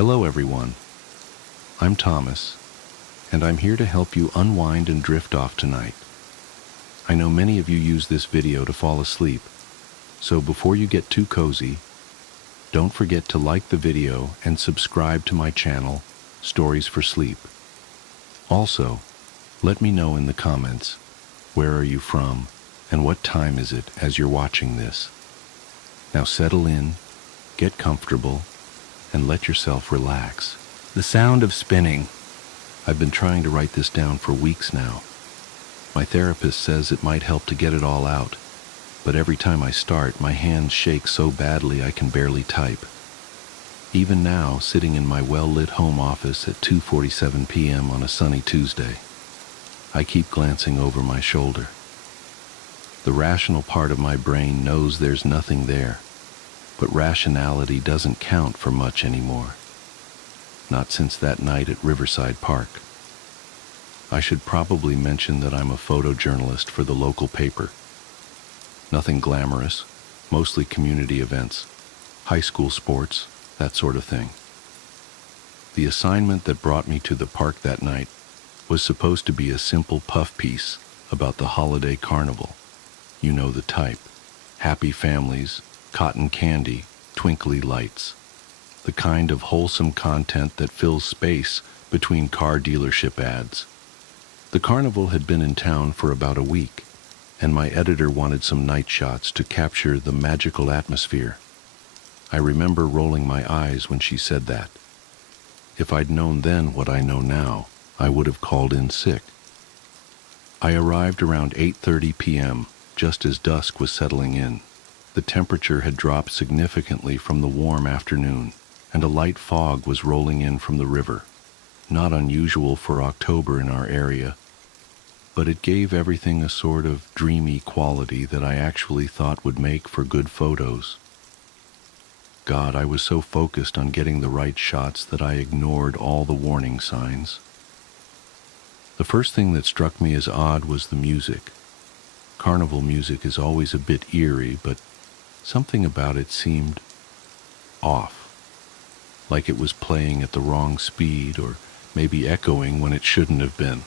Hello everyone, I'm Thomas, and I'm here to help you unwind and drift off tonight. I know many of you use this video to fall asleep, so before you get too cozy, don't forget to like the video and subscribe to my channel, Stories for Sleep. Also, let me know in the comments, where are you from and what time is it as you're watching this. Now settle in, get comfortable, and let yourself relax. The sound of spinning. I've been trying to write this down for weeks now. My therapist says it might help to get it all out, but every time I start, my hands shake so badly I can barely type. Even now, sitting in my well-lit home office at 2:47 p.m. on a sunny Tuesday, I keep glancing over my shoulder. The rational part of my brain knows there's nothing there, but rationality doesn't count for much anymore. Not since that night at Riverside Park. I should probably mention that I'm a photojournalist for the local paper. Nothing glamorous, mostly community events, high school sports, that sort of thing. The assignment that brought me to the park that night was supposed to be a simple puff piece about the holiday carnival. You know the type. Happy families, cotton candy, twinkly lights. The kind of wholesome content that fills space between car dealership ads. The carnival had been in town for about a week, and my editor wanted some night shots to capture the magical atmosphere. I remember rolling my eyes when she said that. If I'd known then what I know now, I would have called in sick. I arrived around 8:30 p.m., just as dusk was settling in. The temperature had dropped significantly from the warm afternoon, and a light fog was rolling in from the river. Not unusual for October in our area, but it gave everything a sort of dreamy quality that I actually thought would make for good photos. God, I was so focused on getting the right shots that I ignored all the warning signs. The first thing that struck me as odd was the music. Carnival music is always a bit eerie, but something about it seemed off, like it was playing at the wrong speed or maybe echoing when it shouldn't have been.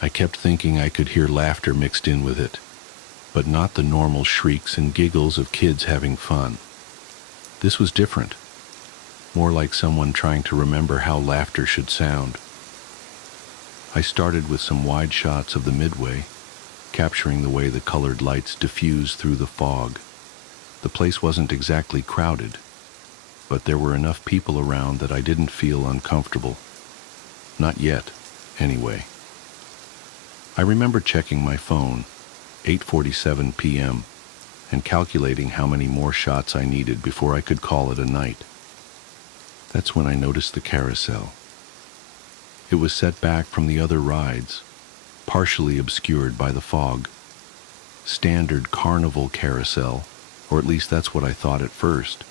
I kept thinking I could hear laughter mixed in with it, but not the normal shrieks and giggles of kids having fun. This was different, more like someone trying to remember how laughter should sound. I started with some wide shots of the midway, capturing the way the colored lights diffused through the fog. The place wasn't exactly crowded, but there were enough people around that I didn't feel uncomfortable. Not yet, anyway. I remember checking my phone, 8:47 p.m., and calculating how many more shots I needed before I could call it a night. That's when I noticed the carousel. It was set back from the other rides, partially obscured by the fog. Standard carnival carousel, or at least that's what I thought at first.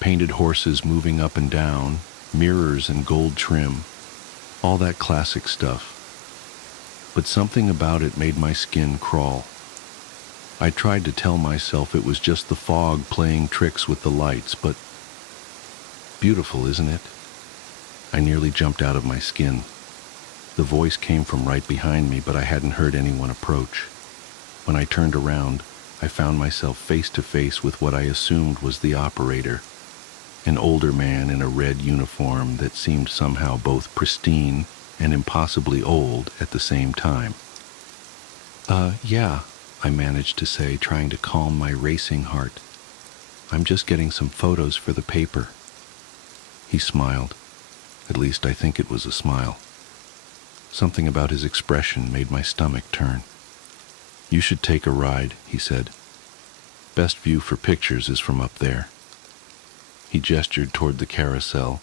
Painted horses moving up and down, mirrors and gold trim, all that classic stuff. But something about it made my skin crawl. I tried to tell myself it was just the fog playing tricks with the lights, but beautiful, isn't it? I nearly jumped out of my skin. The voice came from right behind me, but I hadn't heard anyone approach. When I turned around, I found myself face to face with what I assumed was the operator, an older man in a red uniform that seemed somehow both pristine and impossibly old at the same time. Yeah, I managed to say, trying to calm my racing heart. I'm just getting some photos for the paper. He smiled. At least I think it was a smile. Something about his expression made my stomach turn. You should take a ride, he said. Best view for pictures is from up there. He gestured toward the carousel,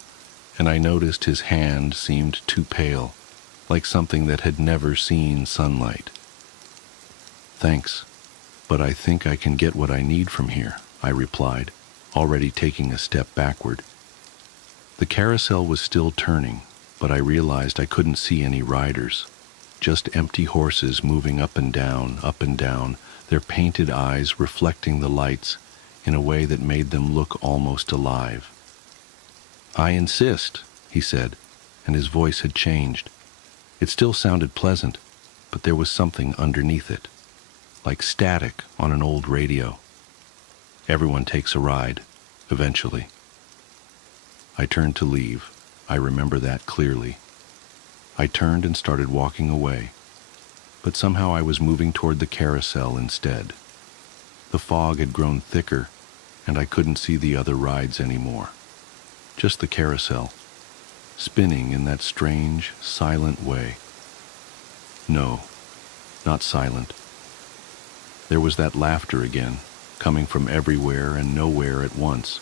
and I noticed his hand seemed too pale, like something that had never seen sunlight. Thanks, but I think I can get what I need from here, I replied, already taking a step backward. The carousel was still turning, but I realized I couldn't see any riders. Just empty horses moving up and down, their painted eyes reflecting the lights in a way that made them look almost alive. "I insist," he said, and his voice had changed. It still sounded pleasant, but there was something underneath it, like static on an old radio. "Everyone takes a ride, eventually." I turned to leave. I remember that clearly. I turned and started walking away, but somehow I was moving toward the carousel instead. The fog had grown thicker, and I couldn't see the other rides anymore. Just the carousel, spinning in that strange, silent way. No, not silent. There was that laughter again, coming from everywhere and nowhere at once.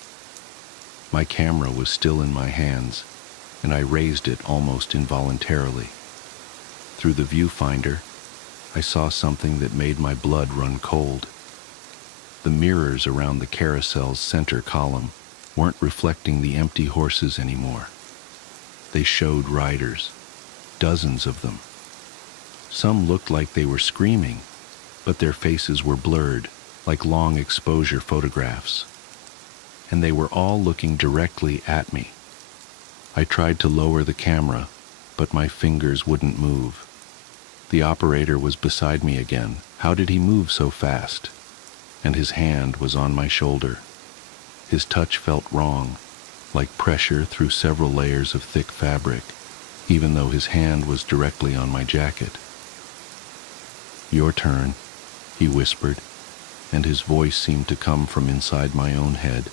My camera was still in my hands, and I raised it almost involuntarily. Through the viewfinder, I saw something that made my blood run cold. The mirrors around the carousel's center column weren't reflecting the empty horses anymore. They showed riders, dozens of them. Some looked like they were screaming, but their faces were blurred, like long exposure photographs. And they were all looking directly at me. I tried to lower the camera, but my fingers wouldn't move. The operator was beside me again. How did he move so fast? And his hand was on my shoulder. His touch felt wrong, like pressure through several layers of thick fabric, even though his hand was directly on my jacket. "Your turn," he whispered, and his voice seemed to come from inside my own head.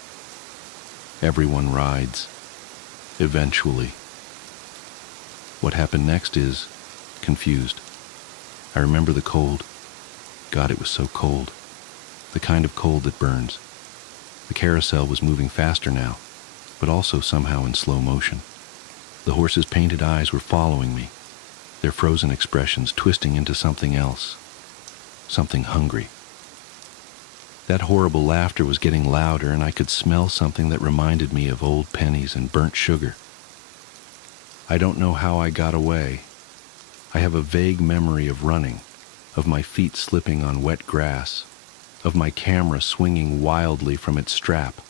"Everyone rides. Eventually." What happened next is confused. I remember the cold. God, it was so cold. The kind of cold that burns. The carousel was moving faster now, but also somehow in slow motion. The horses' painted eyes were following me, their frozen expressions twisting into something else, something hungry. That horrible laughter was getting louder, and I could smell something that reminded me of old pennies and burnt sugar. I don't know how I got away. I have a vague memory of running, of my feet slipping on wet grass, of my camera swinging wildly from its strap.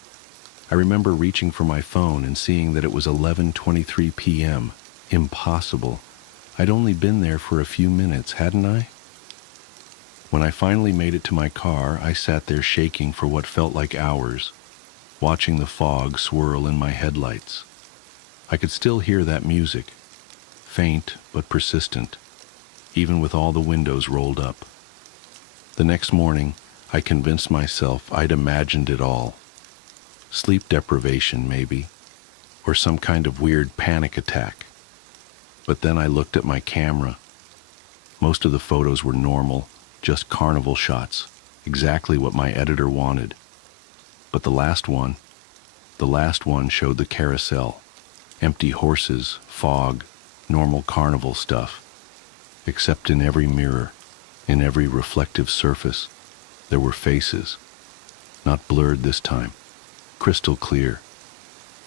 I remember reaching for my phone and seeing that it was 11:23 p.m. Impossible. I'd only been there for a few minutes, hadn't I? When I finally made it to my car, I sat there shaking for what felt like hours, watching the fog swirl in my headlights. I could still hear that music, faint but persistent, even with all the windows rolled up. The next morning, I convinced myself I'd imagined it all. Sleep deprivation, maybe, or some kind of weird panic attack. But then I looked at my camera. Most of the photos were normal, just carnival shots, exactly what my editor wanted. But the last one showed the carousel, empty horses, fog, normal carnival stuff. Except in every mirror, in every reflective surface, there were faces, not blurred this time, crystal clear.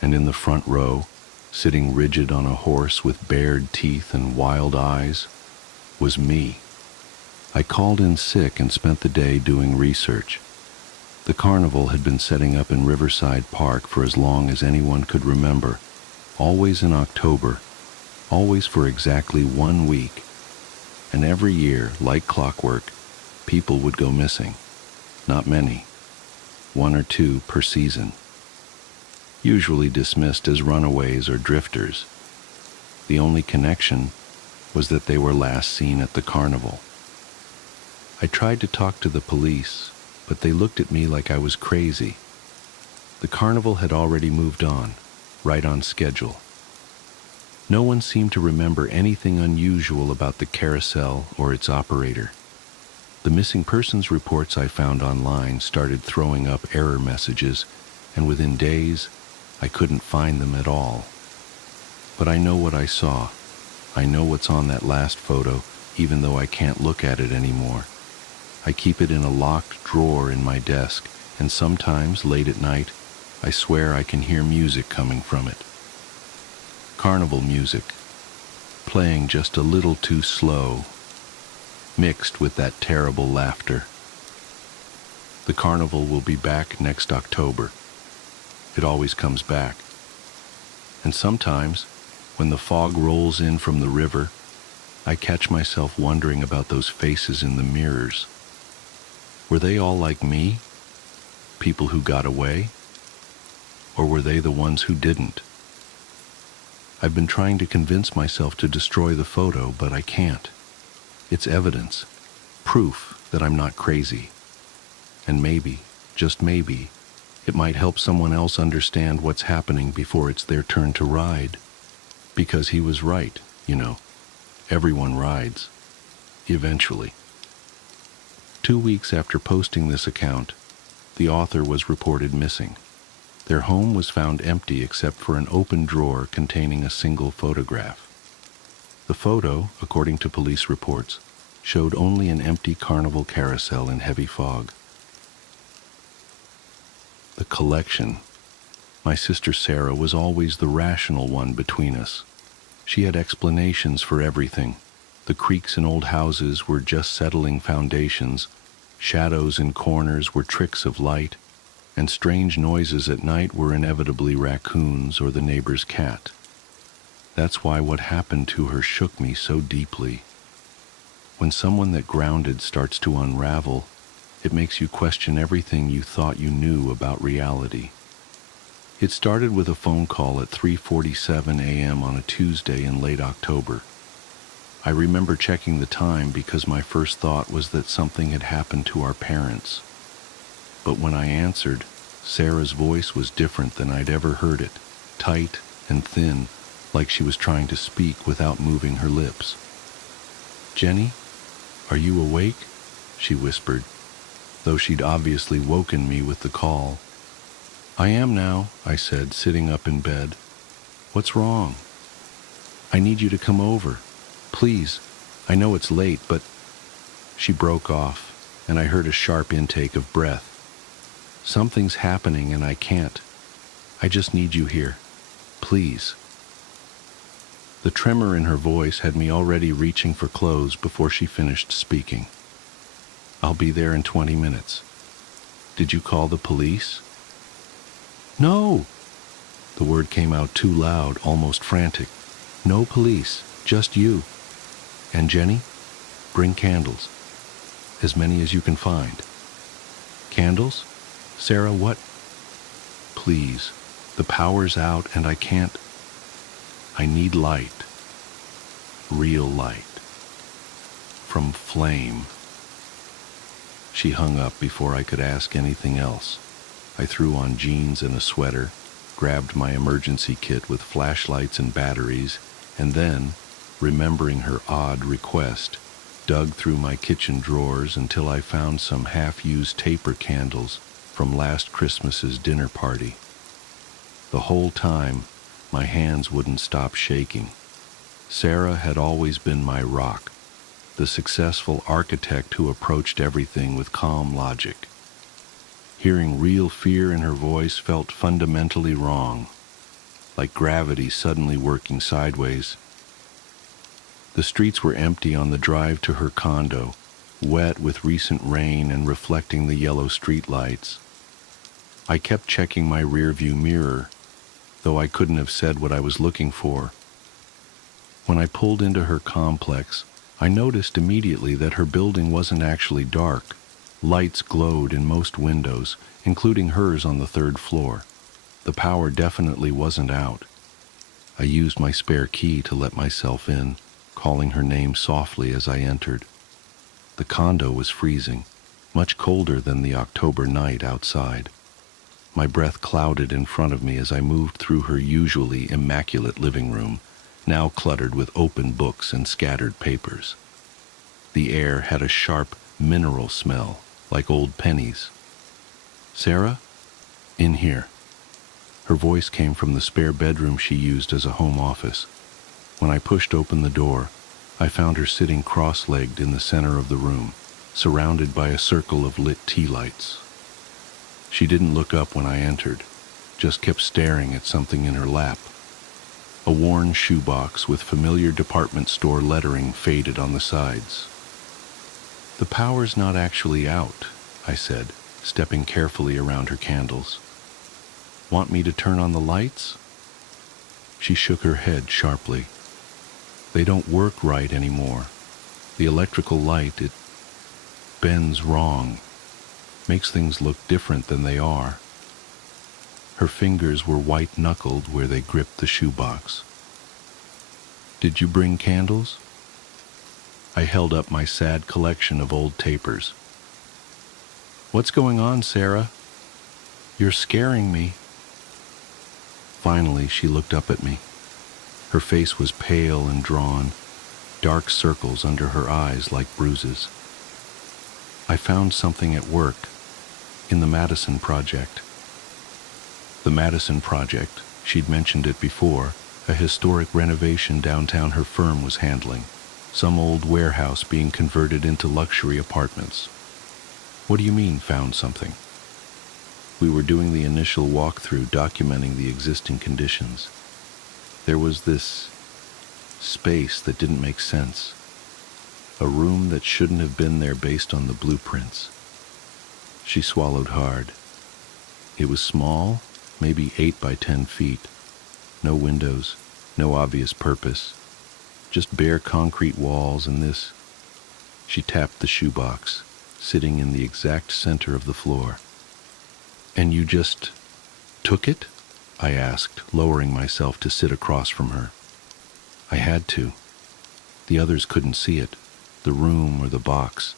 And in the front row, sitting rigid on a horse with bared teeth and wild eyes, was me. I called in sick and spent the day doing research. The carnival had been setting up in Riverside Park for as long as anyone could remember, always in October, always for exactly 1 week. And every year, like clockwork, people would go missing. Not many, 1 or 2 per season. Usually dismissed as runaways or drifters. The only connection was that they were last seen at the carnival. I tried to talk to the police, but they looked at me like I was crazy. The carnival had already moved on, right on schedule. No one seemed to remember anything unusual about the carousel or its operator. The missing persons reports I found online started throwing up error messages, and within days, I couldn't find them at all. But I know what I saw. I know what's on that last photo, even though I can't look at it anymore. I keep it in a locked drawer in my desk, and sometimes, late at night, I swear I can hear music coming from it. Carnival music, playing just a little too slow, mixed with that terrible laughter. The carnival will be back next October. It always comes back. And sometimes, when the fog rolls in from the river, I catch myself wondering about those faces in the mirrors. Were they all like me? People who got away? Or were they the ones who didn't? I've been trying to convince myself to destroy the photo, but I can't. It's evidence, proof that I'm not crazy. And maybe, just maybe, it might help someone else understand what's happening before it's their turn to ride. Because he was right, you know. Everyone rides. Eventually. 2 weeks after posting this account, the author was reported missing. Their home was found empty except for an open drawer containing a single photograph. The photo, according to police reports, showed only an empty carnival carousel in heavy fog. The collection. My sister Sarah was always the rational one between us. She had explanations for everything. The creaks in old houses were just settling foundations, shadows in corners were tricks of light, and strange noises at night were inevitably raccoons or the neighbor's cat. That's why what happened to her shook me so deeply. When someone that grounded starts to unravel, it makes you question everything you thought you knew about reality. It started with a phone call at 3:47 a.m. on a Tuesday in late October. I remember checking the time because my first thought was that something had happened to our parents. But when I answered, Sarah's voice was different than I'd ever heard it, tight and thin, like she was trying to speak without moving her lips. "Jenny, are you awake?" she whispered, though she'd obviously woken me with the call. "I am now," I said, sitting up in bed. "What's wrong?" "I need you to come over. Please. I know it's late, but..." She broke off, and I heard a sharp intake of breath. "Something's happening and I can't. I just need you here. Please." The tremor in her voice had me already reaching for clothes before she finished speaking. "I'll be there in 20 minutes. Did you call the police?" "No!" The word came out too loud, almost frantic. "No police, just you. And Jenny, bring candles. As many as you can find." "Candles? Sarah, what?" "Please, the power's out and I can't. I need light. Real light. From flame." She hung up before I could ask anything else. I threw on jeans and a sweater, grabbed my emergency kit with flashlights and batteries, and then, remembering her odd request, dug through my kitchen drawers until I found some half-used taper candles from last Christmas's dinner party. The whole time, my hands wouldn't stop shaking. Sarah had always been my rock, the successful architect who approached everything with calm logic. Hearing real fear in her voice felt fundamentally wrong, like gravity suddenly working sideways. The streets were empty on the drive to her condo, wet with recent rain and reflecting the yellow streetlights. I kept checking my rearview mirror, though I couldn't have said what I was looking for. When I pulled into her complex, I noticed immediately that her building wasn't actually dark. Lights glowed in most windows, including hers on the 3rd floor. The power definitely wasn't out. I used my spare key to let myself in, calling her name softly as I entered. The condo was freezing, much colder than the October night outside. My breath clouded in front of me as I moved through her usually immaculate living room, now cluttered with open books and scattered papers. The air had a sharp, mineral smell, like old pennies. "Sarah? In here." Her voice came from the spare bedroom she used as a home office. When I pushed open the door, I found her sitting cross-legged in the center of the room, surrounded by a circle of lit tea lights. She didn't look up when I entered, just kept staring at something in her lap. A worn shoebox with familiar department store lettering faded on the sides. "The power's not actually out," I said, stepping carefully around her candles. "Want me to turn on the lights?" She shook her head sharply. They don't work right anymore. The electrical light, it bends wrong, makes things look different than they are. Her fingers were white-knuckled where they gripped the shoebox. Did you bring candles? I held up my sad collection of old tapers. What's going on, Sarah? You're scaring me. Finally, she looked up at me. Her face was pale and drawn, dark circles under her eyes like bruises. I found something at work, in the Madison Project. The Madison Project, she'd mentioned it before, a historic renovation downtown her firm was handling, some old warehouse being converted into luxury apartments. What do you mean, found something? We were doing the initial walkthrough documenting the existing conditions. There was this space that didn't make sense. A room that shouldn't have been there based on the blueprints. She swallowed hard. It was small, maybe 8 by 10 feet. No windows, no obvious purpose. Just bare concrete walls and this. She tapped the shoebox, sitting in the exact center of the floor. And you just took it? I asked, lowering myself to sit across from her. I had to. The others couldn't see it, the room or the box.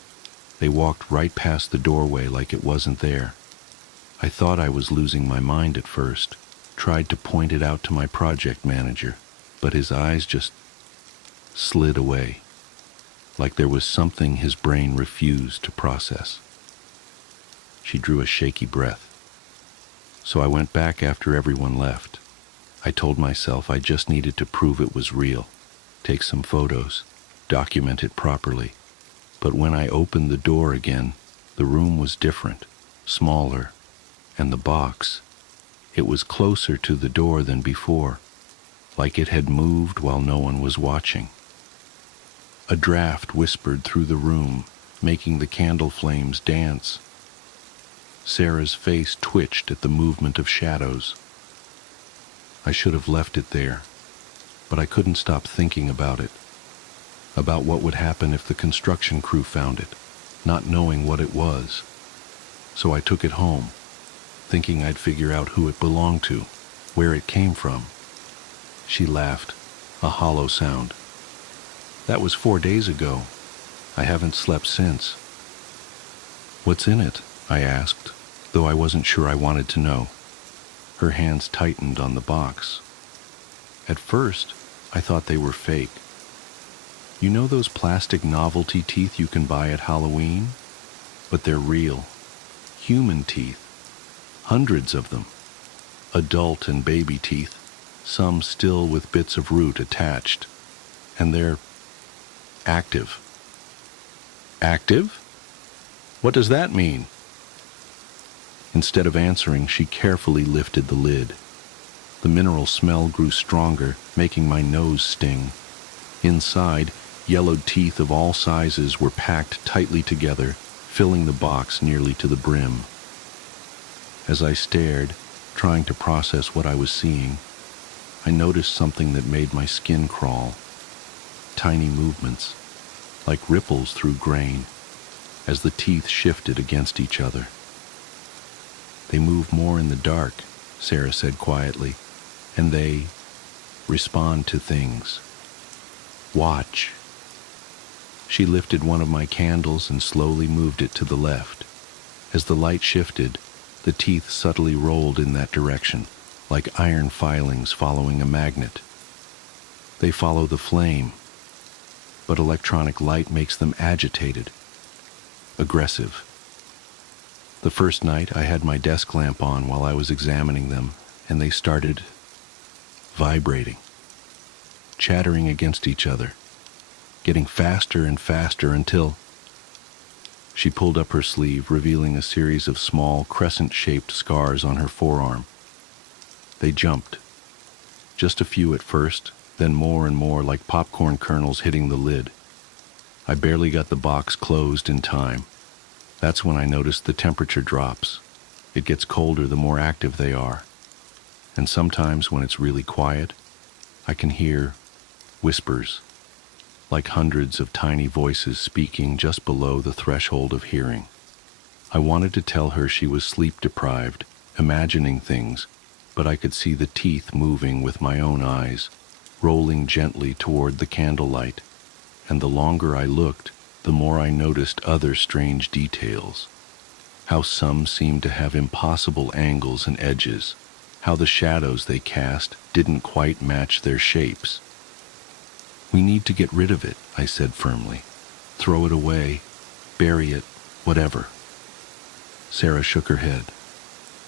They walked right past the doorway like it wasn't there. I thought I was losing my mind at first, tried to point it out to my project manager, but his eyes just slid away, like there was something his brain refused to process. She drew a shaky breath. So I went back after everyone left. I told myself I just needed to prove it was real, take some photos, document it properly. But when I opened the door again, the room was different, smaller, and the box, it was closer to the door than before, like it had moved while no one was watching. A draft whispered through the room, making the candle flames dance. Sarah's face twitched at the movement of shadows. I should have left it there, but I couldn't stop thinking about it, about what would happen if the construction crew found it, not knowing what it was. So I took it home, thinking I'd figure out who it belonged to, where it came from. She laughed, a hollow sound. That was 4 days ago. I haven't slept since. What's in it? I asked, though I wasn't sure I wanted to know. Her hands tightened on the box. At first, I thought they were fake. You know those plastic novelty teeth you can buy at Halloween? But they're real. Human teeth. Hundreds of them. Adult and baby teeth, some still with bits of root attached. And they're active. Active? What does that mean? Instead of answering, she carefully lifted the lid. The mineral smell grew stronger, making my nose sting. Inside, yellowed teeth of all sizes were packed tightly together, filling the box nearly to the brim. As I stared, trying to process what I was seeing, I noticed something that made my skin crawl. Tiny movements, like ripples through grain, as the teeth shifted against each other. They move more in the dark, Sarah said quietly, and they respond to things. Watch. She lifted one of my candles and slowly moved it to the left. As the light shifted, the teeth subtly rolled in that direction, like iron filings following a magnet. They follow the flame, but electronic light makes them agitated, aggressive. The first night I had my desk lamp on while I was examining them, and they started vibrating, chattering against each other, getting faster and faster until... She pulled up her sleeve, revealing a series of small, crescent-shaped scars on her forearm. They jumped, just a few at first, then more and more like popcorn kernels hitting the lid. I barely got the box closed in time. That's when I noticed the temperature drops. It gets colder the more active they are. And sometimes when it's really quiet, I can hear whispers, like hundreds of tiny voices speaking just below the threshold of hearing. I wanted to tell her she was sleep-deprived, imagining things, but I could see the teeth moving with my own eyes, rolling gently toward the candlelight, and the longer I looked, the more I noticed other strange details. How some seemed to have impossible angles and edges, how the shadows they cast didn't quite match their shapes. "We need to get rid of it," I said firmly. "Throw it away, bury it, whatever." Sarah shook her head.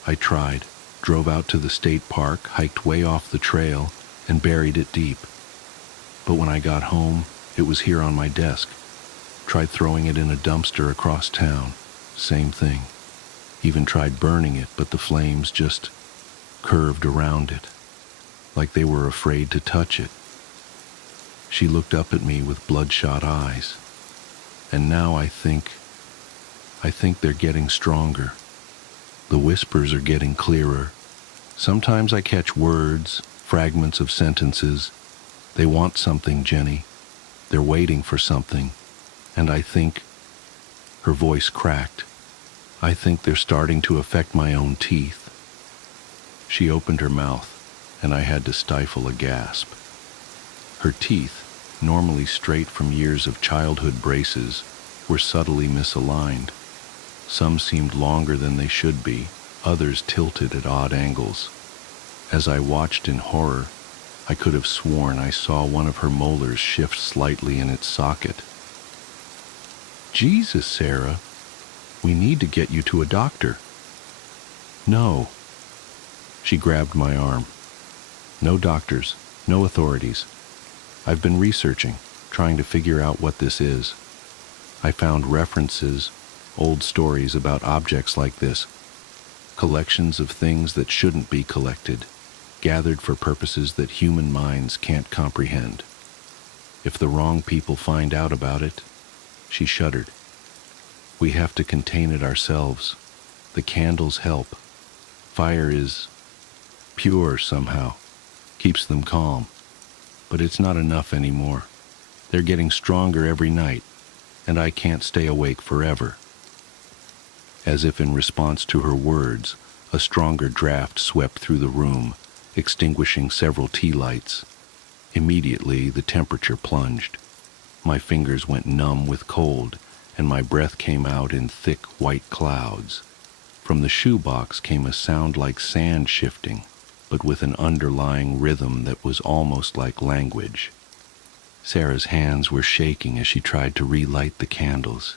I tried, drove out to the state park, hiked way off the trail, and buried it deep. But when I got home, it was here on my desk. Tried throwing it in a dumpster across town. Same thing. Even tried burning it, but the flames just curved around it, like they were afraid to touch it. She looked up at me with bloodshot eyes. And now I think they're getting stronger. The whispers are getting clearer. Sometimes I catch words, fragments of sentences. They want something, Jenny. They're waiting for something. And I think, her voice cracked, I think they're starting to affect my own teeth. She opened her mouth, and I had to stifle a gasp. Her teeth, normally straight from years of childhood braces, were subtly misaligned. Some seemed longer than they should be, others tilted at odd angles. As I watched in horror, I could have sworn I saw one of her molars shift slightly in its socket. "Jesus, Sarah, we need to get you to a doctor." "No." She grabbed my arm. "No doctors, no authorities. I've been researching, trying to figure out what this is. I found references, old stories about objects like this, collections of things that shouldn't be collected, gathered for purposes that human minds can't comprehend. If the wrong people find out about it," she shuddered, "we have to contain it ourselves. The candles help. Fire is pure somehow, keeps them calm. But it's not enough anymore. They're getting stronger every night, and I can't stay awake forever." As if in response to her words, a stronger draft swept through the room, extinguishing several tea lights. Immediately, the temperature plunged. My fingers went numb with cold, and my breath came out in thick white clouds. From the shoebox came a sound like sand shifting, but with an underlying rhythm that was almost like language. Sarah's hands were shaking as she tried to relight the candles.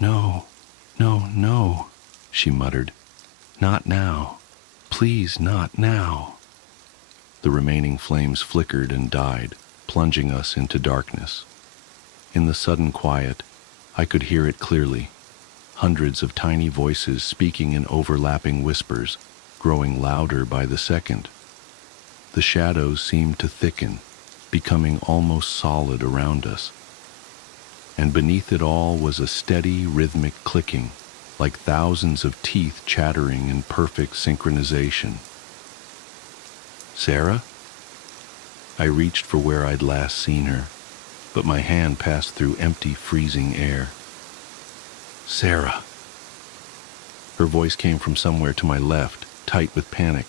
"No, no, no," she muttered. "Not now. Please, not now." The remaining flames flickered and died, plunging us into darkness. In the sudden quiet, I could hear it clearly. Hundreds of tiny voices speaking in overlapping whispers, growing louder by the second. The shadows seemed to thicken, becoming almost solid around us. And beneath it all was a steady, rhythmic clicking, like thousands of teeth chattering in perfect synchronization. "Sarah?" I reached for where I'd last seen her, but my hand passed through empty, freezing air. "Sarah!" Her voice came from somewhere to my left, tight with panic.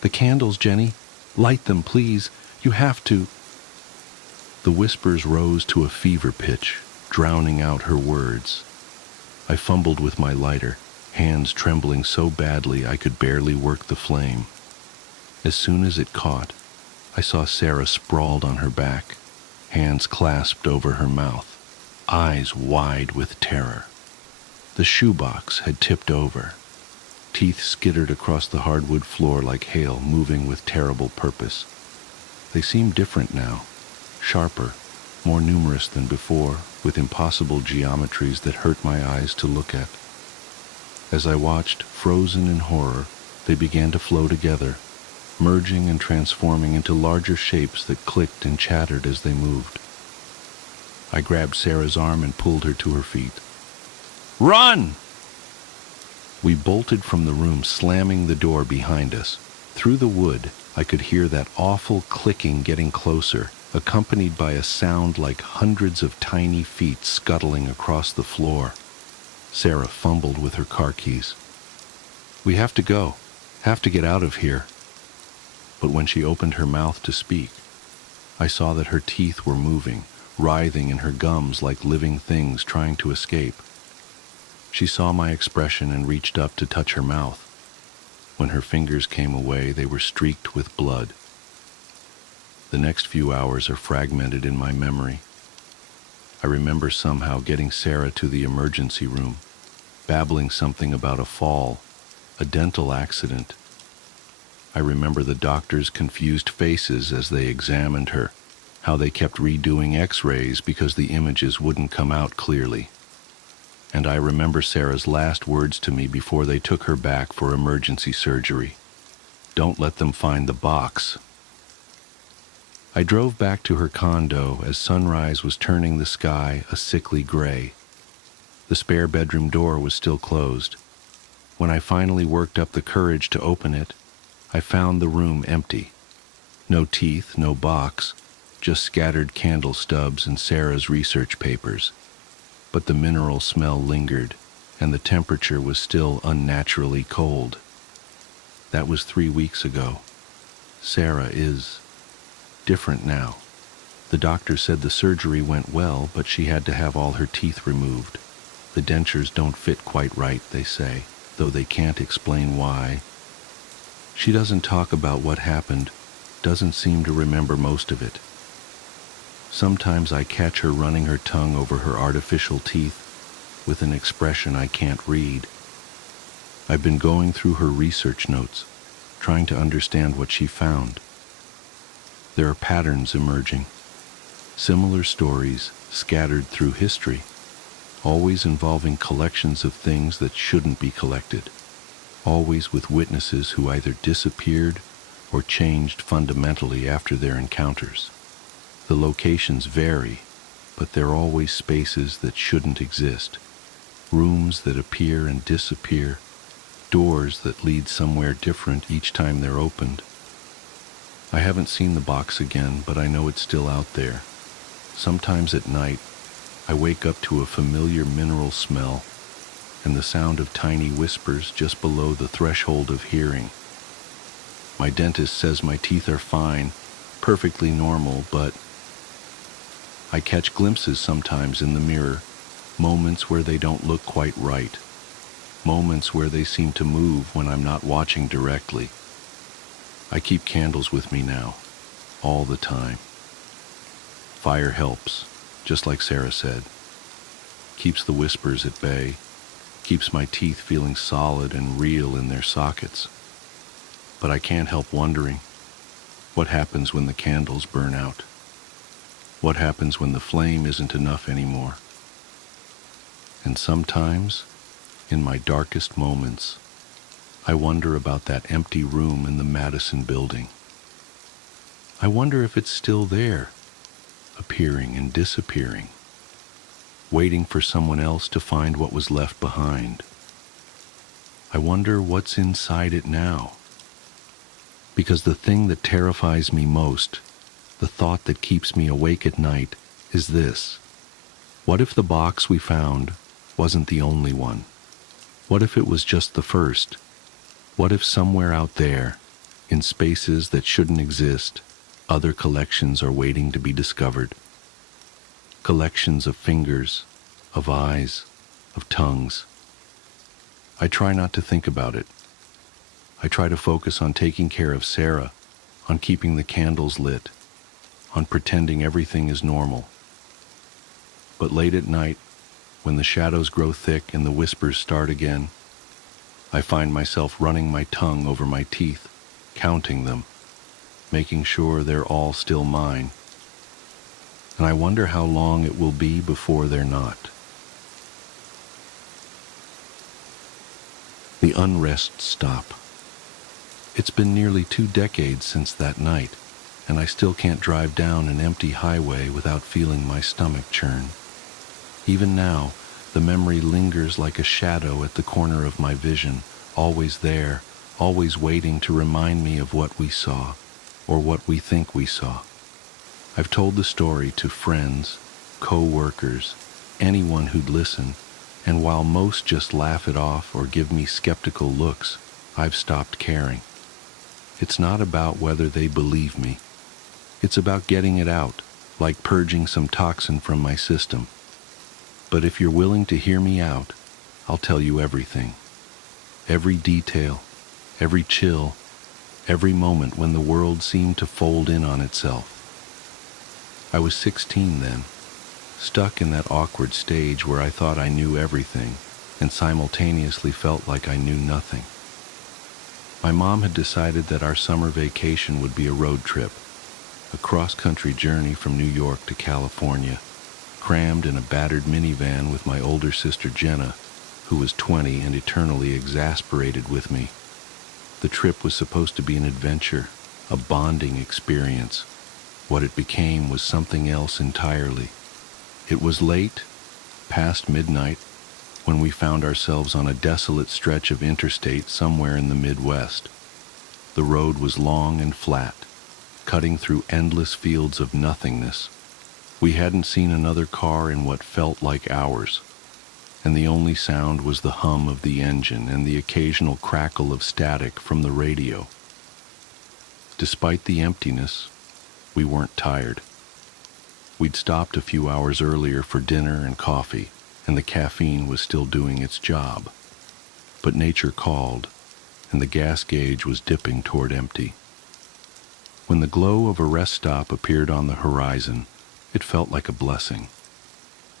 "The candles, Jenny! Light them, please! You have to!" The whispers rose to a fever pitch, drowning out her words. I fumbled with my lighter, hands trembling so badly I could barely work the flame. As soon as it caught, I saw Sarah sprawled on her back, hands clasped over her mouth, eyes wide with terror. The shoebox had tipped over. Teeth skittered across the hardwood floor like hail moving with terrible purpose. They seemed different now, sharper, more numerous than before, with impossible geometries that hurt my eyes to look at. As I watched, frozen in horror, they began to flow together, merging and transforming into larger shapes that clicked and chattered as they moved. I grabbed Sarah's arm and pulled her to her feet. "Run!" We bolted from the room, slamming the door behind us. Through the wood, I could hear that awful clicking getting closer, accompanied by a sound like hundreds of tiny feet scuttling across the floor. Sarah fumbled with her car keys. "We have to go. Have to get out of here." But when she opened her mouth to speak, I saw that her teeth were moving, writhing in her gums like living things trying to escape. She saw my expression and reached up to touch her mouth. When her fingers came away, they were streaked with blood. The next few hours are fragmented in my memory. I remember somehow getting Sarah to the emergency room, babbling something about a fall, a dental accident. I remember the doctors' confused faces as they examined her, how they kept redoing x-rays because the images wouldn't come out clearly. And I remember Sarah's last words to me before they took her back for emergency surgery. "Don't let them find the box." I drove back to her condo as sunrise was turning the sky a sickly gray. The spare bedroom door was still closed. When I finally worked up the courage to open it, I found the room empty. No teeth, no box, just scattered candle stubs and Sarah's research papers. But the mineral smell lingered, and the temperature was still unnaturally cold. That was 3 weeks ago. Sarah is different now. The doctor said the surgery went well, but she had to have all her teeth removed. The dentures don't fit quite right, they say, though they can't explain why. She doesn't talk about what happened, doesn't seem to remember most of it. Sometimes I catch her running her tongue over her artificial teeth with an expression I can't read. I've been going through her research notes, trying to understand what she found. There are patterns emerging, similar stories scattered through history, always involving collections of things that shouldn't be collected, always with witnesses who either disappeared or changed fundamentally after their encounters. The locations vary, but they're always spaces that shouldn't exist. Rooms that appear and disappear, doors that lead somewhere different each time they're opened. I haven't seen the box again, but I know it's still out there. Sometimes at night, I wake up to a familiar mineral smell and the sound of tiny whispers just below the threshold of hearing. My dentist says my teeth are fine, perfectly normal, but I catch glimpses sometimes in the mirror, moments where they don't look quite right, moments where they seem to move when I'm not watching directly. I keep candles with me now, all the time. Fire helps, just like Sarah said. Keeps the whispers at bay, keeps my teeth feeling solid and real in their sockets. But I can't help wondering, what happens when the candles burn out? What happens when the flame isn't enough anymore? And sometimes, in my darkest moments, I wonder about that empty room in the Madison building. I wonder if it's still there, appearing and disappearing, waiting for someone else to find what was left behind. I wonder what's inside it now. Because the thing that terrifies me most, the thought that keeps me awake at night, is this. What if the box we found wasn't the only one? What if it was just the first? What if somewhere out there, in spaces that shouldn't exist, other collections are waiting to be discovered? Collections of fingers, of eyes, of tongues. I try not to think about it. I try to focus on taking care of Sarah, on keeping the candles lit, on pretending everything is normal. But late at night, when the shadows grow thick and the whispers start again, I find myself running my tongue over my teeth, counting them, making sure they're all still mine. And I wonder how long it will be before they're not. The unrest stop. It's been nearly 2 decades since that night, and I still can't drive down an empty highway without feeling my stomach churn. Even now, the memory lingers like a shadow at the corner of my vision, always there, always waiting to remind me of what we saw, or what we think we saw. I've told the story to friends, co-workers, anyone who'd listen, and while most just laugh it off or give me skeptical looks, I've stopped caring. It's not about whether they believe me. It's about getting it out, like purging some toxin from my system. But if you're willing to hear me out, I'll tell you everything. Every detail, every chill, every moment when the world seemed to fold in on itself. I was 16 then, stuck in that awkward stage where I thought I knew everything and simultaneously felt like I knew nothing. My mom had decided that our summer vacation would be a road trip, a cross-country journey from New York to California, crammed in a battered minivan with my older sister Jenna, who was 20 and eternally exasperated with me. The trip was supposed to be an adventure, a bonding experience. What it became was something else entirely. It was late, past midnight, when we found ourselves on a desolate stretch of interstate somewhere in the Midwest. The road was long and flat, cutting through endless fields of nothingness. We hadn't seen another car in what felt like hours, and the only sound was the hum of the engine and the occasional crackle of static from the radio. Despite the emptiness, we weren't tired. We'd stopped a few hours earlier for dinner and coffee, and the caffeine was still doing its job. But nature called, and the gas gauge was dipping toward empty. When the glow of a rest stop appeared on the horizon, it felt like a blessing.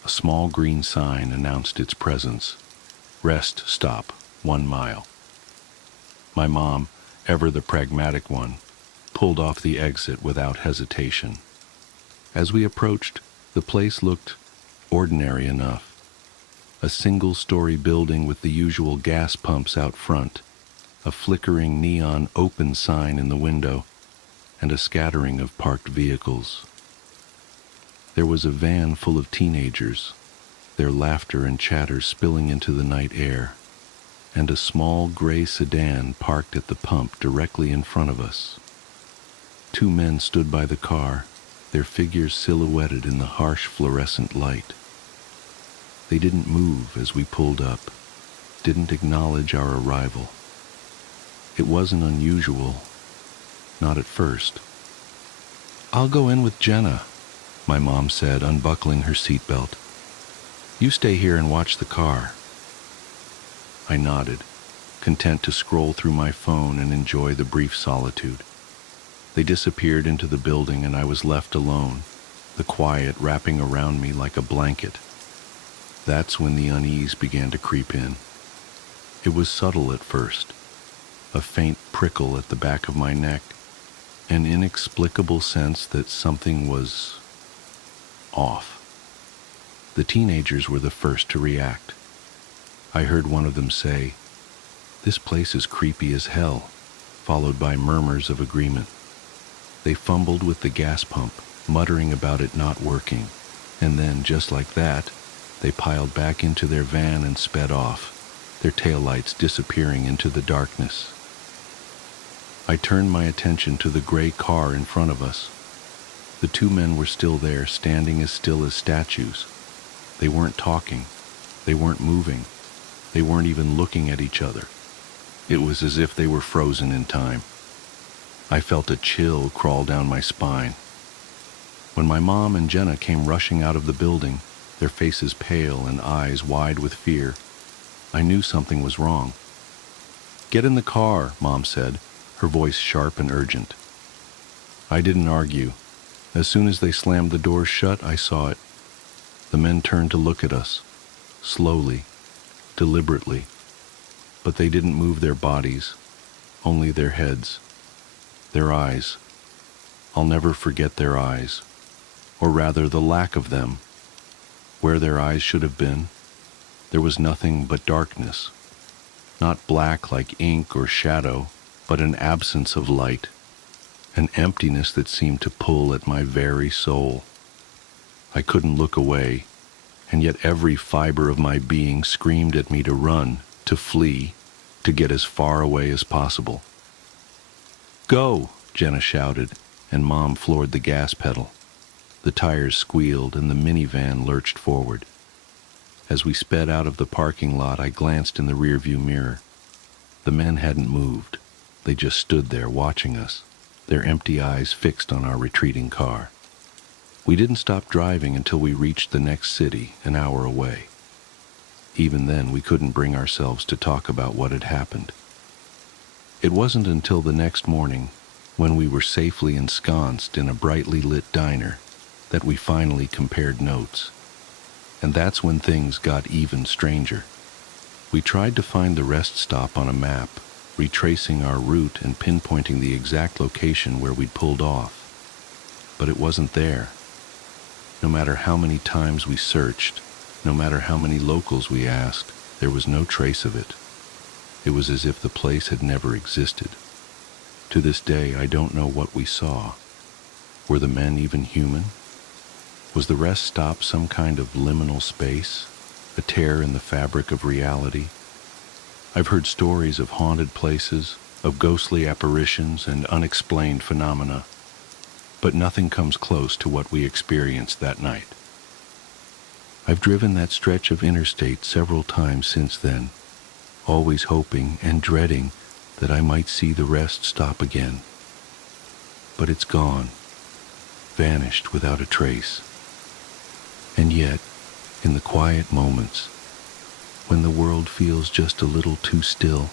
A small green sign announced its presence. Rest stop, 1 mile. My mom, ever the pragmatic one, pulled off the exit without hesitation. As we approached, the place looked ordinary enough. A single-story building with the usual gas pumps out front, a flickering neon open sign in the window, and a scattering of parked vehicles. There was a van full of teenagers, their laughter and chatter spilling into the night air, and a small gray sedan parked at the pump directly in front of us. 2 men stood by the car, their figures silhouetted in the harsh fluorescent light. They didn't move as we pulled up, didn't acknowledge our arrival. It wasn't unusual, not at first. "I'll go in with Jenna," my mom said, unbuckling her seatbelt. "You stay here and watch the car." I nodded, content to scroll through my phone and enjoy the brief solitude. They disappeared into the building and I was left alone, the quiet wrapping around me like a blanket. That's when the unease began to creep in. It was subtle at first, a faint prickle at the back of my neck, an inexplicable sense that something was off. The teenagers were the first to react. I heard one of them say, "This place is creepy as hell," followed by murmurs of agreement. They fumbled with the gas pump, muttering about it not working, and then, just like that, they piled back into their van and sped off, their taillights disappearing into the darkness. I turned my attention to the gray car in front of us. The 2 men were still there, standing as still as statues. They weren't talking. They weren't moving. They weren't even looking at each other. It was as if they were frozen in time. I felt a chill crawl down my spine. When my mom and Jenna came rushing out of the building, their faces pale and eyes wide with fear, I knew something was wrong. "Get in the car," Mom said, her voice sharp and urgent. I didn't argue. As soon as they slammed the doors shut, I saw it. The men turned to look at us, slowly, deliberately, but they didn't move their bodies, only their heads, their eyes. I'll never forget their eyes, or rather the lack of them. Where their eyes should have been, there was nothing but darkness, not black like ink or shadow, but an absence of light, an emptiness that seemed to pull at my very soul. I couldn't look away, and yet every fiber of my being screamed at me to run, to flee, to get as far away as possible. "Go!" Jenna shouted, and Mom floored the gas pedal. The tires squealed and the minivan lurched forward. As we sped out of the parking lot, I glanced in the rearview mirror. The men hadn't moved. They just stood there watching us, their empty eyes fixed on our retreating car. We didn't stop driving until we reached the next city, an hour away. Even then, we couldn't bring ourselves to talk about what had happened. It wasn't until the next morning, when we were safely ensconced in a brightly lit diner, that we finally compared notes. And that's when things got even stranger. We tried to find the rest stop on a map, retracing our route and pinpointing the exact location where we'd pulled off. But it wasn't there. No matter how many times we searched, no matter how many locals we asked, there was no trace of it. It was as if the place had never existed. To this day, I don't know what we saw. Were the men even human? Was the rest stop some kind of liminal space, a tear in the fabric of reality? I've heard stories of haunted places, of ghostly apparitions and unexplained phenomena, but nothing comes close to what we experienced that night. I've driven that stretch of interstate several times since then, always hoping and dreading that I might see the rest stop again. But it's gone, vanished without a trace. And yet, in the quiet moments, when the world feels just a little too still,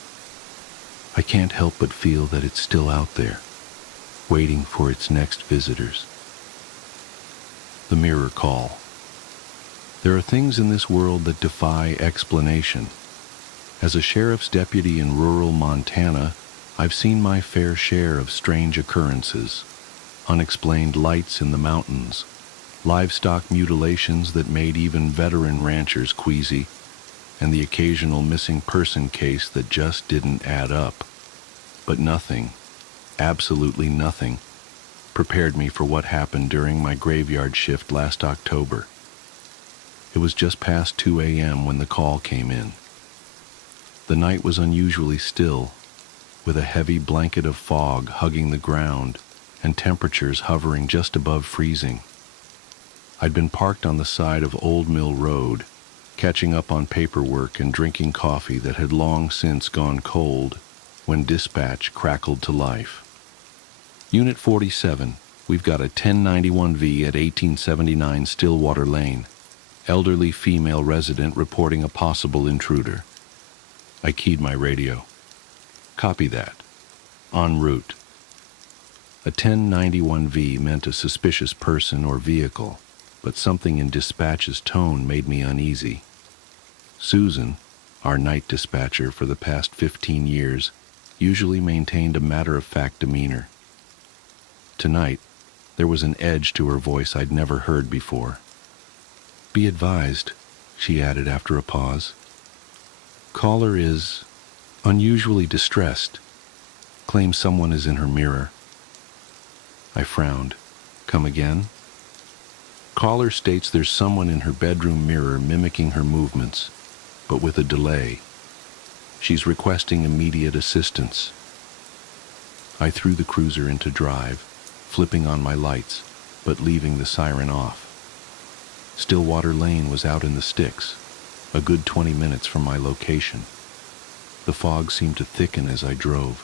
I can't help but feel that it's still out there, waiting for its next visitors. The mirror call. There are things in this world that defy explanation. As a sheriff's deputy in rural Montana, I've seen my fair share of strange occurrences, unexplained lights in the mountains, livestock mutilations that made even veteran ranchers queasy, and the occasional missing person case that just didn't add up. But nothing, absolutely nothing, prepared me for what happened during my graveyard shift last October. It was just past 2 a.m. when the call came in. The night was unusually still, with a heavy blanket of fog hugging the ground and temperatures hovering just above freezing. I'd been parked on the side of Old Mill Road, catching up on paperwork and drinking coffee that had long since gone cold, when dispatch crackled to life. Unit 47, we've got a 1091V at 1879 Stillwater Lane. Elderly female resident reporting a possible intruder. I keyed my radio. Copy that. En route. A 1091V meant a suspicious person or vehicle, but something in dispatch's tone made me uneasy. Susan, our night dispatcher for the past 15 years, usually maintained a matter-of-fact demeanor. Tonight, there was an edge to her voice I'd never heard before. Be advised, she added after a pause. Caller is unusually distressed. Claims someone is in her mirror. I frowned. Come again? Caller states there's someone in her bedroom mirror mimicking her movements, but with a delay. She's requesting immediate assistance. I threw the cruiser into drive, flipping on my lights, but leaving the siren off. Stillwater Lane was out in the sticks, a good 20 minutes from my location. The fog seemed to thicken as I drove,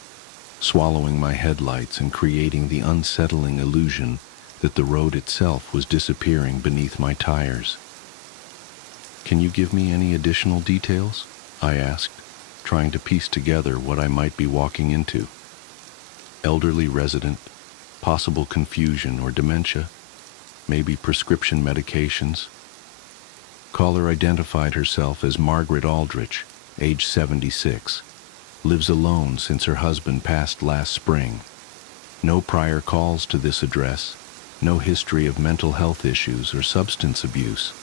swallowing my headlights and creating the unsettling illusion that the road itself was disappearing beneath my tires. Can you give me any additional details? I asked, trying to piece together what I might be walking into. Elderly resident, possible confusion or dementia, maybe prescription medications. Caller identified herself as Margaret Aldrich, age 76, lives alone since her husband passed last spring. No prior calls to this address, no history of mental health issues or substance abuse.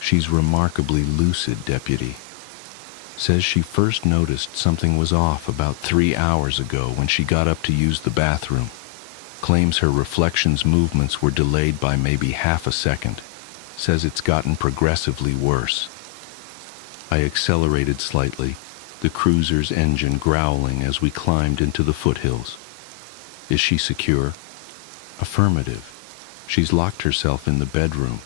She's remarkably lucid, deputy. Says she first noticed something was off about 3 hours ago when she got up to use the bathroom. Claims her reflections movements were delayed by maybe half a second. Says it's gotten progressively worse. I accelerated slightly, the cruiser's engine growling as we climbed into the foothills. Is she secure? Affirmative. She's locked herself in the bedroom.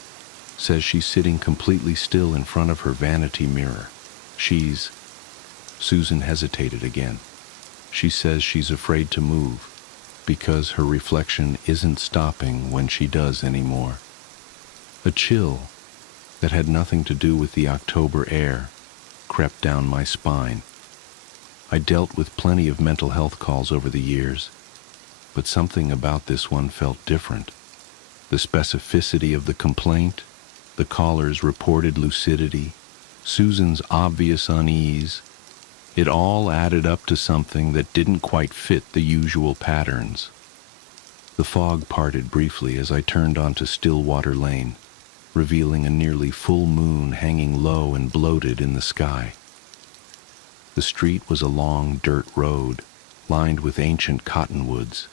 Says she's sitting completely still in front of her vanity mirror. Susan hesitated again. She says she's afraid to move because her reflection isn't stopping when she does anymore. A chill that had nothing to do with the October air crept down my spine. I dealt with plenty of mental health calls over the years, but something about this one felt different. The specificity of the complaint, the caller's reported lucidity, Susan's obvious unease, it all added up to something that didn't quite fit the usual patterns. The fog parted briefly as I turned onto Stillwater Lane, revealing a nearly full moon hanging low and bloated in the sky. The street was a long dirt road, lined with ancient cottonwoods,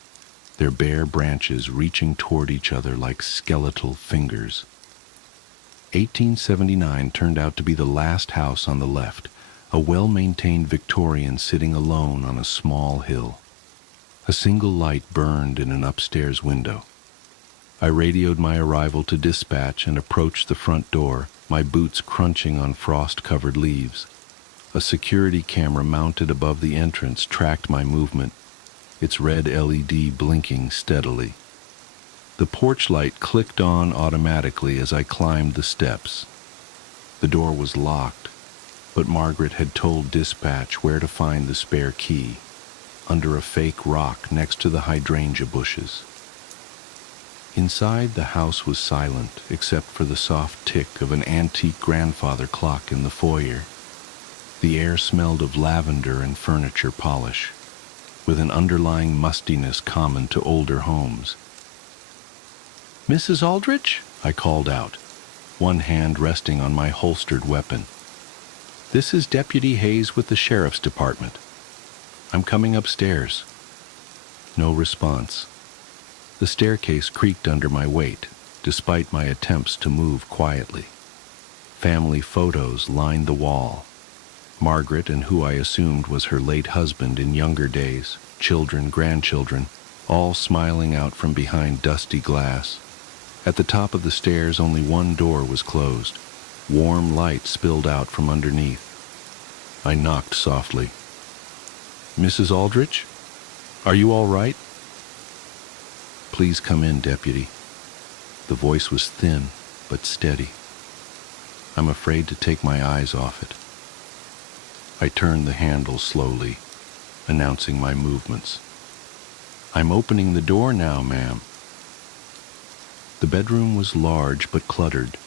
their bare branches reaching toward each other like skeletal fingers. 1879 turned out to be the last house on the left, a well-maintained Victorian sitting alone on a small hill. A single light burned in an upstairs window. I radioed my arrival to dispatch and approached the front door, my boots crunching on frost-covered leaves. A security camera mounted above the entrance tracked my movement, its red LED blinking steadily. The porch light clicked on automatically as I climbed the steps. The door was locked, but Margaret had told dispatch where to find the spare key, under a fake rock next to the hydrangea bushes. Inside, the house was silent except for the soft tick of an antique grandfather clock in the foyer. The air smelled of lavender and furniture polish, with an underlying mustiness common to older homes. "Mrs. Aldrich?" I called out, one hand resting on my holstered weapon. "This is Deputy Hayes with the Sheriff's Department. I'm coming upstairs." No response. The staircase creaked under my weight, despite my attempts to move quietly. Family photos lined the wall. Margaret and who I assumed was her late husband in younger days, children, grandchildren, all smiling out from behind dusty glass. At the top of the stairs, only one door was closed. Warm light spilled out from underneath. I knocked softly. "Mrs. Aldrich? Are you all right?" "Please come in, Deputy." The voice was thin, but steady. I'm afraid to take my eyes off it. I turned the handle slowly, announcing my movements. "I'm opening the door now, ma'am." The bedroom was large but cluttered,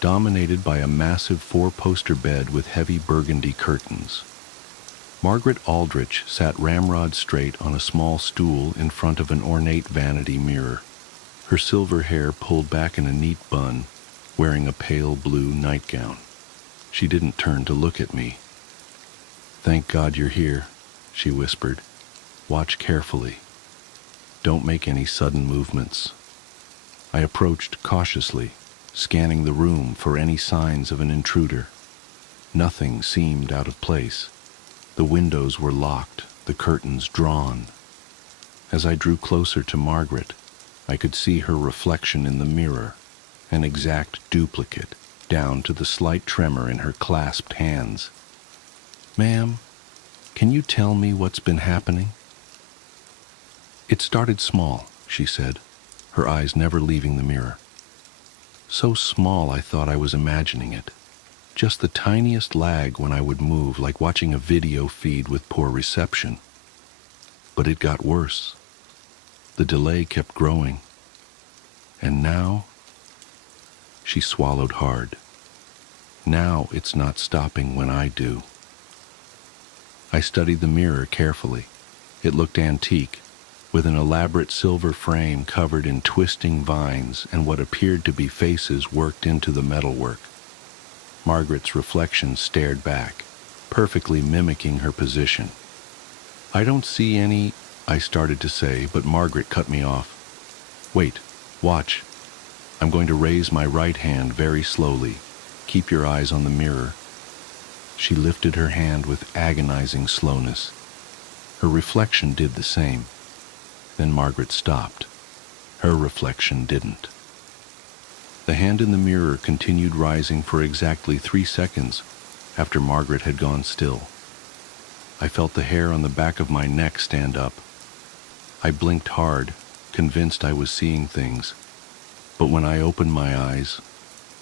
dominated by a massive four-poster bed with heavy burgundy curtains. Margaret Aldrich sat ramrod straight on a small stool in front of an ornate vanity mirror, her silver hair pulled back in a neat bun, wearing a pale blue nightgown. She didn't turn to look at me. "Thank God you're here," she whispered. "Watch carefully. Don't make any sudden movements." I approached cautiously, scanning the room for any signs of an intruder. Nothing seemed out of place. The windows were locked, the curtains drawn. As I drew closer to Margaret, I could see her reflection in the mirror, an exact duplicate, down to the slight tremor in her clasped hands. "Ma'am, can you tell me what's been happening?" "It started small," she said, her eyes never leaving the mirror. So small I thought I was imagining it. Just the tiniest lag when I would move, like watching a video feed with poor reception. But it got worse. The delay kept growing. And now, she swallowed hard. Now it's not stopping when I do. I studied the mirror carefully. It looked antique, with an elaborate silver frame covered in twisting vines and what appeared to be faces worked into the metalwork. Margaret's reflection stared back, perfectly mimicking her position. "I don't see any," I started to say, but Margaret cut me off. "Wait, watch. I'm going to raise my right hand very slowly. Keep your eyes on the mirror." She lifted her hand with agonizing slowness. Her reflection did the same. Then Margaret stopped. Her reflection didn't. The hand in the mirror continued rising for exactly 3 seconds after Margaret had gone still. I felt the hair on the back of my neck stand up. I blinked hard, convinced I was seeing things. But when I opened my eyes,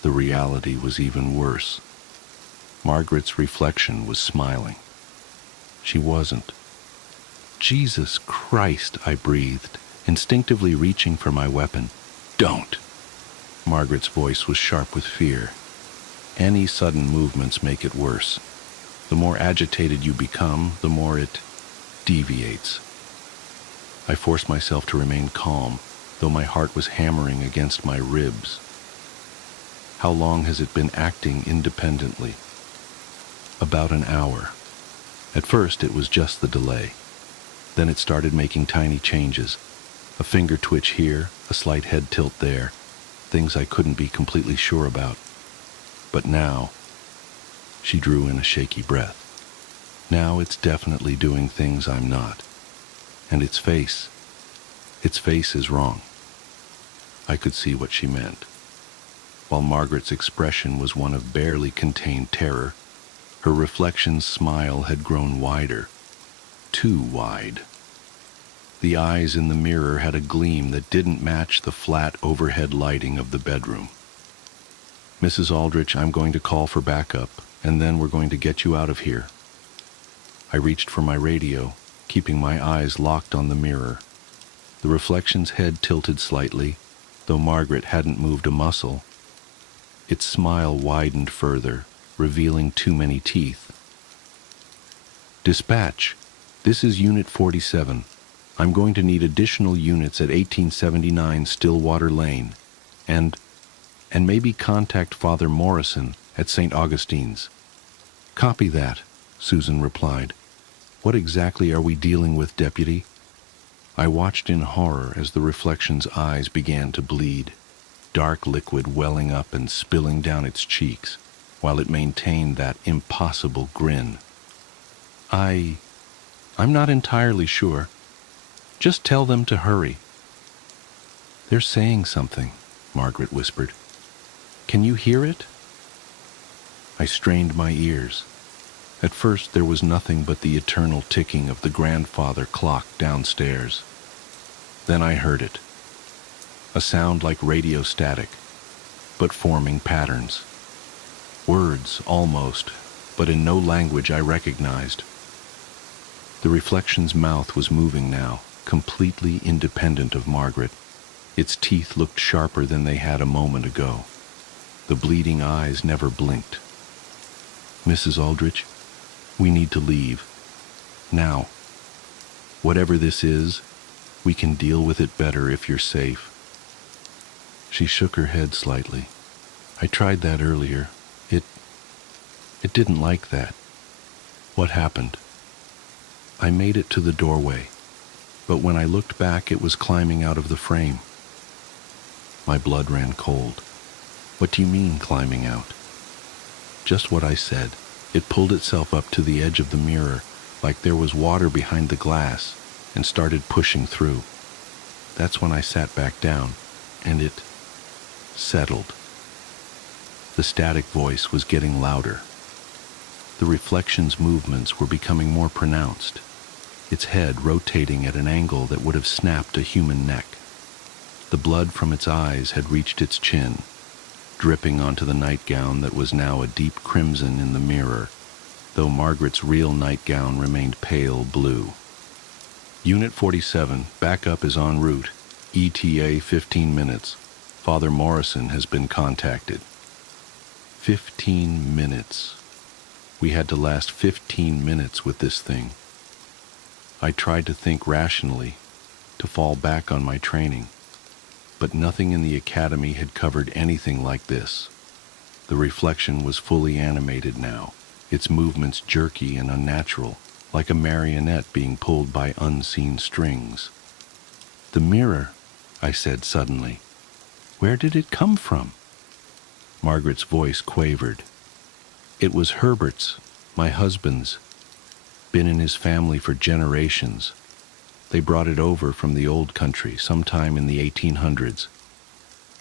the reality was even worse. Margaret's reflection was smiling. She wasn't. Jesus Christ, I breathed, instinctively reaching for my weapon. Don't! Margaret's voice was sharp with fear. Any sudden movements make it worse. The more agitated you become, the more it deviates. I forced myself to remain calm, though my heart was hammering against my ribs. How long has it been acting independently? About an hour. At first, it was just the delay. Then it started making tiny changes. A finger twitch here, a slight head tilt there. Things I couldn't be completely sure about. But now, she drew in a shaky breath. Now it's definitely doing things I'm not. And its face is wrong. I could see what she meant. While Margaret's expression was one of barely contained terror, her reflection's smile had grown wider. Too wide. The eyes in the mirror had a gleam that didn't match the flat overhead lighting of the bedroom. Mrs. Aldrich, I'm going to call for backup, and then we're going to get you out of here. I reached for my radio, keeping my eyes locked on the mirror. The reflection's head tilted slightly, though Margaret hadn't moved a muscle. Its smile widened further, revealing too many teeth. Dispatch, this is Unit 47. I'm going to need additional units at 1879 Stillwater Lane, and maybe contact Father Morrison at St. Augustine's. Copy that, Susan replied. What exactly are we dealing with, Deputy? I watched in horror as the reflection's eyes began to bleed, dark liquid welling up and spilling down its cheeks, while it maintained that impossible grin. I'm not entirely sure. Just tell them to hurry. They're saying something, Margaret whispered. Can you hear it? I strained my ears. At first there was nothing but the eternal ticking of the grandfather clock downstairs. Then I heard it. A sound like radio static, but forming patterns. Words, almost, but in no language I recognized. The reflection's mouth was moving now, completely independent of Margaret. Its teeth looked sharper than they had a moment ago. The bleeding eyes never blinked. Mrs. Aldrich, we need to leave. Now. Whatever this is, we can deal with it better if you're safe. She shook her head slightly. I tried that earlier. It didn't like that. What happened? I made it to the doorway, but when I looked back, it was climbing out of the frame. My blood ran cold. What do you mean, climbing out? Just what I said. It pulled itself up to the edge of the mirror, like there was water behind the glass, and started pushing through. That's when I sat back down, and it settled. The static voice was getting louder. The reflection's movements were becoming more pronounced, its head rotating at an angle that would have snapped a human neck. The blood from its eyes had reached its chin, dripping onto the nightgown that was now a deep crimson in the mirror, though Margaret's real nightgown remained pale blue. Unit 47, backup is en route. ETA 15 minutes. Father Morrison has been contacted. 15 minutes. We had to last 15 minutes with this thing. I tried to think rationally, to fall back on my training, but nothing in the academy had covered anything like this. The reflection was fully animated now, its movements jerky and unnatural, like a marionette being pulled by unseen strings. The mirror, I said suddenly. Where did it come from? Margaret's voice quavered. It was Herbert's, my husband's. Been in his family for generations. They brought it over from the old country sometime in the 1800s.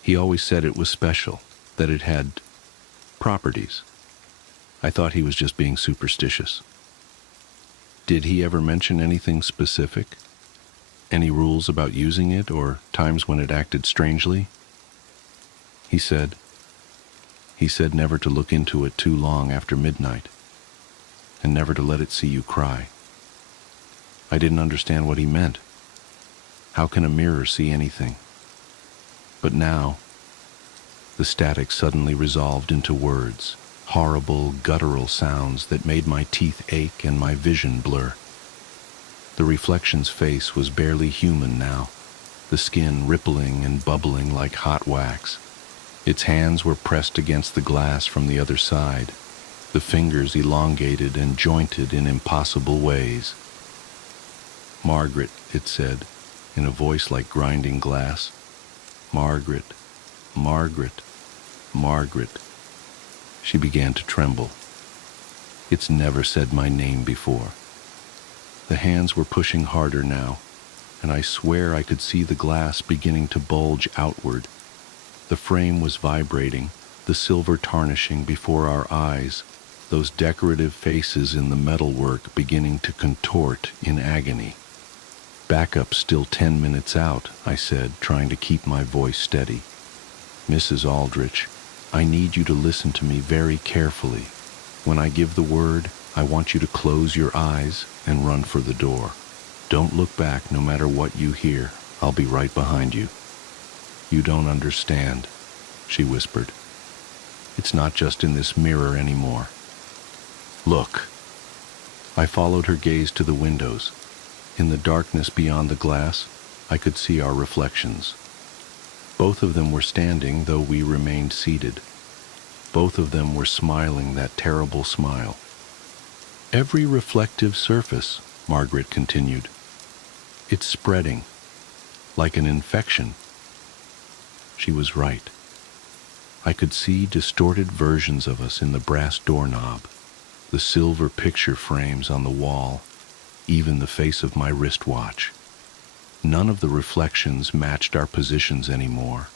He always said it was special, that it had properties. I thought he was just being superstitious. Did he ever mention anything specific? Any rules about using it or times when it acted strangely? He said never to look into it too long after midnight, and never to let it see you cry. I didn't understand what he meant. How can a mirror see anything? But now, the static suddenly resolved into words, horrible, guttural sounds that made my teeth ache and my vision blur. The reflection's face was barely human now, the skin rippling and bubbling like hot wax. Its hands were pressed against the glass from the other side, the fingers elongated and jointed in impossible ways. "Margaret," it said, in a voice like grinding glass. "Margaret, Margaret, Margaret." She began to tremble. It's never said my name before. The hands were pushing harder now, and I swear I could see the glass beginning to bulge outward. The frame was vibrating, the silver tarnishing before our eyes, those decorative faces in the metalwork beginning to contort in agony. "Backup still 10 minutes out," I said, trying to keep my voice steady. "Mrs. Aldrich, I need you to listen to me very carefully. When I give the word, I want you to close your eyes and run for the door. Don't look back no matter what you hear. I'll be right behind you." "You don't understand," she whispered. "It's not just in this mirror anymore. Look." I followed her gaze to the windows. In the darkness beyond the glass, I could see our reflections. Both of them were standing, though we remained seated. Both of them were smiling that terrible smile. "Every reflective surface," Margaret continued. "It's spreading, like an infection." She was right. I could see distorted versions of us in the brass doorknob, the silver picture frames on the wall, even the face of my wristwatch. None of the reflections matched our positions anymore.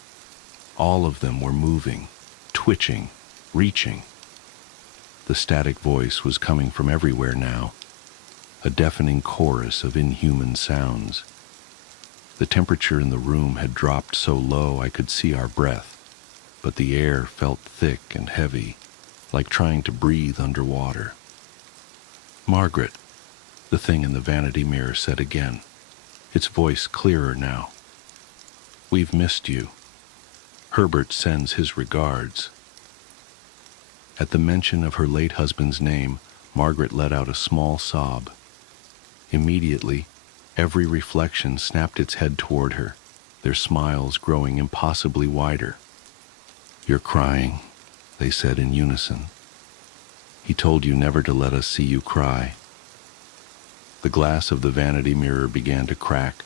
All of them were moving, twitching, reaching. The static voice was coming from everywhere now, a deafening chorus of inhuman sounds. The temperature in the room had dropped so low I could see our breath, but the air felt thick and heavy, like trying to breathe underwater. "Margaret," the thing in the vanity mirror said again, its voice clearer now. "We've missed you. Herbert sends his regards." At the mention of her late husband's name, Margaret let out a small sob. Immediately, every reflection snapped its head toward her, their smiles growing impossibly wider. "You're crying," they said in unison. "He told you never to let us see you cry." The glass of the vanity mirror began to crack,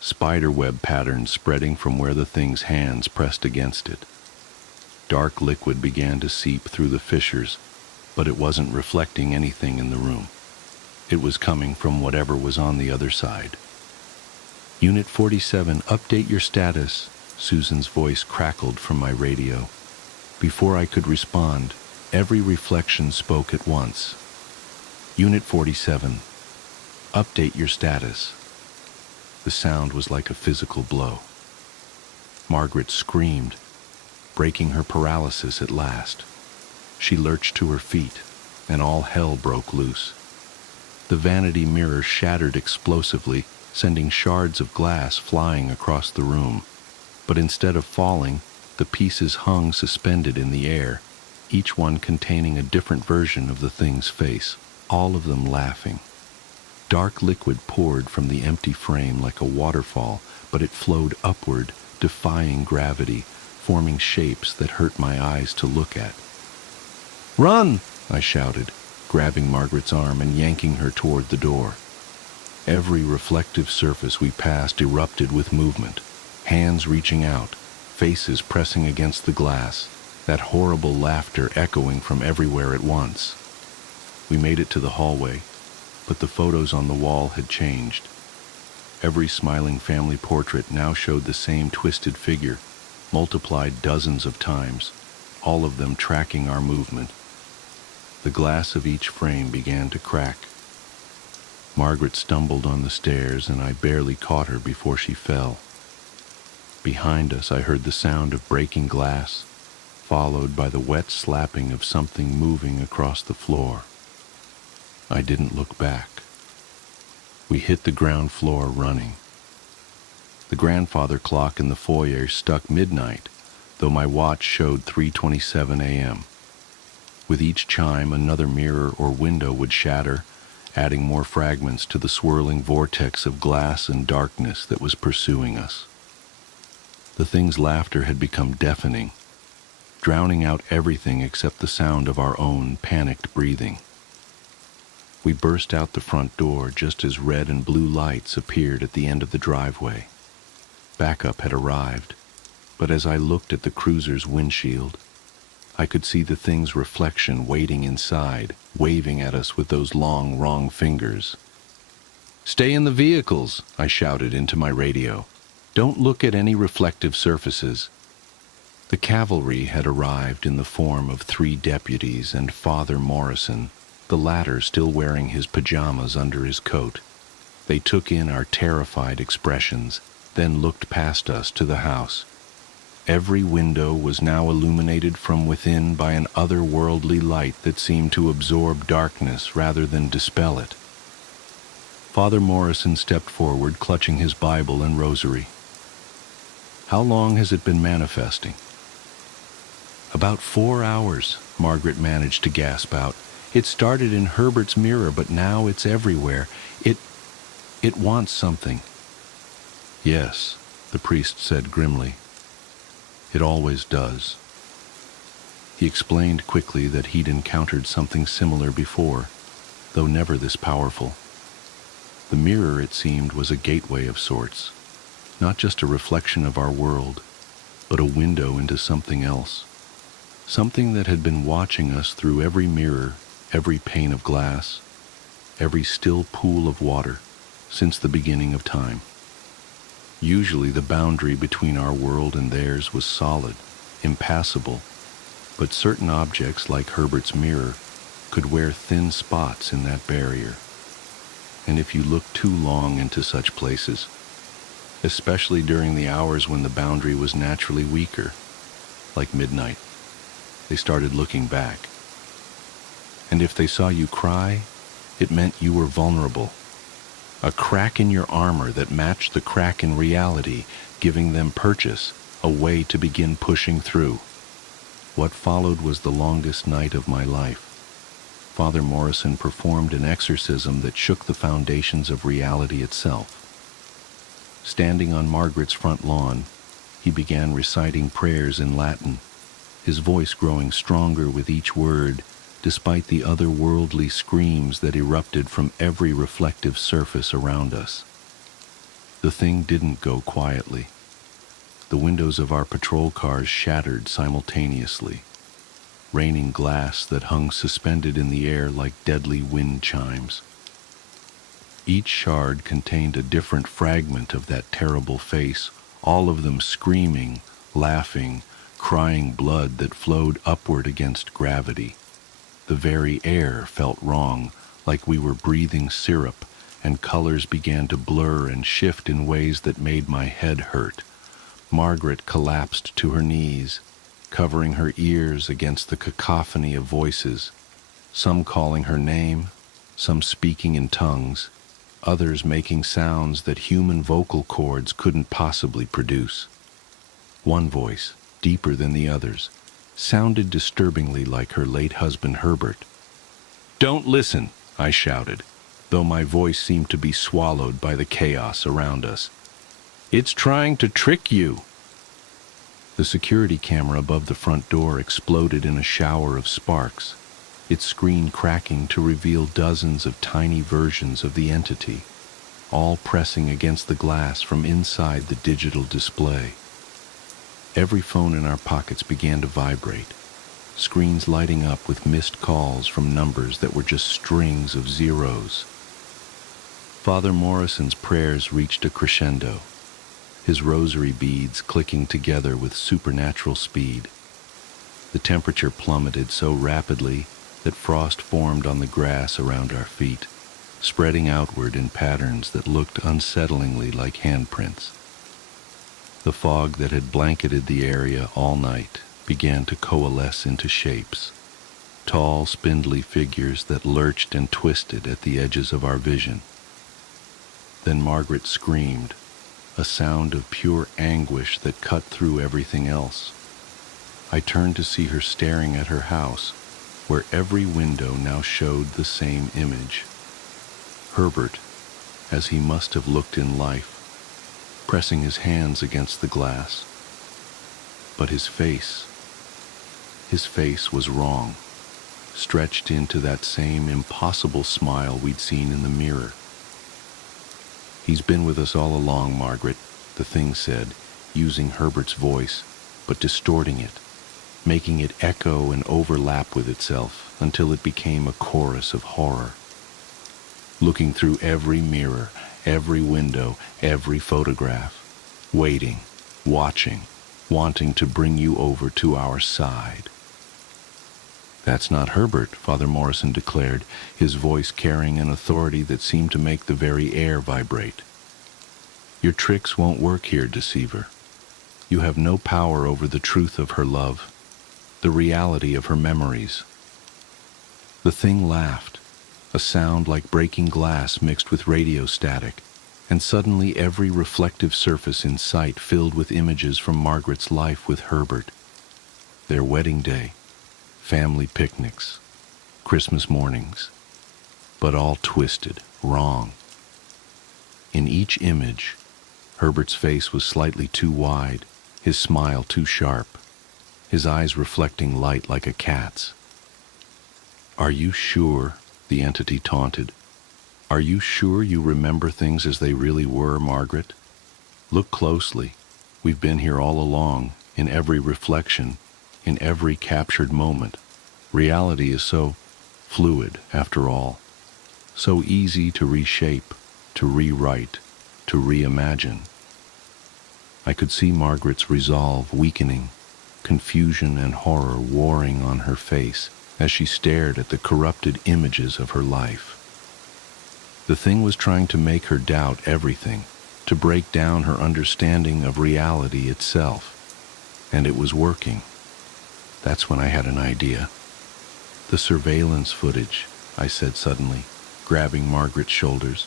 spiderweb patterns spreading from where the thing's hands pressed against it. Dark liquid began to seep through the fissures, but it wasn't reflecting anything in the room. It was coming from whatever was on the other side. "Unit 47, update your status," Susan's voice crackled from my radio. Before I could respond, every reflection spoke at once. "Unit 47, update your status." The sound was like a physical blow. Margaret screamed, breaking her paralysis at last. She lurched to her feet, and all hell broke loose. The vanity mirror shattered explosively, sending shards of glass flying across the room. But instead of falling, the pieces hung suspended in the air, each one containing a different version of the thing's face, all of them laughing. Dark liquid poured from the empty frame like a waterfall, but it flowed upward, defying gravity, forming shapes that hurt my eyes to look at. "Run!" I shouted, grabbing Margaret's arm and yanking her toward the door. Every reflective surface we passed erupted with movement, hands reaching out, faces pressing against the glass, that horrible laughter echoing from everywhere at once. We made it to the hallway, but the photos on the wall had changed. Every smiling family portrait now showed the same twisted figure, multiplied dozens of times, all of them tracking our movement. The glass of each frame began to crack. Margaret stumbled on the stairs, and I barely caught her before she fell. Behind us, I heard the sound of breaking glass, followed by the wet slapping of something moving across the floor. I didn't look back. We hit the ground floor running. The grandfather clock in the foyer struck midnight, though my watch showed 3:27 a.m. With each chime, another mirror or window would shatter, adding more fragments to the swirling vortex of glass and darkness that was pursuing us. The thing's laughter had become deafening, drowning out everything except the sound of our own panicked breathing. We burst out the front door just as red and blue lights appeared at the end of the driveway. Backup had arrived, but as I looked at the cruiser's windshield, I could see the thing's reflection waiting inside, waving at us with those long, wrong fingers. "Stay in the vehicles," I shouted into my radio. "Don't look at any reflective surfaces." The cavalry had arrived in the form of 3 deputies and Father Morrison, the latter still wearing his pajamas under his coat. They took in our terrified expressions, then looked past us to the house. Every window was now illuminated from within by an otherworldly light that seemed to absorb darkness rather than dispel it. Father Morrison stepped forward, clutching his Bible and rosary. "How long has it been manifesting?" "About 4 hours," Margaret managed to gasp out. "It started in Herbert's mirror, but now it's everywhere. It wants something." "Yes," the priest said grimly. "It always does." He explained quickly that he'd encountered something similar before, though never this powerful. The mirror, it seemed, was a gateway of sorts, not just a reflection of our world, but a window into something else, something that had been watching us through every mirror, every pane of glass, every still pool of water, since the beginning of time. Usually the boundary between our world and theirs was solid, impassable, but certain objects like Herbert's mirror could wear thin spots in that barrier. And if you looked too long into such places, especially during the hours when the boundary was naturally weaker, like midnight, they started looking back. And if they saw you cry, it meant you were vulnerable. A crack in your armor that matched the crack in reality, giving them purchase, a way to begin pushing through. What followed was the longest night of my life. Father Morrison performed an exorcism that shook the foundations of reality itself. Standing on Margaret's front lawn, he began reciting prayers in Latin, his voice growing stronger with each word, despite the otherworldly screams that erupted from every reflective surface around us. The thing didn't go quietly. The windows of our patrol cars shattered simultaneously, raining glass that hung suspended in the air like deadly wind chimes. Each shard contained a different fragment of that terrible face, all of them screaming, laughing, crying blood that flowed upward against gravity. The very air felt wrong, like we were breathing syrup, and colors began to blur and shift in ways that made my head hurt. Margaret collapsed to her knees, covering her ears against the cacophony of voices, some calling her name, some speaking in tongues, others making sounds that human vocal cords couldn't possibly produce. One voice, deeper than the others, sounded disturbingly like her late husband Herbert. "Don't listen," I shouted, though my voice seemed to be swallowed by the chaos around us. "It's trying to trick you." The security camera above the front door exploded in a shower of sparks, its screen cracking to reveal dozens of tiny versions of the entity, all pressing against the glass from inside the digital display. Every phone in our pockets began to vibrate, screens lighting up with missed calls from numbers that were just strings of zeros. Father Morrison's prayers reached a crescendo, his rosary beads clicking together with supernatural speed. The temperature plummeted so rapidly that frost formed on the grass around our feet, spreading outward in patterns that looked unsettlingly like handprints. The fog that had blanketed the area all night began to coalesce into shapes, tall, spindly figures that lurched and twisted at the edges of our vision. Then Margaret screamed, a sound of pure anguish that cut through everything else. I turned to see her staring at her house, where every window now showed the same image. Herbert, as he must have looked in life, pressing his hands against the glass. But his face was wrong, stretched into that same impossible smile we'd seen in the mirror. "He's been with us all along, Margaret," the thing said, using Herbert's voice, but distorting it, making it echo and overlap with itself until it became a chorus of horror. "Looking through every mirror, every window, every photograph, waiting, watching, wanting to bring you over to our side." "That's not Herbert," Father Morrison declared, his voice carrying an authority that seemed to make the very air vibrate. "Your tricks won't work here, deceiver. You have no power over the truth of her love, the reality of her memories." The thing laughed, a sound like breaking glass mixed with radio static, and suddenly every reflective surface in sight filled with images from Margaret's life with Herbert. Their wedding day, family picnics, Christmas mornings, but all twisted, wrong. In each image, Herbert's face was slightly too wide, his smile too sharp, his eyes reflecting light like a cat's. "Are you sure?" the entity taunted. "Are you sure you remember things as they really were, Margaret? Look closely. We've been here all along, in every reflection, in every captured moment. Reality is so fluid, after all, so easy to reshape, to rewrite, to reimagine." I could see Margaret's resolve weakening, confusion and horror warring on her face as she stared at the corrupted images of her life. The thing was trying to make her doubt everything, to break down her understanding of reality itself. And it was working. That's when I had an idea. "The surveillance footage," I said suddenly, grabbing Margaret's shoulders.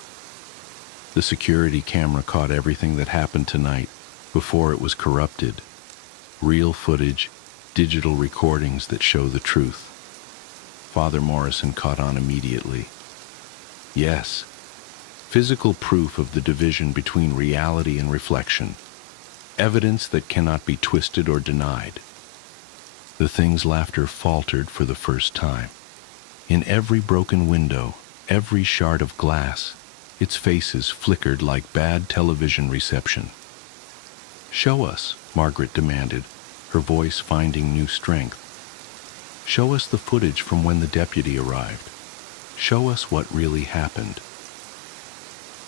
"The security camera caught everything that happened tonight before it was corrupted. Real footage, digital recordings that show the truth." Father Morrison caught on immediately. "Yes, physical proof of the division between reality and reflection. Evidence that cannot be twisted or denied." The thing's laughter faltered for the first time. In every broken window, every shard of glass, its faces flickered like bad television reception. "Show us," Margaret demanded, her voice finding new strength. "Show us the footage from when the deputy arrived. Show us what really happened."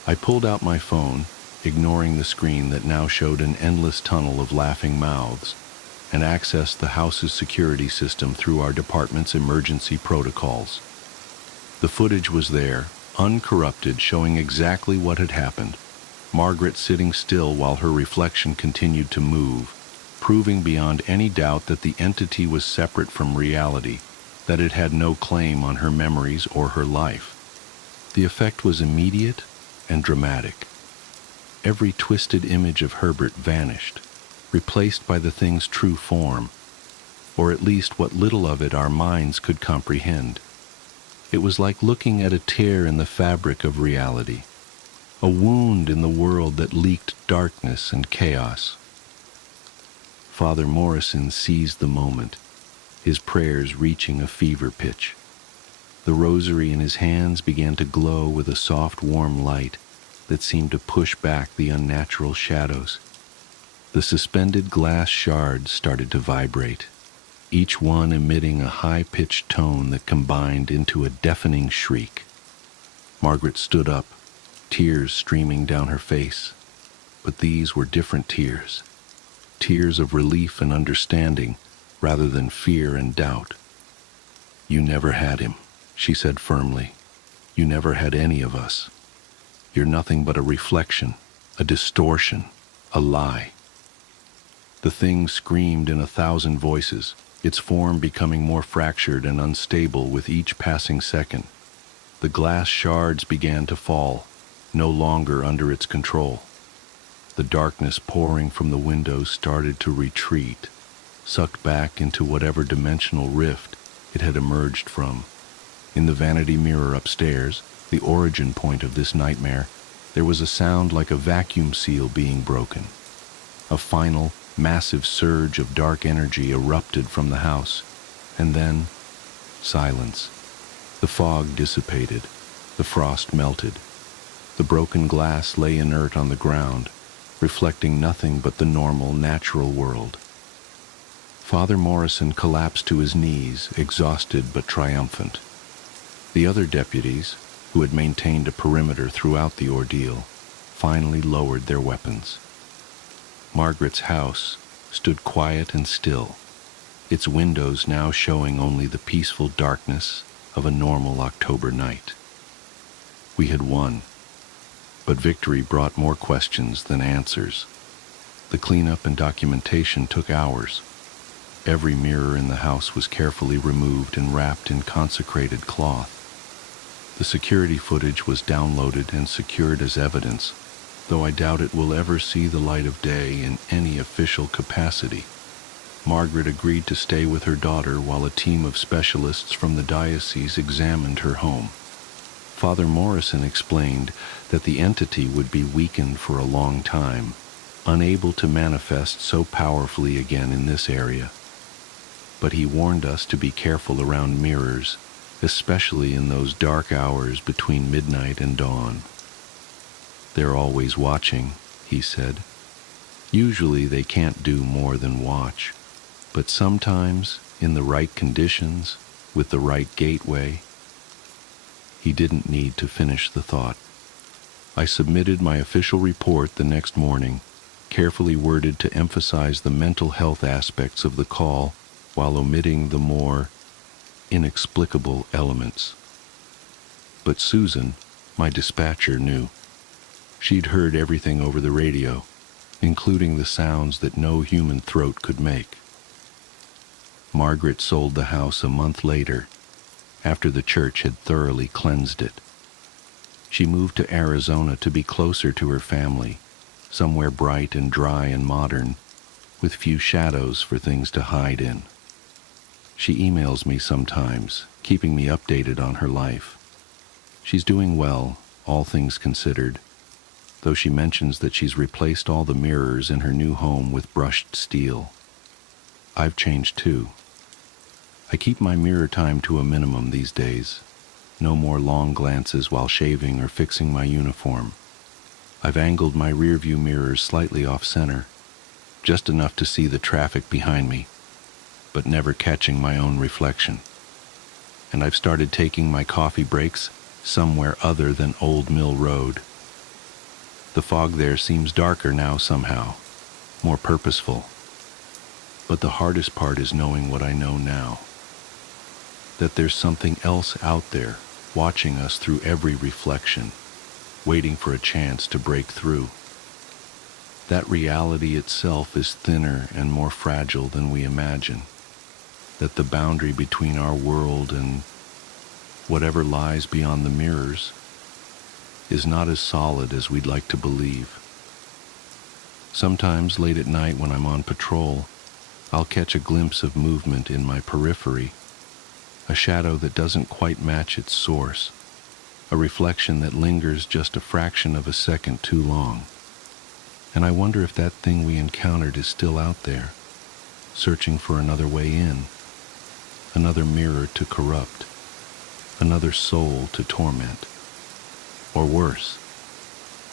I pulled out my phone, ignoring the screen that now showed an endless tunnel of laughing mouths, and accessed the house's security system through our department's emergency protocols. The footage was there, uncorrupted, showing exactly what had happened. Margaret sitting still while her reflection continued to move, proving beyond any doubt that the entity was separate from reality, that it had no claim on her memories or her life. The effect was immediate and dramatic. Every twisted image of Herbert vanished, replaced by the thing's true form, or at least what little of it our minds could comprehend. It was like looking at a tear in the fabric of reality, a wound in the world that leaked darkness and chaos. Father Morrison seized the moment, his prayers reaching a fever pitch. The rosary in his hands began to glow with a soft, warm light that seemed to push back the unnatural shadows. The suspended glass shards started to vibrate, each one emitting a high-pitched tone that combined into a deafening shriek. Margaret stood up, tears streaming down her face. But these were different tears. Tears of relief and understanding, rather than fear and doubt. "You never had him," she said firmly. "You never had any of us. You're nothing but a reflection, a distortion, a lie." The thing screamed in 1,000 voices, its form becoming more fractured and unstable with each passing second. The glass shards began to fall, no longer under its control. The darkness pouring from the windows started to retreat, sucked back into whatever dimensional rift it had emerged from. In the vanity mirror upstairs, the origin point of this nightmare, there was a sound like a vacuum seal being broken. A final, massive surge of dark energy erupted from the house, and then silence. The fog dissipated, the frost melted. The broken glass lay inert on the ground, reflecting nothing but the normal, natural world. Father Morrison collapsed to his knees, exhausted but triumphant. The other deputies, who had maintained a perimeter throughout the ordeal, finally lowered their weapons. Margaret's house stood quiet and still, its windows now showing only the peaceful darkness of a normal October night. We had won, but victory brought more questions than answers. The cleanup and documentation took hours. Every mirror in the house was carefully removed and wrapped in consecrated cloth. The security footage was downloaded and secured as evidence, though I doubt it will ever see the light of day in any official capacity. Margaret agreed to stay with her daughter while a team of specialists from the diocese examined her home. Father Morrison explained that the entity would be weakened for a long time, unable to manifest so powerfully again in this area. But he warned us to be careful around mirrors, especially in those dark hours between midnight and dawn. "They're always watching," he said. "Usually they can't do more than watch, but sometimes, in the right conditions, with the right gateway." He didn't need to finish the thought. I submitted my official report the next morning, carefully worded to emphasize the mental health aspects of the call while omitting the more inexplicable elements. But Susan, my dispatcher, knew. She'd heard everything over the radio, including the sounds that no human throat could make. Margaret sold the house a month later, after the church had thoroughly cleansed it. She moved to Arizona to be closer to her family, somewhere bright and dry and modern, with few shadows for things to hide in. She emails me sometimes, keeping me updated on her life. She's doing well, all things considered, though she mentions that she's replaced all the mirrors in her new home with brushed steel. I've changed too. I keep my mirror time to a minimum these days. No more long glances while shaving or fixing my uniform. I've angled my rearview mirrors slightly off-center, just enough to see the traffic behind me, but never catching my own reflection. And I've started taking my coffee breaks somewhere other than Old Mill Road. The fog there seems darker now somehow, more purposeful. But the hardest part is knowing what I know now. That there's something else out there, watching us through every reflection, waiting for a chance to break through. That reality itself is thinner and more fragile than we imagine. That the boundary between our world and whatever lies beyond the mirrors is not as solid as we'd like to believe. Sometimes late at night when I'm on patrol, I'll catch a glimpse of movement in my periphery, a shadow that doesn't quite match its source, a reflection that lingers just a fraction of a second too long. And I wonder if that thing we encountered is still out there, searching for another way in, another mirror to corrupt, another soul to torment. Or worse,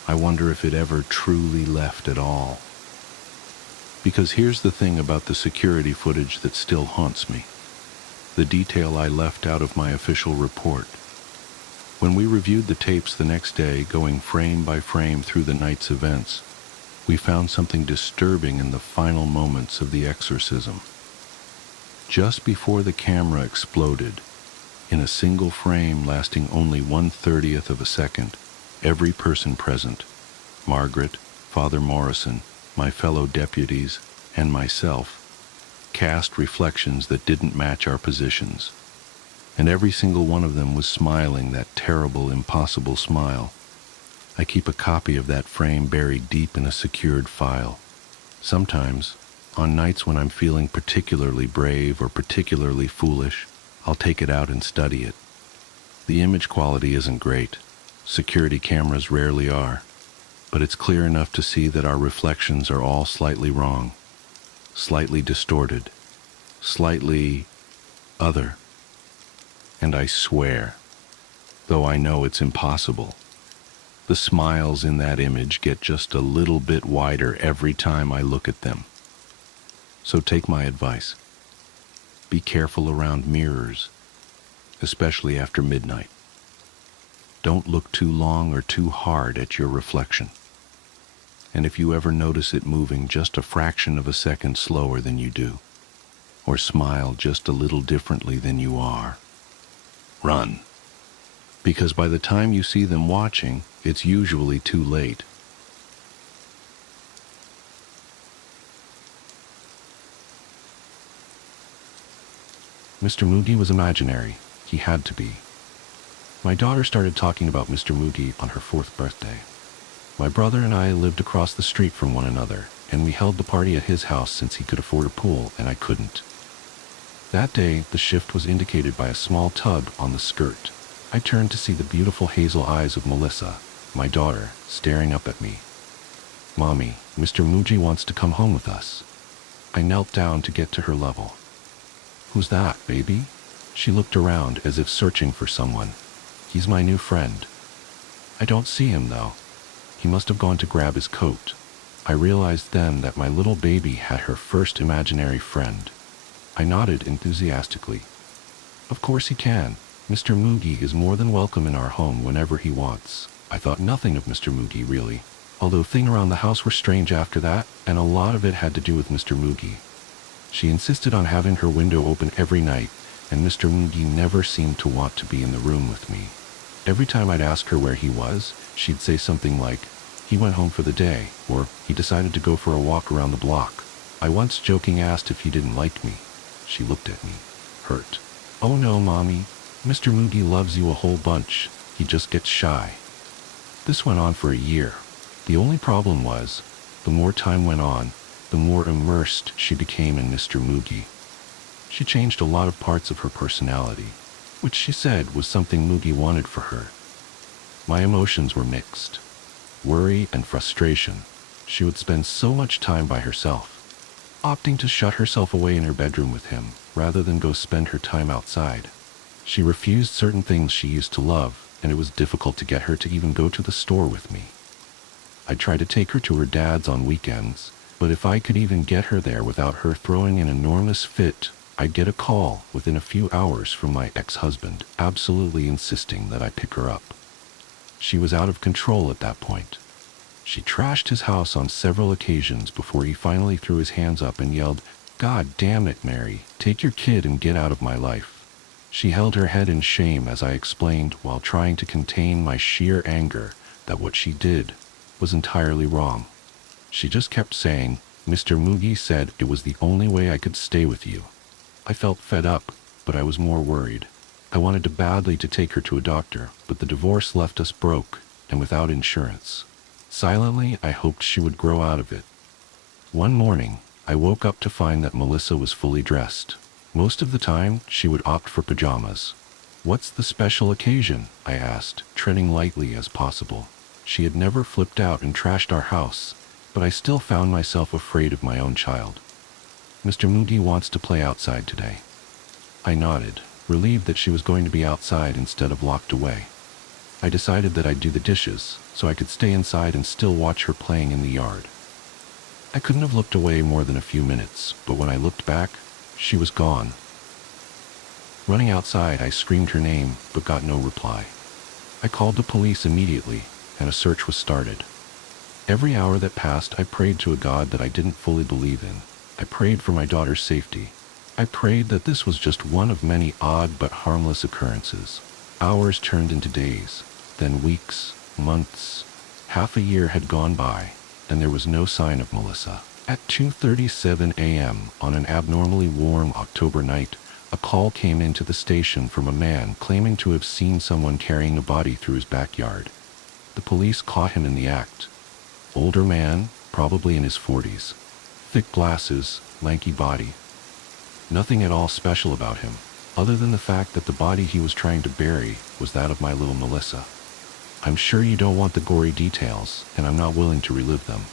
I wonder if it ever truly left at all. Because here's the thing about the security footage that still haunts me, the detail I left out of my official report. When we reviewed the tapes the next day, going frame by frame through the night's events, we found something disturbing in the final moments of the exorcism. Just before the camera exploded, in a single frame lasting only 1/30th of a second, every person present, Margaret, Father Morrison, my fellow deputies, and myself, cast reflections that didn't match our positions. And every single one of them was smiling that terrible, impossible smile. I keep a copy of that frame buried deep in a secured file. Sometimes, on nights when I'm feeling particularly brave or particularly foolish, I'll take it out and study it. The image quality isn't great. Security cameras rarely are. But it's clear enough to see that our reflections are all slightly wrong, slightly distorted, slightly other. And I swear, though I know it's impossible, the smiles in that image get just a little bit wider every time I look at them. So take my advice. Be careful around mirrors, especially after midnight. Don't look too long or too hard at your reflection. And if you ever notice it moving just a fraction of a second slower than you do, or smile just a little differently than you are, run. Because by the time you see them watching, it's usually too late. Mr. Moody was imaginary. He had to be. My daughter started talking about Mr. Moody on her 4th birthday. My brother and I lived across the street from one another, and we held the party at his house since he could afford a pool and I couldn't. That day, the shift was indicated by a small tug on the skirt. I turned to see the beautiful hazel eyes of Melissa, my daughter, staring up at me. "Mommy, Mr. Moody wants to come home with us." I knelt down to get to her level. "Who's that, baby?" She looked around as if searching for someone. "He's my new friend." "I don't see him, though. He must have gone to grab his coat." I realized then that my little baby had her first imaginary friend. I nodded enthusiastically. "Of course he can. Mr. Moody is more than welcome in our home whenever he wants." I thought nothing of Mr. Moody, really, although things around the house were strange after that, and a lot of it had to do with Mr. Moody. She insisted on having her window open every night, and Mr. Moody never seemed to want to be in the room with me. Every time I'd ask her where he was, she'd say something like, "He went home for the day," or "He decided to go for a walk around the block." I once joking asked if he didn't like me. She looked at me, hurt. "Oh no, Mommy. Mr. Moody loves you a whole bunch. He just gets shy." This went on for a year. The only problem was, the more time went on, the more immersed she became in Mr. Moody. She changed a lot of parts of her personality, which she said was something Moody wanted for her. My emotions were mixed. Worry and frustration. She would spend so much time by herself, opting to shut herself away in her bedroom with him, rather than go spend her time outside. She refused certain things she used to love, and it was difficult to get her to even go to the store with me. I tried to take her to her dad's on weekends, but if I could even get her there without her throwing an enormous fit, I'd get a call within a few hours from my ex-husband, absolutely insisting that I pick her up. She was out of control at that point. She trashed his house on several occasions before he finally threw his hands up and yelled, "God damn it, Mary, take your kid and get out of my life." She held her head in shame as I explained, while trying to contain my sheer anger, that what she did was entirely wrong. She just kept saying, "Mr. Moody said it was the only way I could stay with you." I felt fed up, but I was more worried. I wanted to badly to take her to a doctor, but the divorce left us broke and without insurance. Silently, I hoped she would grow out of it. One morning, I woke up to find that Melissa was fully dressed. Most of the time, she would opt for pajamas. "What's the special occasion?" I asked, treading lightly as possible. She had never flipped out and trashed our house, but I still found myself afraid of my own child. "Mr. Moody wants to play outside today." I nodded, relieved that she was going to be outside instead of locked away. I decided that I'd do the dishes, so I could stay inside and still watch her playing in the yard. I couldn't have looked away more than a few minutes, but when I looked back, she was gone. Running outside, I screamed her name, but got no reply. I called the police immediately, and a search was started. Every hour that passed, I prayed to a God that I didn't fully believe in. I prayed for my daughter's safety. I prayed that this was just one of many odd but harmless occurrences. Hours turned into days, then weeks, months. Half a year had gone by, and there was no sign of Melissa. At 2:37 a.m. on an abnormally warm October night, a call came into the station from a man claiming to have seen someone carrying a body through his backyard. The police caught him in the act. Older man, probably in his 40s. Thick glasses, lanky body. Nothing at all special about him, other than the fact that the body he was trying to bury was that of my little Melissa. I'm sure you don't want the gory details, and I'm not willing to relive them.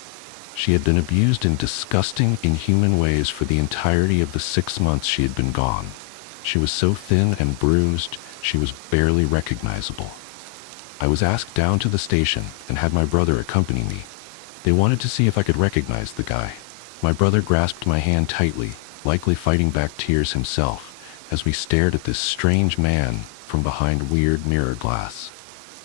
She had been abused in disgusting, inhuman ways for the entirety of the 6 months she had been gone. She was so thin and bruised, she was barely recognizable. I was asked down to the station and had my brother accompany me. They wanted to see if I could recognize the guy. My brother grasped my hand tightly, likely fighting back tears himself, as we stared at this strange man from behind weird mirror glass.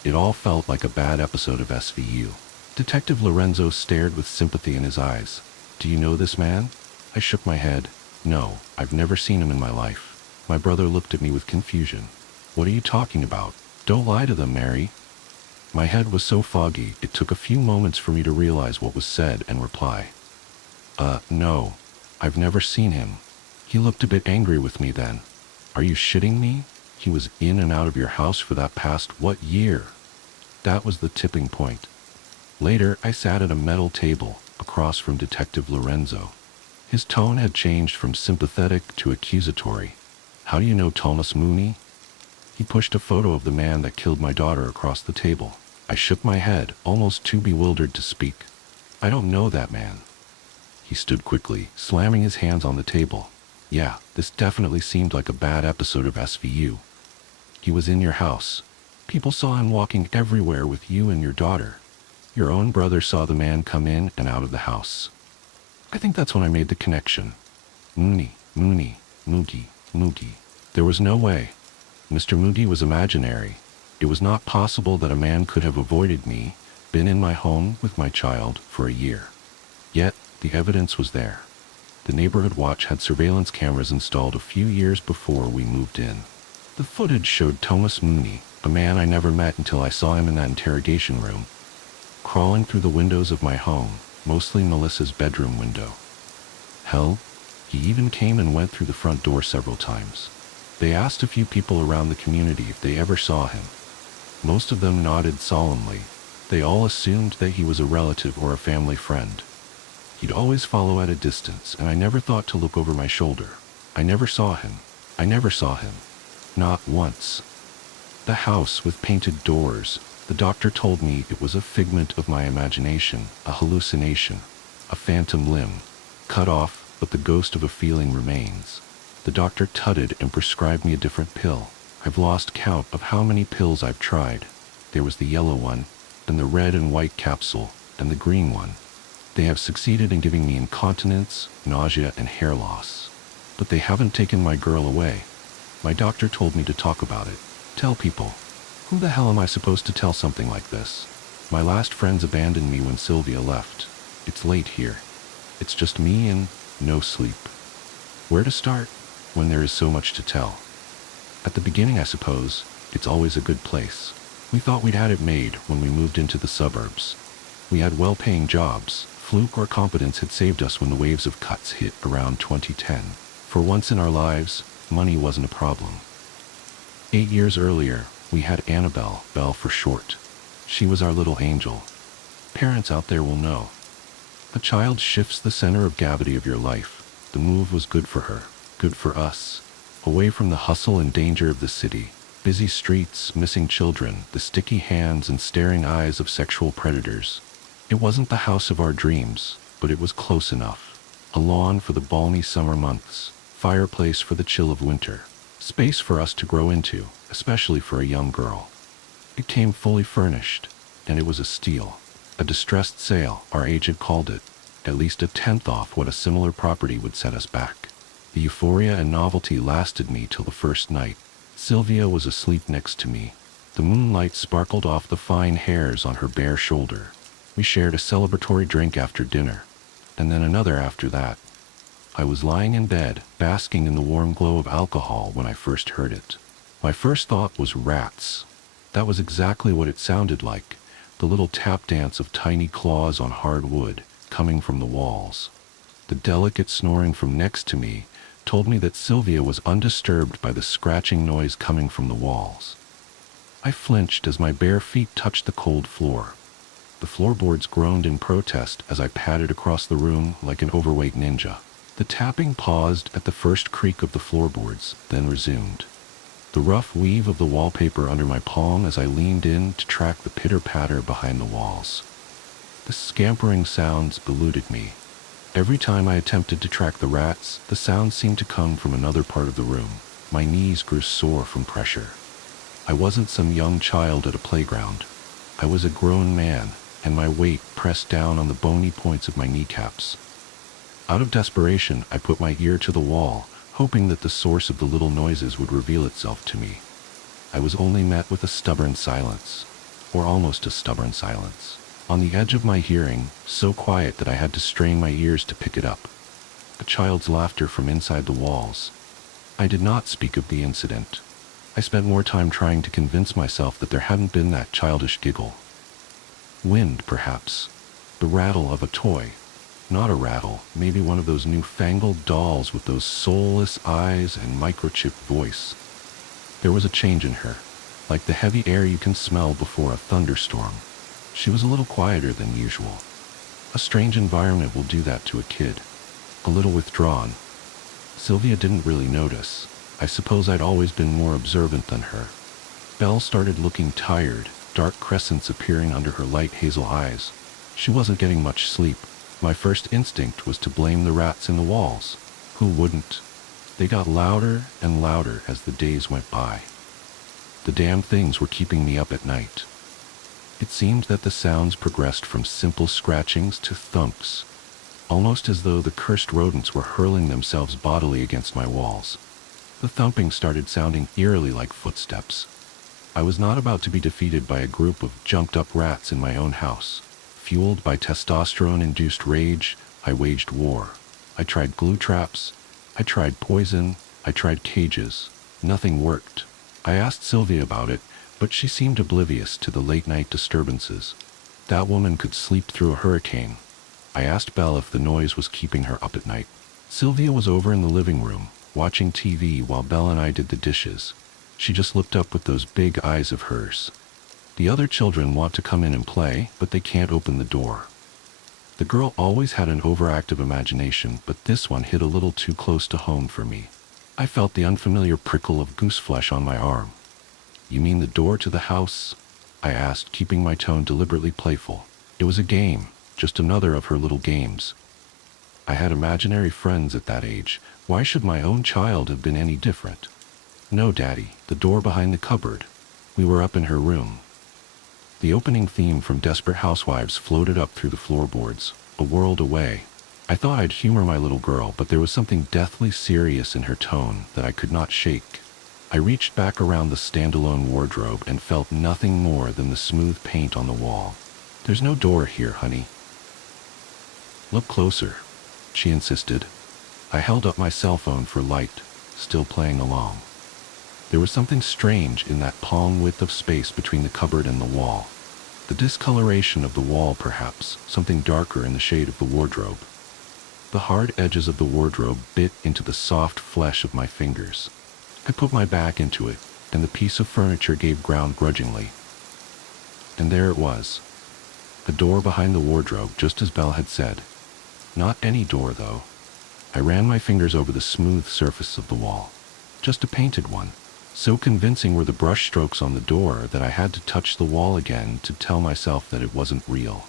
It all felt like a bad episode of SVU. Detective Lorenzo stared with sympathy in his eyes. "Do you know this man?" I shook my head. "No, I've never seen him in my life." My brother looked at me with confusion. "What are you talking about? Don't lie to them, Mary." My head was so foggy, it took a few moments for me to realize what was said and reply. No, I've never seen him." He looked a bit angry with me then. "Are you shitting me? He was in and out of your house for that past what year?" That was the tipping point. Later, I sat at a metal table across from Detective Lorenzo. His tone had changed from sympathetic to accusatory. "How do you know Thomas Mooney?" He pushed a photo of the man that killed my daughter across the table. I shook my head, almost too bewildered to speak. "I don't know that man." He stood quickly, slamming his hands on the table. "Yeah, this definitely seemed like a bad episode of SVU. He was in your house. People saw him walking everywhere with you and your daughter. Your own brother saw the man come in and out of the house." I think that's when I made the connection. Mooney. There was no way. Mr. Moody was imaginary. It was not possible that a man could have avoided me, been in my home with my child for a year. Yet, the evidence was there. The neighborhood watch had surveillance cameras installed a few years before we moved in. The footage showed Thomas Mooney, a man I never met until I saw him in that interrogation room, crawling through the windows of my home, mostly Melissa's bedroom window. Hell, he even came and went through the front door several times. They asked a few people around the community if they ever saw him. Most of them nodded solemnly. They all assumed that he was a relative or a family friend. He'd always follow at a distance, and I never thought to look over my shoulder. I never saw him. Not once. The house with painted doors. The doctor told me it was a figment of my imagination, a hallucination, a phantom limb, cut off, but the ghost of a feeling remains. The doctor tutted and prescribed me a different pill. I've lost count of how many pills I've tried. There was the yellow one, and the red and white capsule, and the green one. They have succeeded in giving me incontinence, nausea, and hair loss. But they haven't taken my girl away. My doctor told me to talk about it. Tell people. Who the hell am I supposed to tell something like this? My last friends abandoned me when Sylvia left. It's late here. It's just me and no sleep. Where to start when there is so much to tell? At the beginning, I suppose, it's always a good place. We thought we'd had it made when we moved into the suburbs. We had well-paying jobs. Fluke or competence had saved us when the waves of cuts hit around 2010. For once in our lives, money wasn't a problem. 8 years earlier, we had Annabelle, Belle for short. She was our little angel. Parents out there will know. A child shifts the center of gravity of your life. The move was good for her, good for us. Away from the hustle and danger of the city, busy streets, missing children, the sticky hands and staring eyes of sexual predators. It wasn't the house of our dreams, but it was close enough. A lawn for the balmy summer months, fireplace for the chill of winter, space for us to grow into, especially for a young girl. It came fully furnished, and it was a steal. A distressed sale, our agent called it, at least a tenth off what a similar property would set us back. The euphoria and novelty lasted me till the first night. Sylvia was asleep next to me. The moonlight sparkled off the fine hairs on her bare shoulder. We shared a celebratory drink after dinner, and then another after that. I was lying in bed, basking in the warm glow of alcohol when I first heard it. My first thought was rats. That was exactly what it sounded like, the little tap dance of tiny claws on hard wood, coming from the walls. The delicate snoring from next to me told me that Sylvia was undisturbed by the scratching noise coming from the walls. I flinched as my bare feet touched the cold floor. The floorboards groaned in protest as I padded across the room like an overweight ninja. The tapping paused at the first creak of the floorboards, then resumed. The rough weave of the wallpaper under my palm as I leaned in to track the pitter-patter behind the walls. The scampering sounds eluded me. Every time I attempted to track the rats, the sound seemed to come from another part of the room. My knees grew sore from pressure. I wasn't some young child at a playground. I was a grown man, and my weight pressed down on the bony points of my kneecaps. Out of desperation, I put my ear to the wall, hoping that the source of the little noises would reveal itself to me. I was only met with a stubborn silence, or almost a stubborn silence, on the edge of my hearing, so quiet that I had to strain my ears to pick it up. A child's laughter from inside the walls. I did not speak of the incident. I spent more time trying to convince myself that there hadn't been that childish giggle. Wind, perhaps. The rattle of a toy. Not a rattle, maybe one of those newfangled dolls with those soulless eyes and microchipped voice. There was a change in her, like the heavy air you can smell before a thunderstorm. She was a little quieter than usual. A strange environment will do that to a kid. A little withdrawn. Sylvia didn't really notice. I suppose I'd always been more observant than her. Belle started looking tired, dark crescents appearing under her light hazel eyes. She wasn't getting much sleep. My first instinct was to blame the rats in the walls. Who wouldn't? They got louder and louder as the days went by. The damn things were keeping me up at night. It seemed that the sounds progressed from simple scratchings to thumps, almost as though the cursed rodents were hurling themselves bodily against my walls. The thumping started sounding eerily like footsteps. I was not about to be defeated by a group of jumped-up rats in my own house. Fueled by testosterone-induced rage, I waged war. I tried glue traps. I tried poison. I tried cages. Nothing worked. I asked Sylvia about it, but she seemed oblivious to the late-night disturbances. That woman could sleep through a hurricane. I asked Belle if the noise was keeping her up at night. Sylvia was over in the living room, watching TV while Belle and I did the dishes. She just looked up with those big eyes of hers. The other children want to come in and play, but they can't open the door. The girl always had an overactive imagination, but this one hit a little too close to home for me. I felt the unfamiliar prickle of goose flesh on my arm. "You mean the door to the house?" I asked, keeping my tone deliberately playful. It was a game, just another of her little games. I had imaginary friends at that age. Why should my own child have been any different? "No, Daddy, the door behind the cupboard." We were up in her room. The opening theme from Desperate Housewives floated up through the floorboards, a world away. I thought I'd humor my little girl, but there was something deathly serious in her tone that I could not shake. I reached back around the standalone wardrobe and felt nothing more than the smooth paint on the wall. "There's no door here, honey." "Look closer," she insisted. I held up my cell phone for light, still playing along. There was something strange in that palm width of space between the cupboard and the wall. The discoloration of the wall, perhaps, something darker in the shade of the wardrobe. The hard edges of the wardrobe bit into the soft flesh of my fingers. I put my back into it, and the piece of furniture gave ground grudgingly. And there it was. A door behind the wardrobe, just as Belle had said. Not any door, though. I ran my fingers over the smooth surface of the wall. Just a painted one. So convincing were the brush strokes on the door that I had to touch the wall again to tell myself that it wasn't real.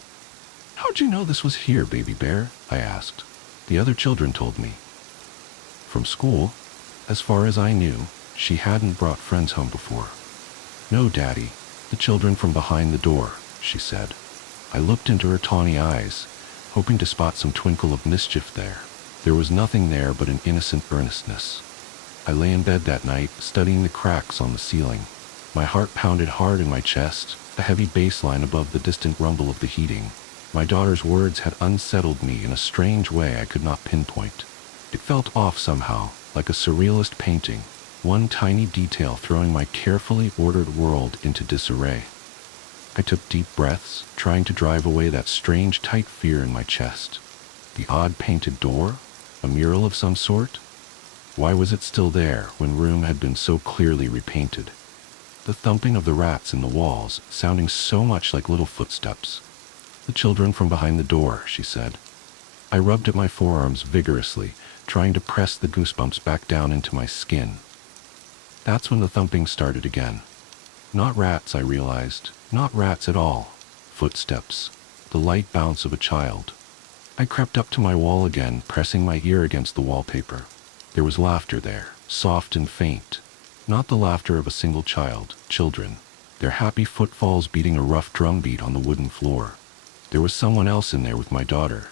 "How'd you know this was here, baby bear?" I asked. The other children told me. From school. As far as I knew, she hadn't brought friends home before. "No, Daddy, the children from behind the door," she said. I looked into her tawny eyes, hoping to spot some twinkle of mischief there. There was nothing there but an innocent earnestness. I lay in bed that night, studying the cracks on the ceiling. My heart pounded hard in my chest, a heavy bass line above the distant rumble of the heating. My daughter's words had unsettled me in a strange way I could not pinpoint. It felt off somehow, like a surrealist painting, one tiny detail throwing my carefully ordered world into disarray. I took deep breaths, trying to drive away that strange tight fear in my chest. The odd painted door? A mural of some sort? Why was it still there when room had been so clearly repainted? The thumping of the rats in the walls, sounding so much like little footsteps. The children from behind the door, she said. I rubbed at my forearms vigorously, trying to press the goosebumps back down into my skin. That's when the thumping started again. Not rats, I realized. Not rats at all. Footsteps. The light bounce of a child. I crept up to my wall again, pressing my ear against the wallpaper. There was laughter there, soft and faint. Not the laughter of a single child, children. Their happy footfalls beating a rough drum beat on the wooden floor. There was someone else in there with my daughter.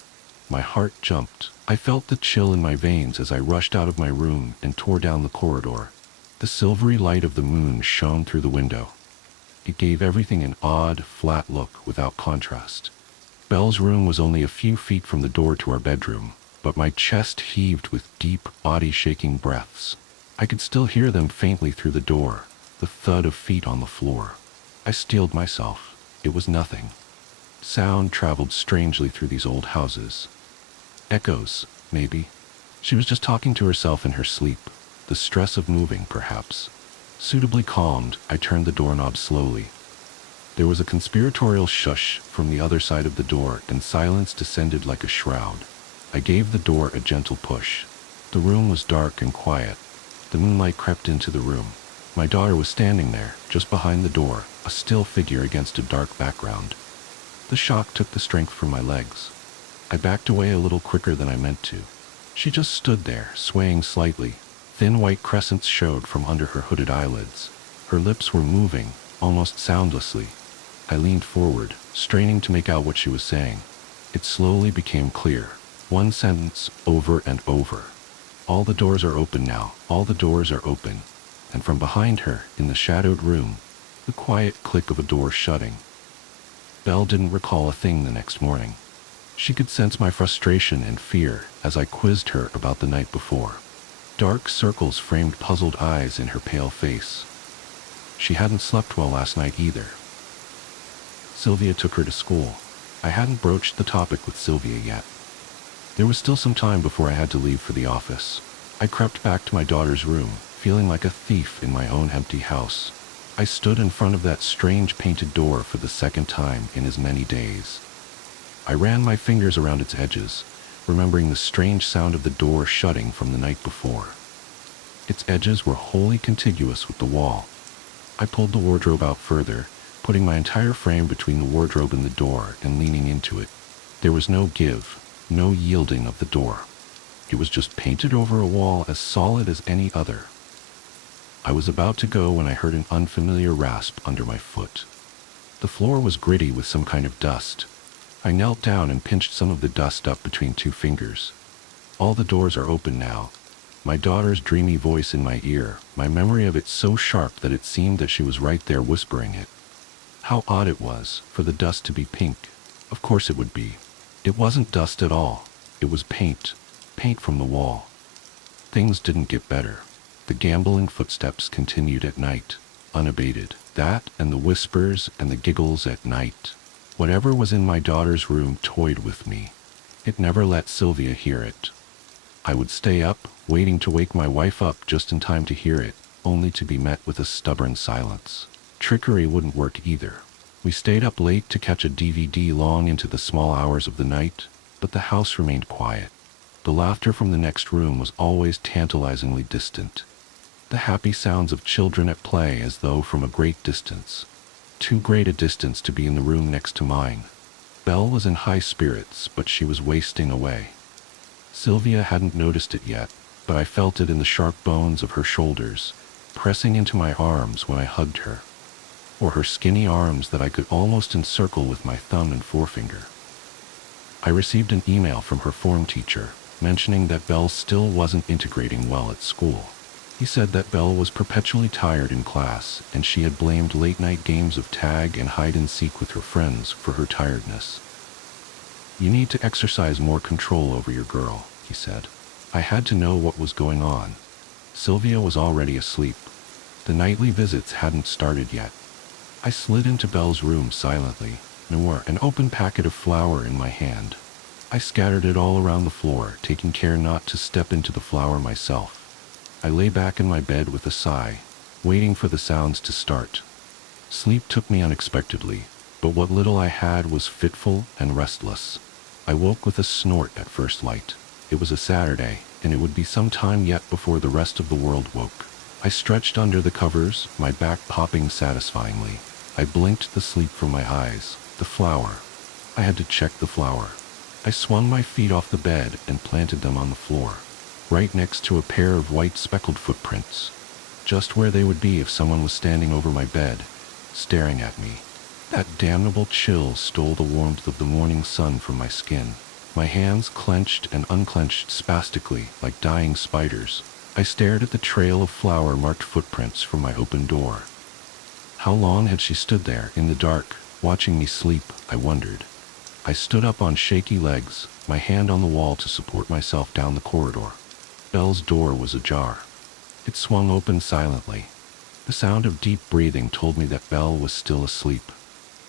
My heart jumped. I felt the chill in my veins as I rushed out of my room and tore down the corridor. The silvery light of the moon shone through the window. It gave everything an odd, flat look without contrast. Belle's room was only a few feet from the door to our bedroom, but my chest heaved with deep, body-shaking breaths. I could still hear them faintly through the door, the thud of feet on the floor. I steeled myself. It was nothing. Sound traveled strangely through these old houses. Echoes, maybe. She was just talking to herself in her sleep. The stress of moving, perhaps. Suitably calmed, I turned the doorknob slowly. There was a conspiratorial shush from the other side of the door, and silence descended like a shroud. I gave the door a gentle push. The room was dark and quiet. The moonlight crept into the room. My daughter was standing there, just behind the door, a still figure against a dark background. The shock took the strength from my legs. I backed away a little quicker than I meant to. She just stood there, swaying slightly. Thin white crescents showed from under her hooded eyelids. Her lips were moving, almost soundlessly. I leaned forward, straining to make out what she was saying. It slowly became clear. One sentence, over and over. All the doors are open now, all the doors are open. And from behind her, in the shadowed room, the quiet click of a door shutting. Belle didn't recall a thing the next morning. She could sense my frustration and fear as I quizzed her about the night before. Dark circles framed puzzled eyes in her pale face. She hadn't slept well last night either. Sylvia took her to school. I hadn't broached the topic with Sylvia yet. There was still some time before I had to leave for the office. I crept back to my daughter's room, feeling like a thief in my own empty house. I stood in front of that strange painted door for the second time in as many days. I ran my fingers around its edges, remembering the strange sound of the door shutting from the night before. Its edges were wholly contiguous with the wall. I pulled the wardrobe out further, putting my entire frame between the wardrobe and the door and leaning into it. There was no give, no yielding of the door. It was just painted over a wall as solid as any other. I was about to go when I heard an unfamiliar rasp under my foot. The floor was gritty with some kind of dust. I knelt down and pinched some of the dust up between two fingers. All the doors are open now. My daughter's dreamy voice in my ear, my memory of it so sharp that it seemed that she was right there whispering it. How odd it was for the dust to be pink. Of course it would be. It wasn't dust at all. It was paint. Paint from the wall. Things didn't get better. The gambling footsteps continued at night, unabated. That and the whispers and the giggles at night. Whatever was in my daughter's room toyed with me. It never let Sylvia hear it. I would stay up, waiting to wake my wife up just in time to hear it, only to be met with a stubborn silence. Trickery wouldn't work either. We stayed up late to catch a DVD long into the small hours of the night, but the house remained quiet. The laughter from the next room was always tantalizingly distant. The happy sounds of children at play as though from a great distance. Too great a distance to be in the room next to mine. Belle was in high spirits, but she was wasting away. Sylvia hadn't noticed it yet, but I felt it in the sharp bones of her shoulders, pressing into my arms when I hugged her, or her skinny arms that I could almost encircle with my thumb and forefinger. I received an email from her form teacher, mentioning that Belle still wasn't integrating well at school. He said that Belle was perpetually tired in class, and she had blamed late-night games of tag and hide-and-seek with her friends for her tiredness. "You need to exercise more control over your girl," he said. I had to know what was going on. Sylvia was already asleep. The nightly visits hadn't started yet. I slid into Belle's room silently, an open packet of flour in my hand. I scattered it all around the floor, taking care not to step into the flour myself. I lay back in my bed with a sigh, waiting for the sounds to start. Sleep took me unexpectedly, but what little I had was fitful and restless. I woke with a snort at first light. It was a Saturday, and it would be some time yet before the rest of the world woke. I stretched under the covers, my back popping satisfyingly. I blinked the sleep from my eyes. The flour. I had to check the flour. I swung my feet off the bed and planted them on the floor, right next to a pair of white speckled footprints, just where they would be if someone was standing over my bed, staring at me. That damnable chill stole the warmth of the morning sun from my skin. My hands clenched and unclenched spastically like dying spiders. I stared at the trail of flour-marked footprints from my open door. How long had she stood there, in the dark, watching me sleep, I wondered. I stood up on shaky legs, my hand on the wall to support myself down the corridor. Belle's door was ajar. It swung open silently. The sound of deep breathing told me that Belle was still asleep.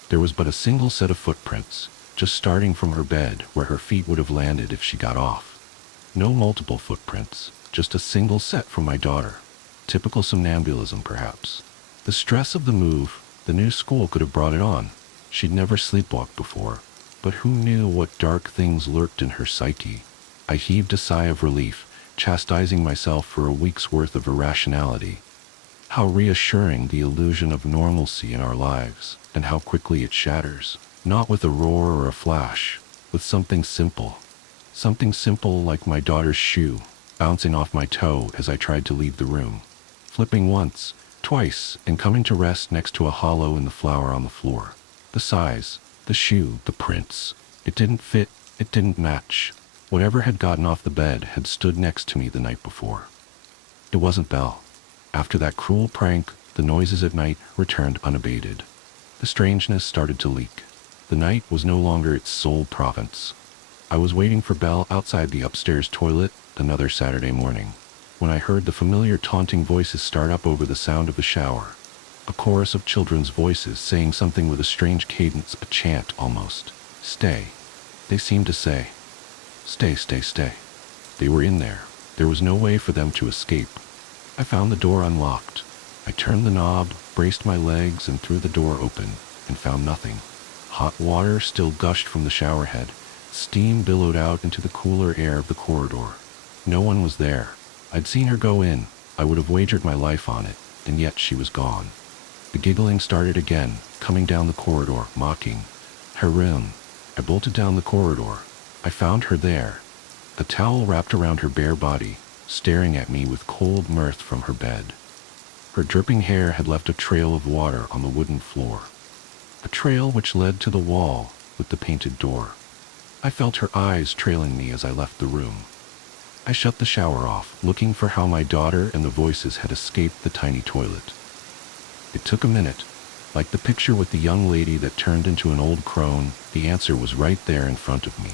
There was but a single set of footprints, just starting from her bed where her feet would have landed if she got off. No multiple footprints, just a single set from my daughter. Typical somnambulism, perhaps. The stress of the move, the new school could have brought it on. She'd never sleepwalked before, but who knew what dark things lurked in her psyche? I heaved a sigh of relief, chastising myself for a week's worth of irrationality. How reassuring the illusion of normalcy in our lives, and how quickly it shatters. Not with a roar or a flash, with something simple. Something simple like my daughter's shoe, bouncing off my toe as I tried to leave the room. Flipping once, twice, and coming to rest next to a hollow in the flour on the floor. The size, the shoe, the prints. It didn't fit, it didn't match. Whatever had gotten off the bed had stood next to me the night before. It wasn't Belle. After that cruel prank, the noises at night returned unabated. The strangeness started to leak. The night was no longer its sole province. I was waiting for Belle outside the upstairs toilet another Saturday morning, when I heard the familiar taunting voices start up over the sound of the shower. A chorus of children's voices saying something with a strange cadence, a chant almost. Stay. They seemed to say. Stay, stay, stay. They were in there. There was no way for them to escape. I found the door unlocked. I turned the knob, braced my legs, and threw the door open, and found nothing. Hot water still gushed from the shower head. Steam billowed out into the cooler air of the corridor. No one was there. I'd seen her go in. I would have wagered my life on it, and yet she was gone. The giggling started again, coming down the corridor, mocking. Her room. I bolted down the corridor. I found her there, a towel wrapped around her bare body, staring at me with cold mirth from her bed. Her dripping hair had left a trail of water on the wooden floor, a trail which led to the wall with the painted door. I felt her eyes trailing me as I left the room. I shut the shower off, looking for how my daughter and the voices had escaped the tiny toilet. It took a minute. Like the picture with the young lady that turned into an old crone, the answer was right there in front of me.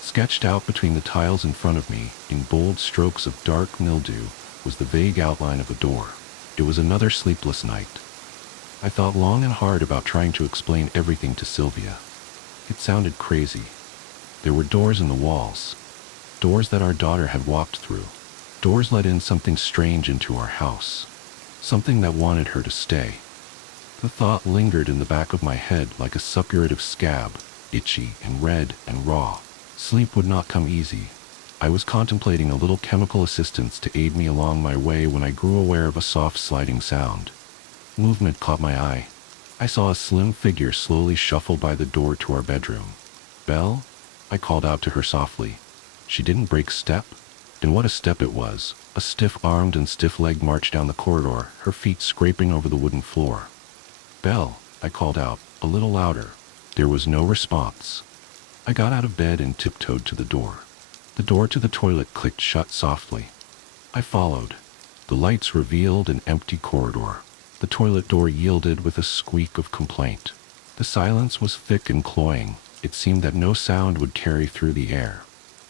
Sketched out between the tiles in front of me, in bold strokes of dark mildew, was the vague outline of a door. It was another sleepless night. I thought long and hard about trying to explain everything to Sylvia. It sounded crazy. There were doors in the walls. Doors that our daughter had walked through. Doors let in something strange into our house. Something that wanted her to stay. The thought lingered in the back of my head like a suppurative scab, itchy and red and raw. Sleep would not come easy. I was contemplating a little chemical assistance to aid me along my way when I grew aware of a soft sliding sound. Movement caught my eye. I saw a slim figure slowly shuffle by the door to our bedroom. Belle? I called out to her softly. She didn't break step. And what a step it was. A stiff-armed and stiff-legged march down the corridor, her feet scraping over the wooden floor. Belle, I called out, a little louder. There was no response. I got out of bed and tiptoed to the door. The door to the toilet clicked shut softly. I followed, The lights revealed an empty corridor. The toilet door yielded with a squeak of complaint. The silence was thick and cloying. It seemed that no sound would carry through the air.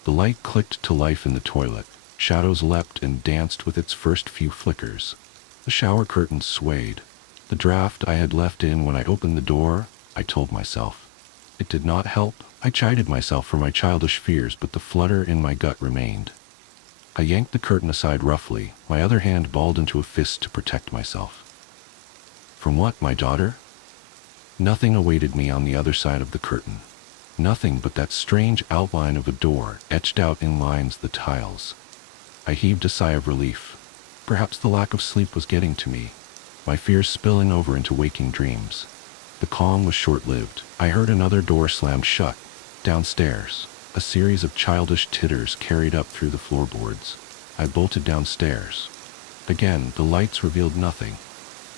The light clicked to life in the toilet. Shadows leapt and danced with its first few flickers. The shower curtains swayed. The draft I had left in when I opened the door, I told myself. It did not help. I chided myself for my childish fears, but the flutter in my gut remained. I yanked the curtain aside roughly, my other hand balled into a fist to protect myself. From what, my daughter? Nothing awaited me on the other side of the curtain. Nothing but that strange outline of a door etched out in lines the tiles. I heaved a sigh of relief. Perhaps the lack of sleep was getting to me, my fears spilling over into waking dreams. The calm was short-lived. I heard another door slammed shut. Downstairs, a series of childish titters carried up through the floorboards. I bolted downstairs. Again, the lights revealed nothing.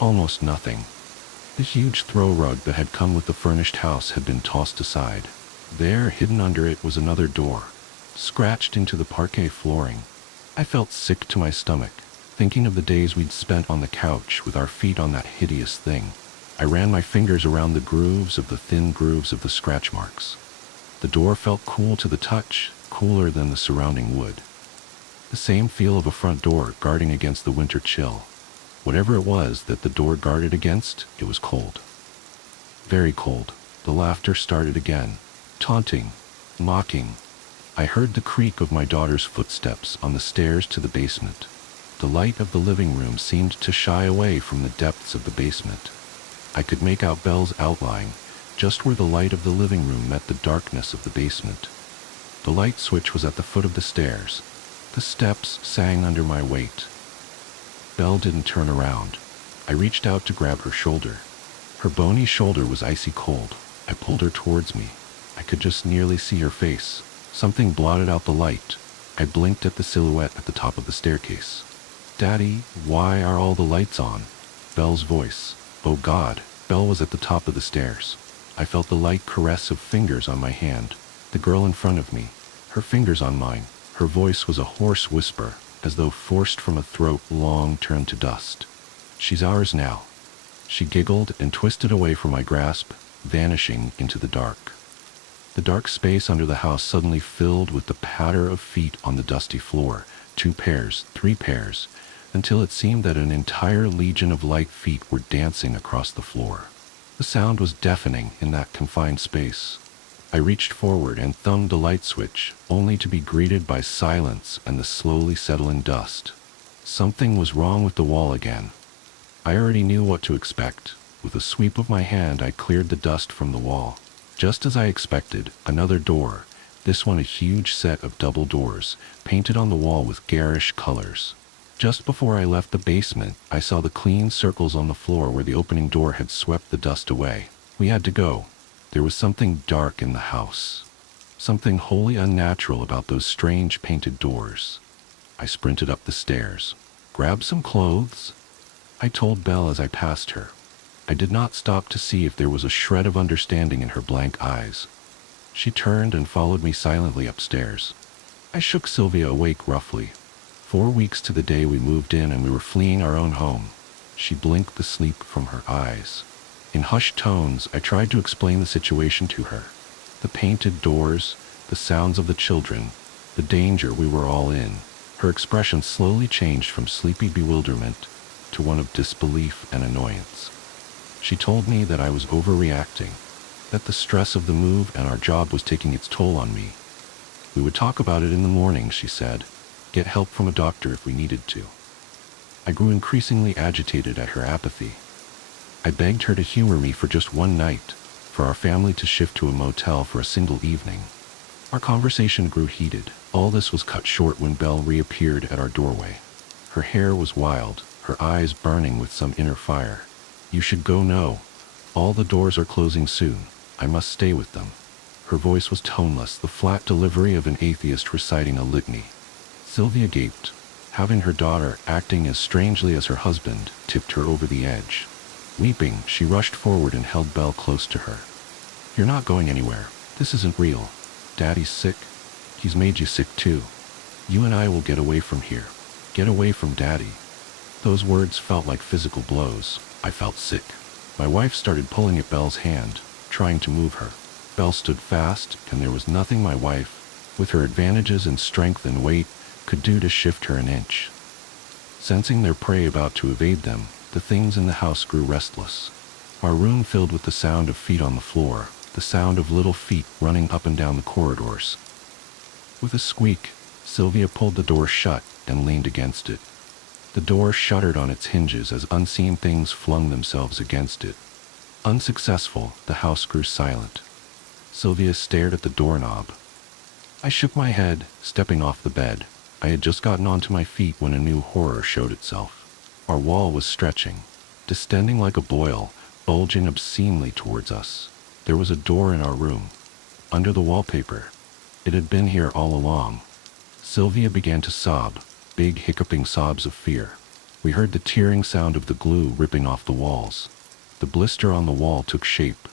Almost nothing. The huge throw rug that had come with the furnished house had been tossed aside. There, hidden under it, was another door, scratched into the parquet flooring. I felt sick to my stomach, thinking of the days we'd spent on the couch with our feet on that hideous thing. I ran my fingers around the thin grooves of the scratch marks. The door felt cool to the touch, cooler than the surrounding wood. The same feel of a front door guarding against the winter chill. Whatever it was that the door guarded against, it was cold. Very cold. The laughter started again, taunting, mocking. I heard the creak of my daughter's footsteps on the stairs to the basement. The light of the living room seemed to shy away from the depths of the basement. I could make out Belle's outline, just where the light of the living room met the darkness of the basement. The light switch was at the foot of the stairs. The steps sang under my weight. Belle didn't turn around. I reached out to grab her shoulder. Her bony shoulder was icy cold. I pulled her towards me. I could just nearly see her face. Something blotted out the light. I blinked at the silhouette at the top of the staircase. "Daddy, why are all the lights on?" Belle's voice. Oh God. Belle was at the top of the stairs. I felt the light caress of fingers on my hand. The girl in front of me, her fingers on mine. Her voice was a hoarse whisper, as though forced from a throat long turned to dust. "She's ours now." She giggled and twisted away from my grasp, vanishing into the dark. The dark space under the house suddenly filled with the patter of feet on the dusty floor, 2 pairs, 3 pairs, until it seemed that an entire legion of light feet were dancing across the floor. The sound was deafening in that confined space. I reached forward and thumbed the light switch, only to be greeted by silence and the slowly settling dust. Something was wrong with the wall again. I already knew what to expect. With a sweep of my hand, I cleared the dust from the wall. Just as I expected, another door, this one a huge set of double doors, painted on the wall with garish colors. Just before I left the basement, I saw the clean circles on the floor where the opening door had swept the dust away. We had to go. There was something dark in the house. Something wholly unnatural about those strange painted doors. I sprinted up the stairs. "Grab some clothes," I told Belle as I passed her. I did not stop to see if there was a shred of understanding in her blank eyes. She turned and followed me silently upstairs. I shook Sylvia awake roughly. 4 weeks to the day we moved in and we were fleeing our own home. She blinked the sleep from her eyes. In hushed tones, I tried to explain the situation to her. The painted doors, the sounds of the children, the danger we were all in. Her expression slowly changed from sleepy bewilderment to one of disbelief and annoyance. She told me that I was overreacting, that the stress of the move and our job was taking its toll on me. We would talk about it in the morning, she said. Get help from a doctor if we needed to. I grew increasingly agitated at her apathy. I begged her to humor me for just one night, for our family to shift to a motel for a single evening. Our conversation grew heated. All this was cut short when Belle reappeared at our doorway. Her hair was wild, her eyes burning with some inner fire. "You should go now. All the doors are closing soon. I must stay with them." Her voice was toneless, the flat delivery of an atheist reciting a litany. Sylvia gaped. Having her daughter acting as strangely as her husband tipped her over the edge. Weeping, she rushed forward and held Belle close to her. "You're not going anywhere. This isn't real. Daddy's sick. He's made you sick too. You and I will get away from here. Get away from Daddy." Those words felt like physical blows. I felt sick. My wife started pulling at Belle's hand, trying to move her. Belle stood fast, and there was nothing my wife, with her advantages in strength and weight, could do to shift her an inch. Sensing their prey about to evade them, the things in the house grew restless. Our room filled with the sound of feet on the floor, the sound of little feet running up and down the corridors. With a squeak, Sylvia pulled the door shut and leaned against it. The door shuddered on its hinges as unseen things flung themselves against it. Unsuccessful, the house grew silent. Sylvia stared at the doorknob. I shook my head, stepping off the bed. I had just gotten onto my feet when a new horror showed itself. Our wall was stretching, distending like a boil, bulging obscenely towards us. There was a door in our room, under the wallpaper. It had been here all along. Sylvia began to sob, big hiccuping sobs of fear. We heard the tearing sound of the glue ripping off the walls. The blister on the wall took shape.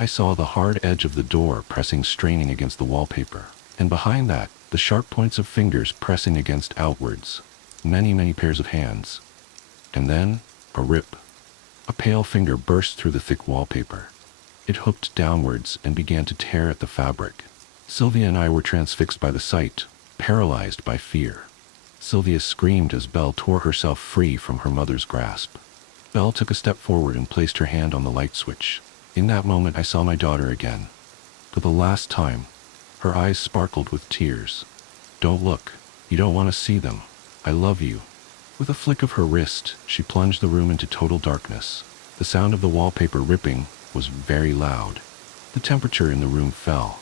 I saw the hard edge of the door pressing, straining against the wallpaper, and behind that, the sharp points of fingers pressing against outwards. Many pairs of hands. And then, a rip. A pale finger burst through the thick wallpaper. It hooked downwards and began to tear at the fabric. Sylvia and I were transfixed by the sight, paralyzed by fear. Sylvia screamed as Belle tore herself free from her mother's grasp. Belle took a step forward and placed her hand on the light switch. In that moment I saw my daughter again. For the last time, her eyes sparkled with tears. Don't look. You don't want to see them. I love you. With a flick of her wrist, she plunged the room into total darkness. The sound of the wallpaper ripping was very loud. The temperature in the room fell.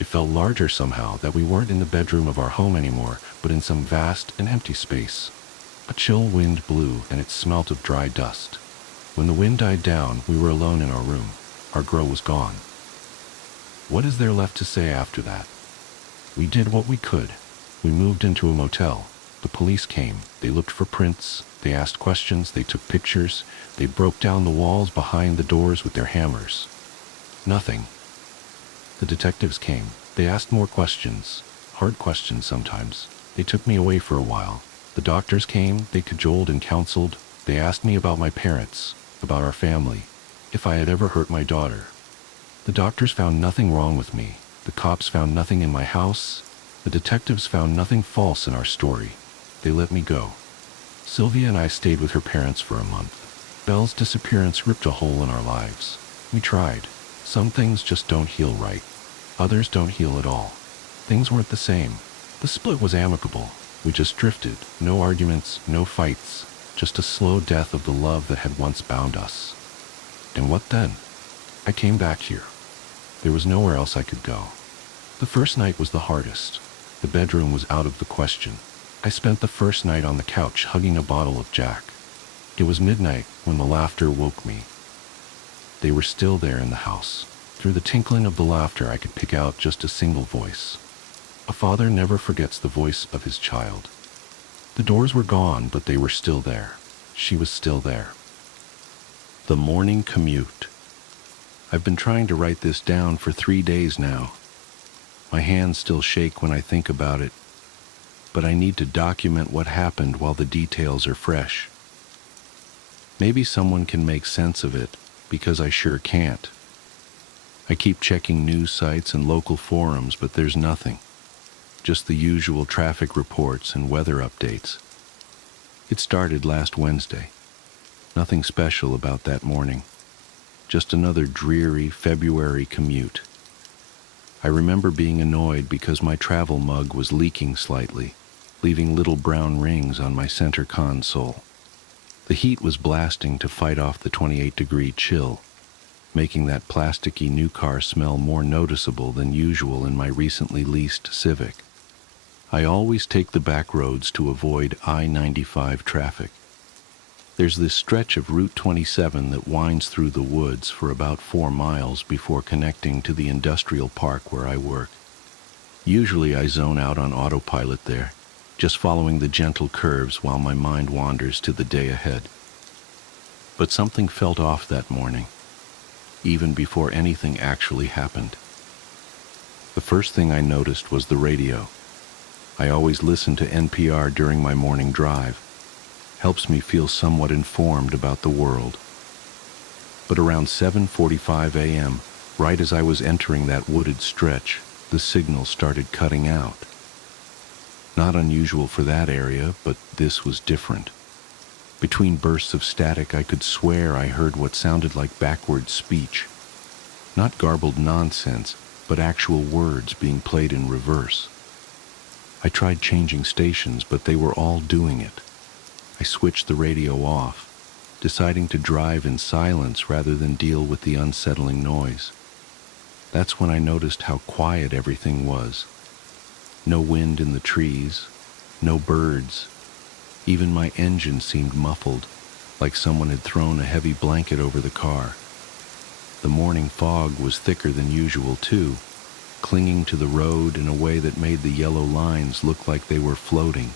It felt larger somehow, that we weren't in the bedroom of our home anymore, but in some vast and empty space. A chill wind blew, and it smelt of dry dust. When the wind died down, we were alone in our room. Our girl was gone. What is there left to say after that? We did what we could. We moved into a motel. The police came. They looked for prints. They asked questions. They took pictures. They broke down the walls behind the doors with their hammers. Nothing. The detectives came. They asked more questions. Hard questions sometimes. They took me away for a while. The doctors came. They cajoled and counseled. They asked me about my parents, about our family, if I had ever hurt my daughter. The doctors found nothing wrong with me. The cops found nothing in my house. The detectives found nothing false in our story. They let me go. Sylvia and I stayed with her parents for a month. Belle's disappearance ripped a hole in our lives. We tried. Some things just don't heal right. Others don't heal at all. Things weren't the same. The split was amicable. We just drifted. No arguments, no fights. Just a slow death of the love that had once bound us. And what then? I came back here. There was nowhere else I could go. The first night was the hardest. The bedroom was out of the question. I spent the first night on the couch hugging a bottle of Jack. It was midnight when the laughter woke me. They were still there in the house. Through the tinkling of the laughter I could pick out just a single voice. A father never forgets the voice of his child. The doors were gone, but they were still there. She was still there. The morning commute. I've been trying to write this down for 3 days now. My hands still shake when I think about it, but I need to document what happened while the details are fresh. Maybe someone can make sense of it, because I sure can't. I keep checking news sites and local forums, but there's nothing. Just the usual traffic reports and weather updates. It started last Wednesday. Nothing special about that morning. Just another dreary February commute. I remember being annoyed because my travel mug was leaking slightly, leaving little brown rings on my center console. The heat was blasting to fight off the 28-degree chill, making that plasticky new car smell more noticeable than usual in my recently leased Civic. I always take the back roads to avoid I-95 traffic. There's this stretch of Route 27 that winds through the woods for about 4 miles before connecting to the industrial park where I work. Usually I zone out on autopilot there, just following the gentle curves while my mind wanders to the day ahead. But something felt off that morning, even before anything actually happened. The first thing I noticed was the radio. I always listen to NPR during my morning drive. helps me feel somewhat informed about the world. But around 7:45 a.m., right as I was entering that wooded stretch, the signal started cutting out. Not unusual for that area, but this was different. Between bursts of static, I could swear I heard what sounded like backward speech. Not garbled nonsense, but actual words being played in reverse. I tried changing stations, but they were all doing it. I switched the radio off, deciding to drive in silence rather than deal with the unsettling noise. That's when I noticed how quiet everything was. No wind in the trees, no birds. Even my engine seemed muffled, like someone had thrown a heavy blanket over the car. The morning fog was thicker than usual, too, clinging to the road in a way that made the yellow lines look like they were floating.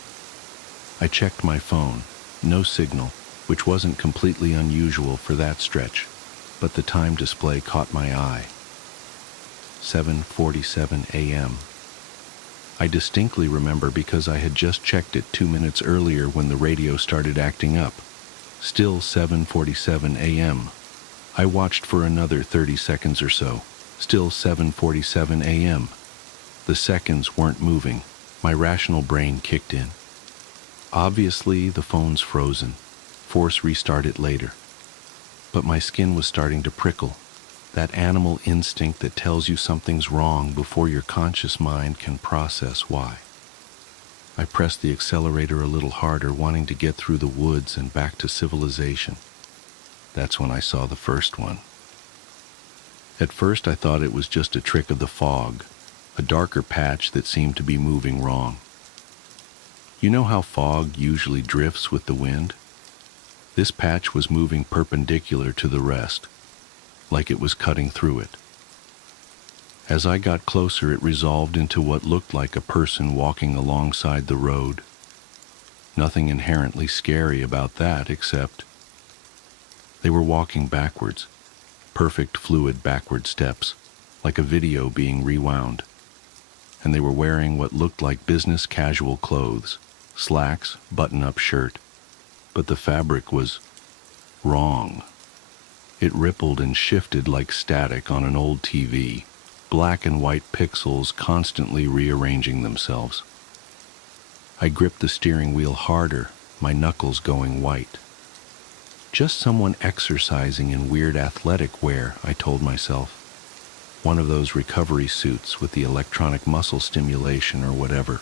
I checked my phone. No signal, which wasn't completely unusual for that stretch, but the time display caught my eye. 7:47 a.m. I distinctly remember because I had just checked it 2 minutes earlier when the radio started acting up. Still 7:47 a.m. I watched for another 30 seconds or so. Still 7:47 a.m. The seconds weren't moving. My rational brain kicked in. Obviously, the phone's frozen. Force restart it later. But my skin was starting to prickle. That animal instinct that tells you something's wrong before your conscious mind can process why. I pressed the accelerator a little harder, wanting to get through the woods and back to civilization. That's when I saw the first one. At first I thought it was just a trick of the fog, a darker patch that seemed to be moving wrong. You know how fog usually drifts with the wind? This patch was moving perpendicular to the rest, like it was cutting through it. As I got closer, it resolved into what looked like a person walking alongside the road. Nothing inherently scary about that, except they were walking backwards, perfect fluid backward steps, like a video being rewound. And they were wearing what looked like business casual clothes, slacks, button-up shirt. But the fabric was wrong. It rippled and shifted like static on an old TV, black and white pixels constantly rearranging themselves. I gripped the steering wheel harder, my knuckles going white. Just someone exercising in weird athletic wear, I told myself. One of those recovery suits with the electronic muscle stimulation or whatever.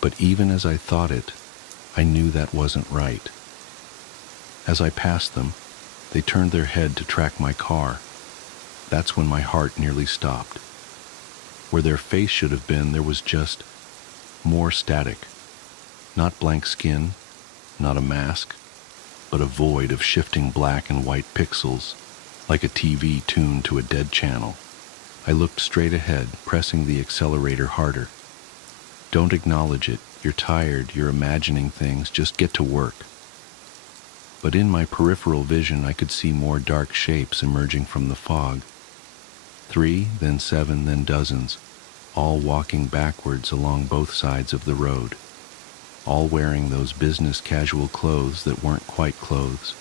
But even as I thought it, I knew that wasn't right. As I passed them, they turned their head to track my car. That's when my heart nearly stopped. Where their face should have been, there was just more static. Not blank skin, not a mask, but a void of shifting black and white pixels, like a TV tuned to a dead channel. I looked straight ahead, pressing the accelerator harder. Don't acknowledge it. You're tired, you're imagining things, just get to work. But in my peripheral vision, I could see more dark shapes emerging from the fog. 3, then 7, then dozens, all walking backwards along both sides of the road, all wearing those business casual clothes that weren't quite clothes,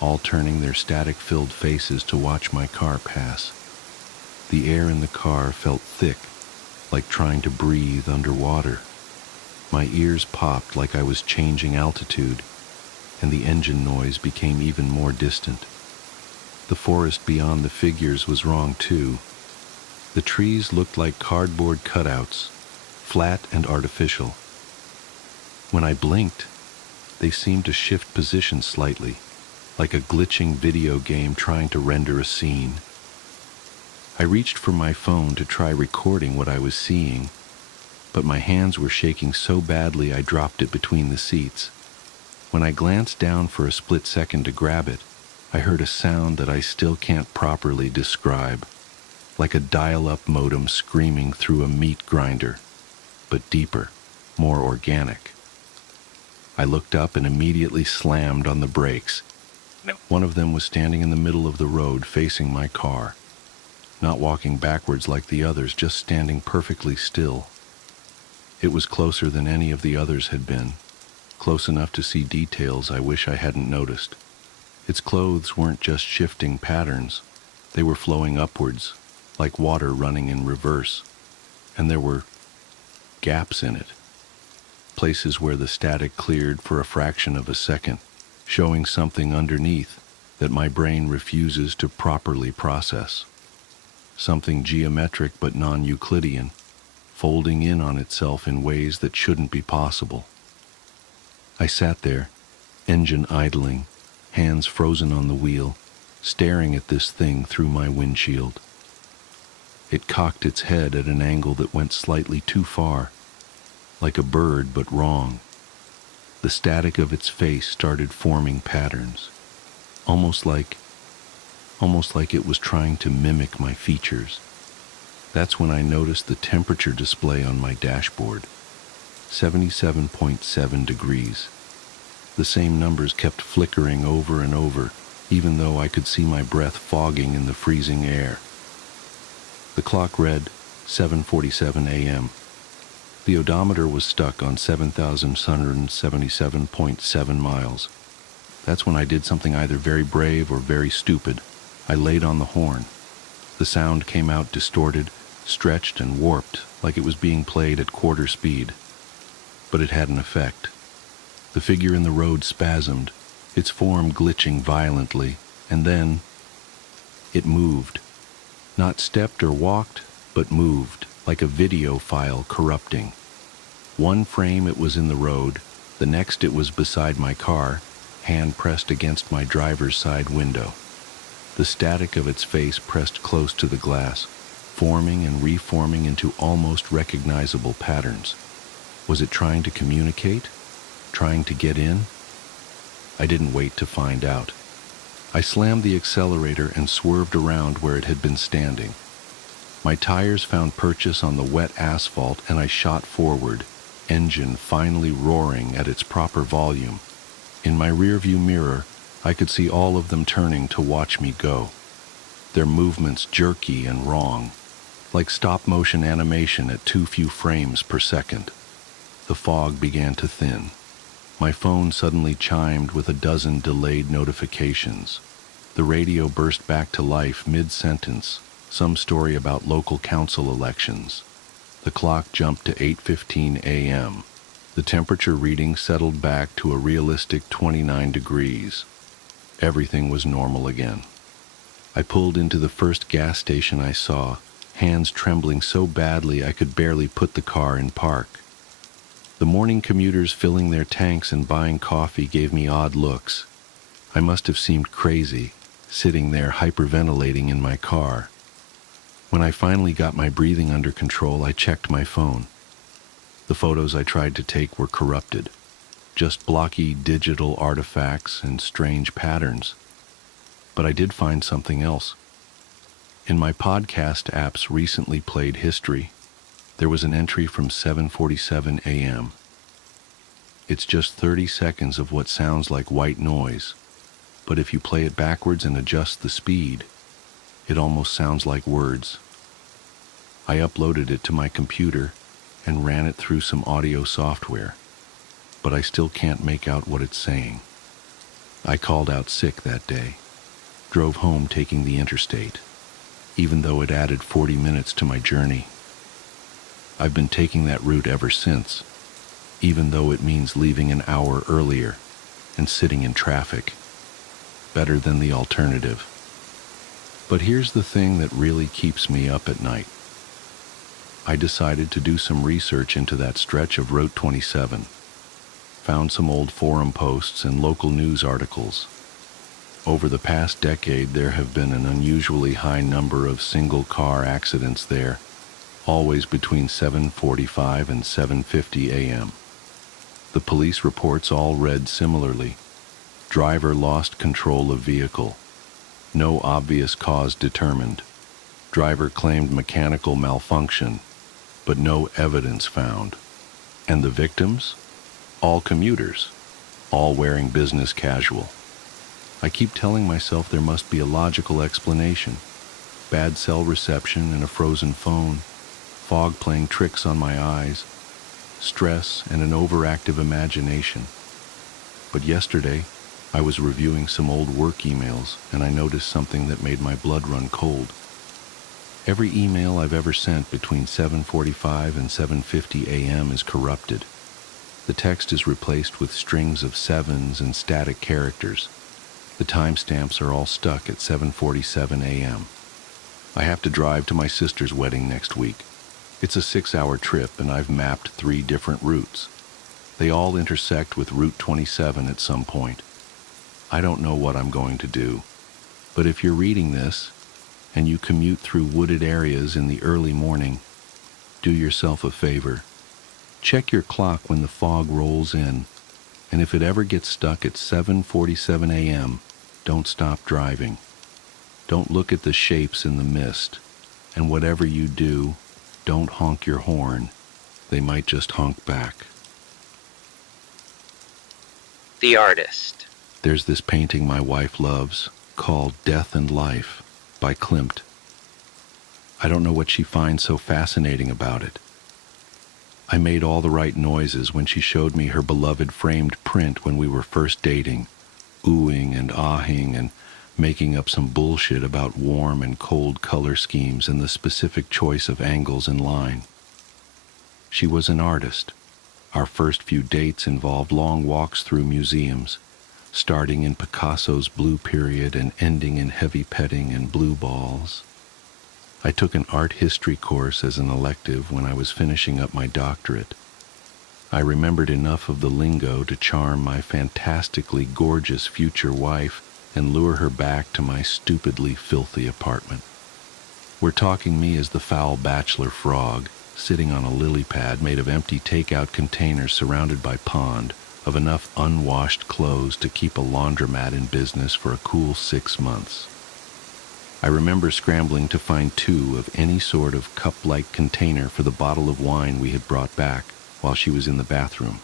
all turning their static-filled faces to watch my car pass. The air in the car felt thick, like trying to breathe underwater. My ears popped like I was changing altitude, and the engine noise became even more distant. The forest beyond the figures was wrong too. The trees looked like cardboard cutouts, flat and artificial. When I blinked, they seemed to shift position slightly, like a glitching video game trying to render a scene. I reached for my phone to try recording what I was seeing, but my hands were shaking so badly I dropped it between the seats. When I glanced down for a split second to grab it, I heard a sound that I still can't properly describe, like a dial-up modem screaming through a meat grinder, but deeper, more organic. I looked up and immediately slammed on the brakes. One of them was standing in the middle of the road facing my car, not walking backwards like the others, just standing perfectly still. It was closer than any of the others had been, close enough to see details I wish I hadn't noticed. Its clothes weren't just shifting patterns, they were flowing upwards, like water running in reverse, and there were gaps in it, places where the static cleared for a fraction of a second, showing something underneath that my brain refuses to properly process. Something geometric but non-Euclidean, folding in on itself in ways that shouldn't be possible. I sat there, engine idling, hands frozen on the wheel, staring at this thing through my windshield. It cocked its head at an angle that went slightly too far, like a bird but wrong. The static of its face started forming patterns, almost like it was trying to mimic my features. That's when I noticed the temperature display on my dashboard, 77.7 degrees. The same numbers kept flickering over and over, even though I could see my breath fogging in the freezing air. The clock read 7:47 a.m. The odometer was stuck on 7,177.7 miles. That's when I did something either very brave or very stupid. I laid on the horn. The sound came out distorted, stretched and warped, like it was being played at quarter speed. But it had an effect. The figure in the road spasmed, its form glitching violently, and then it moved. Not stepped or walked, but moved, like a video file corrupting. One frame it was in the road, the next it was beside my car, hand pressed against my driver's side window. The static of its face pressed close to the glass, forming and reforming into almost recognizable patterns. Was it trying to communicate? Trying to get in? I didn't wait to find out. I slammed the accelerator and swerved around where it had been standing. My tires found purchase on the wet asphalt and I shot forward, engine finally roaring at its proper volume. In my rearview mirror, I could see all of them turning to watch me go. Their movements jerky and wrong, like stop-motion animation at too few frames per second. The fog began to thin. My phone suddenly chimed with a dozen delayed notifications. The radio burst back to life mid-sentence, some story about local council elections. The clock jumped to 8:15 a.m. The temperature reading settled back to a realistic 29 degrees. Everything was normal again. I pulled into the first gas station I saw, hands trembling so badly I could barely put the car in park. The morning commuters filling their tanks and buying coffee gave me odd looks. I must have seemed crazy, sitting there hyperventilating in my car. When I finally got my breathing under control, I checked my phone. The photos I tried to take were corrupted, just blocky digital artifacts and strange patterns. But I did find something else. In my podcast app's recently played history, there was an entry from 7:47 a.m. It's just 30 seconds of what sounds like white noise, but if you play it backwards and adjust the speed, it almost sounds like words. I uploaded it to my computer and ran it through some audio software, but I still can't make out what it's saying. I called out sick that day, drove home taking the interstate, even though it added 40 minutes to my journey. I've been taking that route ever since, even though it means leaving an hour earlier and sitting in traffic. Better than the alternative. But here's the thing that really keeps me up at night. I decided to do some research into that stretch of Route 27. Found some old forum posts and local news articles. Over the past decade, there have been an unusually high number of single-car accidents there, always between 7:45 and 7:50 a.m. The police reports all read similarly. Driver lost control of vehicle. No obvious cause determined. Driver claimed mechanical malfunction, but no evidence found. And the victims? All commuters, all wearing business casual. I keep telling myself there must be a logical explanation. Bad cell reception and a frozen phone, fog playing tricks on my eyes, stress and an overactive imagination. But yesterday, I was reviewing some old work emails and I noticed something that made my blood run cold. Every email I've ever sent between 7:45 and 7:50 a.m. is corrupted. The text is replaced with strings of sevens and static characters. The timestamps are all stuck at 7:47 a.m. I have to drive to my sister's wedding next week. It's a 6-hour trip and I've mapped 3 different routes. They all intersect with Route 27 at some point. I don't know what I'm going to do, but if you're reading this and you commute through wooded areas in the early morning, do yourself a favor. Check your clock when the fog rolls in, and if it ever gets stuck at 7:47 a.m., don't stop driving. Don't look at the shapes in the mist, and whatever you do, don't honk your horn. They might just honk back. The Artist. There's this painting my wife loves called Death and Life by Klimt. I don't know what she finds so fascinating about it. I made all the right noises when she showed me her beloved framed print when we were first dating, oohing and ahing and making up some bullshit about warm and cold color schemes and the specific choice of angles and line. She was an artist. Our first few dates involved long walks through museums, starting in Picasso's Blue Period and ending in heavy petting and blue balls. I took an art history course as an elective when I was finishing up my doctorate. I remembered enough of the lingo to charm my fantastically gorgeous future wife and lure her back to my stupidly filthy apartment. We're talking me as the foul bachelor frog, sitting on a lily pad made of empty takeout containers surrounded by pond, of enough unwashed clothes to keep a laundromat in business for a cool 6 months. I remember scrambling to find 2 of any sort of cup-like container for the bottle of wine we had brought back while she was in the bathroom.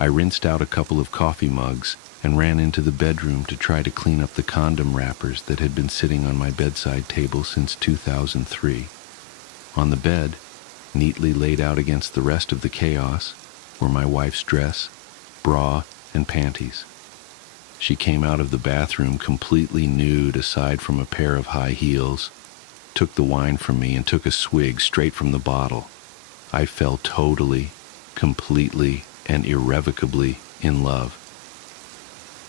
I rinsed out a couple of coffee mugs and ran into the bedroom to try to clean up the condom wrappers that had been sitting on my bedside table since 2003. On the bed, neatly laid out against the rest of the chaos, were my wife's dress, bra, and panties. She came out of the bathroom completely nude aside from a pair of high heels, took the wine from me and took a swig straight from the bottle. I fell totally, completely, and irrevocably in love.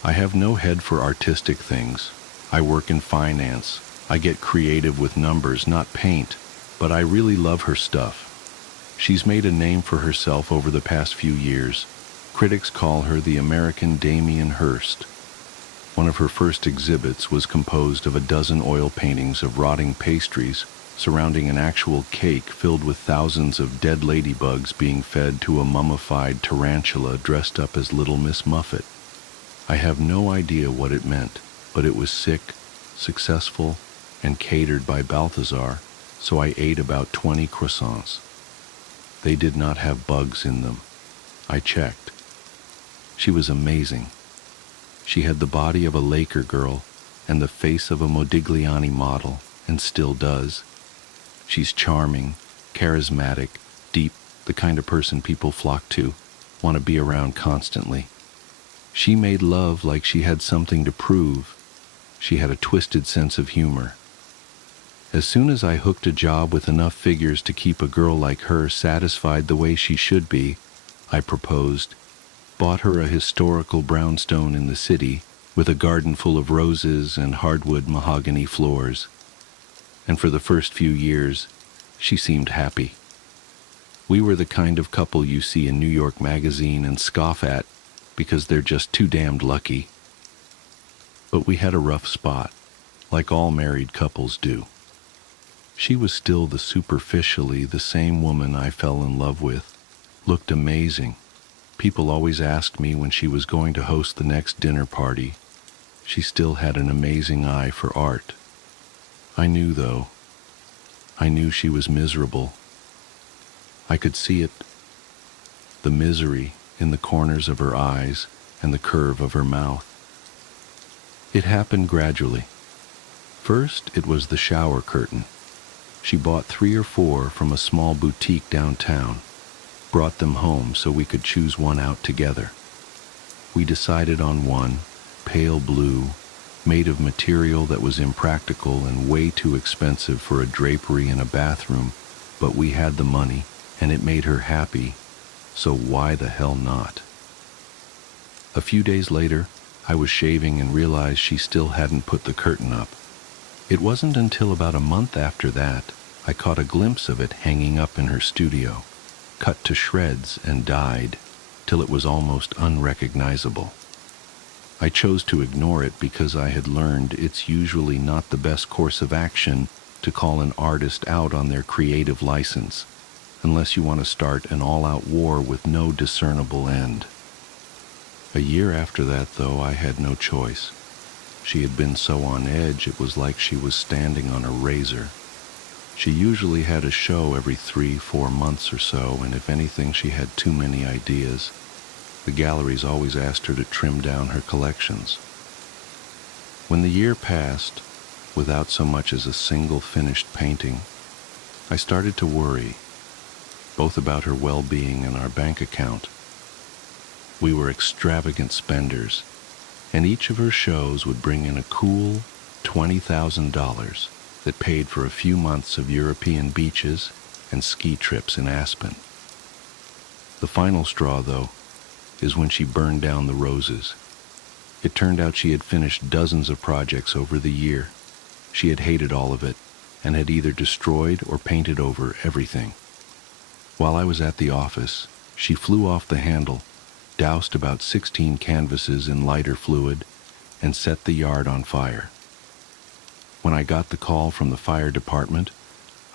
I have no head for artistic things. I work in finance. I get creative with numbers, not paint, but I really love her stuff. She's made a name for herself over the past few years. Critics call her the American Damien Hirst. One of her first exhibits was composed of a dozen oil paintings of rotting pastries surrounding an actual cake filled with thousands of dead ladybugs being fed to a mummified tarantula dressed up as Little Miss Muffet. I have no idea what it meant, but it was sick, successful, and catered by Balthazar, so I ate about 20 croissants. They did not have bugs in them. I checked. She was amazing. She had the body of a Laker girl and the face of a Modigliani model, and still does. She's charming, charismatic, deep, the kind of person people flock to, want to be around constantly. She made love like she had something to prove. She had a twisted sense of humor. As soon as I hooked a job with enough figures to keep a girl like her satisfied the way she should be, I proposed, bought her a historical brownstone in the city with a garden full of roses and hardwood mahogany floors. And for the first few years, she seemed happy. We were the kind of couple you see in New York Magazine and scoff at because they're just too damned lucky. But we had a rough spot, like all married couples do. She was still superficially the same woman I fell in love with, looked amazing. People always asked me when she was going to host the next dinner party. She still had an amazing eye for art. I knew, though. I knew she was miserable. I could see it, the misery in the corners of her eyes and the curve of her mouth. It happened gradually. First, it was the shower curtain. She bought 3 or 4 from a small boutique downtown, brought them home so we could choose one out together. We decided on one, pale blue, made of material that was impractical and way too expensive for a drapery in a bathroom, but we had the money, and it made her happy, so why the hell not? A few days later, I was shaving and realized she still hadn't put the curtain up. It wasn't until about a month after that I caught a glimpse of it hanging up in her studio, cut to shreds and dyed, till it was almost unrecognizable. I chose to ignore it because I had learned it's usually not the best course of action to call an artist out on their creative license, unless you want to start an all-out war with no discernible end. A year after that, though, I had no choice. She had been so on edge it was like she was standing on a razor. She usually had a show every 3-4 months or so, and if anything, she had too many ideas. The galleries always asked her to trim down her collections. When the year passed, without so much as a single finished painting, I started to worry, both about her well-being and our bank account. We were extravagant spenders, and each of her shows would bring in a cool $20,000 that paid for a few months of European beaches and ski trips in Aspen. The final straw, though, is when she burned down the roses. It turned out she had finished dozens of projects over the year. She had hated all of it and had either destroyed or painted over everything. While I was at the office, she flew off the handle, doused about 16 canvases in lighter fluid, and set the yard on fire. When I got the call from the fire department,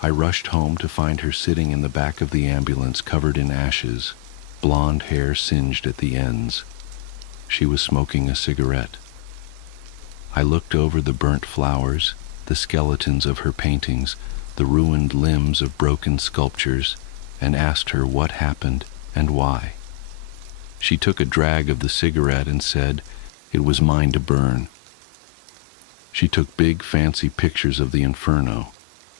I rushed home to find her sitting in the back of the ambulance covered in ashes, blonde hair singed at the ends. She was smoking a cigarette. I looked over the burnt flowers, the skeletons of her paintings, the ruined limbs of broken sculptures, and asked her what happened and why. She took a drag of the cigarette and said it was mine to burn. She took big, fancy pictures of the inferno,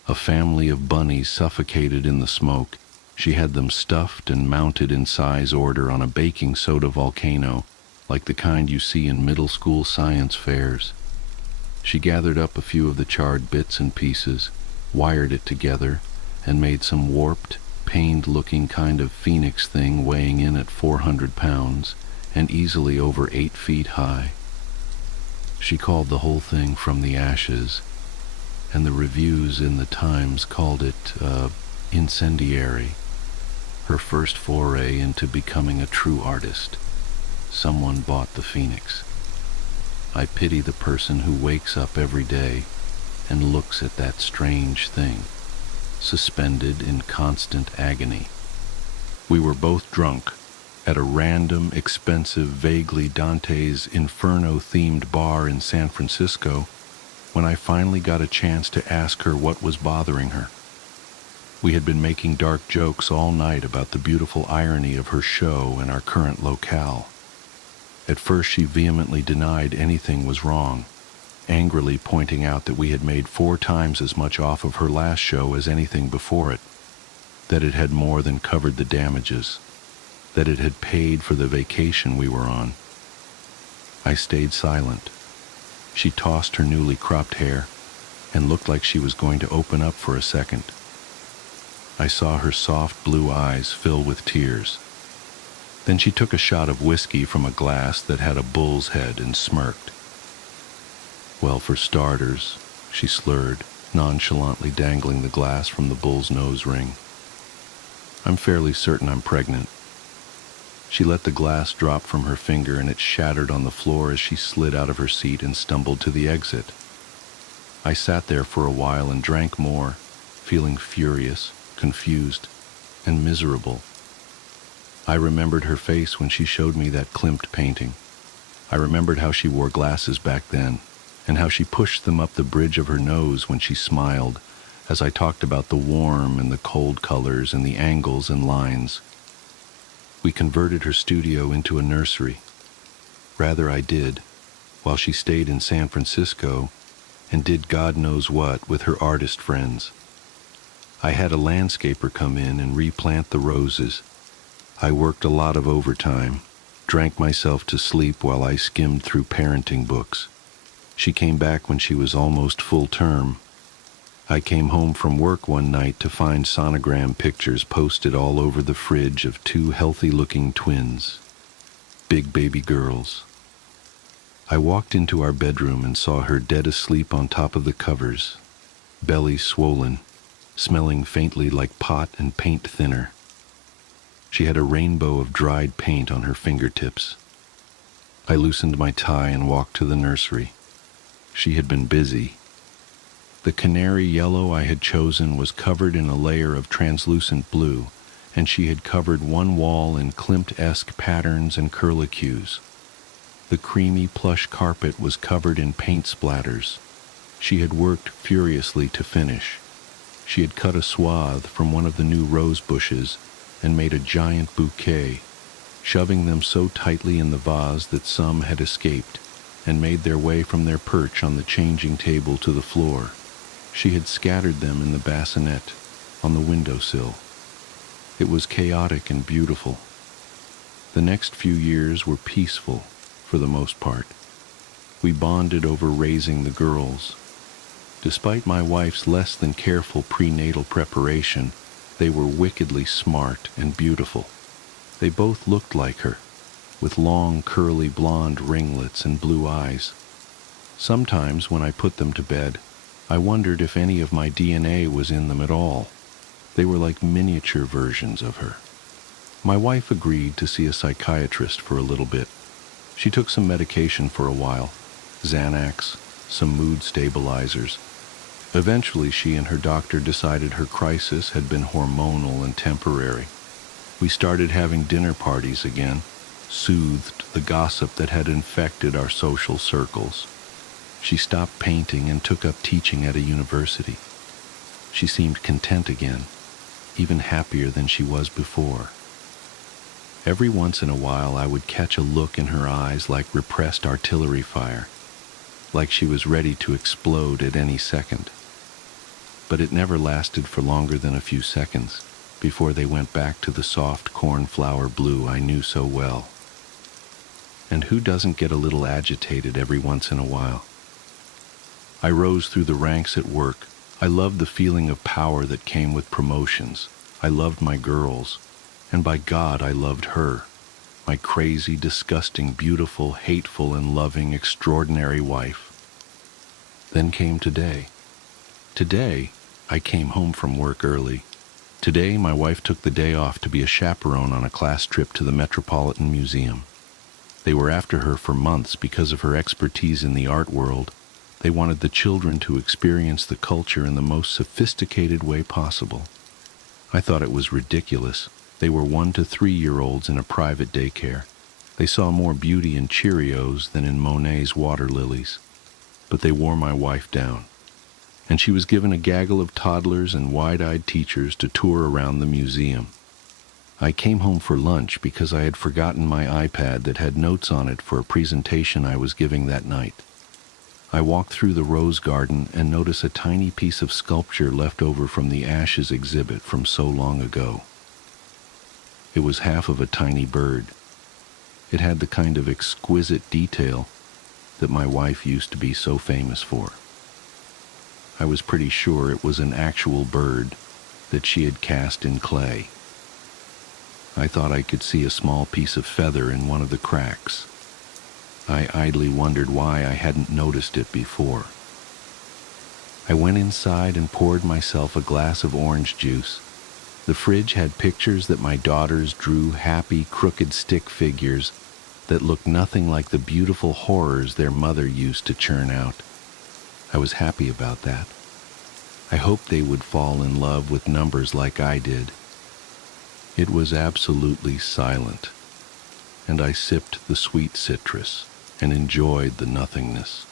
a family of bunnies suffocated in the smoke. She had them stuffed and mounted in size order on a baking soda volcano, like the kind you see in middle school science fairs. She gathered up a few of the charred bits and pieces, wired it together, and made some warped, pained-looking kind of phoenix thing weighing in at 400 pounds and easily over 8 feet high. She called the whole thing From the Ashes, and the reviews in the Times called it incendiary. Her first foray into becoming a true artist. Someone bought the phoenix. I pity the person who wakes up every day and looks at that strange thing, suspended in constant agony. We were both drunk at a random, expensive, vaguely Dante's Inferno-themed bar in San Francisco when I finally got a chance to ask her what was bothering her. We had been making dark jokes all night about the beautiful irony of her show and our current locale. At first she vehemently denied anything was wrong, angrily pointing out that we had made 4 times as much off of her last show as anything before it, that it had more than covered the damages, that it had paid for the vacation we were on. I stayed silent. She tossed her newly cropped hair and looked like she was going to open up for a second. I saw her soft blue eyes fill with tears. Then she took a shot of whiskey from a glass that had a bull's head and smirked. "Well, for starters," she slurred, nonchalantly dangling the glass from the bull's nose ring, "I'm fairly certain I'm pregnant." She let the glass drop from her finger and it shattered on the floor as she slid out of her seat and stumbled to the exit. I sat there for a while and drank more, feeling furious, confused, and miserable. I remembered her face when she showed me that Klimt painting. I remembered how she wore glasses back then, and how she pushed them up the bridge of her nose when she smiled, as I talked about the warm and the cold colors and the angles and lines. We converted her studio into a nursery. Rather, I did, while she stayed in San Francisco and did God knows what with her artist friends. I had a landscaper come in and replant the roses. I worked a lot of overtime, drank myself to sleep while I skimmed through parenting books. She came back when she was almost full term. I came home from work one night to find sonogram pictures posted all over the fridge of two healthy-looking twins, big baby girls. I walked into our bedroom and saw her dead asleep on top of the covers, belly swollen, smelling faintly like pot and paint thinner. She had a rainbow of dried paint on her fingertips. I loosened my tie and walked to the nursery. She had been busy. The canary yellow I had chosen was covered in a layer of translucent blue, and she had covered one wall in Klimt-esque patterns and curlicues. The creamy plush carpet was covered in paint splatters. She had worked furiously to finish. She had cut a swath from one of the new rose bushes and made a giant bouquet, shoving them so tightly in the vase that some had escaped and made their way from their perch on the changing table to the floor. She had scattered them in the bassinet on the windowsill. It was chaotic and beautiful. The next few years were peaceful, for the most part. We bonded over raising the girls. Despite my wife's less than careful prenatal preparation, they were wickedly smart and beautiful. They both looked like her, with long curly blonde ringlets and blue eyes. Sometimes when I put them to bed, I wondered if any of my DNA was in them at all. They were like miniature versions of her. My wife agreed to see a psychiatrist for a little bit. She took some medication for a while, Xanax, some mood stabilizers. Eventually, she and her doctor decided her crisis had been hormonal and temporary. We started having dinner parties again, soothed the gossip that had infected our social circles. She stopped painting and took up teaching at a university. She seemed content again, even happier than she was before. Every once in a while, I would catch a look in her eyes like repressed artillery fire, like she was ready to explode at any second. But it never lasted for longer than a few seconds before they went back to the soft cornflower blue I knew so well. And who doesn't get a little agitated every once in a while? I rose through the ranks at work. I loved the feeling of power that came with promotions. I loved my girls, and by God, I loved her, my crazy, disgusting, beautiful, hateful, and loving, extraordinary wife. Then came today. Today, I came home from work early. Today, my wife took the day off to be a chaperone on a class trip to the Metropolitan Museum. They were after her for months because of her expertise in the art world. They wanted the children to experience the culture in the most sophisticated way possible. I thought it was ridiculous. They were 1 to 3-year-olds in a private daycare. They saw more beauty in Cheerios than in Monet's water lilies. But they wore my wife down. And she was given a gaggle of toddlers and wide-eyed teachers to tour around the museum. I came home for lunch because I had forgotten my iPad that had notes on it for a presentation I was giving that night. I walked through the rose garden and noticed a tiny piece of sculpture left over from the Ashes exhibit from so long ago. It was half of a tiny bird. It had the kind of exquisite detail that my wife used to be so famous for. I was pretty sure it was an actual bird that she had cast in clay. I thought I could see a small piece of feather in one of the cracks. I idly wondered why I hadn't noticed it before. I went inside and poured myself a glass of orange juice. The fridge had pictures that my daughters drew, happy, crooked stick figures that looked nothing like the beautiful horrors their mother used to churn out. I was happy about that. I hoped they would fall in love with numbers like I did. It was absolutely silent, and I sipped the sweet citrus and enjoyed the nothingness.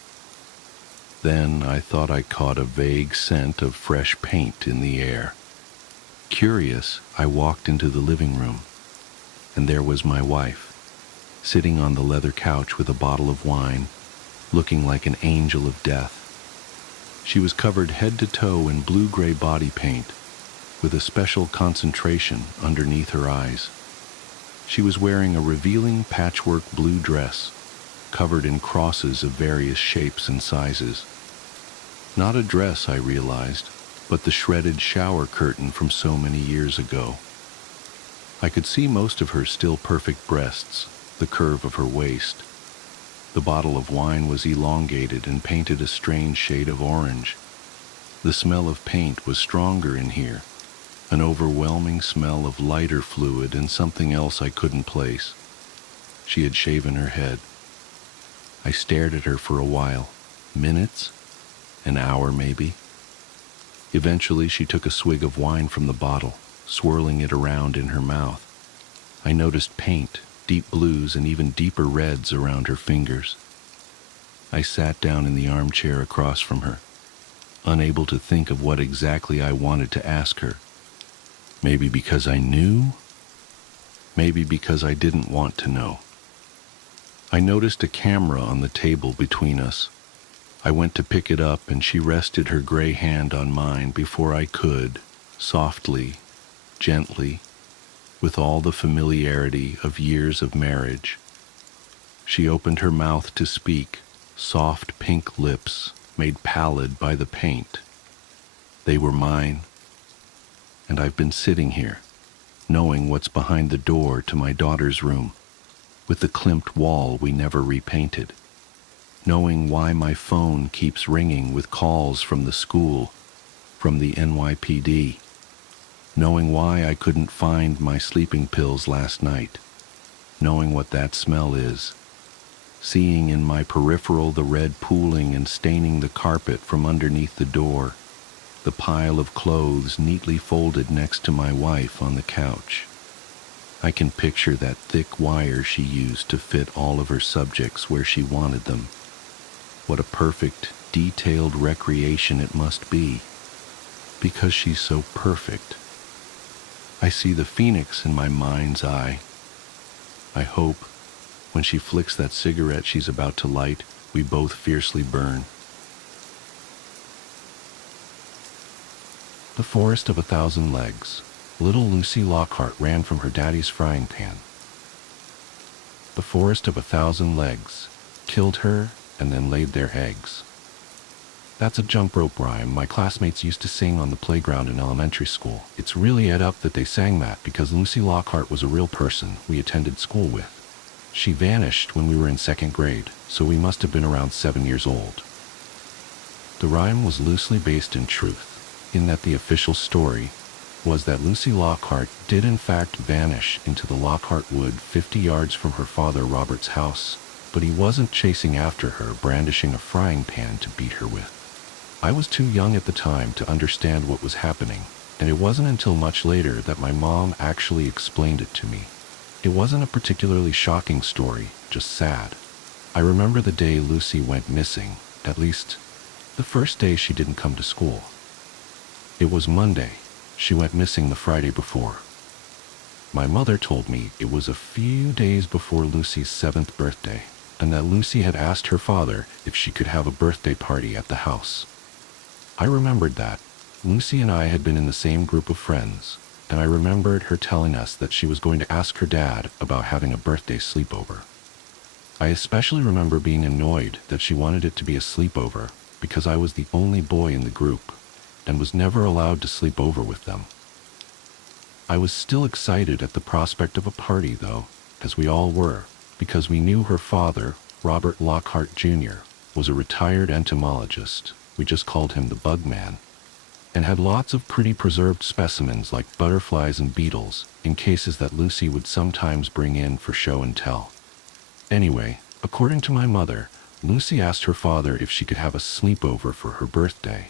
Then I thought I caught a vague scent of fresh paint in the air. Curious, I walked into the living room, and there was my wife, sitting on the leather couch with a bottle of wine, looking like an angel of death. She was covered head to toe in blue-gray body paint, with a special concentration underneath her eyes. She was wearing a revealing patchwork blue dress, covered in crosses of various shapes and sizes. Not a dress, I realized, but the shredded shower curtain from so many years ago. I could see most of her still perfect breasts, the curve of her waist. The bottle of wine was elongated and painted a strange shade of orange. The smell of paint was stronger in here, an overwhelming smell of lighter fluid and something else I couldn't place. She had shaven her head. I stared at her for a while, minutes, an hour maybe. Eventually she took a swig of wine from the bottle, swirling it around in her mouth. I noticed paint, deep blues and even deeper reds around her fingers. I sat down in the armchair across from her, unable to think of what exactly I wanted to ask her. Maybe because I knew, maybe because I didn't want to know. I noticed a camera on the table between us. I went to pick it up and she rested her gray hand on mine before I could, softly, gently, with all the familiarity of years of marriage. She opened her mouth to speak, soft pink lips made pallid by the paint. They were mine, and I've been sitting here, knowing what's behind the door to my daughter's room, with the klimt wall we never repainted, knowing why my phone keeps ringing with calls from the school, from the NYPD, knowing why I couldn't find my sleeping pills last night, knowing what that smell is, seeing in my peripheral the red pooling and staining the carpet from underneath the door, the pile of clothes neatly folded next to my wife on the couch. I can picture that thick wire she used to fit all of her subjects where she wanted them. What a perfect, detailed recreation it must be, because she's so perfect. I see the phoenix in my mind's eye. I hope, when she flicks that cigarette she's about to light, we both fiercely burn. The Forest of 1,000 Legs. Little Lucy Lockhart ran from her daddy's frying pan. The forest of 1,000 legs killed her and then laid their eggs. That's a jump rope rhyme my classmates used to sing on the playground in elementary school. It's really ed up that they sang that because Lucy Lockhart was a real person we attended school with. She vanished when we were in 2nd grade, so we must have been around 7 years old. The rhyme was loosely based in truth, in that the official story was that Lucy Lockhart did in fact vanish into the Lockhart Wood 50 yards from her father Robert's house, but he wasn't chasing after her brandishing a frying pan to beat her with. I was too young at the time to understand what was happening, and it wasn't until much later that my mom actually explained it to me. It wasn't a particularly shocking story, just sad. I remember the day Lucy went missing, at least the first day she didn't come to school. It was Monday. She went missing the Friday before. My mother told me it was a few days before Lucy's 7th birthday, and that Lucy had asked her father if she could have a birthday party at the house. I remembered that. Lucy and I had been in the same group of friends, and I remembered her telling us that she was going to ask her dad about having a birthday sleepover. I especially remember being annoyed that she wanted it to be a sleepover because I was the only boy in the group and was never allowed to sleep over with them. I was still excited at the prospect of a party, though, as we all were, because we knew her father, Robert Lockhart Jr., was a retired entomologist, we just called him the Bug Man, and had lots of pretty preserved specimens like butterflies and beetles in cases that Lucy would sometimes bring in for show and tell. Anyway, according to my mother, Lucy asked her father if she could have a sleepover for her birthday,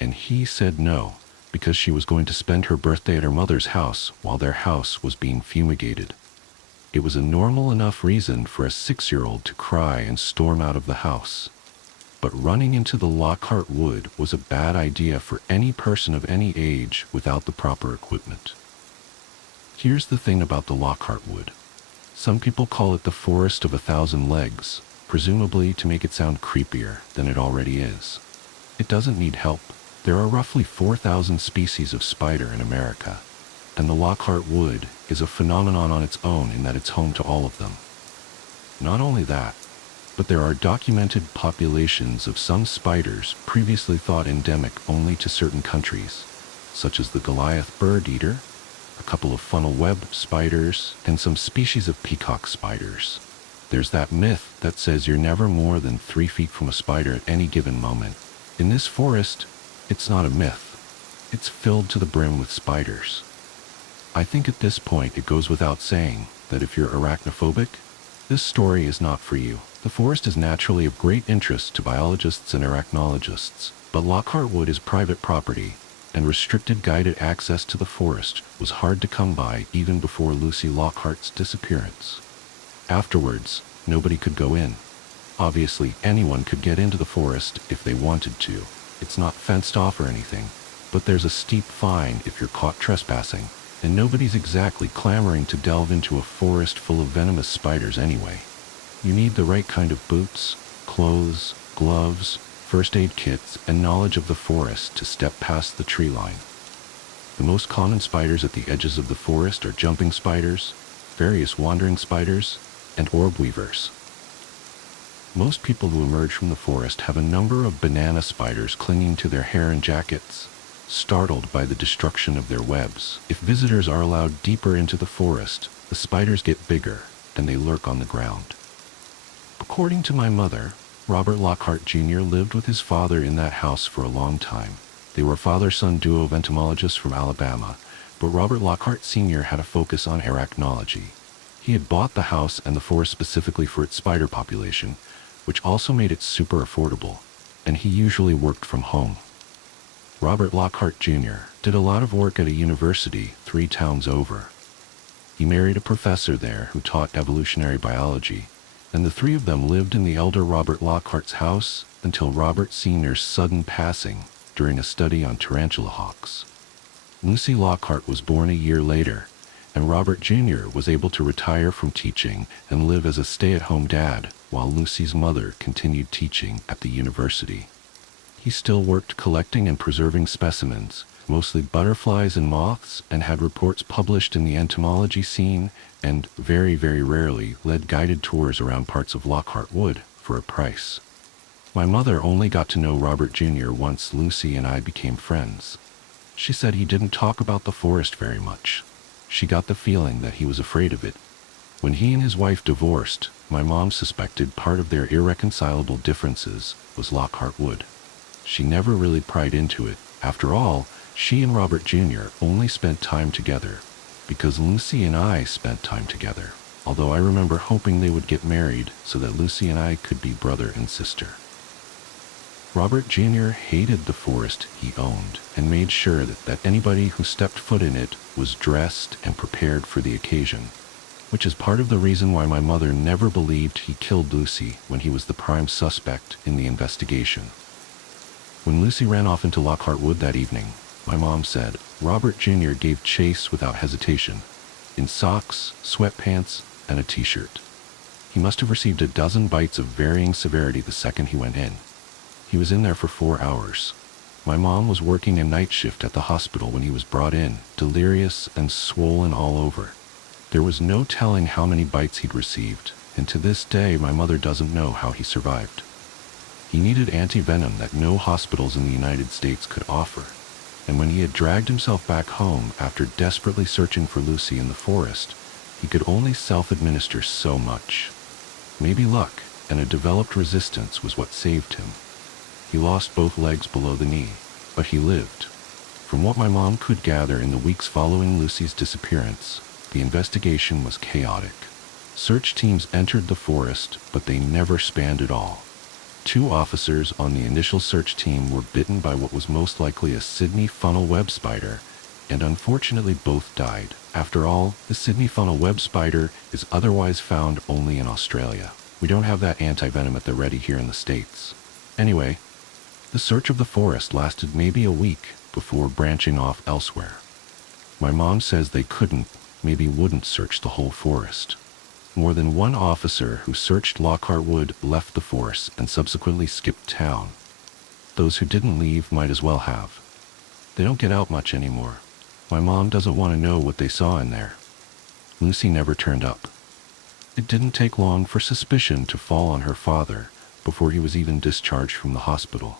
and he said no, because she was going to spend her birthday at her mother's house while their house was being fumigated. It was a normal enough reason for a 6-year-old to cry and storm out of the house. But running into the Lockhart Wood was a bad idea for any person of any age without the proper equipment. Here's the thing about the Lockhart Wood. Some people call it the Forest of 1,000 Legs, presumably to make it sound creepier than it already is. It doesn't need help. There are roughly 4,000 species of spider in America. and the Lockhart Wood is a phenomenon on its own in that it's home to all of them. Not only that, but there are documented populations of some spiders previously thought endemic only to certain countries, such as the Goliath bird eater, a couple of funnel web spiders, and some species of peacock spiders. There's that myth that says you're never more than 3 feet from a spider at any given moment. In this forest, it's not a myth. It's filled to the brim with spiders. I think at this point it goes without saying that if you're arachnophobic, this story is not for you. The forest is naturally of great interest to biologists and arachnologists, but Lockhart Wood is private property, and restricted guided access to the forest was hard to come by even before Lucy Lockhart's disappearance. Afterwards, nobody could go in. Obviously, anyone could get into the forest if they wanted to. It's not fenced off or anything, but there's a steep fine if you're caught trespassing, and nobody's exactly clamoring to delve into a forest full of venomous spiders anyway. You need the right kind of boots, clothes, gloves, first aid kits, and knowledge of the forest to step past the tree line. The most common spiders at the edges of the forest are jumping spiders, various wandering spiders, and orb weavers. Most people who emerge from the forest have a number of banana spiders clinging to their hair and jackets, startled by the destruction of their webs. If visitors are allowed deeper into the forest, the spiders get bigger, and they lurk on the ground. According to my mother, Robert Lockhart Jr. lived with his father in that house for a long time. They were father-son duo of entomologists from Alabama, but Robert Lockhart Sr. had a focus on arachnology. He had bought the house and the forest specifically for its spider population, which also made it super affordable, and he usually worked from home. Robert Lockhart Jr. did a lot of work at a university 3 towns over. He married a professor there who taught evolutionary biology, and the 3 of them lived in the elder Robert Lockhart's house until Robert Sr.'s sudden passing during a study on tarantula hawks. Lucy Lockhart was born a year later, and Robert Jr. was able to retire from teaching and live as a stay-at-home dad while Lucy's mother continued teaching at the university. He still worked collecting and preserving specimens, mostly butterflies and moths, and had reports published in the entomology scene, and very, very rarely led guided tours around parts of Lockhart Wood for a price. My mother only got to know Robert Jr. once Lucy and I became friends. She said he didn't talk about the forest very much. She got the feeling that he was afraid of it. When he and his wife divorced, my mom suspected part of their irreconcilable differences was Lockhart Wood. She never really pried into it. After all, she and Robert Jr. only spent time together because Lucy and I spent time together, although I remember hoping they would get married so that Lucy and I could be brother and sister. Robert Jr. hated the forest he owned and made sure that anybody who stepped foot in it was dressed and prepared for the occasion, which is part of the reason why my mother never believed he killed Lucy when he was the prime suspect in the investigation. When Lucy ran off into Lockhart Wood that evening, my mom said Robert Jr. gave chase without hesitation, in socks, sweatpants, and a t-shirt. He must have received a dozen bites of varying severity the second he went in. He was in there for 4 hours. My mom was working a night shift at the hospital when he was brought in, delirious and swollen all over. There was no telling how many bites he'd received, and to this day my mother doesn't know how he survived. He needed anti-venom that no hospitals in the United States could offer, and when he had dragged himself back home after desperately searching for Lucy in the forest, he could only self-administer so much. Maybe luck and a developed resistance was what saved him. He lost both legs below the knee, but he lived. From what my mom could gather in the weeks following Lucy's disappearance, the investigation was chaotic. Search teams entered the forest, but they never spanned it all. 2 officers on the initial search team were bitten by what was most likely a Sydney funnel web spider, and unfortunately both died. After all, the Sydney funnel web spider is otherwise found only in Australia. We don't have that anti-venom at the ready here in the States. Anyway, the search of the forest lasted maybe a week before branching off elsewhere. My mom says they couldn't, maybe wouldn't search the whole forest. More than one officer who searched Lockhart Wood left the force and subsequently skipped town. Those who didn't leave might as well have. They don't get out much anymore. My mom doesn't want to know what they saw in there. Lucy never turned up. It didn't take long for suspicion to fall on her father before he was even discharged from the hospital.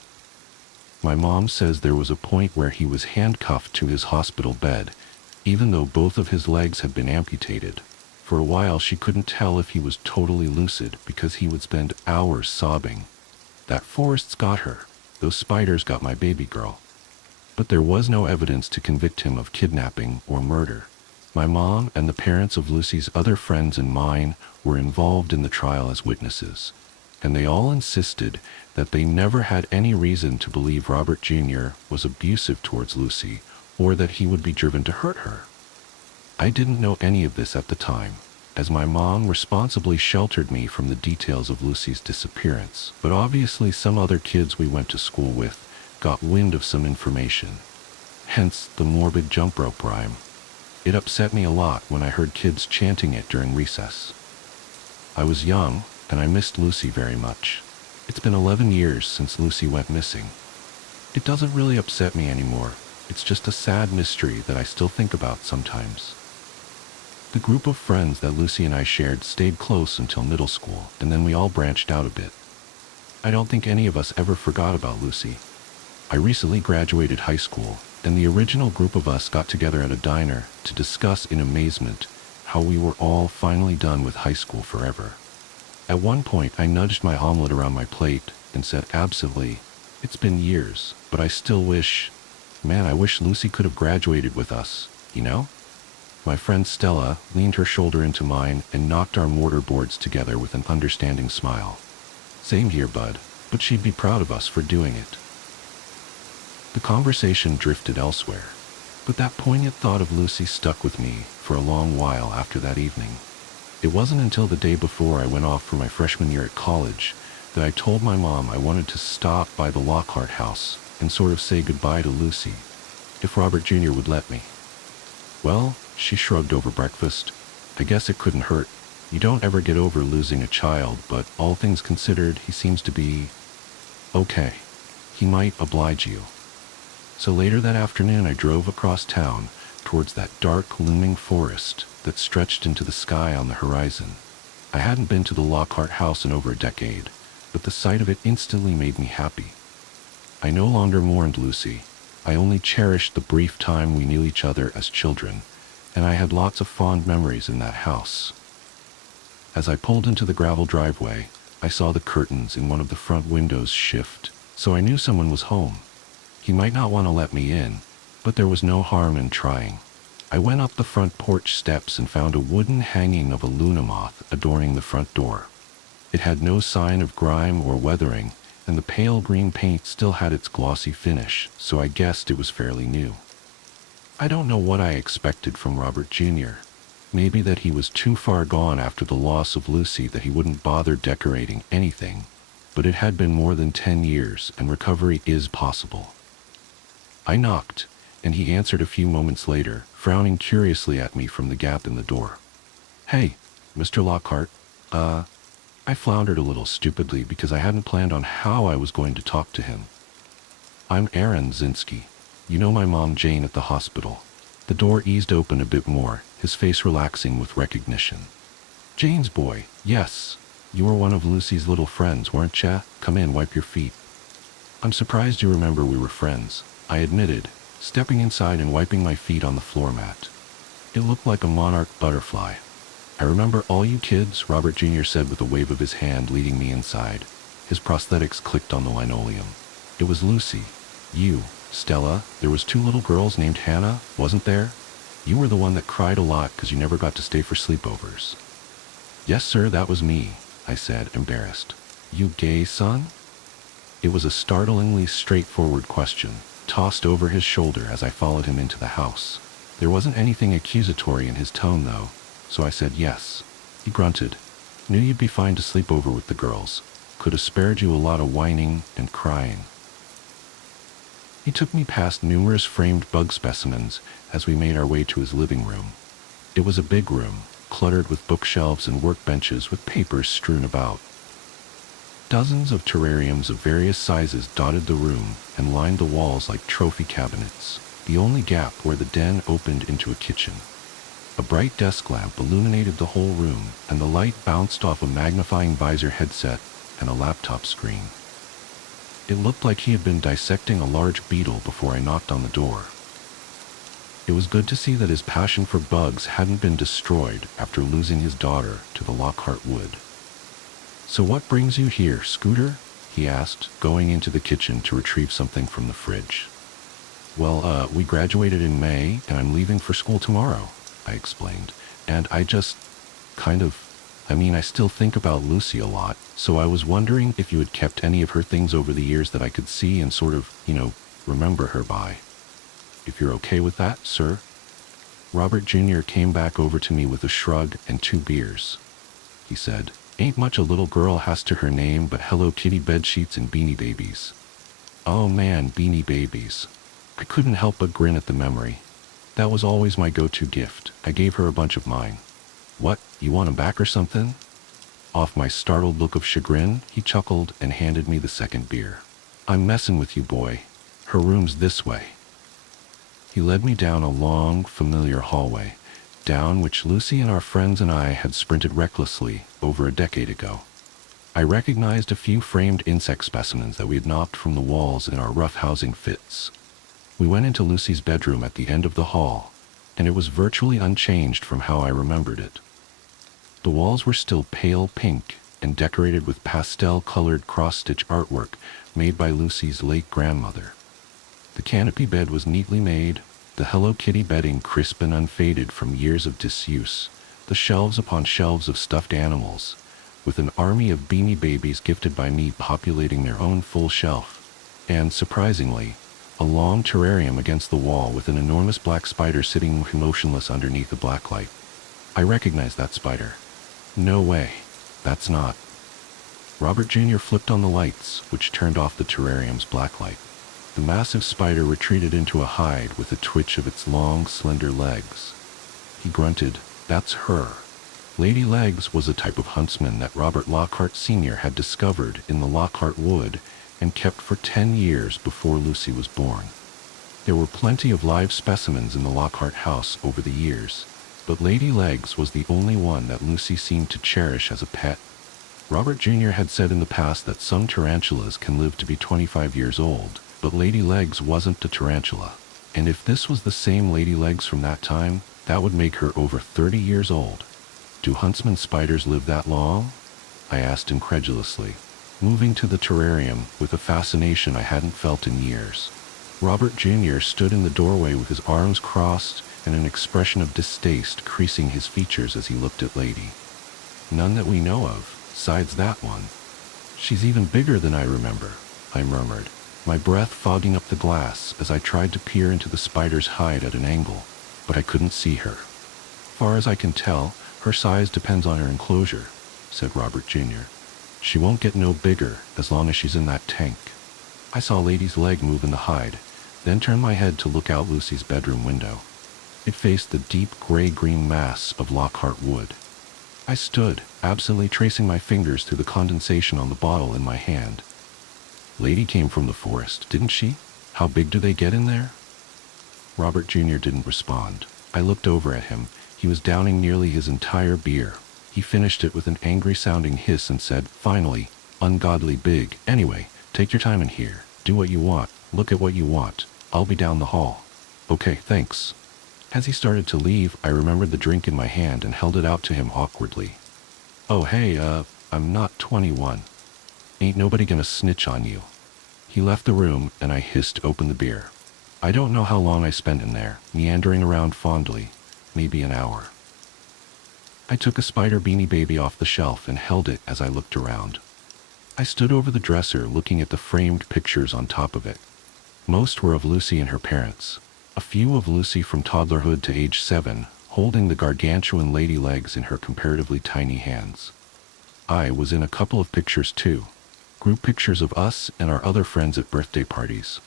My mom says there was a point where he was handcuffed to his hospital bed, even though both of his legs had been amputated. For a while she couldn't tell if he was totally lucid because he would spend hours sobbing. That forest's got her. Those spiders got my baby girl. But there was no evidence to convict him of kidnapping or murder. My mom and the parents of Lucy's other friends and mine were involved in the trial as witnesses, and they all insisted that they never had any reason to believe Robert Jr. was abusive towards Lucy or that he would be driven to hurt her. I didn't know any of this at the time, as my mom responsibly sheltered me from the details of Lucy's disappearance, but obviously some other kids we went to school with got wind of some information, hence the morbid jump rope rhyme. It upset me a lot when I heard kids chanting it during recess. I was young, and I missed Lucy very much. It's been 11 years since Lucy went missing. It doesn't really upset me anymore. It's just a sad mystery that I still think about sometimes. The group of friends that Lucy and I shared stayed close until middle school, and then we all branched out a bit. I don't think any of us ever forgot about Lucy. I recently graduated high school, and the original group of us got together at a diner to discuss in amazement how we were all finally done with high school forever. At one point, I nudged my omelet around my plate and said absently, "It's been years, but I still wish, I wish Lucy could have graduated with us, you know?" My friend Stella leaned her shoulder into mine and knocked our mortar boards together with an understanding smile. "Same here, bud, but she'd be proud of us for doing it." The conversation drifted elsewhere, but that poignant thought of Lucy stuck with me for a long while after that evening. It wasn't until the day before I went off for my freshman year at college that I told my mom I wanted to stop by the Lockhart house and sort of say goodbye to Lucy, if Robert Jr. would let me. "Well," she shrugged over breakfast, "I guess it couldn't hurt. You don't ever get over losing a child, but all things considered, he seems to be okay. He might oblige you." So later that afternoon I drove across town towards that dark, looming forest that stretched into the sky on the horizon. I hadn't been to the Lockhart house in over a decade, but the sight of it instantly made me happy. I no longer mourned Lucy. I only cherished the brief time we knew each other as children, and I had lots of fond memories in that house. As I pulled into the gravel driveway, I saw the curtains in one of the front windows shift, so I knew someone was home. He might not want to let me in, but there was no harm in trying. I went up the front porch steps and found a wooden hanging of a Luna moth adorning the front door. It had no sign of grime or weathering, and the pale green paint still had its glossy finish, so I guessed it was fairly new. I don't know what I expected from Robert Jr. Maybe that he was too far gone after the loss of Lucy that he wouldn't bother decorating anything, but it had been more than 10 years and recovery is possible. I knocked, and he answered a few moments later, frowning curiously at me from the gap in the door. "Hey, Mr. Lockhart, I floundered a little stupidly because I hadn't planned on how I was going to talk to him. "I'm Aaron Zinsky. You know my mom Jane at the hospital." The door eased open a bit more, his face relaxing with recognition. "Jane's boy, yes. You were one of Lucy's little friends, weren't ya? Come in, wipe your feet." "I'm surprised you remember we were friends," I admitted, stepping inside and wiping my feet on the floor mat. It looked like a monarch butterfly. "I remember all you kids," Robert Jr. said with a wave of his hand, leading me inside. His prosthetics clicked on the linoleum. "It was Lucy. You, Stella, there was 2 little girls named Hannah, wasn't there? You were the one that cried a lot because you never got to stay for sleepovers." "Yes, sir, that was me," I said, embarrassed. "You gay, son?" It was a startlingly straightforward question, tossed over his shoulder as I followed him into the house. There wasn't anything accusatory in his tone, though, so I said yes. He grunted. "Knew you'd be fine to sleep over with the girls. Could have spared you a lot of whining and crying." He took me past numerous framed bug specimens as we made our way to his living room. It was a big room, cluttered with bookshelves and workbenches with papers strewn about. Dozens of terrariums of various sizes dotted the room and lined the walls like trophy cabinets. the only gap where the den opened into a kitchen. A bright desk lamp illuminated the whole room, and the light bounced off a magnifying visor headset and a laptop screen. It looked like he had been dissecting a large beetle before I knocked on the door. It was good to see that his passion for bugs hadn't been destroyed after losing his daughter to the Lockhart wood. "So what brings you here, Scooter?" he asked, going into the kitchen to retrieve something from the fridge. "Well, we graduated in May, and I'm leaving for school tomorrow," I explained. "And I just I still think about Lucy a lot, so I was wondering if you had kept any of her things over the years that I could see and sort of, remember her by. If you're okay with that, sir?" Robert Jr. came back over to me with a shrug and 2 beers. He said, "Ain't much a little girl has to her name but Hello Kitty bedsheets and Beanie Babies." Oh man, Beanie Babies. I couldn't help but grin at the memory. That was always my go-to gift. I gave her a bunch of mine. "What, you want 'em back or something?" Off my startled look of chagrin, he chuckled and handed me the second beer. "I'm messing with you, boy. Her room's this way." He led me down a long, familiar hallway, down which Lucy and our friends and I had sprinted recklessly over a decade ago. I recognized a few framed insect specimens that we had knocked from the walls in our roughhousing fits. We went into Lucy's bedroom at the end of the hall, and it was virtually unchanged from how I remembered it. The walls were still pale pink and decorated with pastel-colored cross-stitch artwork made by Lucy's late grandmother. The canopy bed was neatly made, the Hello Kitty bedding crisp and unfaded from years of disuse, the shelves upon shelves of stuffed animals, with an army of Beanie Babies gifted by me populating their own full shelf, and, surprisingly, a long terrarium against the wall with an enormous black spider sitting motionless underneath a black light. I recognized that spider. "No way. That's not." Robert Jr. flipped on the lights, which turned off the terrarium's black light. The massive spider retreated into a hide with a twitch of its long, slender legs. He grunted, "That's her." Lady Legs was a type of huntsman that Robert Lockhart Sr. had discovered in the Lockhart wood and kept for 10 years before Lucy was born. There were plenty of live specimens in the Lockhart house over the years, but Lady Legs was the only one that Lucy seemed to cherish as a pet. Robert Jr. had said in the past that some tarantulas can live to be 25 years old, but Lady Legs wasn't a tarantula. And if this was the same Lady Legs from that time, that would make her over 30 years old. "Do huntsman spiders live that long?" I asked incredulously, moving to the terrarium with a fascination I hadn't felt in years. Robert Jr. stood in the doorway with his arms crossed and an expression of distaste creasing his features as he looked at Lady. "None that we know of, besides that one." "She's even bigger than I remember," I murmured, my breath fogging up the glass as I tried to peer into the spider's hide at an angle, but I couldn't see her. "Far as I can tell, her size depends on her enclosure," said Robert Jr. "She won't get no bigger as long as she's in that tank." I saw Lady's leg move in the hide, then turned my head to look out Lucy's bedroom window. It faced the deep gray-green mass of Lockhart wood. I stood, absently tracing my fingers through the condensation on the bottle in my hand. "Lady came from the forest, didn't she? How big do they get in there?" Robert Jr. didn't respond. I looked over at him. He was downing nearly his entire beer. He finished it with an angry-sounding hiss and said, "Finally, ungodly big. Anyway, take your time in here. Do what you want. Look at what you want. I'll be down the hall." "Okay, thanks." As he started to leave, I remembered the drink in my hand and held it out to him awkwardly. "Oh, hey, I'm not 21. Ain't nobody gonna snitch on you." He left the room, and I hissed open the beer. I don't know how long I spent in there, meandering around fondly, maybe an hour. I took a spider Beanie Baby off the shelf and held it as I looked around. I stood over the dresser looking at the framed pictures on top of it. Most were of Lucy and her parents. A few of Lucy from toddlerhood to age 7, holding the gargantuan Lady Legs in her comparatively tiny hands. I was in a couple of pictures too. Group pictures of us and our other friends at birthday parties.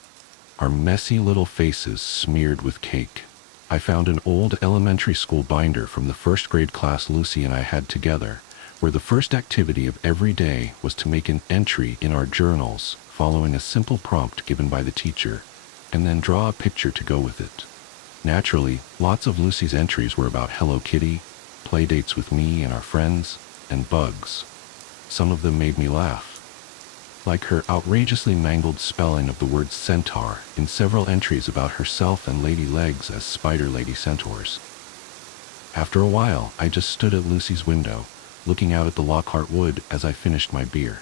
Our messy little faces smeared with cake. I found an old elementary school binder from the first grade class Lucy and I had together, where the first activity of every day was to make an entry in our journals following a simple prompt given by the teacher, and then draw a picture to go with it. Naturally, lots of Lucy's entries were about Hello Kitty, play dates with me and our friends, and bugs. Some of them made me laugh. Like her outrageously mangled spelling of the word centaur in several entries about herself and Lady Legs as Spider Lady Centaurs. After a while, I just stood at Lucy's window, looking out at the Lockhart Wood as I finished my beer.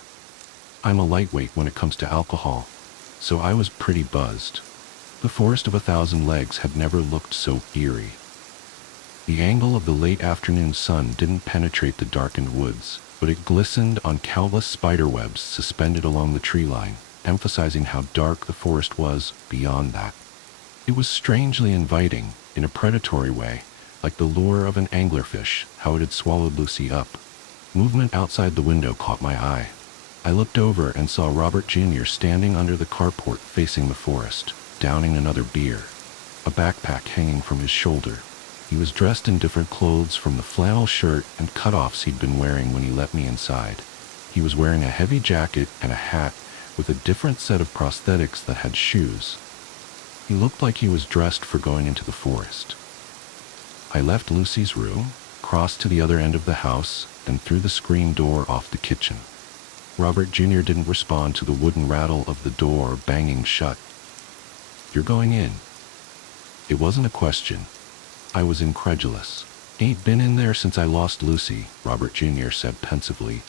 I'm a lightweight when it comes to alcohol, so I was pretty buzzed. The Forest of 1,000 Legs had never looked so eerie. The angle of the late afternoon sun didn't penetrate the darkened woods, but it glistened on countless spider webs suspended along the tree line, emphasizing how dark the forest was beyond that. It was strangely inviting, in a predatory way, like the lure of an anglerfish, how it had swallowed Lucy up. Movement outside the window caught my eye. I looked over and saw Robert Jr. standing under the carport facing the forest, downing another beer, a backpack hanging from his shoulder. He was dressed in different clothes from the flannel shirt and cutoffs he'd been wearing when he let me inside. He was wearing a heavy jacket and a hat with a different set of prosthetics that had shoes. He looked like he was dressed for going into the forest. I left Lucy's room, crossed to the other end of the house, and through the screen door off the kitchen. Robert Jr. didn't respond to the wooden rattle of the door banging shut. "You're going in." It wasn't a question. I was incredulous. "Ain't been in there since I lost Lucy," Robert Jr. said pensively.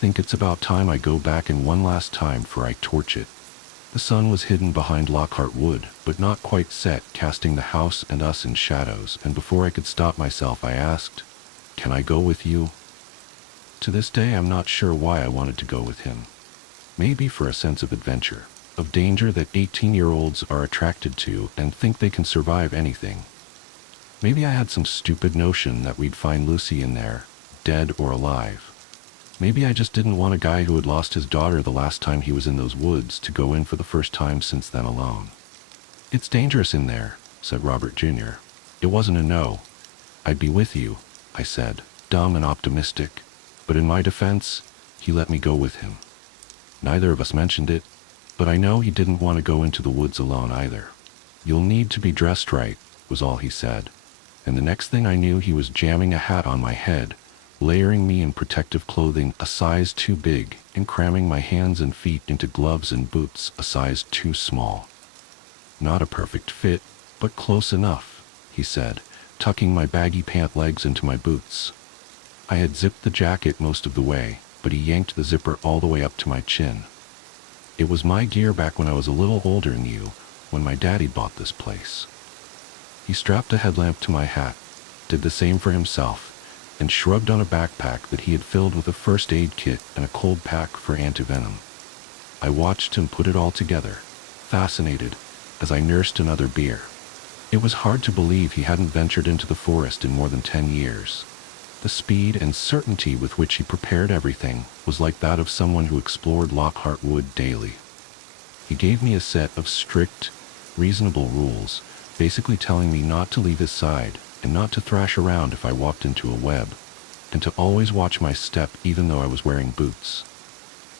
"Think it's about time I go back in one last time 'fore I torch it." The sun was hidden behind Lockhart Wood, but not quite set, casting the house and us in shadows, and before I could stop myself I asked, "Can I go with you?" To this day I'm not sure why I wanted to go with him. Maybe for a sense of adventure, of danger that 18-year-olds are attracted to and think they can survive anything. Maybe I had some stupid notion that we'd find Lucy in there, dead or alive. Maybe I just didn't want a guy who had lost his daughter the last time he was in those woods to go in for the first time since then alone. "It's dangerous in there," said Robert Jr. It wasn't a no. "I'd be with you," I said, dumb and optimistic, but in my defense, he let me go with him. Neither of us mentioned it, but I know he didn't want to go into the woods alone either. "You'll need to be dressed right," was all he said. And the next thing I knew, he was jamming a hat on my head, layering me in protective clothing a size too big, and cramming my hands and feet into gloves and boots a size too small. "Not a perfect fit, but close enough," he said, tucking my baggy pant legs into my boots. I had zipped the jacket most of the way, but he yanked the zipper all the way up to my chin. It was my gear back when I was a little older than you, when my daddy bought this place. He strapped a headlamp to my hat, did the same for himself, and shrugged on a backpack that he had filled with a first aid kit and a cold pack for antivenom. I watched him put it all together, fascinated, as I nursed another beer. It was hard to believe he hadn't ventured into the forest in more than 10 years. The speed and certainty with which he prepared everything was like that of someone who explored Lockhart Wood daily. He gave me a set of strict, reasonable rules, basically telling me not to leave his side and not to thrash around if I walked into a web, and to always watch my step even though I was wearing boots.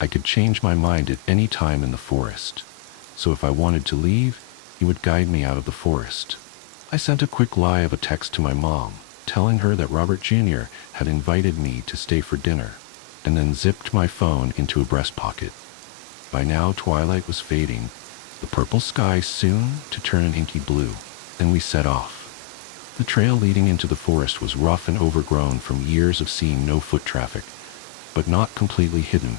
I could change my mind at any time in the forest, so if I wanted to leave, he would guide me out of the forest. I sent a quick lie of a text to my mom, telling her that Robert Jr. had invited me to stay for dinner, and then zipped my phone into a breast pocket. By now twilight was fading, the purple sky soon to turn an inky blue, and we set off. The trail leading into the forest was rough and overgrown from years of seeing no foot traffic, but not completely hidden.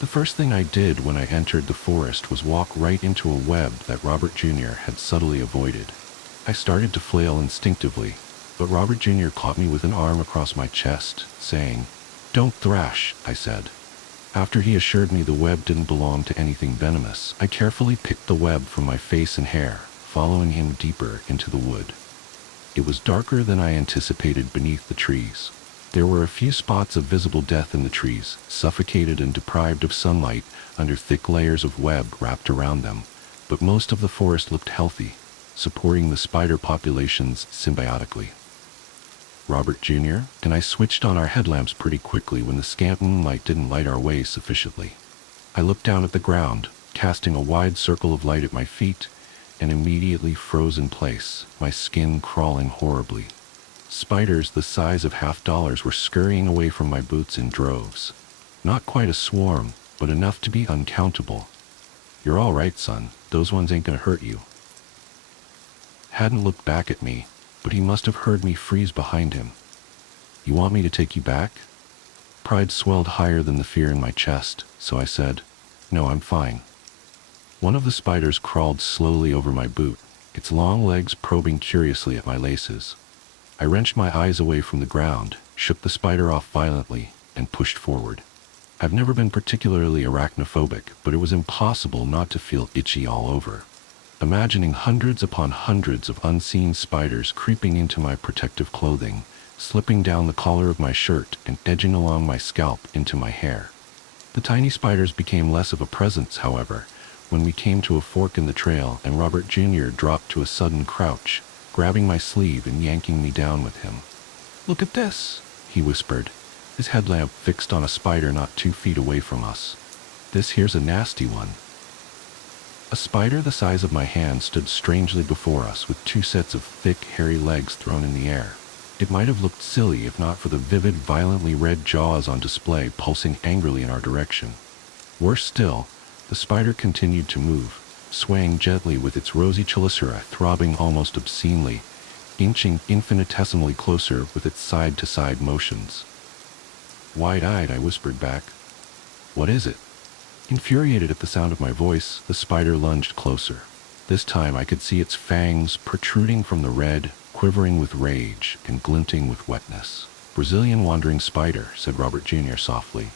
The first thing I did when I entered the forest was walk right into a web that Robert Jr. had subtly avoided. I started to flail instinctively, but Robert Jr. caught me with an arm across my chest, saying, "Don't thrash," I said. After he assured me the web didn't belong to anything venomous, I carefully picked the web from my face and hair, following him deeper into the wood. It was darker than I anticipated beneath the trees. There were a few spots of visible death in the trees, suffocated and deprived of sunlight under thick layers of web wrapped around them, but most of the forest looked healthy, supporting the spider populations symbiotically. Robert Jr. and I switched on our headlamps pretty quickly when the scant moonlight didn't light our way sufficiently. I looked down at the ground, casting a wide circle of light at my feet, and immediately froze in place, my skin crawling horribly. Spiders the size of $50 were scurrying away from my boots in droves. Not quite a swarm, but enough to be uncountable. "You're all right, son. Those ones ain't gonna hurt you." Hadn't looked back at me, but he must have heard me freeze behind him. "You want me to take you back?" Pride swelled higher than the fear in my chest, so I said, "No, I'm fine." One of the spiders crawled slowly over my boot, its long legs probing curiously at my laces. I wrenched my eyes away from the ground, shook the spider off violently, and pushed forward. I've never been particularly arachnophobic, but it was impossible not to feel itchy all over. Imagining hundreds upon hundreds of unseen spiders creeping into my protective clothing, slipping down the collar of my shirt and edging along my scalp into my hair. The tiny spiders became less of a presence, however, when we came to a fork in the trail and Robert Jr. dropped to a sudden crouch, grabbing my sleeve and yanking me down with him. "Look at this," he whispered, his headlamp fixed on a spider not 2 feet away from us. "This here's a nasty one." A spider the size of my hand stood strangely before us with 2 sets of thick, hairy legs thrown in the air. It might have looked silly if not for the vivid, violently red jaws on display pulsing angrily in our direction. Worse still, the spider continued to move, swaying gently with its rosy chelicera throbbing almost obscenely, inching infinitesimally closer with its side-to-side motions. Wide-eyed, I whispered back, "What is it?" Infuriated at the sound of my voice, the spider lunged closer. This time I could see its fangs protruding from the red, quivering with rage and glinting with wetness. "Brazilian wandering spider," said Robert Jr. softly.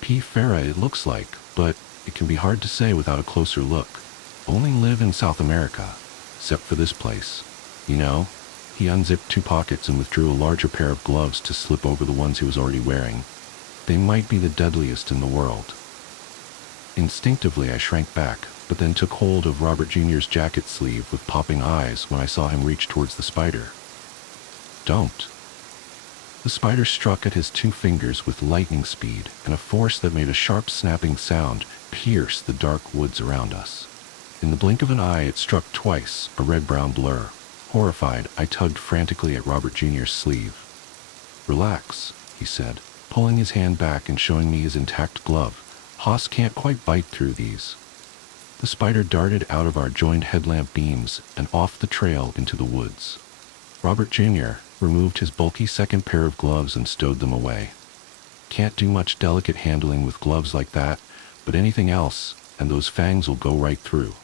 "P. ferra it looks like, but it can be hard to say without a closer look. Only live in South America, except for this place. You know?" He unzipped 2 pockets and withdrew a larger pair of gloves to slip over the ones he was already wearing. "They might be the deadliest in the world." Instinctively I shrank back, but then took hold of Robert Jr.'s jacket sleeve with popping eyes when I saw him reach towards the spider. "Don't." The spider struck at his 2 fingers with lightning speed, and a force that made a sharp snapping sound pierced the dark woods around us. In the blink of an eye it struck twice, a red-brown blur. Horrified, I tugged frantically at Robert Jr.'s sleeve. "Relax," he said, pulling his hand back and showing me his intact glove. "Hoss can't quite bite through these." The spider darted out of our joined headlamp beams and off the trail into the woods. Robert Jr. removed his bulky second pair of gloves and stowed them away. "Can't do much delicate handling with gloves like that, but anything else, and those fangs will go right through."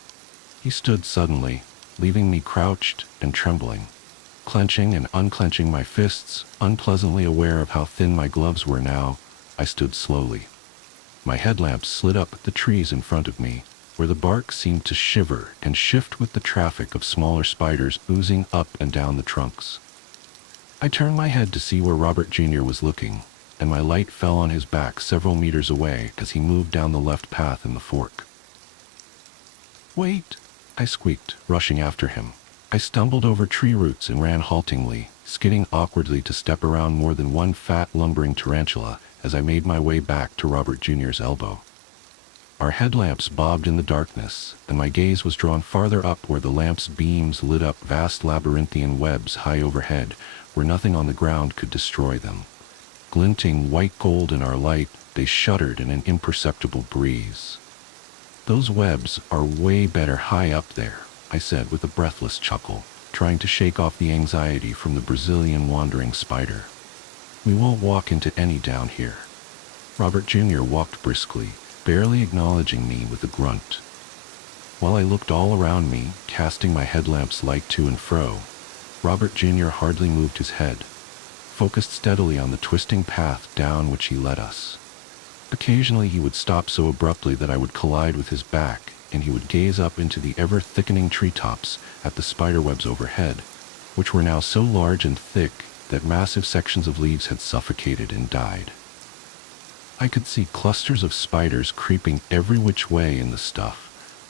He stood suddenly, leaving me crouched and trembling. Clenching and unclenching my fists, unpleasantly aware of how thin my gloves were now, I stood slowly. My headlamp slid up the trees in front of me, where the bark seemed to shiver and shift with the traffic of smaller spiders oozing up and down the trunks. I turned my head to see where Robert Jr. was looking, and my light fell on his back several meters away as he moved down the left path in the fork. "Wait!" I squeaked, rushing after him. I stumbled over tree roots and ran haltingly, skidding awkwardly to step around more than one fat, lumbering tarantula as I made my way back to Robert Jr.'s elbow. Our headlamps bobbed in the darkness, and my gaze was drawn farther up where the lamp's beams lit up vast labyrinthian webs high overhead, where nothing on the ground could destroy them. Glinting white gold in our light, they shuddered in an imperceptible breeze. "Those webs are way better high up there," I said with a breathless chuckle, trying to shake off the anxiety from the Brazilian wandering spider. "We won't walk into any down here." Robert Jr. walked briskly, barely acknowledging me with a grunt. While I looked all around me, casting my headlamp's light to and fro, Robert Jr. hardly moved his head, focused steadily on the twisting path down which he led us. Occasionally he would stop so abruptly that I would collide with his back, and he would gaze up into the ever-thickening treetops at the spiderwebs overhead, which were now so large and thick that massive sections of leaves had suffocated and died. I could see clusters of spiders creeping every which way in the stuff,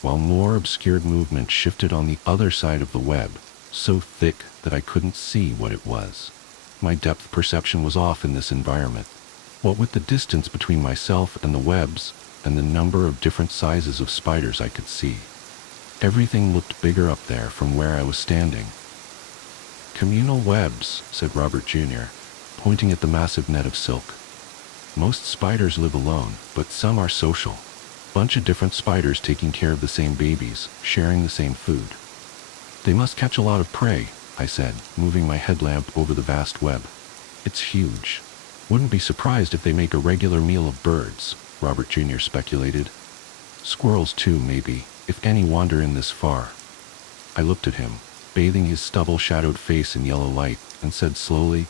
while more obscured movement shifted on the other side of the web, so thick that I couldn't see what it was. My depth perception was off in this environment. What with the distance between myself and the webs, and the number of different sizes of spiders I could see. Everything looked bigger up there from where I was standing. "Communal webs," said Robert Jr., pointing at the massive net of silk. "Most spiders live alone, but some are social. Bunch of different spiders taking care of the same babies, sharing the same food." "They must catch a lot of prey," I said, moving my headlamp over the vast web. "It's huge. Wouldn't be surprised if they make a regular meal of birds," Robert Jr. speculated. "Squirrels too, maybe, if any wander in this far." I looked at him, bathing his stubble-shadowed face in yellow light, and said slowly,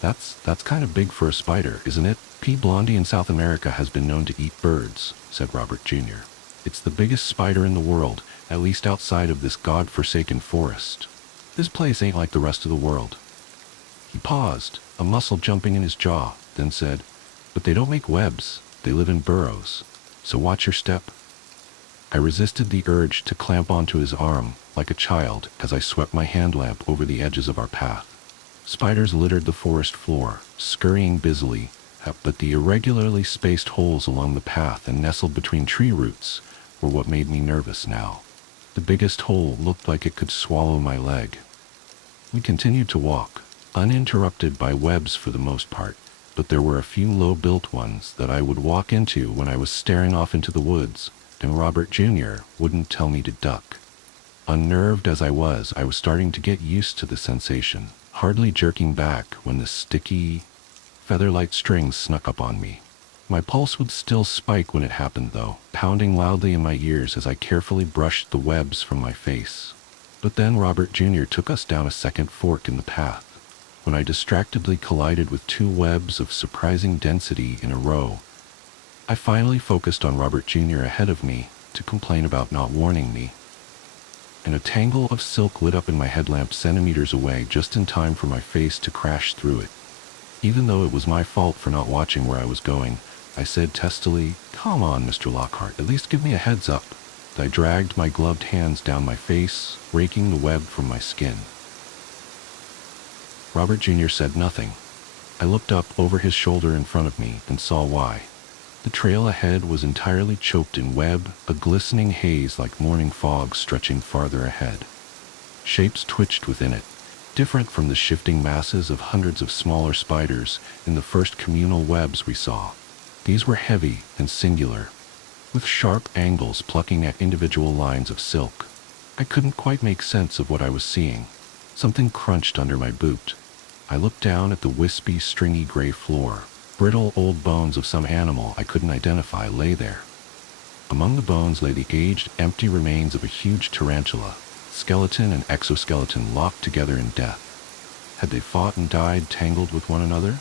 That's kind of big for a spider, isn't it?" "P. blondie in South America has been known to eat birds," said Robert Jr. "It's the biggest spider in the world, at least outside of this god-forsaken forest. This place ain't like the rest of the world." He paused, a muscle jumping in his jaw, then said, "But they don't make webs, they live in burrows. So watch your step." I resisted the urge to clamp onto his arm, like a child, as I swept my hand lamp over the edges of our path. Spiders littered the forest floor, scurrying busily, but the irregularly spaced holes along the path and nestled between tree roots were what made me nervous now. The biggest hole looked like it could swallow my leg. We continued to walk, uninterrupted by webs for the most part, but there were a few low-built ones that I would walk into when I was staring off into the woods, and Robert Jr. wouldn't tell me to duck. Unnerved as I was starting to get used to the sensation, hardly jerking back when the sticky, feather-light strings snuck up on me. My pulse would still spike when it happened, though, pounding loudly in my ears as I carefully brushed the webs from my face. But then Robert Jr. took us down a second fork in the path. When I distractedly collided with two webs of surprising density in a row, I finally focused on Robert Jr. ahead of me to complain about not warning me. And a tangle of silk lit up in my headlamp centimeters away just in time for my face to crash through it. Even though it was my fault for not watching where I was going, I said testily, "Come on, Mr. Lockhart, at least give me a heads up." I dragged my gloved hands down my face, raking the web from my skin. Robert Jr. said nothing. I looked up over his shoulder in front of me and saw why. The trail ahead was entirely choked in web, a glistening haze like morning fog stretching farther ahead. Shapes twitched within it, different from the shifting masses of hundreds of smaller spiders in the first communal webs we saw. These were heavy and singular, with sharp angles plucking at individual lines of silk. I couldn't quite make sense of what I was seeing. Something crunched under my boot. I looked down at the wispy, stringy gray floor. Brittle old bones of some animal I couldn't identify lay there. Among the bones lay the aged, empty remains of a huge tarantula, skeleton and exoskeleton locked together in death. Had they fought and died tangled with one another?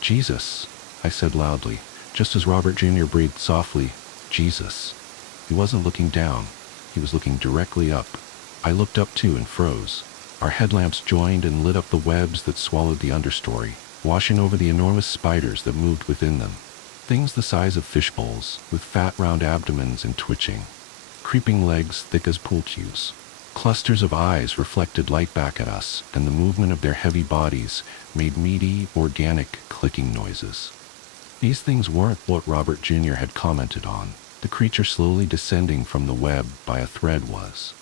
"Jesus," I said loudly, just as Robert Jr. breathed softly, "Jesus." He wasn't looking down. He was looking directly up. I looked up too and froze. Our headlamps joined and lit up the webs that swallowed the understory, washing over the enormous spiders that moved within them. Things the size of fish bowls, with fat round abdomens and twitching. Creeping legs thick as pool cues. Clusters of eyes reflected light back at us, and the movement of their heavy bodies made meaty, organic, clicking noises. These things weren't what Robert Jr. had commented on. The creature slowly descending from the web by a thread was.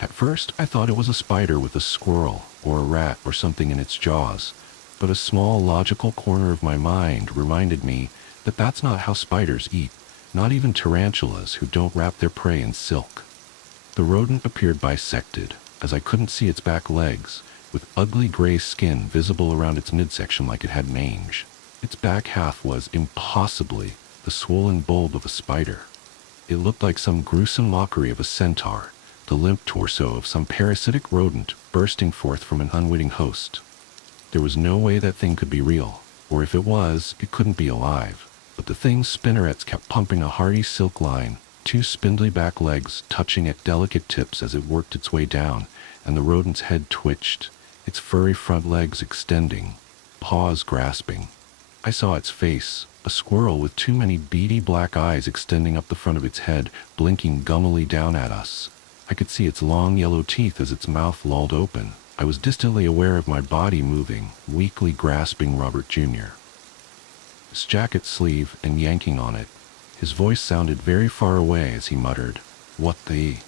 At first, I thought it was a spider with a squirrel, or a rat, or something in its jaws, but a small logical corner of my mind reminded me that that's not how spiders eat, not even tarantulas who don't wrap their prey in silk. The rodent appeared bisected, as I couldn't see its back legs, with ugly gray skin visible around its midsection like it had mange. Its back half was, impossibly, the swollen bulb of a spider. It looked like some gruesome mockery of a centaur, the limp torso of some parasitic rodent bursting forth from an unwitting host. There was no way that thing could be real, or if it was, it couldn't be alive. But the thing's spinnerets kept pumping a hardy silk line, two spindly back legs touching at delicate tips as it worked its way down, and the rodent's head twitched, its furry front legs extending, paws grasping. I saw its face, a squirrel with too many beady black eyes extending up the front of its head, blinking gummily down at us. I could see its long yellow teeth as its mouth lolled open. I was distantly aware of my body moving, weakly grasping Robert Jr. His jacket sleeve and yanking on it. His voice sounded very far away as he muttered, "What the?"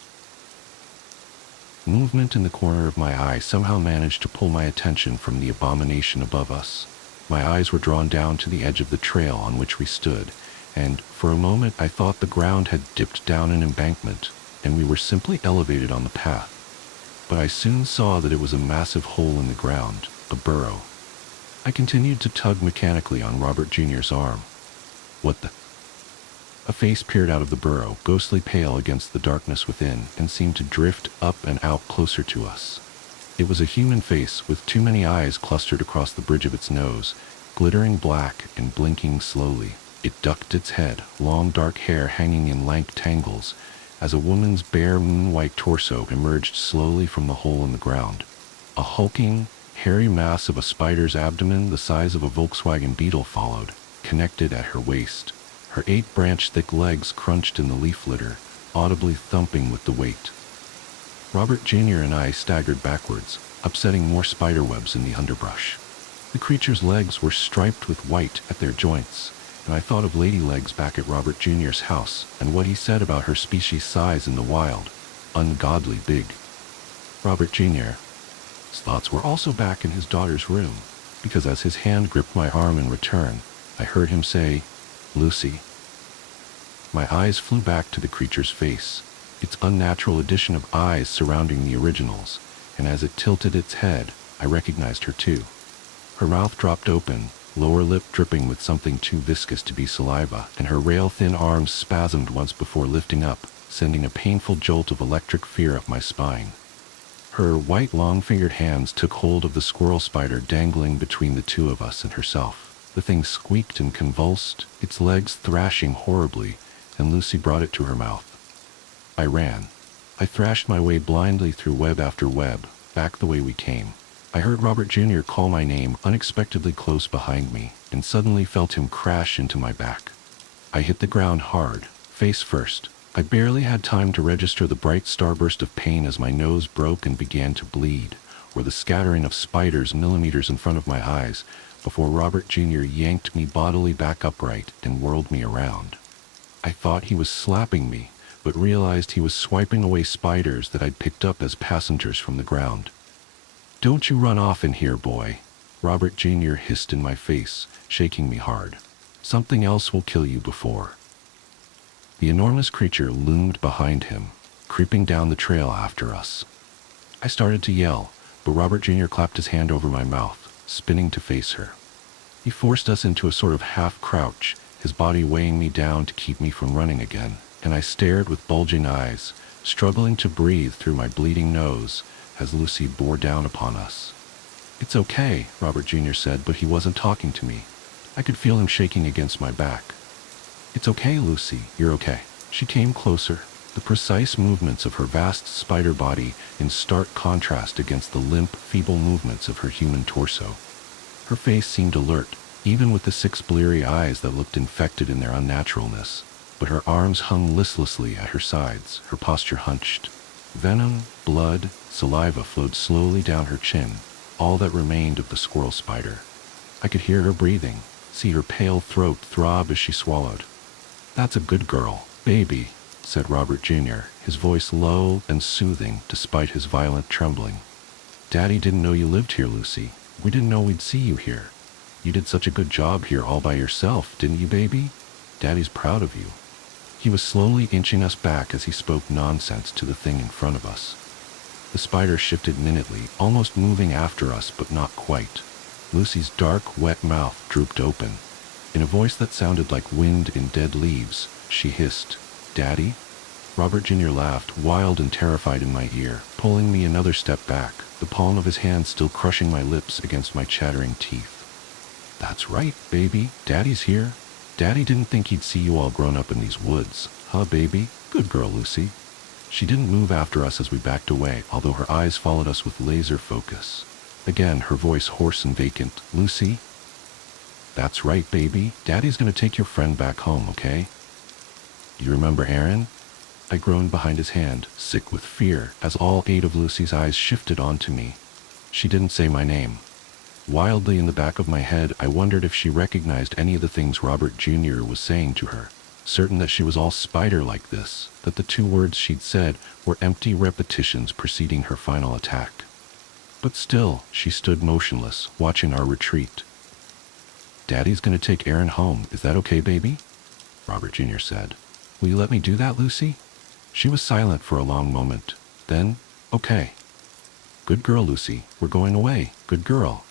movement in the corner of my eye somehow managed to pull my attention from the abomination above us. My eyes were drawn down to the edge of the trail on which we stood, and for a moment I thought the ground had dipped down an embankment, and we were simply elevated on the path. But I soon saw that it was a massive hole in the ground, a burrow. I continued to tug mechanically on Robert Jr.'s arm. What the? A face peered out of the burrow, ghostly pale against the darkness within, and seemed to drift up and out closer to us. It was a human face with too many eyes clustered across the bridge of its nose, glittering black and blinking slowly. It ducked its head, long dark hair hanging in lank tangles, as a woman's bare moon-white torso emerged slowly from the hole in the ground. A hulking, hairy mass of a spider's abdomen the size of a Volkswagen Beetle followed, connected at her waist. Her 8-branch thick legs crunched in the leaf litter, audibly thumping with the weight. Robert Jr. and I staggered backwards, upsetting more spiderwebs in the underbrush. The creature's legs were striped with white at their joints, and I thought of Lady Legs back at Robert Jr.'s house and what he said about her species' size in the wild, ungodly big. Robert Jr.'s thoughts were also back in his daughter's room, because as his hand gripped my arm in return, I heard him say, "Lucy." My eyes flew back to the creature's face, its unnatural addition of eyes surrounding the originals, and as it tilted its head, I recognized her too. Her mouth dropped open, lower lip dripping with something too viscous to be saliva, and her rail-thin arms spasmed once before lifting up, sending a painful jolt of electric fear up my spine. Her white long-fingered hands took hold of the squirrel spider dangling between the two of us and herself. The thing squeaked and convulsed, its legs thrashing horribly, and Lucy brought it to her mouth. I ran. I thrashed my way blindly through web after web, back the way we came. I heard Robert Jr. call my name unexpectedly close behind me, and suddenly felt him crash into my back. I hit the ground hard, face first. I barely had time to register the bright starburst of pain as my nose broke and began to bleed, or the scattering of spiders millimeters in front of my eyes, before Robert Jr. yanked me bodily back upright and whirled me around. I thought he was slapping me, but realized he was swiping away spiders that I'd picked up as passengers from the ground. "Don't you run off in here, boy," Robert Jr. hissed in my face, shaking me hard. "Something else will kill you before." The enormous creature loomed behind him, creeping down the trail after us. I started to yell, but Robert Jr. clapped his hand over my mouth, spinning to face her. He forced us into a sort of half-crouch, his body weighing me down to keep me from running again, and I stared with bulging eyes, struggling to breathe through my bleeding nose, as Lucy bore down upon us. "It's okay," Robert Jr. said, but he wasn't talking to me. I could feel him shaking against my back. "It's okay, Lucy, you're okay." She came closer, the precise movements of her vast spider body in stark contrast against the limp, feeble movements of her human torso. Her face seemed alert, even with the 6 bleary eyes that looked infected in their unnaturalness, but her arms hung listlessly at her sides, her posture hunched. Venom, blood, saliva flowed slowly down her chin, all that remained of the squirrel spider. I could hear her breathing, see her pale throat throb as she swallowed. "That's a good girl, baby," said Robert Jr., his voice low and soothing despite his violent trembling. "Daddy didn't know you lived here, Lucy. We didn't know we'd see you here. You did such a good job here all by yourself, didn't you, baby? Daddy's proud of you." He was slowly inching us back as he spoke nonsense to the thing in front of us. The spider shifted minutely, almost moving after us, but not quite. Lucy's dark, wet mouth drooped open. In a voice that sounded like wind in dead leaves, she hissed, "Daddy?" Robert Jr. laughed, wild and terrified in my ear, pulling me another step back, the palm of his hand still crushing my lips against my chattering teeth. "That's right, baby. Daddy's here. Daddy didn't think he'd see you all grown up in these woods. Huh, baby? Good girl, Lucy." She didn't move after us as we backed away, although her eyes followed us with laser focus. Again, her voice hoarse and vacant. "Lucy?" "That's right, baby. Daddy's gonna take your friend back home, okay? You remember Aaron?" I groaned behind his hand, sick with fear, as all 8 of Lucy's eyes shifted onto me. She didn't say my name. Wildly in the back of my head, I wondered if she recognized any of the things Robert Jr. was saying to her. certain that she was all spider like this, that the 2 words she'd said were empty repetitions preceding her final attack. But still, she stood motionless, watching our retreat. "Daddy's gonna take Aaron home. Is that okay, baby?" Robert Jr. said. "Will you let me do that, Lucy?" She was silent for a long moment. Then, "Okay." "Good girl, Lucy. We're going away. Good girl."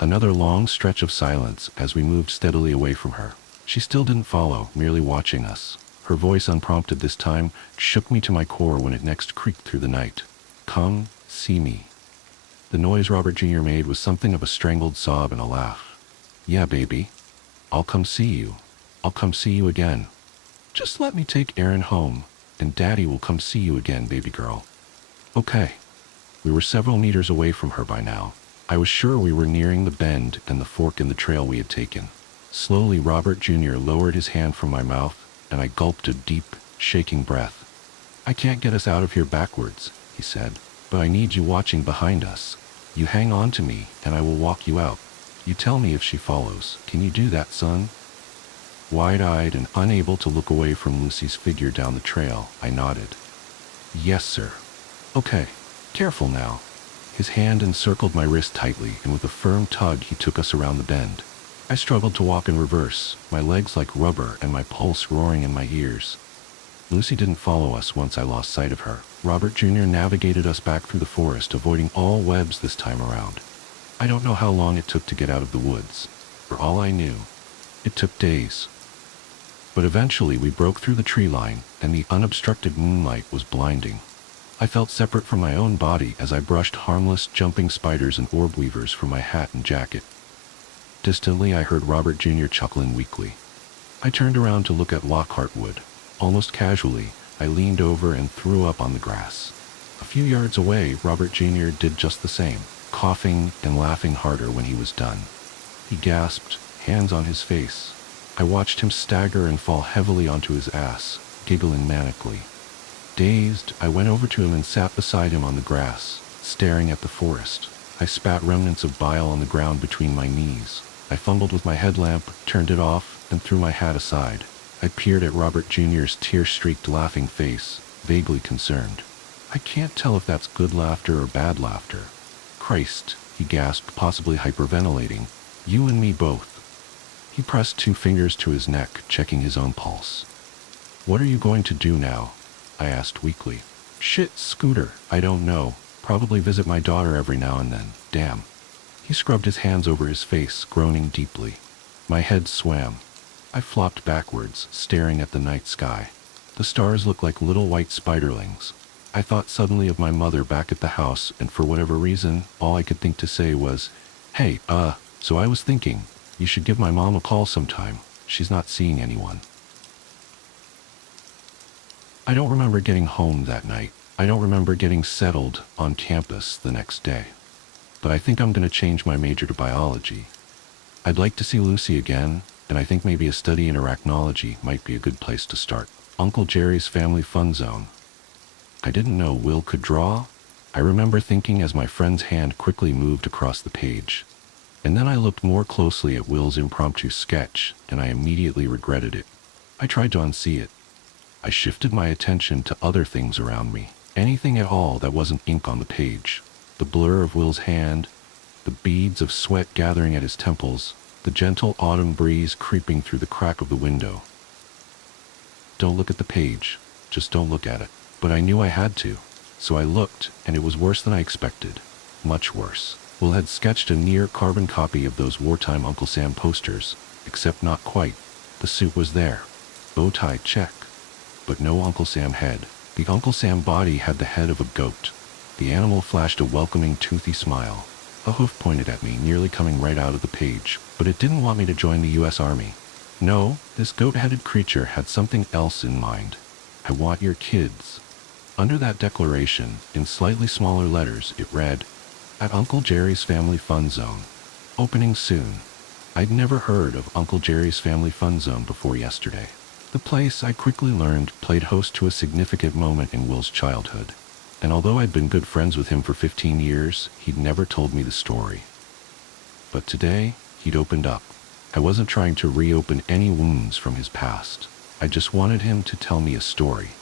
Another long stretch of silence as we moved steadily away from her. She still didn't follow, merely watching us. Her voice, unprompted this time, shook me to my core when it next creaked through the night. "Come, see me." The noise Robert Jr. made was something of a strangled sob and a laugh. "Yeah, baby. I'll come see you. I'll come see you again. Just let me take Aaron home, and Daddy will come see you again, baby girl." "Okay." We were several meters away from her by now. I was sure we were nearing the bend and the fork in the trail we had taken. Slowly, Robert Jr. lowered his hand from my mouth, and I gulped a deep, shaking breath. "I can't get us out of here backwards," he said, "but I need you watching behind us. You hang on to me, and I will walk you out. You tell me if she follows. Can you do that, son?" Wide-eyed and unable to look away from Lucy's figure down the trail, I nodded. "Yes, sir." "Okay. Careful now." His hand encircled my wrist tightly, and with a firm tug he took us around the bend. I struggled to walk in reverse, my legs like rubber and my pulse roaring in my ears. Lucy didn't follow us once I lost sight of her. Robert Jr. navigated us back through the forest, avoiding all webs this time around. I don't know how long it took to get out of the woods. For all I knew, it took days. But eventually we broke through the tree line, and the unobstructed moonlight was blinding. I felt separate from my own body as I brushed harmless jumping spiders and orb weavers from my hat and jacket. Distantly, I heard Robert Jr. chuckling weakly. I turned around to look at Lockhart Wood. Almost casually, I leaned over and threw up on the grass. A few yards away, Robert Jr. did just the same, coughing and laughing harder when he was done. He gasped, hands on his face. I watched him stagger and fall heavily onto his ass, giggling manically. Dazed, I went over to him and sat beside him on the grass, staring at the forest. I spat remnants of bile on the ground between my knees. I fumbled with my headlamp, turned it off, and threw my hat aside. I peered at Robert Jr.'s tear-streaked laughing face, vaguely concerned. I can't tell if that's good laughter or bad laughter. "Christ," he gasped, possibly hyperventilating. "You and me both." He pressed 2 fingers to his neck, checking his own pulse. "What are you going to do now?" I asked weakly. "Shit, Scooter, I don't know. Probably visit my daughter every now and then. Damn." He scrubbed his hands over his face, groaning deeply. My head swam. I flopped backwards, staring at the night sky. The stars looked like little white spiderlings. I thought suddenly of my mother back at the house, and for whatever reason, all I could think to say was, "Hey, so I was thinking, you should give my mom a call sometime. She's not seeing anyone." I don't remember getting home that night. I don't remember getting settled on campus the next day. But I think I'm going to change my major to biology. I'd like to see Lucy again, and I think maybe a study in arachnology might be a good place to start. Uncle Jerry's Family Fun Zone. I didn't know Will could draw. I remember thinking as my friend's hand quickly moved across the page. And then I looked more closely at Will's impromptu sketch, and I immediately regretted it. I tried to unsee it. I shifted my attention to other things around me, anything at all that wasn't ink on the page. The blur of Will's hand, the beads of sweat gathering at his temples, the gentle autumn breeze creeping through the crack of the window. Don't look at the page, just don't look at it. But I knew I had to, so I looked, and it was worse than I expected. Much worse. Will had sketched a near-carbon copy of those wartime Uncle Sam posters, except not quite. The suit was there. Bow tie, check. But no Uncle Sam head. The Uncle Sam body had the head of a goat. The animal flashed a welcoming, toothy smile. A hoof pointed at me, nearly coming right out of the page, but it didn't want me to join the U.S. Army. No, this goat-headed creature had something else in mind. "I want your kids." Under that declaration, in slightly smaller letters, it read, "At Uncle Jerry's Family Fun Zone. Opening soon." I'd never heard of Uncle Jerry's Family Fun Zone before yesterday. The place, I quickly learned, played host to a significant moment in Will's childhood. And although I'd been good friends with him for 15 years, he'd never told me the story. But today, he'd opened up. I wasn't trying to reopen any wounds from his past. I just wanted him to tell me a story.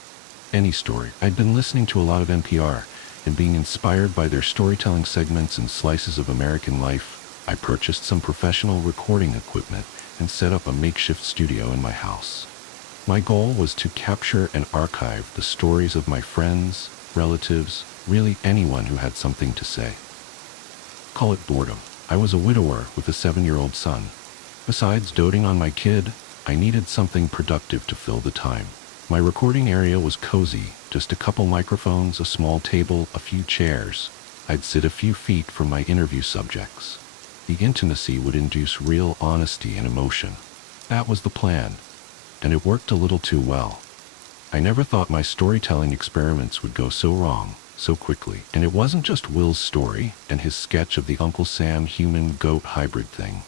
Any story. I'd been listening to a lot of NPR and being inspired by their storytelling segments and slices of American life. I purchased some professional recording equipment and set up a makeshift studio in my house. My goal was to capture and archive the stories of my friends, relatives, really anyone who had something to say. Call it boredom. I was a widower with a 7-year-old son. Besides doting on my kid, I needed something productive to fill the time. My recording area was cozy, just a couple microphones, a small table, a few chairs. I'd sit a few feet from my interview subjects. The intimacy would induce real honesty and emotion. That was the plan, and it worked a little too well. I never thought my storytelling experiments would go so wrong, so quickly. And it wasn't just Will's story and his sketch of the Uncle Sam human-goat hybrid thing.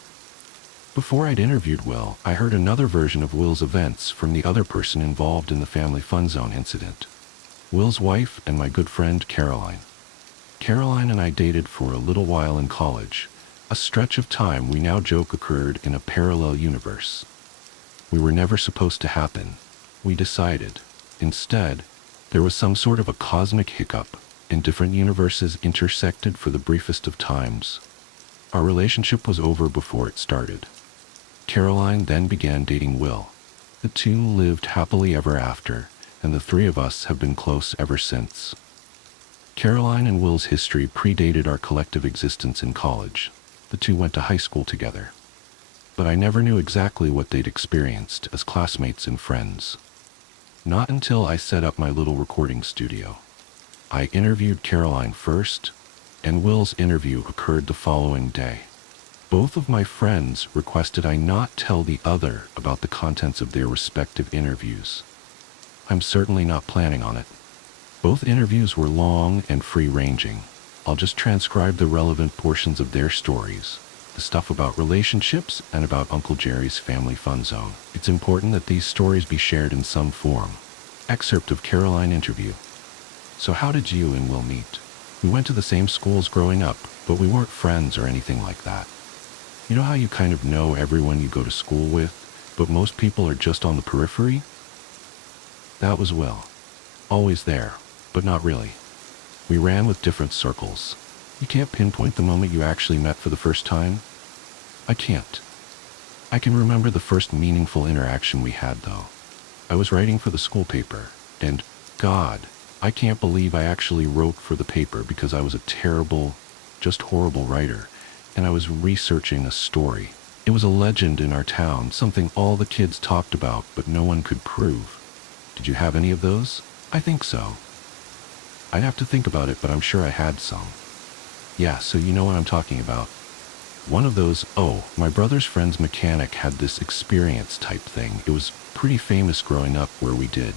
Before I'd interviewed Will, I heard another version of Will's events from the other person involved in the family fun zone incident. Will's wife and my good friend Caroline. Caroline and I dated for a little while in college, a stretch of time we now joke occurred in a parallel universe. We were never supposed to happen, we decided. Instead, there was some sort of a cosmic hiccup, and different universes intersected for the briefest of times. Our relationship was over before it started. Caroline then began dating Will. The two lived happily ever after, and the three of us have been close ever since. Caroline and Will's history predated our collective existence in college. The two went to high school together. But I never knew exactly what they'd experienced as classmates and friends. Not until I set up my little recording studio. I interviewed Caroline first, and Will's interview occurred the following day. Both of my friends requested I not tell the other about the contents of their respective interviews. I'm certainly not planning on it. Both interviews were long and free-ranging. I'll just transcribe the relevant portions of their stories, the stuff about relationships and about Uncle Jerry's family fun zone. It's important that these stories be shared in some form. Excerpt of Caroline interview. So how did you and Will meet? We went to the same schools growing up, but we weren't friends or anything like that. You know how you kind of know everyone you go to school with, but most people are just on the periphery? That was Will. Always there, but not really. We ran with different circles. You can't pinpoint the moment you actually met for the first time? I can't. I can remember the first meaningful interaction we had, though. I was writing for the school paper, and, God, I can't believe I actually wrote for the paper because I was a terrible, just horrible writer, and I was researching a story. It was a legend in our town, something all the kids talked about, but no one could prove. Did you have any of those? I think so. I'd have to think about it, but I'm sure I had some. Yeah, so you know what I'm talking about. One of those, my brother's friend's mechanic had this experience type thing. It was pretty famous growing up where we did.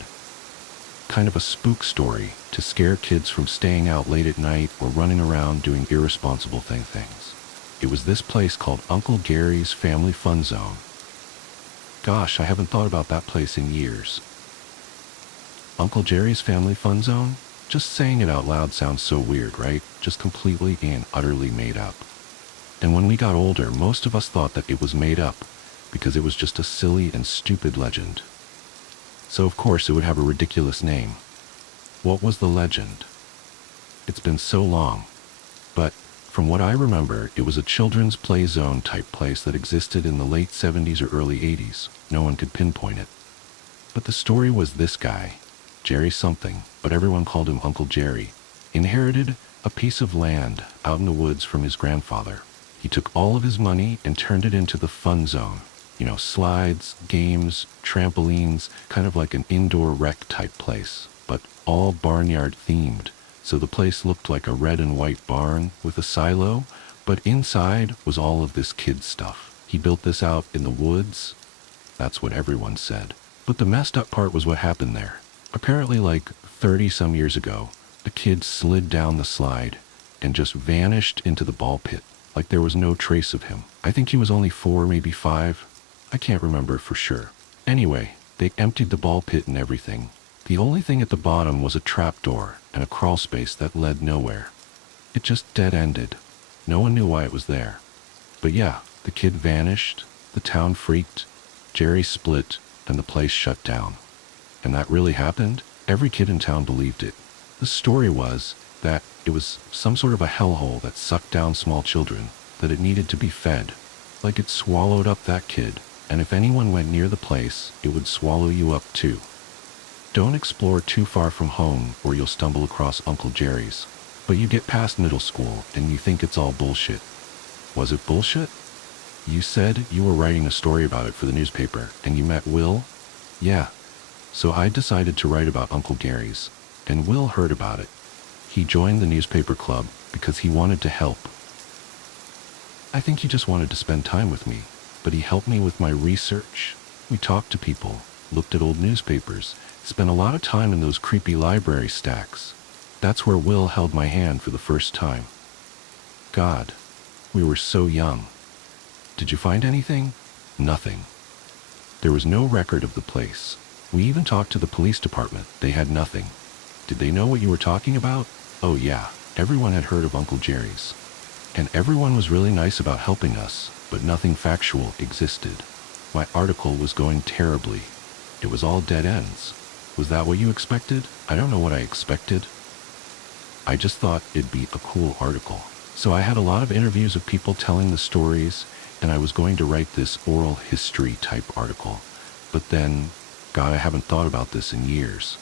Kind of a spook story to scare kids from staying out late at night or running around doing irresponsible things. It was this place called Uncle Gary's Family Fun Zone. Gosh, I haven't thought about that place in years. Uncle Jerry's Family Fun Zone? Just saying it out loud sounds so weird, right? Just completely and utterly made up. And when we got older, most of us thought that it was made up because it was just a silly and stupid legend. So of course it would have a ridiculous name. What was the legend? It's been so long. But from what I remember, it was a children's play zone type place that existed in the late 70s or early 80s. No one could pinpoint it. But the story was this guy, Jerry something, but everyone called him Uncle Jerry, inherited a piece of land out in the woods from his grandfather. He took all of his money and turned it into the fun zone. You know, slides, games, trampolines, kind of like an indoor rec type place, but all barnyard themed. So the place looked like a red and white barn with a silo, but inside was all of this kid stuff. He built this out in the woods. That's what everyone said. But the messed up part was what happened there. Apparently like 30 some years ago, the kid slid down the slide and just vanished into the ball pit, like there was no trace of him. I think he was only 4, maybe 5. I can't remember for sure. Anyway, they emptied the ball pit and everything. The only thing at the bottom was a trapdoor and a crawl space that led nowhere. It just dead-ended. No one knew why it was there. But yeah, the kid vanished, the town freaked, Jerry split, then the place shut down. And that really happened? Every kid in town believed it. The story was that it was some sort of a hellhole that sucked down small children, that it needed to be fed. Like it swallowed up that kid, and if anyone went near the place, it would swallow you up too. Don't explore too far from home or you'll stumble across Uncle Jerry's. But you get past middle school and you think it's all bullshit. Was it bullshit? You said you were writing a story about it for the newspaper and you met Will? Yeah. So I decided to write about Uncle Gary's, and Will heard about it. He joined the newspaper club because he wanted to help. I think he just wanted to spend time with me, but he helped me with my research. We talked to people, looked at old newspapers, spent a lot of time in those creepy library stacks. That's where Will held my hand for the first time. God, we were so young. Did you find anything? Nothing. There was no record of the place. We even talked to the police department. They had nothing. Did they know what you were talking about? Oh yeah, everyone had heard of Uncle Jerry's. And everyone was really nice about helping us, but nothing factual existed. My article was going terribly. It was all dead ends. Was that what you expected? I don't know what I expected. I just thought it'd be a cool article. So I had a lot of interviews of people telling the stories, and I was going to write this oral history type article. But then, God, I haven't thought about this in years.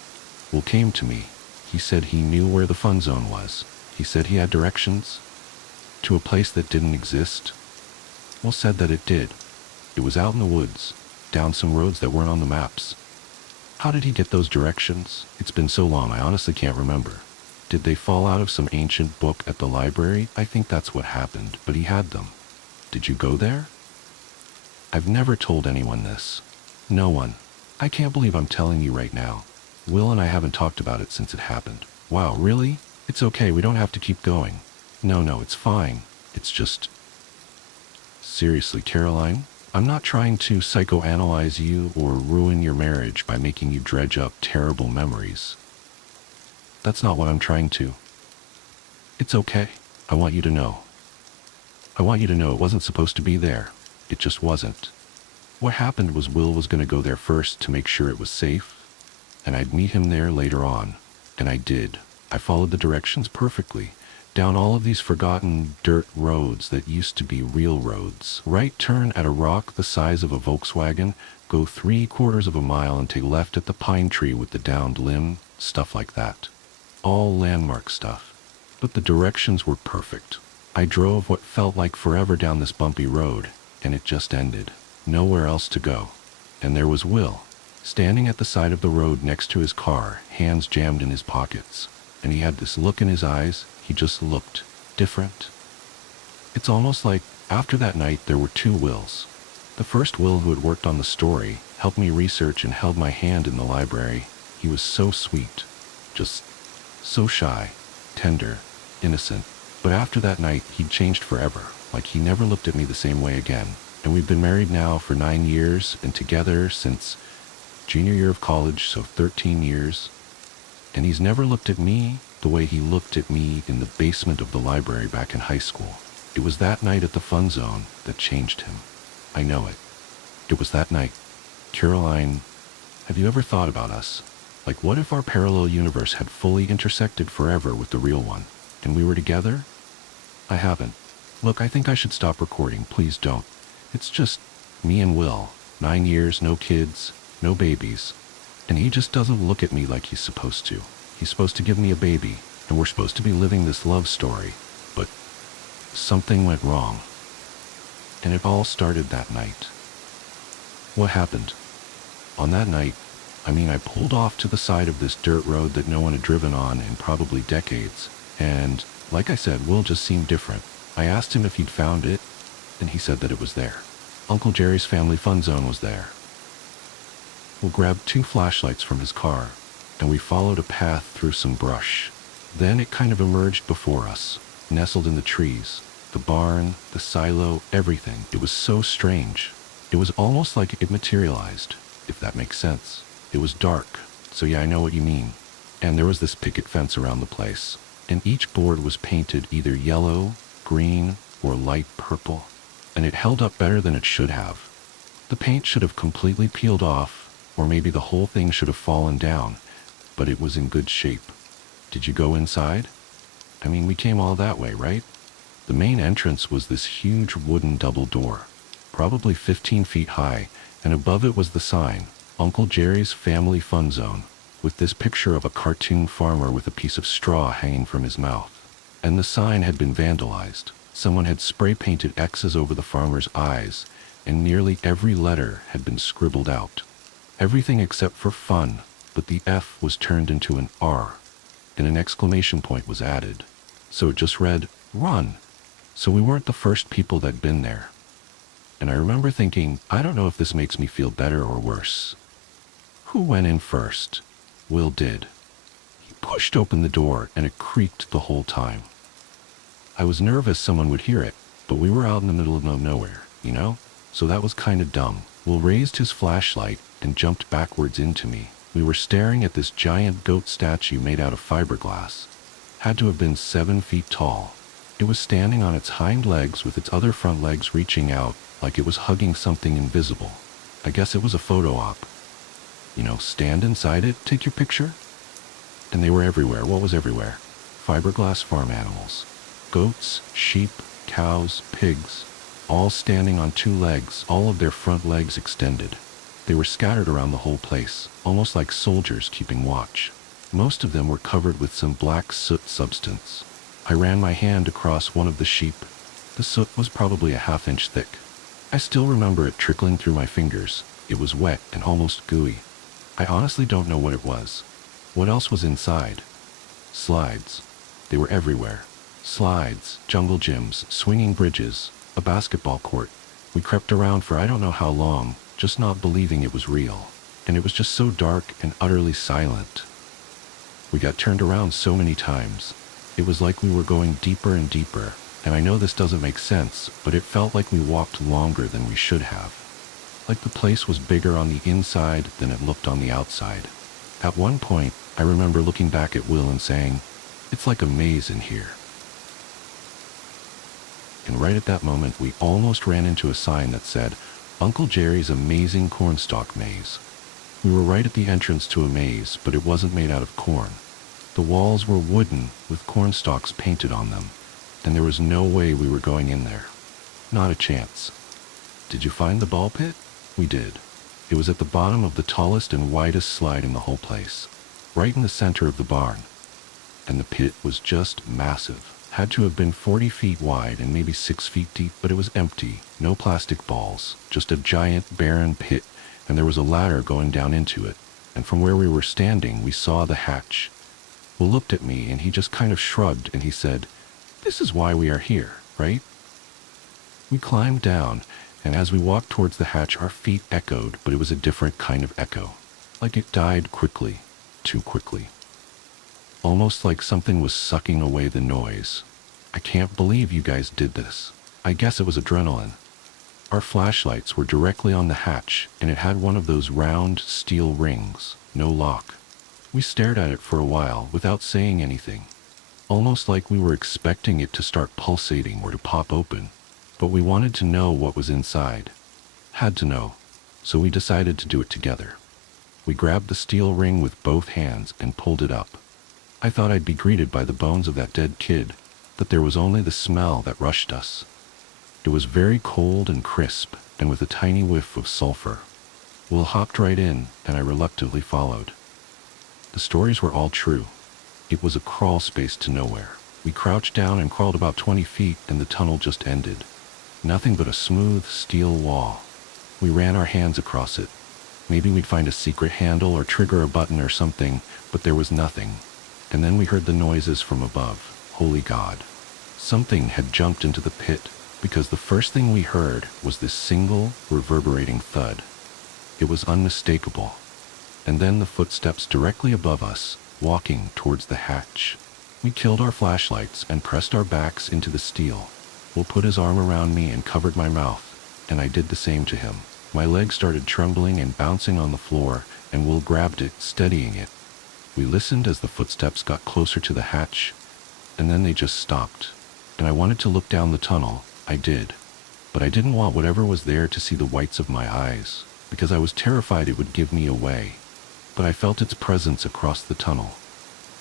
Will came to me. He said he knew where the fun zone was. He said he had directions to a place that didn't exist. Will said that it did. It was out in the woods, down some roads that weren't on the maps. How did he get those directions? It's been so long, I honestly can't remember. Did they fall out of some ancient book at the library? I think that's what happened, but he had them. Did you go there? I've never told anyone this. No one. I can't believe I'm telling you right now. Will and I haven't talked about it since it happened. Wow, really? It's okay, we don't have to keep going. No, it's fine. It's just... Seriously, Caroline? I'm not trying to psychoanalyze you or ruin your marriage by making you dredge up terrible memories. That's not what I'm trying to. It's okay. I want you to know. I want you to know it wasn't supposed to be there. It just wasn't. What happened was Will was going to go there first to make sure it was safe, and I'd meet him there later on. And I did. I followed the directions perfectly, down all of these forgotten dirt roads that used to be real roads. Right turn at a rock the size of a Volkswagen, go 3/4 of a mile and take left at the pine tree with the downed limb, stuff like that. All landmark stuff. But the directions were perfect. I drove what felt like forever down this bumpy road, and it just ended. Nowhere else to go. And there was Will, standing at the side of the road next to his car, hands jammed in his pockets. And he had this look in his eyes. He just looked different. It's almost like after that night there were two Wills. The first Will, who had worked on the story, helped me research and held my hand in the library. He was so sweet. Just so shy, tender, innocent. But after that night, he'd changed forever. Like he never looked at me the same way again. And we've been married now for 9 years and together since junior year of college, so 13 years. And he's never looked at me the way he looked at me in the basement of the library back in high school. It was that night at the fun zone that changed him. I know it. It was that night. Caroline, have you ever thought about us? Like, what if our parallel universe had fully intersected forever with the real one, and we were together? I haven't. Look, I think I should stop recording. Please don't. It's just me and Will. 9 years, no kids, no babies. And he just doesn't look at me like he's supposed to. He's supposed to give me a baby, and we're supposed to be living this love story. But something went wrong. And it all started that night. What happened? On that night, I pulled off to the side of this dirt road that no one had driven on in probably decades. And, like I said, Will just seemed different. I asked him if he'd found it, and he said that it was there. Uncle Jerry's family fun zone was there. Will grabbed 2 flashlights from his car, and we followed a path through some brush. Then it kind of emerged before us, nestled in the trees. The barn, the silo, everything. It was so strange. It was almost like it materialized, if that makes sense. It was dark, so yeah, I know what you mean. And there was this picket fence around the place, and each board was painted either yellow, green, or light purple, and it held up better than it should have. The paint should have completely peeled off, Or maybe the whole thing should have fallen down, but it was in good shape. Did you go inside? I mean, we came all that way, right? The main entrance was this huge wooden double door, probably 15 feet high, and above it was the sign, Uncle Jerry's Family Fun Zone, with this picture of a cartoon farmer with a piece of straw hanging from his mouth. And the sign had been vandalized. Someone had spray-painted X's over the farmer's eyes, and nearly every letter had been scribbled out. Everything except for fun, but the F was turned into an R, and an exclamation point was added. So it just read, "Run." So we weren't the first people that'd been there. And I remember thinking, I don't know if this makes me feel better or worse. Who went in first? Will did. He pushed open the door and it creaked the whole time. I was nervous someone would hear it, but we were out in the middle of nowhere, you know? So that was kind of dumb. Will raised his flashlight and jumped backwards into me. We were staring at this giant goat statue made out of fiberglass. Had to have been 7 feet tall. It was standing on its hind legs with its other front legs reaching out like it was hugging something invisible. I guess it was a photo op. You know, stand inside it, take your picture. And they were everywhere. What was everywhere? Fiberglass farm animals. Goats, sheep, cows, pigs, all standing on 2 legs, all of their front legs extended. They were scattered around the whole place, almost like soldiers keeping watch. Most of them were covered with some black soot substance. I ran my hand across one of the sheep. The soot was probably a half-inch thick. I still remember it trickling through my fingers. It was wet and almost gooey. I honestly don't know what it was. What else was inside? Slides. They were everywhere. Slides, jungle gyms, swinging bridges, a basketball court. We crept around for I don't know how long, just not believing it was real. And it was just so dark and utterly silent. We got turned around so many times. It was like we were going deeper and deeper, and I know this doesn't make sense, but it felt like we walked longer than we should have. Like the place was bigger on the inside than it looked on the outside. At one point, I remember looking back at Will and saying, "It's like a maze in here." And right at that moment, we almost ran into a sign that said, "Uncle Jerry's Amazing Cornstalk Maze." We were right at the entrance to a maze, but it wasn't made out of corn. The walls were wooden, with cornstalks painted on them, and there was no way we were going in there. Not a chance. Did you find the ball pit? We did. It was at the bottom of the tallest and widest slide in the whole place, right in the center of the barn. And the pit was just massive. Had to have been 40 feet wide and maybe 6 feet deep, but it was empty. No plastic balls, just a giant, barren pit, and there was a ladder going down into it. And from where we were standing, we saw the hatch. Will looked at me and he just kind of shrugged and he said, "This is why we are here, right?" We climbed down, and as we walked towards the hatch, our feet echoed, but it was a different kind of echo. Like it died quickly, too quickly. Almost like something was sucking away the noise. I can't believe you guys did this. I guess it was adrenaline. Our flashlights were directly on the hatch, and it had one of those round steel rings, no lock. We stared at it for a while without saying anything, almost like we were expecting it to start pulsating or to pop open. But we wanted to know what was inside. Had to know, so we decided to do it together. We grabbed the steel ring with both hands and pulled it up. I thought I'd be greeted by the bones of that dead kid, but there was only the smell that rushed us. It was very cold and crisp, and with a tiny whiff of sulfur. Will hopped right in, and I reluctantly followed. The stories were all true. It was a crawl space to nowhere. We crouched down and crawled about 20 feet, and the tunnel just ended. Nothing but a smooth steel wall. We ran our hands across it. Maybe we'd find a secret handle or trigger a button or something, but there was nothing. And then we heard the noises from above. Holy God. Something had jumped into the pit, because the first thing we heard was this single, reverberating thud. It was unmistakable. And then the footsteps directly above us, walking towards the hatch. We killed our flashlights and pressed our backs into the steel. Will put his arm around me and covered my mouth, and I did the same to him. My legs started trembling and bouncing on the floor, and Will grabbed it, steadying it. We listened as the footsteps got closer to the hatch, and then they just stopped. And I wanted to look down the tunnel. I did. But I didn't want whatever was there to see the whites of my eyes. because I was terrified it would give me away. But I felt its presence across the tunnel.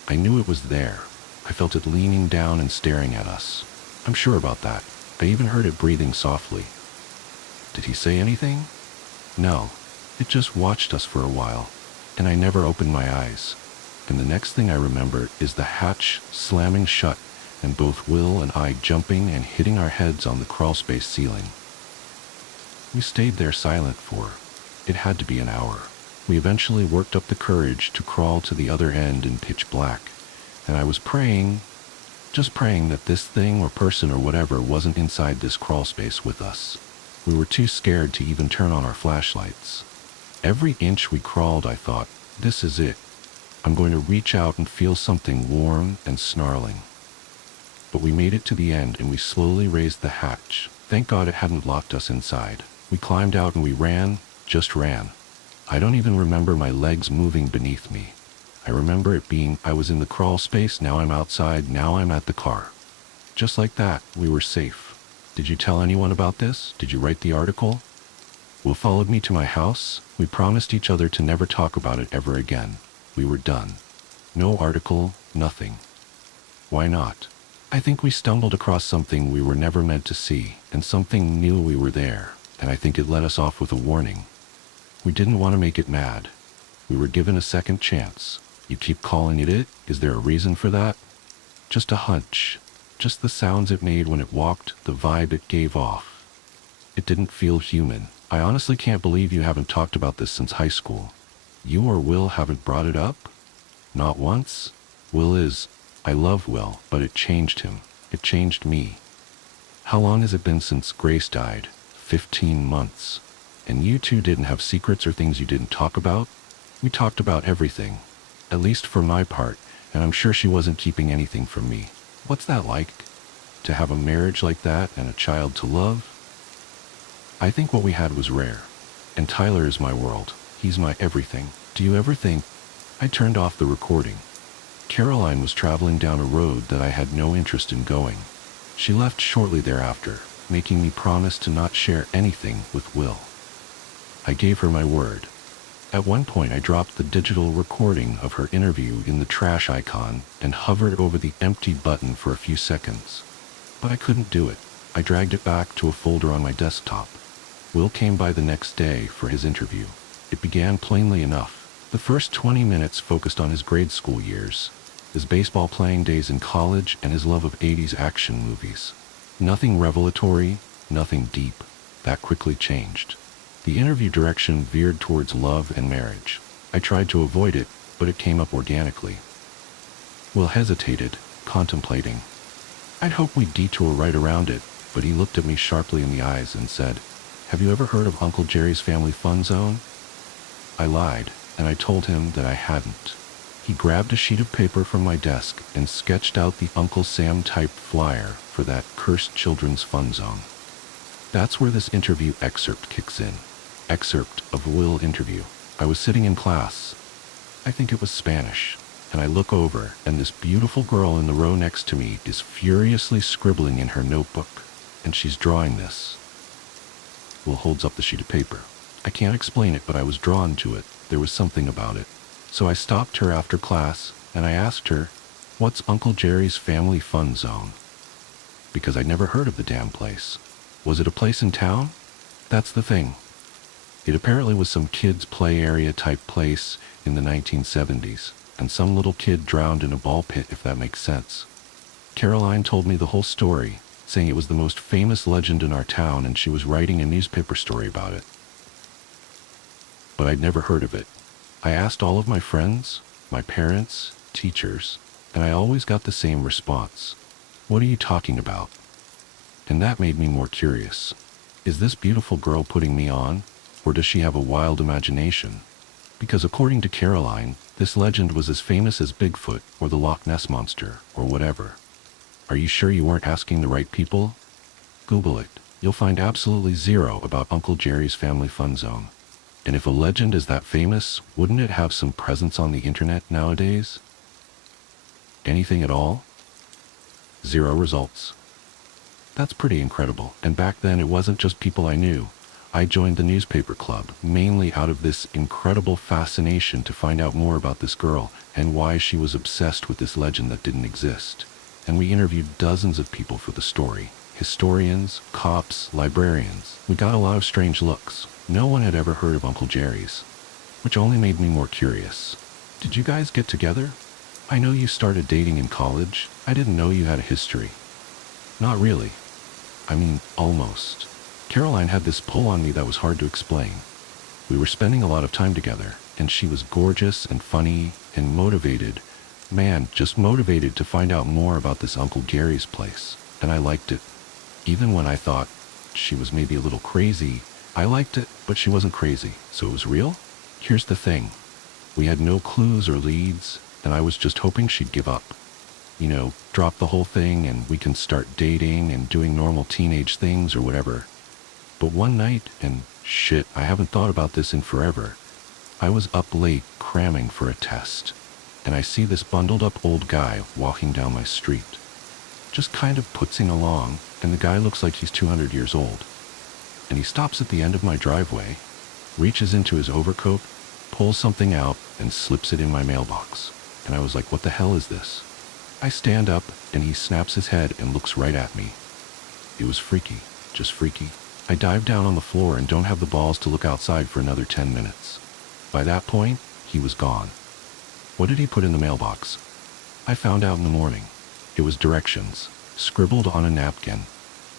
I knew it was there. I felt it leaning down and staring at us. I'm sure about that. I even heard it breathing softly. Did he say anything? No. It just watched us for a while, and I never opened my eyes. And the next thing I remember is the hatch slamming shut and both Will and I jumping and hitting our heads on the crawlspace ceiling. We stayed there silent for, it had to be an hour. We eventually worked up the courage to crawl to the other end in pitch black, and I was praying, just praying that this thing or person or whatever wasn't inside this crawlspace with us. We were too scared to even turn on our flashlights. Every inch we crawled, I thought, this is it. I'm going to reach out and feel something warm and snarling. But we made it to the end and we slowly raised the hatch. Thank God it hadn't locked us inside. We climbed out and we ran, just ran. I don't even remember my legs moving beneath me. I remember it being, I was in the crawl space, now I'm outside, now I'm at the car. Just like that, we were safe. Did you tell anyone about this? Did you write the article? Will followed me to my house. We promised each other to never talk about it ever again. We were done. No article, nothing. Why not? I think we stumbled across something we were never meant to see, and something knew we were there, and I think it let us off with a warning. We didn't want to make it mad. We were given a second chance. You keep calling it it? Is there a reason for that? Just a hunch. Just the sounds it made when it walked, the vibe it gave off. It didn't feel human. I honestly can't believe you haven't talked about this since high school. You or Will haven't brought it up? Not once? I love Will, but it changed him. It changed me. How long has it been since Grace died? 15 months. And you two didn't have secrets or things you didn't talk about? We talked about everything. At least for my part, and I'm sure she wasn't keeping anything from me. What's that like? To have a marriage like that and a child to love? I think what we had was rare. And Tyler is my world. He's my everything. Do you ever think? I turned off the recording. Caroline was traveling down a road that I had no interest in going. She left shortly thereafter, making me promise to not share anything with Will. I gave her my word. At one point I dropped the digital recording of her interview in the trash icon and hovered over the empty button for a few seconds. But I couldn't do it. I dragged it back to a folder on my desktop. Will came by the next day for his interview. It began plainly enough. The first 20 minutes focused on his grade school years, his baseball playing days in college, and his love of 80s action movies. Nothing revelatory, nothing deep. That quickly changed. The interview direction veered towards love and marriage. I tried to avoid it, but it came up organically. Will hesitated, contemplating. I'd hoped we'd detour right around it, but he looked at me sharply in the eyes and said, "Have you ever heard of Uncle Jerry's Family Fun Zone?" I lied, and I told him that I hadn't. He grabbed a sheet of paper from my desk and sketched out the Uncle Sam-type flyer for that cursed children's fun zone. That's where this interview excerpt kicks in. Excerpt of Will interview. I was sitting in class. I think it was Spanish. And I look over, and this beautiful girl in the row next to me is furiously scribbling in her notebook. And she's drawing this. Will holds up the sheet of paper. I can't explain it, but I was drawn to it. There was something about it. So I stopped her after class, and I asked her, "What's Uncle Jerry's Family Fun Zone?" Because I'd never heard of the damn place. Was it a place in town? That's the thing. It apparently was some kids' play area type place in the 1970s, and some little kid drowned in a ball pit, if that makes sense. Caroline told me the whole story, saying it was the most famous legend in our town and she was writing a newspaper story about it. But I'd never heard of it. I asked all of my friends, my parents, teachers, and I always got the same response. "What are you talking about?" And that made me more curious. Is this beautiful girl putting me on, or does she have a wild imagination? Because according to Caroline, this legend was as famous as Bigfoot or the Loch Ness Monster or whatever. Are you sure you weren't asking the right people? Google it. You'll find absolutely zero about Uncle Jerry's Family Fun Zone. And if a legend is that famous, wouldn't it have some presence on the internet nowadays? Anything at all? Zero results. That's pretty incredible. And back then it wasn't just people I knew. I joined the newspaper club, mainly out of this incredible fascination to find out more about this girl and why she was obsessed with this legend that didn't exist. And we interviewed dozens of people for the story. Historians, cops, librarians. We got a lot of strange looks. No one had ever heard of Uncle Jerry's, which only made me more curious. Did you guys get together? I know you started dating in college. I didn't know you had a history. Not really. I mean, almost. Caroline had this pull on me that was hard to explain. We were spending a lot of time together, and she was gorgeous and funny and motivated. Man, just motivated to find out more about this Uncle Gary's place, and I liked it. Even when I thought she was maybe a little crazy, I liked it, but she wasn't crazy, so it was real? Here's the thing. We had no clues or leads, and I was just hoping she'd give up. You know, drop the whole thing and we can start dating and doing normal teenage things or whatever. But one night, and shit, I haven't thought about this in forever, I was up late cramming for a test, and I see this bundled up old guy walking down my street. Just kind of putzing along, and the guy looks like he's 200 years old. And he stops at the end of my driveway, reaches into his overcoat, pulls something out, and slips it in my mailbox. And I was like, what the hell is this? I stand up, and he snaps his head and looks right at me. It was freaky, just freaky. I dive down on the floor and don't have the balls to look outside for another 10 minutes. By that point, he was gone. What did he put in the mailbox? I found out in the morning. It was directions, scribbled on a napkin.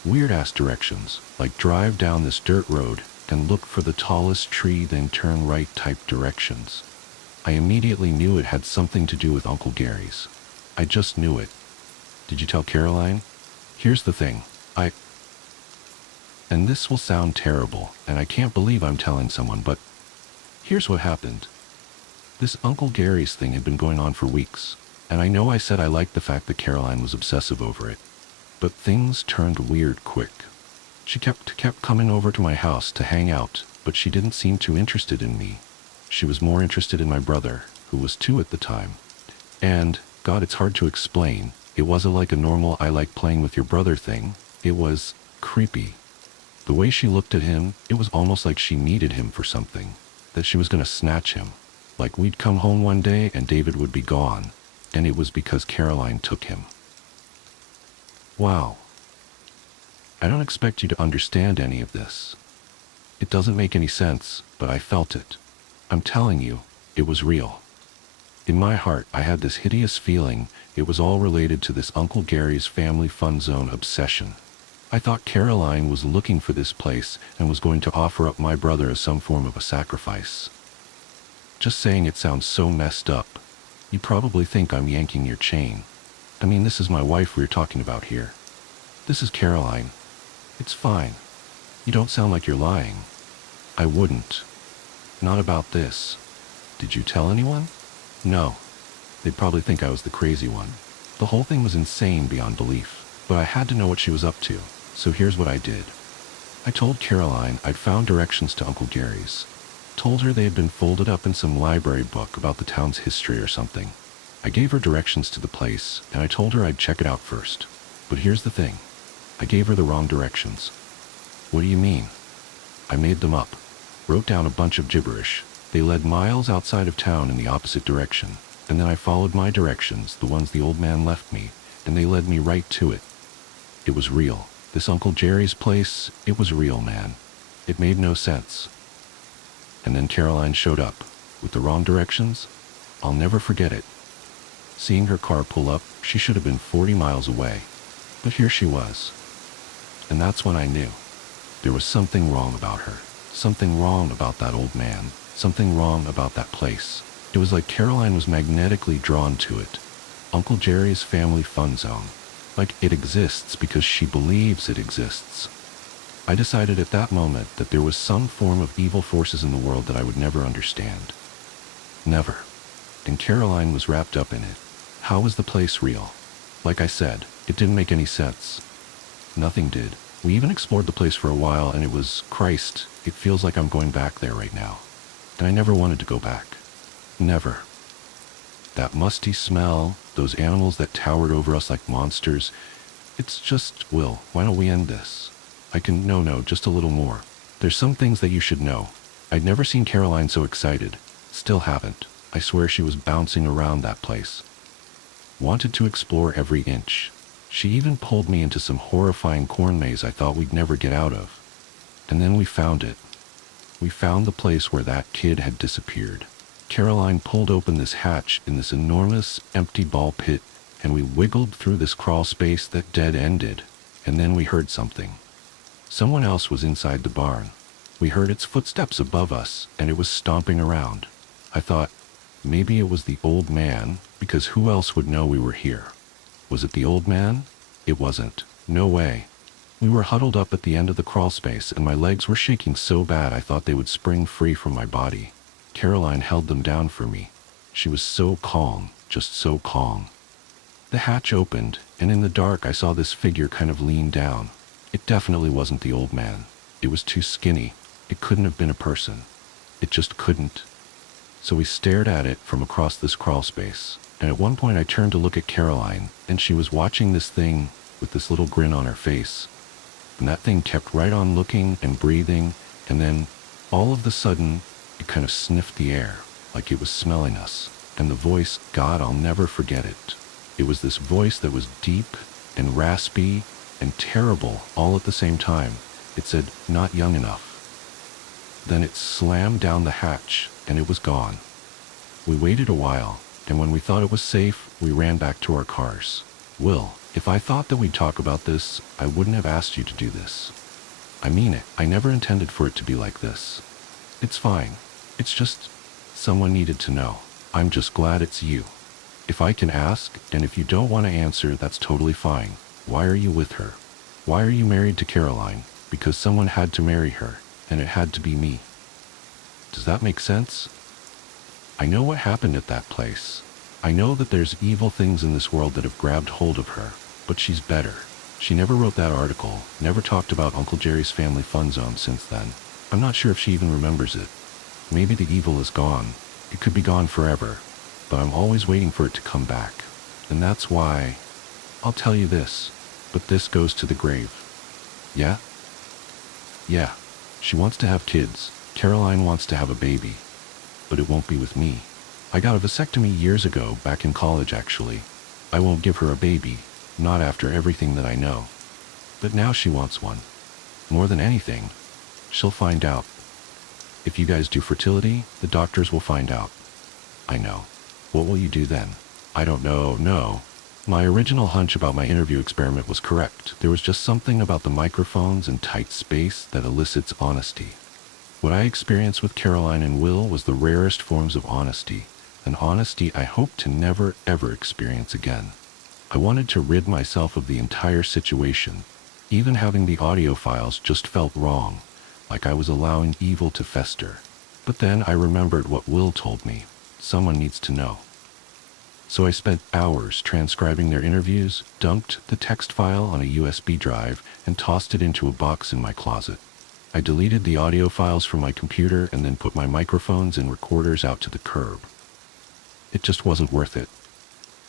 Weird-ass directions, like drive down this dirt road and look for the tallest tree, then turn right type directions. I immediately knew it had something to do with Uncle Gary's. I just knew it. Did you tell Caroline? Here's the thing. And this will sound terrible, and I can't believe I'm telling someone, but here's what happened. This Uncle Gary's thing had been going on for weeks, and I know I said I liked the fact that Caroline was obsessive over it. But things turned weird quick. She kept coming over to my house to hang out, but she didn't seem too interested in me. She was more interested in my brother, who was 2 at the time. And, God, it's hard to explain. It wasn't like a normal I like playing with your brother thing. It was creepy. The way she looked at him, it was almost like she needed him for something, that she was going to snatch him. Like we'd come home one day and David would be gone, and it was because Caroline took him. Wow. I don't expect you to understand any of this. It doesn't make any sense, but I felt it. I'm telling you, it was real. In my heart, I had this hideous feeling it was all related to this Uncle Gary's family fun zone obsession. I thought Caroline was looking for this place and was going to offer up my brother as some form of a sacrifice. Just saying it sounds so messed up. You probably think I'm yanking your chain. I mean, this is my wife we're talking about here. This is Caroline. It's fine. You don't sound like you're lying. I wouldn't. Not about this. Did you tell anyone? No. They'd probably think I was the crazy one. The whole thing was insane beyond belief, but I had to know what she was up to, so here's what I did. I told Caroline I'd found directions to Uncle Gary's. Told her they had been folded up in some library book about the town's history or something. I gave her directions to the place, and I told her I'd check it out first. But here's the thing. I gave her the wrong directions. What do you mean? I made them up. Wrote down a bunch of gibberish. They led miles outside of town in the opposite direction, and then I followed my directions, the ones the old man left me, and they led me right to it. It was real. This Uncle Jerry's place, it was real, man. It made no sense. And then Caroline showed up, with the wrong directions. I'll never forget it. Seeing her car pull up, she should have been 40 miles away. But here she was. And that's when I knew. There was something wrong about her. Something wrong about that old man. Something wrong about that place. It was like Caroline was magnetically drawn to it. Uncle Jerry's family fun zone. Like it exists because she believes it exists. I decided at that moment that there was some form of evil forces in the world that I would never understand. Never. And Caroline was wrapped up in it. How was the place real? Like I said, it didn't make any sense. Nothing did. We even explored the place for a while, and it was, Christ, it feels like I'm going back there right now. And I never wanted to go back. Never. That musty smell, those animals that towered over us like monsters. It's just, Will, why don't we end this? No, just a little more. There's some things that you should know. I'd never seen Caroline so excited. Still haven't. I swear she was bouncing around that place. Wanted to explore every inch. She even pulled me into some horrifying corn maze I thought we'd never get out of. And then we found it. We found the place where that kid had disappeared. Caroline pulled open this hatch in this enormous, empty ball pit, and we wiggled through this crawl space that dead-ended. And then we heard something. Someone else was inside the barn. We heard its footsteps above us, and it was stomping around. I thought, maybe it was the old man, because who else would know we were here? Was it the old man? It wasn't. No way. We were huddled up at the end of the crawl space, and my legs were shaking so bad I thought they would spring free from my body. Caroline held them down for me. She was so calm, just so calm. The hatch opened, and in the dark I saw this figure kind of lean down. It definitely wasn't the old man. It was too skinny. It couldn't have been a person. It just couldn't. So we stared at it from across this crawl space, and at one point I turned to look at Caroline, and she was watching this thing with this little grin on her face. And that thing kept right on looking and breathing, and then, all of a sudden, it kind of sniffed the air, like it was smelling us. And the voice, God, I'll never forget it. It was this voice that was deep and raspy and terrible all at the same time. It said, not young enough. Then it slammed down the hatch, and it was gone. We waited a while, and when we thought it was safe, we ran back to our cars. Will, if I thought that we'd talk about this, I wouldn't have asked you to do this. I mean it. I never intended for it to be like this. It's fine. It's just someone needed to know. I'm just glad it's you. If I can ask, and if you don't want to answer, that's totally fine. Why are you with her? Why are you married to Caroline? Because someone had to marry her, and it had to be me. Does that make sense? I know what happened at that place. I know that there's evil things in this world that have grabbed hold of her, but she's better. She never wrote that article, never talked about Uncle Jerry's family fun zone since then. I'm not sure if she even remembers it. Maybe the evil is gone. It could be gone forever, but I'm always waiting for it to come back. And that's why, I'll tell you this, but this goes to the grave. Yeah? Yeah. She wants to have kids. Caroline wants to have a baby. But it won't be with me. I got a vasectomy years ago, back in college actually. I won't give her a baby, not after everything that I know. But now she wants one. More than anything, she'll find out. If you guys do fertility, the doctors will find out. I know. What will you do then? I don't know, no. My original hunch about my interview experiment was correct. There was just something about the microphones and tight space that elicits honesty. What I experienced with Caroline and Will was the rarest forms of honesty, an honesty I hope to never ever experience again. I wanted to rid myself of the entire situation. Even having the audio files just felt wrong, like I was allowing evil to fester. But then I remembered what Will told me. Someone needs to know. So I spent hours transcribing their interviews, dumped the text file on a USB drive, and tossed it into a box in my closet. I deleted the audio files from my computer and then put my microphones and recorders out to the curb. It just wasn't worth it.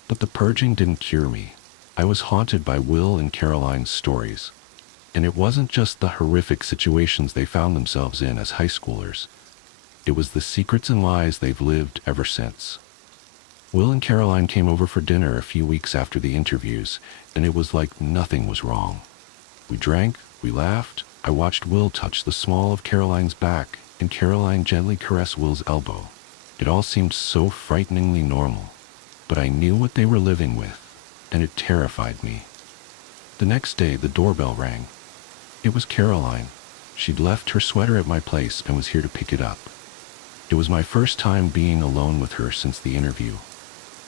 But the purging didn't cure me. I was haunted by Will and Caroline's stories. And it wasn't just the horrific situations they found themselves in as high schoolers. It was the secrets and lies they've lived ever since. Will and Caroline came over for dinner a few weeks after the interviews, and it was like nothing was wrong. We drank, we laughed. I watched Will touch the small of Caroline's back, and Caroline gently caress Will's elbow. It all seemed so frighteningly normal. But I knew what they were living with, and it terrified me. The next day, the doorbell rang. It was Caroline. She'd left her sweater at my place and was here to pick it up. It was my first time being alone with her since the interview.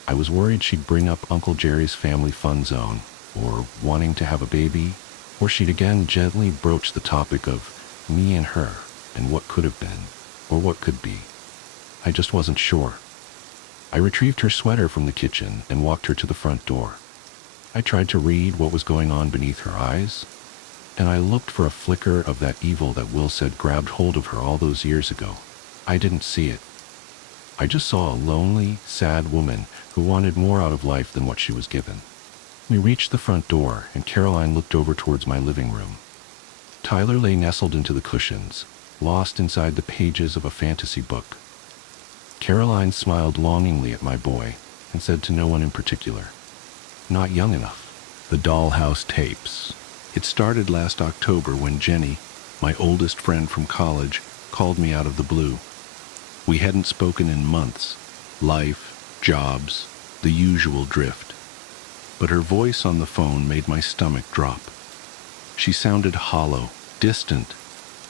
I was worried she'd bring up Uncle Jerry's family fun zone, or wanting to have a baby, or she'd again gently broach the topic of me and her, and what could have been, or what could be. I just wasn't sure. I retrieved her sweater from the kitchen and walked her to the front door. I tried to read what was going on beneath her eyes, and I looked for a flicker of that evil that Will said grabbed hold of her all those years ago. I didn't see it. I just saw a lonely, sad woman who wanted more out of life than what she was given. We reached the front door, and Caroline looked over towards my living room. Tyler lay nestled into the cushions, lost inside the pages of a fantasy book. Caroline smiled longingly at my boy and said to no one in particular, "Not young enough." The dollhouse tapes. It started last October when Jenny, my oldest friend from college, called me out of the blue. We hadn't spoken in months. Life, jobs, the usual drift. But her voice on the phone made my stomach drop. She sounded hollow, distant,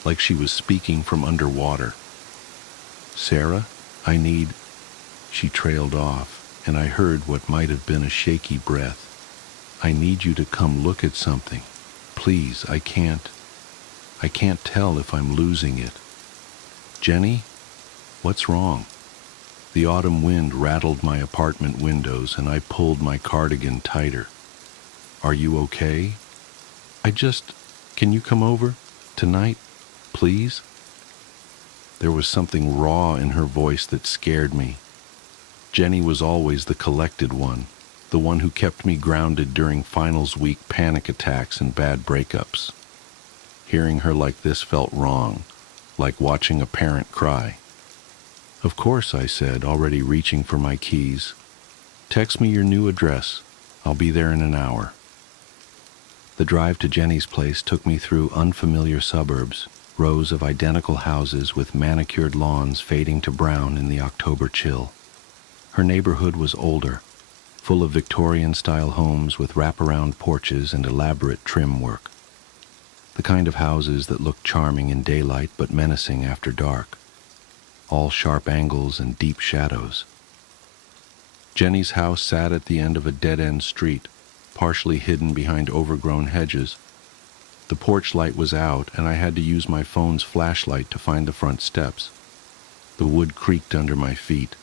like she was speaking from underwater. "Sarah, I need..." She trailed off, and I heard what might have been a shaky breath. "I need you to come look at something. Please, I can't tell if I'm losing it." "Jenny, what's wrong?" The autumn wind rattled my apartment windows, and I pulled my cardigan tighter. "Are you okay? Can you come over? Tonight? Please?" There was something raw in her voice that scared me. Jenny was always the collected one, the one who kept me grounded during finals week panic attacks and bad breakups. Hearing her like this felt wrong, like watching a parent cry. "Of course," I said, already reaching for my keys. "Text me your new address. I'll be there in an hour." The drive to Jenny's place took me through unfamiliar suburbs, rows of identical houses with manicured lawns fading to brown in the October chill. Her neighborhood was older, full of Victorian-style homes with wraparound porches and elaborate trim work. The kind of houses that look charming in daylight but menacing after dark. All sharp angles and deep shadows. Jenny's house sat at the end of a dead-end street, partially hidden behind overgrown hedges. The porch light was out, and I had to use my phone's flashlight to find the front steps. The wood creaked under my feet,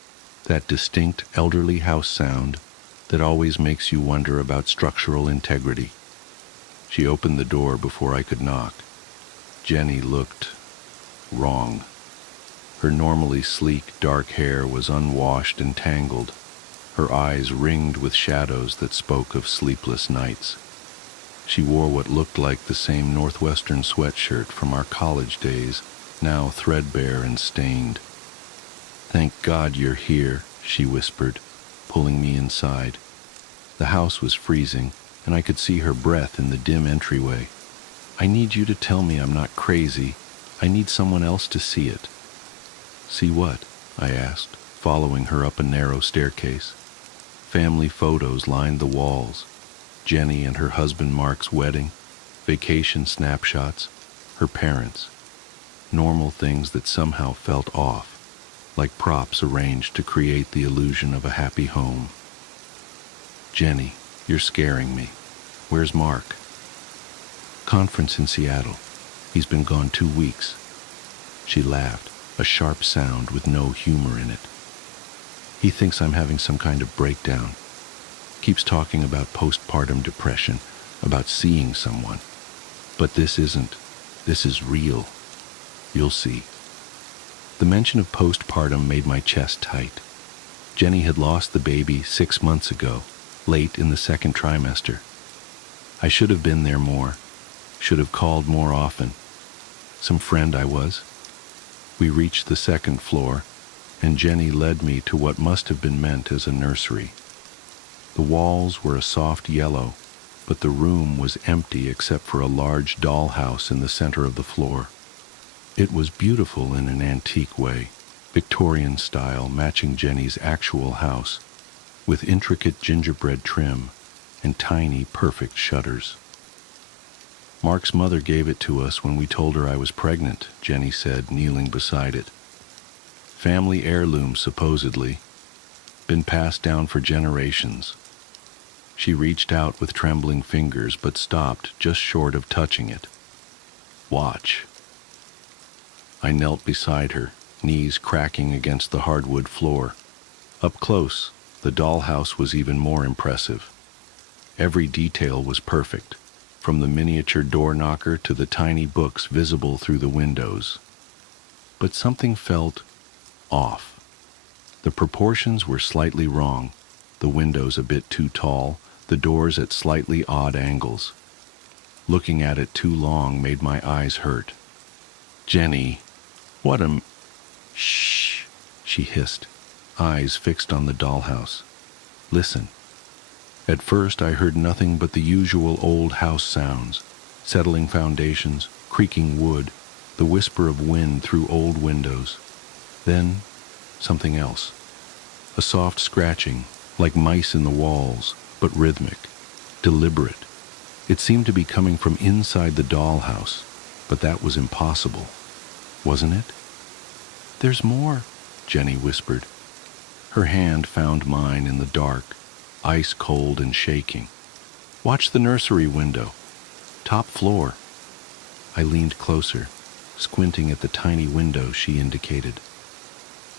that distinct elderly house sound that always makes you wonder about structural integrity. She opened the door before I could knock. Jenny looked wrong. Her normally sleek, dark hair was unwashed and tangled, her eyes ringed with shadows that spoke of sleepless nights. She wore what looked like the same Northwestern sweatshirt from our college days, now threadbare and stained. "Thank God you're here," she whispered, pulling me inside. The house was freezing, and I could see her breath in the dim entryway. "I need you to tell me I'm not crazy. I need someone else to see it." "See what?" I asked, following her up a narrow staircase. Family photos lined the walls. Jenny and her husband Mark's wedding, vacation snapshots, her parents. Normal things that somehow felt off, like props arranged to create the illusion of a happy home. "Jenny, you're scaring me. Where's Mark?" "Conference in Seattle. He's been gone 2 weeks." She laughed, a sharp sound with no humor in it. "He thinks I'm having some kind of breakdown. Keeps talking about postpartum depression, about seeing someone. But this isn't. This is real. You'll see." The mention of postpartum made my chest tight. Jenny had lost the baby 6 months ago, late in the second trimester. I should have been there more, should have called more often. Some friend I was. We reached the second floor, and Jenny led me to what must have been meant as a nursery. The walls were a soft yellow, but the room was empty except for a large dollhouse in the center of the floor. It was beautiful in an antique way, Victorian style, matching Jenny's actual house, with intricate gingerbread trim and tiny, perfect shutters. "Mark's mother gave it to us when we told her I was pregnant," Jenny said, kneeling beside it. "Family heirloom, supposedly. Been passed down for generations." She reached out with trembling fingers, but stopped just short of touching it. "Watch." I knelt beside her, knees cracking against the hardwood floor. Up close, the dollhouse was even more impressive. Every detail was perfect, from the miniature door knocker to the tiny books visible through the windows. But something felt off. The proportions were slightly wrong, the windows a bit too tall, the doors at slightly odd angles. Looking at it too long made my eyes hurt. "Jenny, what am—" "Shh," she hissed, eyes fixed on the dollhouse. "Listen." At first I heard nothing but the usual old house sounds, settling foundations, creaking wood, the whisper of wind through old windows. Then, something else. A soft scratching, like mice in the walls, but rhythmic, deliberate. It seemed to be coming from inside the dollhouse, but that was impossible, wasn't it? "There's more," Jenny whispered. Her hand found mine in the dark, ice cold and shaking. "Watch the nursery window. Top floor." I leaned closer, squinting at the tiny window she indicated.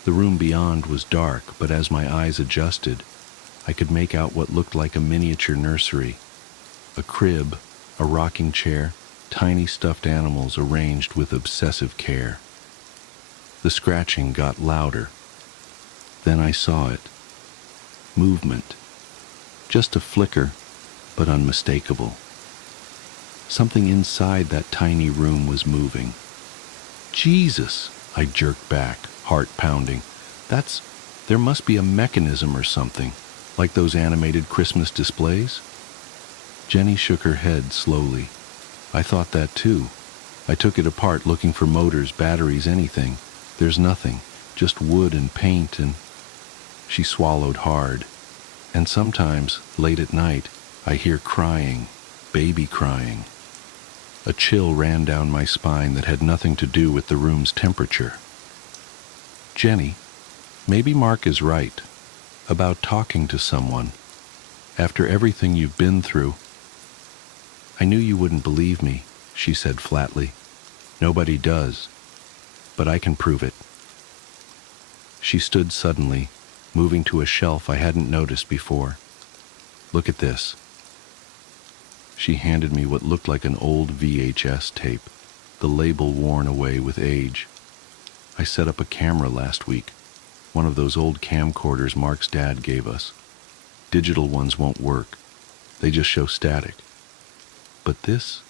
The room beyond was dark, but as my eyes adjusted, I could make out what looked like a miniature nursery. A crib, a rocking chair, tiny stuffed animals arranged with obsessive care. The scratching got louder. Then I saw it. Movement. Just a flicker, but unmistakable. Something inside that tiny room was moving. "Jesus!" I jerked back, heart pounding. There must be a mechanism or something, like those animated Christmas displays." Jenny shook her head slowly. "I thought that too. I took it apart looking for motors, batteries, anything. There's nothing, just wood and paint and—" She swallowed hard. "And sometimes, late at night, I hear crying, baby crying." A chill ran down my spine that had nothing to do with the room's temperature. "Jenny, maybe Mark is right about talking to someone. After everything you've been through—" "I knew you wouldn't believe me," she said flatly. "Nobody does. But I can prove it." She stood suddenly, moving to a shelf I hadn't noticed before. "Look at this." She handed me what looked like an old VHS tape, the label worn away with age. "I set up a camera last week, one of those old camcorders Mark's dad gave us. Digital ones won't work. They just show static. But this—"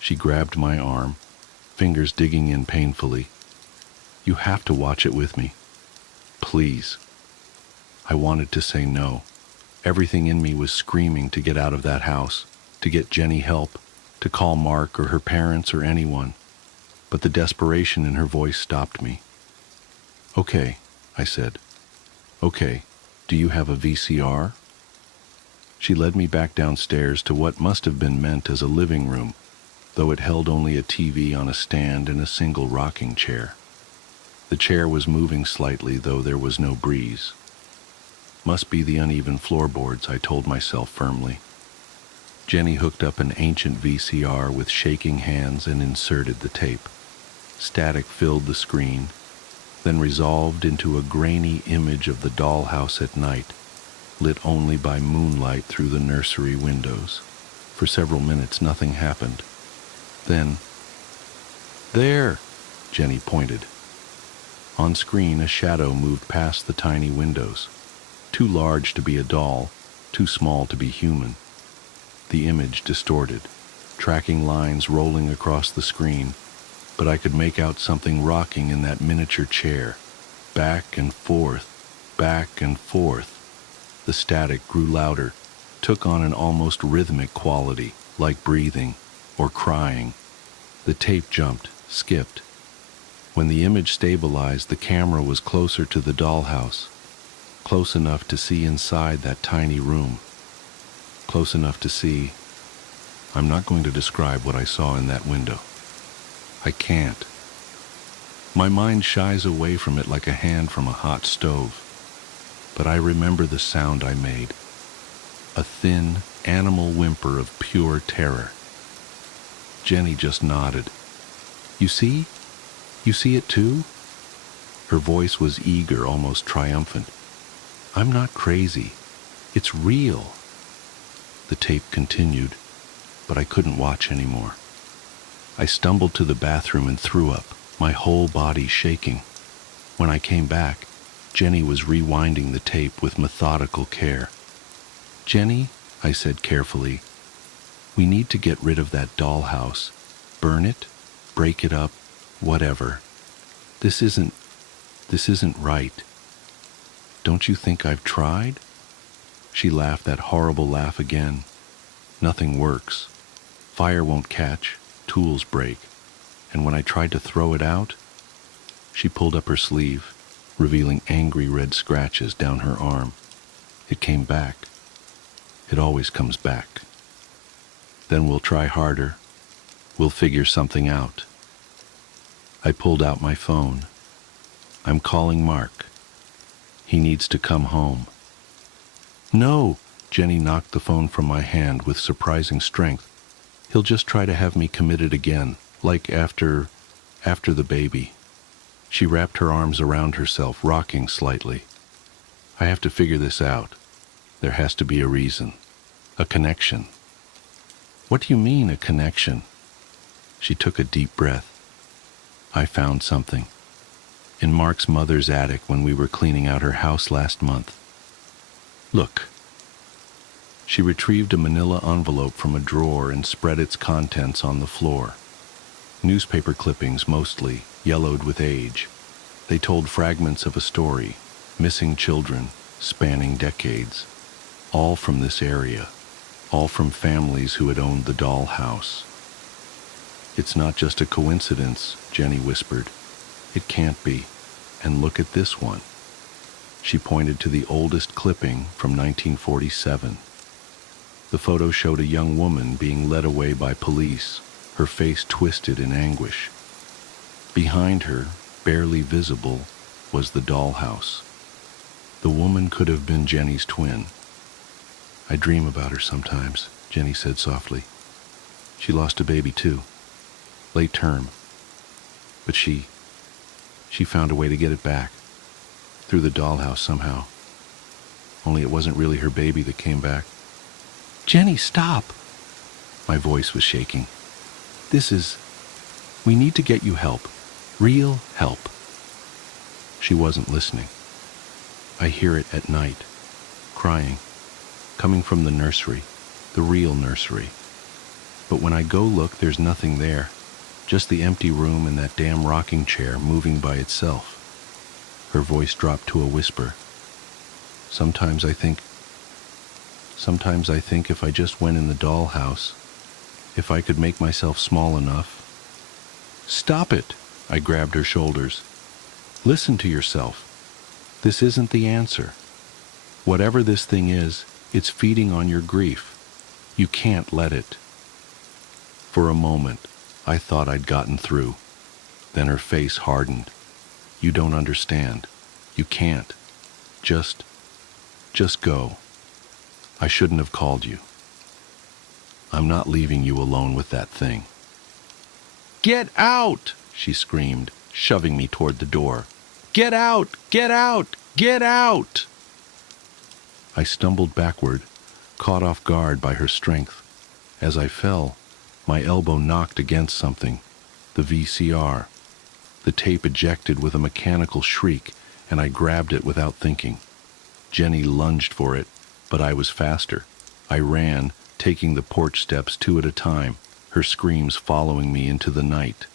She grabbed my arm, fingers digging in painfully. "You have to watch it with me. Please." I wanted to say no. Everything in me was screaming to get out of that house, to get Jenny help, to call Mark or her parents or anyone. But the desperation in her voice stopped me. "Okay," I said. "Okay, do you have a VCR?" She led me back downstairs to what must have been meant as a living room, though it held only a TV on a stand and a single rocking chair. The chair was moving slightly, though there was no breeze. Must be the uneven floorboards, I told myself firmly. Jenny hooked up an ancient VCR with shaking hands and inserted the tape. Static filled the screen, then resolved into a grainy image of the dollhouse at night, lit only by moonlight through the nursery windows. For several minutes nothing happened. Then, "There!" Jenny pointed. On screen, a shadow moved past the tiny windows, too large to be a doll, too small to be human. The image distorted, tracking lines rolling across the screen, but I could make out something rocking in that miniature chair, back and forth, back and forth. The static grew louder, took on an almost rhythmic quality, like breathing or crying. The tape jumped, skipped. When the image stabilized, the camera was closer to the dollhouse, close enough to see inside that tiny room. Close enough to see— I'm not going to describe what I saw in that window. I can't. My mind shies away from it like a hand from a hot stove. But I remember the sound I made. A thin, animal whimper of pure terror. Jenny just nodded. "You see? You see it too?" Her voice was eager, almost triumphant. "I'm not crazy. It's real." The tape continued, but I couldn't watch anymore. I stumbled to the bathroom and threw up, my whole body shaking. When I came back, Jenny was rewinding the tape with methodical care. "Jenny," I said carefully, We need to get rid of that dollhouse. Burn it, break it up, whatever. This isn't right. Don't you think I've tried?" She laughed that horrible laugh again. "Nothing works. Fire won't catch, tools break. And when I tried to throw it out," she pulled up her sleeve, revealing angry red scratches down her arm. "It came back. It always comes back. Then we'll try harder. We'll figure something out." I pulled out my phone. "I'm calling Mark. He needs to come home." "No!" Jenny knocked the phone from my hand with surprising strength. "He'll just try to have me committed again, like after the baby." She wrapped her arms around herself, rocking slightly. "I have to figure this out. There has to be a reason. A connection." "What do you mean, a connection?" She took a deep breath. "I found something. In Mark's mother's attic when we were cleaning out her house last month. Look." She retrieved a manila envelope from a drawer and spread its contents on the floor. Newspaper clippings, mostly, yellowed with age. They told fragments of a story, missing children, spanning decades. All from this area, all from families who had owned the doll house. "It's not just a coincidence," Jenny whispered. "It can't be. And look at this one." She pointed to the oldest clipping from 1947. The photo showed a young woman being led away by police, her face twisted in anguish. Behind her, barely visible, was the dollhouse. The woman could have been Jenny's twin. "I dream about her sometimes," Jenny said softly. "She lost a baby too. Late term. But she found a way to get it back. Through the dollhouse somehow. Only it wasn't really her baby that came back." "Jenny, stop!" My voice was shaking. We need to get you help. Real help." She wasn't listening. "I hear it at night. Crying. Coming from the nursery. The real nursery. But when I go look, there's nothing there. Just the empty room and that damn rocking chair moving by itself." Her voice dropped to a whisper. Sometimes I think if I just went in the dollhouse, if I could make myself small enough." "Stop it!" I grabbed her shoulders. "Listen to yourself. This isn't the answer. Whatever this thing is, it's feeding on your grief. You can't let it." For a moment, I thought I'd gotten through. Then her face hardened. "You don't understand. You can't. Just go. I shouldn't have called you. I'm not leaving you alone with that thing." "Get out!" she screamed, shoving me toward the door. "Get out! Get out! Get out!" I stumbled backward, caught off guard by her strength. As I fell, my elbow knocked against something, the VCR. The tape ejected with a mechanical shriek, and I grabbed it without thinking. Jenny lunged for it, but I was faster. I ran, taking the porch steps 2 at a time, her screams following me into the night.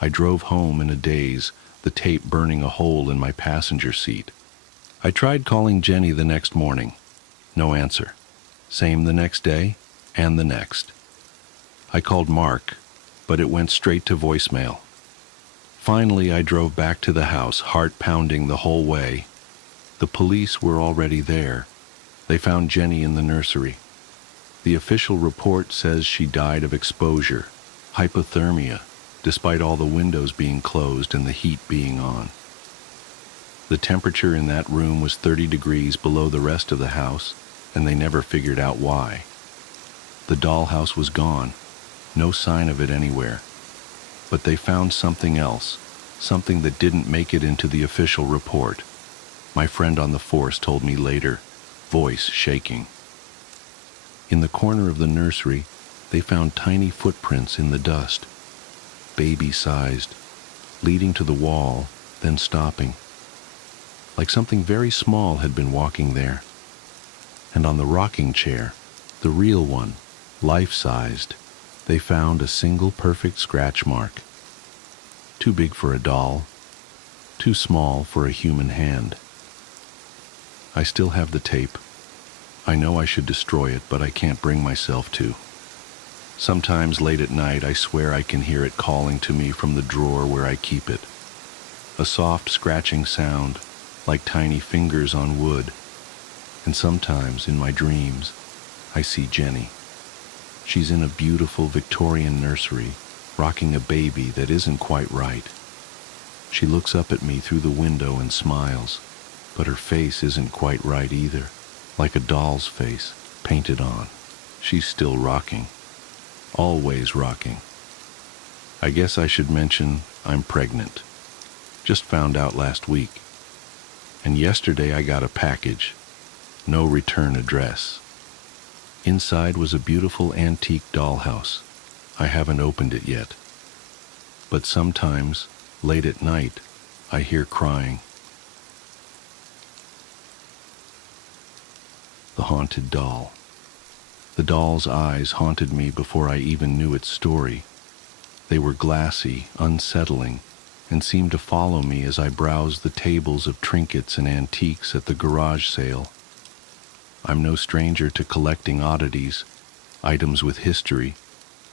I drove home in a daze, the tape burning a hole in my passenger seat. I tried calling Jenny the next morning. No answer. Same the next day, and the next. I called Mark, but it went straight to voicemail. Finally, I drove back to the house, heart pounding the whole way. The police were already there. They found Jenny in the nursery. The official report says she died of exposure, hypothermia, despite all the windows being closed and the heat being on. The temperature in that room was 30 degrees below the rest of the house, and they never figured out why. The dollhouse was gone, no sign of it anywhere. But they found something else, something that didn't make it into the official report. My friend on the force told me later, voice shaking. In the corner of the nursery, they found tiny footprints in the dust, baby-sized, leading to the wall, then stopping. Like something very small had been walking there. And on the rocking chair, the real one, Life-sized, they found a single perfect scratch mark. Too big for a doll, too small for a human hand. I still have the tape. I know I should destroy it, but I can't bring myself to. Sometimes late at night, I swear I can hear it calling to me from the drawer where I keep it. A soft scratching sound, like tiny fingers on wood. And sometimes, in my dreams, I see Jenny. She's in a beautiful Victorian nursery, rocking a baby that isn't quite right. She looks up at me through the window and smiles, but her face isn't quite right either, like a doll's face, painted on. She's still rocking. Always rocking. I guess I should mention I'm pregnant. Just found out last week. And yesterday I got a package. No return address. Inside was a beautiful antique dollhouse. I haven't opened it yet. But sometimes, late at night, I hear crying. The haunted doll. The doll's eyes haunted me before I even knew its story. They were glassy, unsettling, and seemed to follow me as I browsed the tables of trinkets and antiques at the garage sale. I'm no stranger to collecting oddities, items with history,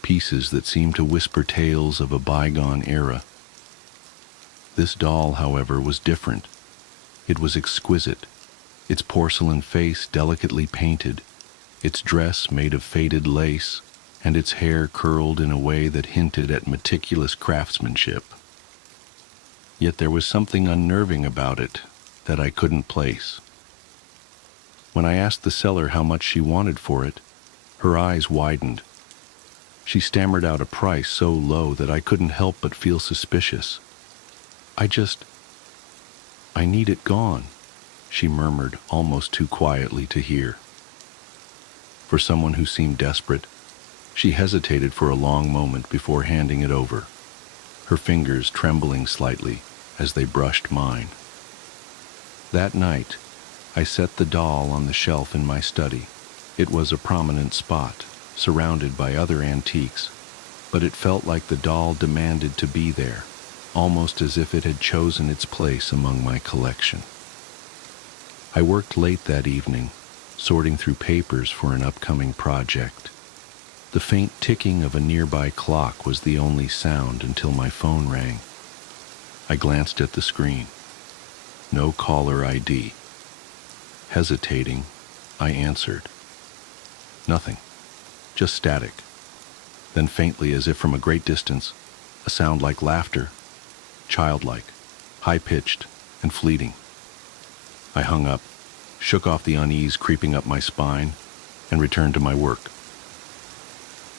pieces that seem to whisper tales of a bygone era. This doll, however, was different. It was exquisite, its porcelain face delicately painted, its dress made of faded lace, and its hair curled in a way that hinted at meticulous craftsmanship. Yet there was something unnerving about it that I couldn't place. When I asked the seller how much she wanted for it, her eyes widened. She stammered out a price so low that I couldn't help but feel suspicious. I need it gone, she murmured almost too quietly to hear. For someone who seemed desperate, she hesitated for a long moment before handing it over, her fingers trembling slightly as they brushed mine. That night, I set the doll on the shelf in my study. It was a prominent spot, surrounded by other antiques, but it felt like the doll demanded to be there, almost as if it had chosen its place among my collection. I worked late that evening, sorting through papers for an upcoming project. The faint ticking of a nearby clock was the only sound until my phone rang. I glanced at the screen. No caller ID. Hesitating, I answered. Nothing. Just static. Then faintly, as if from a great distance, a sound like laughter, childlike, high-pitched, and fleeting. I hung up, shook off the unease creeping up my spine, and returned to my work.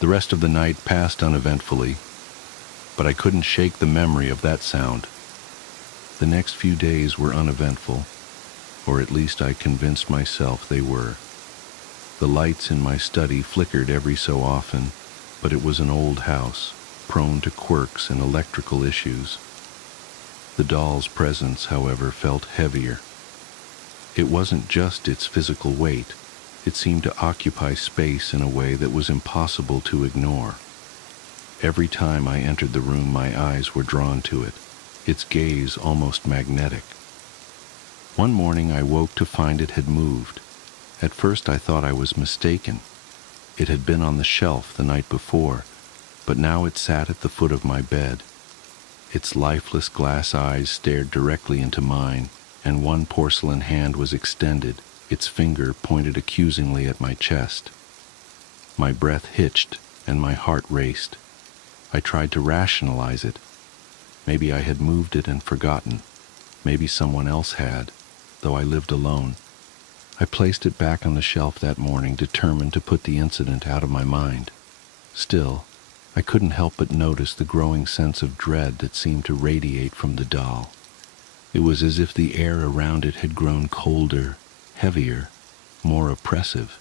The rest of the night passed uneventfully, but I couldn't shake the memory of that sound. The next few days were uneventful, or at least I convinced myself they were. The lights in my study flickered every so often, but it was an old house, prone to quirks and electrical issues. The doll's presence, however, felt heavier. It wasn't just its physical weight. It seemed to occupy space in a way that was impossible to ignore. Every time I entered the room, my eyes were drawn to it, its gaze almost magnetic. One morning I woke to find it had moved. At first I thought I was mistaken. It had been on the shelf the night before, but now it sat at the foot of my bed. Its lifeless glass eyes stared directly into mine, and one porcelain hand was extended, its finger pointed accusingly at my chest. My breath hitched, and my heart raced. I tried to rationalize it. Maybe I had moved it and forgotten. Maybe someone else had, though I lived alone. I placed it back on the shelf that morning, determined to put the incident out of my mind. Still, I couldn't help but notice the growing sense of dread that seemed to radiate from the doll. It was as if the air around it had grown colder, heavier, more oppressive.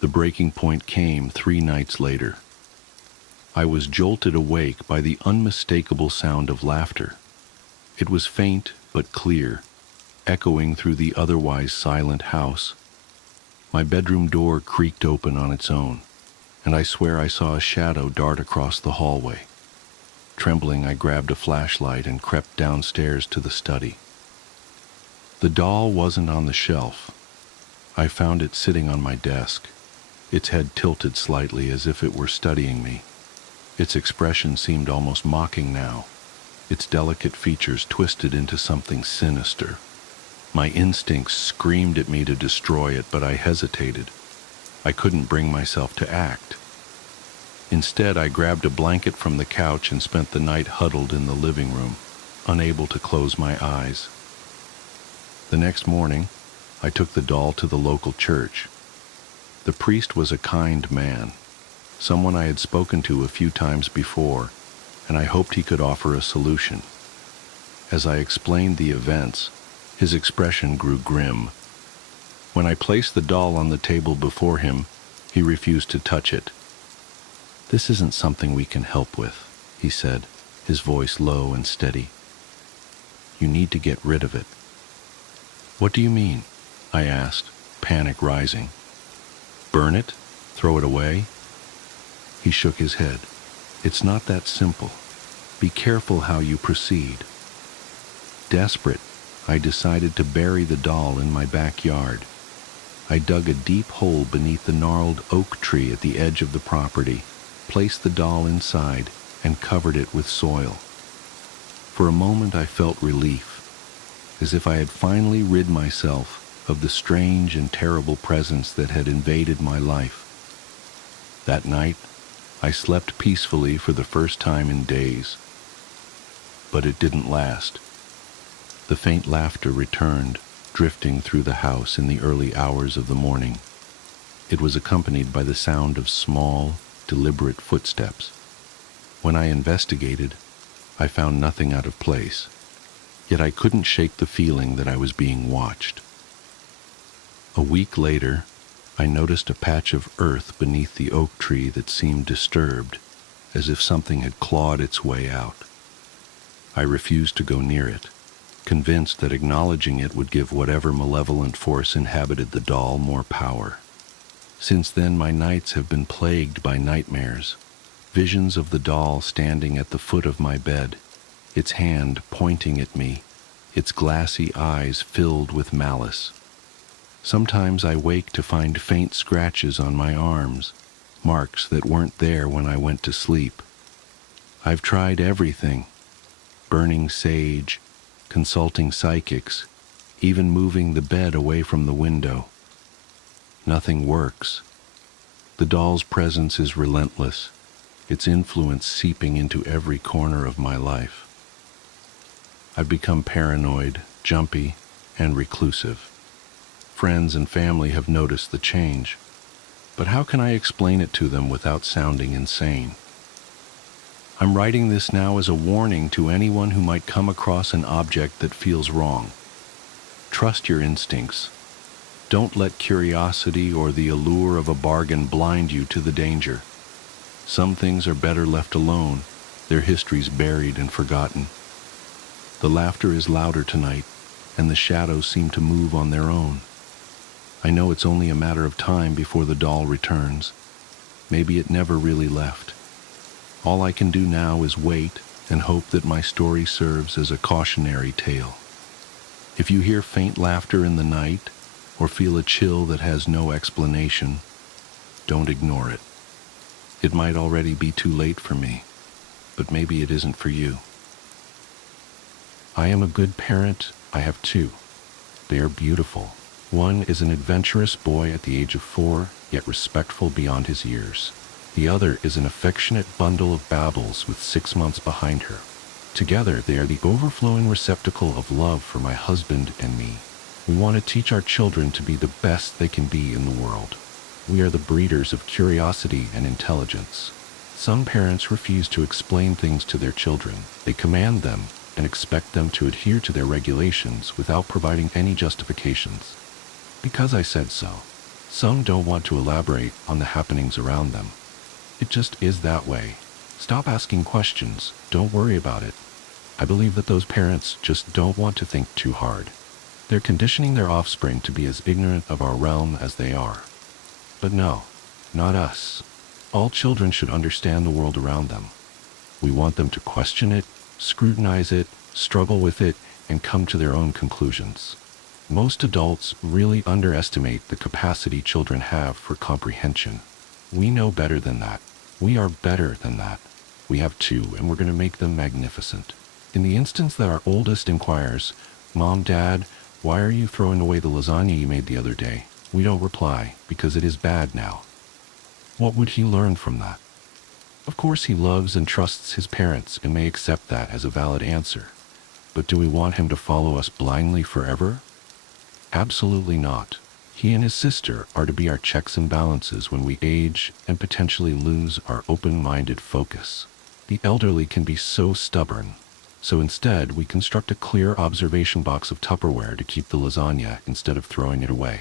The breaking point came 3 nights later. I was jolted awake by the unmistakable sound of laughter. It was faint but clear, echoing through the otherwise silent house. My bedroom door creaked open on its own, and I swear I saw a shadow dart across the hallway. Trembling, I grabbed a flashlight and crept downstairs to the study. The doll wasn't on the shelf. I found it sitting on my desk, its head tilted slightly as if it were studying me. Its expression seemed almost mocking now, its delicate features twisted into something sinister. My instincts screamed at me to destroy it, but I hesitated. I couldn't bring myself to act. Instead, I grabbed a blanket from the couch and spent the night huddled in the living room, unable to close my eyes. The next morning, I took the doll to the local church. The priest was a kind man, someone I had spoken to a few times before, and I hoped he could offer a solution. As I explained the events, his expression grew grim. When I placed the doll on the table before him, he refused to touch it. "This isn't something we can help with," he said, his voice low and steady. "You need to get rid of it." "What do you mean?" I asked, panic rising. "Burn it? Throw it away?" He shook his head. "It's not that simple. Be careful how you proceed." Desperate, I decided to bury the doll in my backyard. I dug a deep hole beneath the gnarled oak tree at the edge of the property, placed the doll inside, and covered it with soil. For a moment I felt relief, as if I had finally rid myself of the strange and terrible presence that had invaded my life. That night, I slept peacefully for the first time in days. But it didn't last. The faint laughter returned, drifting through the house in the early hours of the morning. It was accompanied by the sound of small, deliberate footsteps. When I investigated, I found nothing out of place, yet I couldn't shake the feeling that I was being watched. A week later, I noticed a patch of earth beneath the oak tree that seemed disturbed, as if something had clawed its way out. I refused to go near it, convinced that acknowledging it would give whatever malevolent force inhabited the doll more power. Since then, my nights have been plagued by nightmares, visions of the doll standing at the foot of my bed, its hand pointing at me, its glassy eyes filled with malice. Sometimes I wake to find faint scratches on my arms, marks that weren't there when I went to sleep. I've tried everything: burning sage, consulting psychics, even moving the bed away from the window. Nothing works. The doll's presence is relentless, its influence seeping into every corner of my life. I've become paranoid, jumpy, and reclusive. Friends and family have noticed the change, but how can I explain it to them without sounding insane? I'm writing this now as a warning to anyone who might come across an object that feels wrong. Trust your instincts. Don't let curiosity or the allure of a bargain blind you to the danger. Some things are better left alone, their histories buried and forgotten. The laughter is louder tonight, and the shadows seem to move on their own. I know it's only a matter of time before the doll returns. Maybe it never really left. All I can do now is wait and hope that my story serves as a cautionary tale. If you hear faint laughter in the night, or feel a chill that has no explanation, don't ignore it. It might already be too late for me, but maybe it isn't for you. I am a good parent. I have two. They are beautiful. One is an adventurous boy at the age of 4, yet respectful beyond his years. The other is an affectionate bundle of babbles with 6 months behind her. Together, they are the overflowing receptacle of love for my husband and me. We want to teach our children to be the best they can be in the world. We are the breeders of curiosity and intelligence. Some parents refuse to explain things to their children. They command them and expect them to adhere to their regulations without providing any justifications. Because I said so. Some don't want to elaborate on the happenings around them. It just is that way. Stop asking questions. Don't worry about it. I believe that those parents just don't want to think too hard. They're conditioning their offspring to be as ignorant of our realm as they are. But no, not us. All children should understand the world around them. We want them to question it, scrutinize it, struggle with it, and come to their own conclusions. Most adults really underestimate the capacity children have for comprehension. We know better than that. We are better than that. We have two, and we're going to make them magnificent. In the instance that our oldest inquires, "Mom, Dad, why are you throwing away the lasagna you made the other day?" we don't reply, because it is bad now. What would he learn from that? Of course he loves and trusts his parents and may accept that as a valid answer. But do we want him to follow us blindly forever? Absolutely not. He and his sister are to be our checks and balances when we age and potentially lose our open-minded focus. The elderly can be so stubborn, so instead we construct a clear observation box of Tupperware to keep the lasagna instead of throwing it away.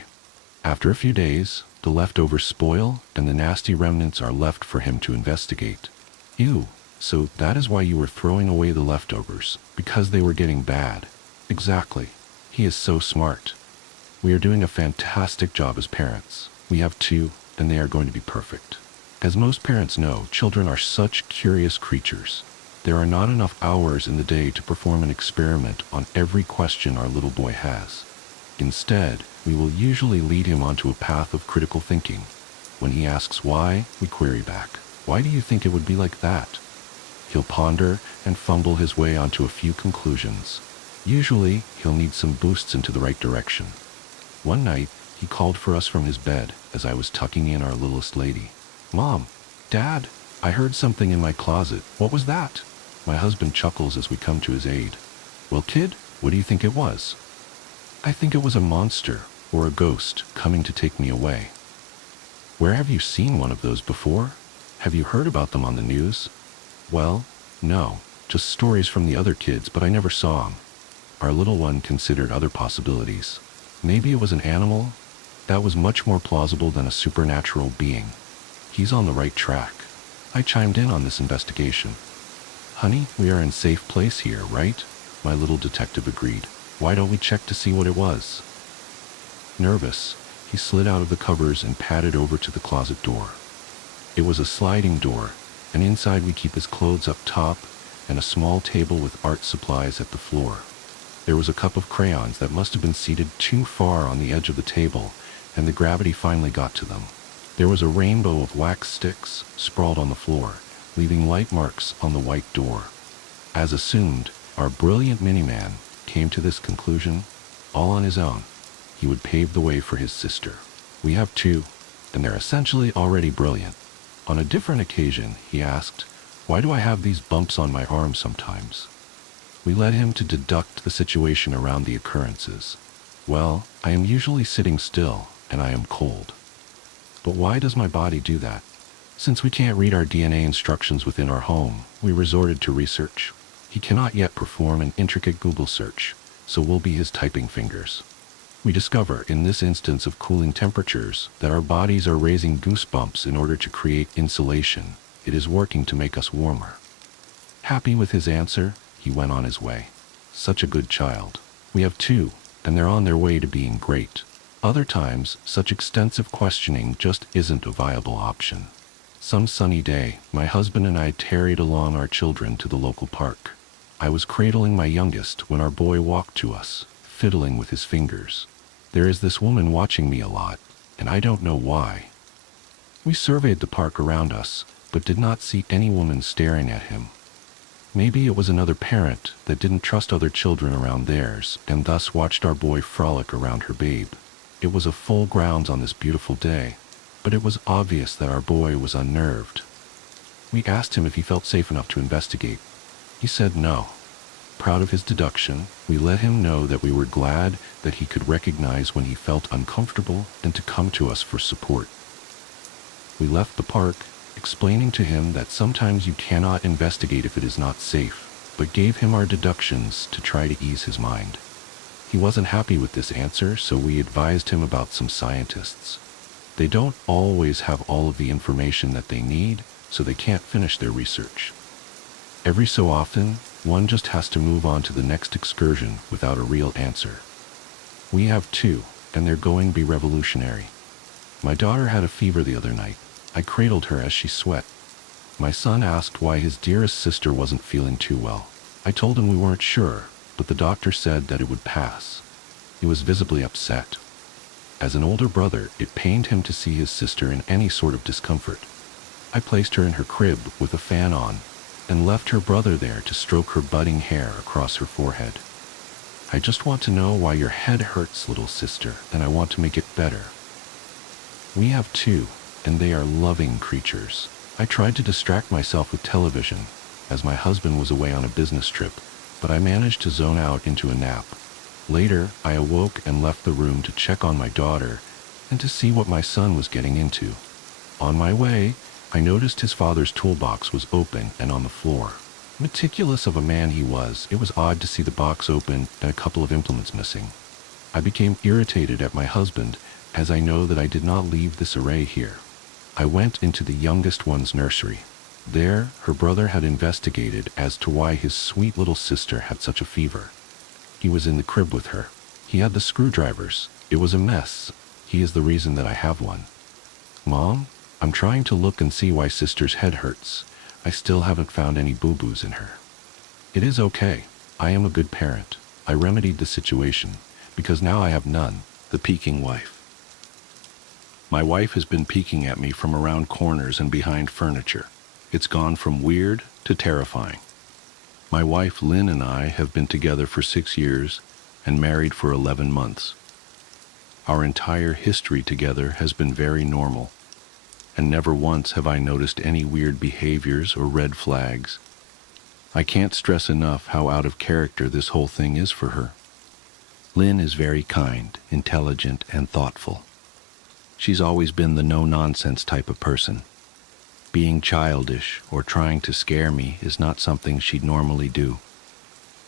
After a few days, the leftovers spoil and the nasty remnants are left for him to investigate. Ew, so that is why you were throwing away the leftovers, because they were getting bad. Exactly. He is so smart. We are doing a fantastic job as parents. We have two, and they are going to be perfect. As most parents know, children are such curious creatures. There are not enough hours in the day to perform an experiment on every question our little boy has. Instead, we will usually lead him onto a path of critical thinking. When he asks why, we query back, "Why do you think it would be like that?" He'll ponder and fumble his way onto a few conclusions. Usually, he'll need some boosts into the right direction. One night, he called for us from his bed as I was tucking in our littlest lady. "Mom, Dad, I heard something in my closet. What was that?" My husband chuckles as we come to his aid. "Well, kid, what do you think it was?" "I think it was a monster or a ghost coming to take me away." "Where have you seen one of those before? Have you heard about them on the news?" "Well, no, just stories from the other kids, but I never saw them." Our little one considered other possibilities. Maybe it was an animal? That was much more plausible than a supernatural being. He's on the right track. I chimed in on this investigation. "Honey, we are in safe place here, right?" My little detective agreed. "Why don't we check to see what it was?" Nervous, he slid out of the covers and padded over to the closet door. It was a sliding door, and inside we keep his clothes up top and a small table with art supplies at the floor. There was a cup of crayons that must have been seated too far on the edge of the table, and the gravity finally got to them. There was a rainbow of wax sticks sprawled on the floor, leaving light marks on the white door. As assumed, our brilliant mini-man came to this conclusion all on his own. He would pave the way for his sister. We have two, and they're essentially already brilliant. On a different occasion, he asked, "Why do I have these bumps on my arm sometimes?" We led him to deduct the situation around the occurrences. "Well, I am usually sitting still, and I am cold." "But why does my body do that?" Since we can't read our DNA instructions within our home, we resorted to research. He cannot yet perform an intricate Google search, so we'll be his typing fingers. We discover, in this instance of cooling temperatures, that our bodies are raising goosebumps in order to create insulation. It is working to make us warmer. Happy with his answer, he went on his way. Such a good child. We have two, and they're on their way to being great. Other times, such extensive questioning just isn't a viable option. Some sunny day, my husband and I tarried along our children to the local park. I was cradling my youngest when our boy walked to us, fiddling with his fingers. There is this woman watching me a lot, and I don't know why. We surveyed the park around us, but did not see any woman staring at him. Maybe it was another parent that didn't trust other children around theirs, and thus watched our boy frolic around her babe. It was a full grounds on this beautiful day, but it was obvious that our boy was unnerved. We asked him if he felt safe enough to investigate. He said no. Proud of his deduction, we let him know that we were glad that he could recognize when he felt uncomfortable and to come to us for support. We left the park, explaining to him that sometimes you cannot investigate if it is not safe, but gave him our deductions to try to ease his mind. He wasn't happy with this answer, so we advised him about some scientists. They don't always have all of the information that they need, so they can't finish their research. Every so often, one just has to move on to the next excursion without a real answer. We have two, and they're going to be revolutionary. My daughter had a fever the other night. I cradled her as she sweat. My son asked why his dearest sister wasn't feeling too well. I told him we weren't sure, but the doctor said that it would pass. He was visibly upset. As an older brother, it pained him to see his sister in any sort of discomfort. I placed her in her crib with a fan on and left her brother there to stroke her budding hair across her forehead. I just want to know why your head hurts, little sister, and I want to make it better. We have two, and they are loving creatures. I tried to distract myself with television, as my husband was away on a business trip, but I managed to zone out into a nap. Later, I awoke and left the room to check on my daughter and to see what my son was getting into. On my way, I noticed his father's toolbox was open and on the floor. Meticulous of a man he was, it was odd to see the box open and a couple of implements missing. I became irritated at my husband, as I know that I did not leave this array here. I went into the youngest one's nursery. There, her brother had investigated as to why his sweet little sister had such a fever. He was in the crib with her. He had the screwdrivers. It was a mess. He is the reason that I have one. Mom, I'm trying to look and see why sister's head hurts. I still haven't found any boo-boos in her. It is okay. I am a good parent. I remedied the situation, because now I have none. The peeking wife. My wife has been peeking at me from around corners and behind furniture. It's gone from weird to terrifying. My wife Lynn and I have been together for 6 years and married for 11 months. Our entire history together has been very normal, and never once have I noticed any weird behaviors or red flags. I can't stress enough how out of character this whole thing is for her. Lynn is very kind, intelligent, and thoughtful. She's always been the no-nonsense type of person. Being childish or trying to scare me is not something she'd normally do.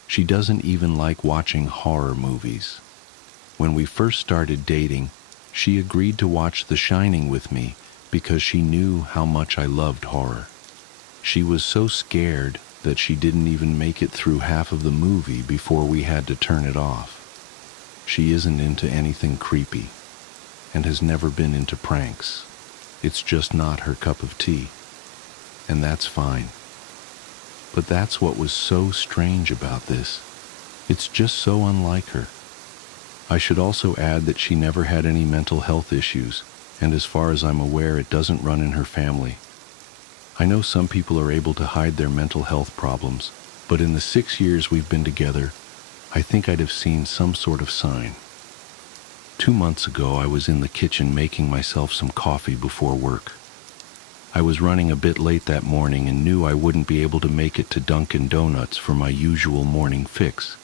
She doesn't even like watching horror movies. When we first started dating, she agreed to watch The Shining with me because she knew how much I loved horror. She was so scared that she didn't even make it through half of the movie before we had to turn it off. She isn't into anything creepy and has never been into pranks. It's just not her cup of tea. And that's fine. But that's what was so strange about this. It's just so unlike her. I should also add that she never had any mental health issues, and as far as I'm aware, it doesn't run in her family. I know some people are able to hide their mental health problems, but in the 6 years we've been together, I think I'd have seen some sort of sign. 2 months ago, I was in the kitchen making myself some coffee before work. I was running a bit late that morning and knew I wouldn't be able to make it to Dunkin' Donuts for my usual morning fix.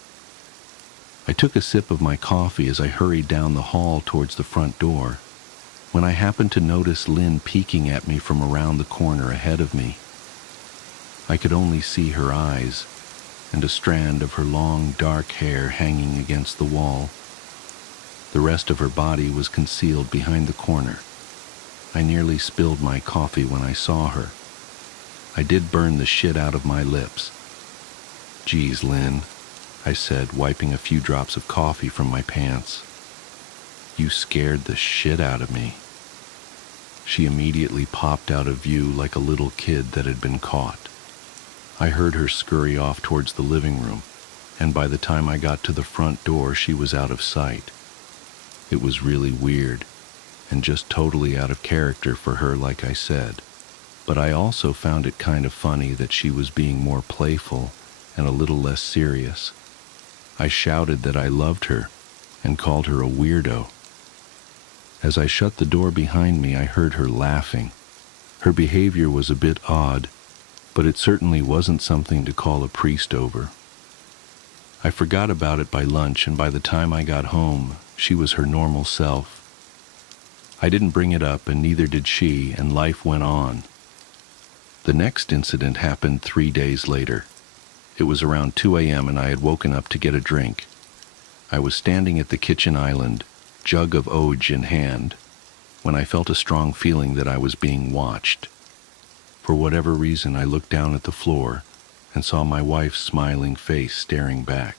I took a sip of my coffee as I hurried down the hall towards the front door, when I happened to notice Lynn peeking at me from around the corner ahead of me. I could only see her eyes and a strand of her long, dark hair hanging against the wall. The rest of her body was concealed behind the corner. I nearly spilled my coffee when I saw her. I did burn the shit out of my lips. "Geez, Lynn," I said, wiping a few drops of coffee from my pants. "You scared the shit out of me." She immediately popped out of view like a little kid that had been caught. I heard her scurry off towards the living room, and by the time I got to the front door, she was out of sight. It was really weird, and just totally out of character for her, like I said. But I also found it kind of funny that she was being more playful and a little less serious. I shouted that I loved her and called her a weirdo. As I shut the door behind me, I heard her laughing. Her behavior was a bit odd, but it certainly wasn't something to call a priest over. I forgot about it by lunch, and by the time I got home, she was her normal self. I didn't bring it up, and neither did she, and life went on. The next incident happened 3 days later. It was around 2 a.m., and I had woken up to get a drink. I was standing at the kitchen island, jug of Oj in hand, when I felt a strong feeling that I was being watched. For whatever reason, I looked down at the floor and saw my wife's smiling face staring back.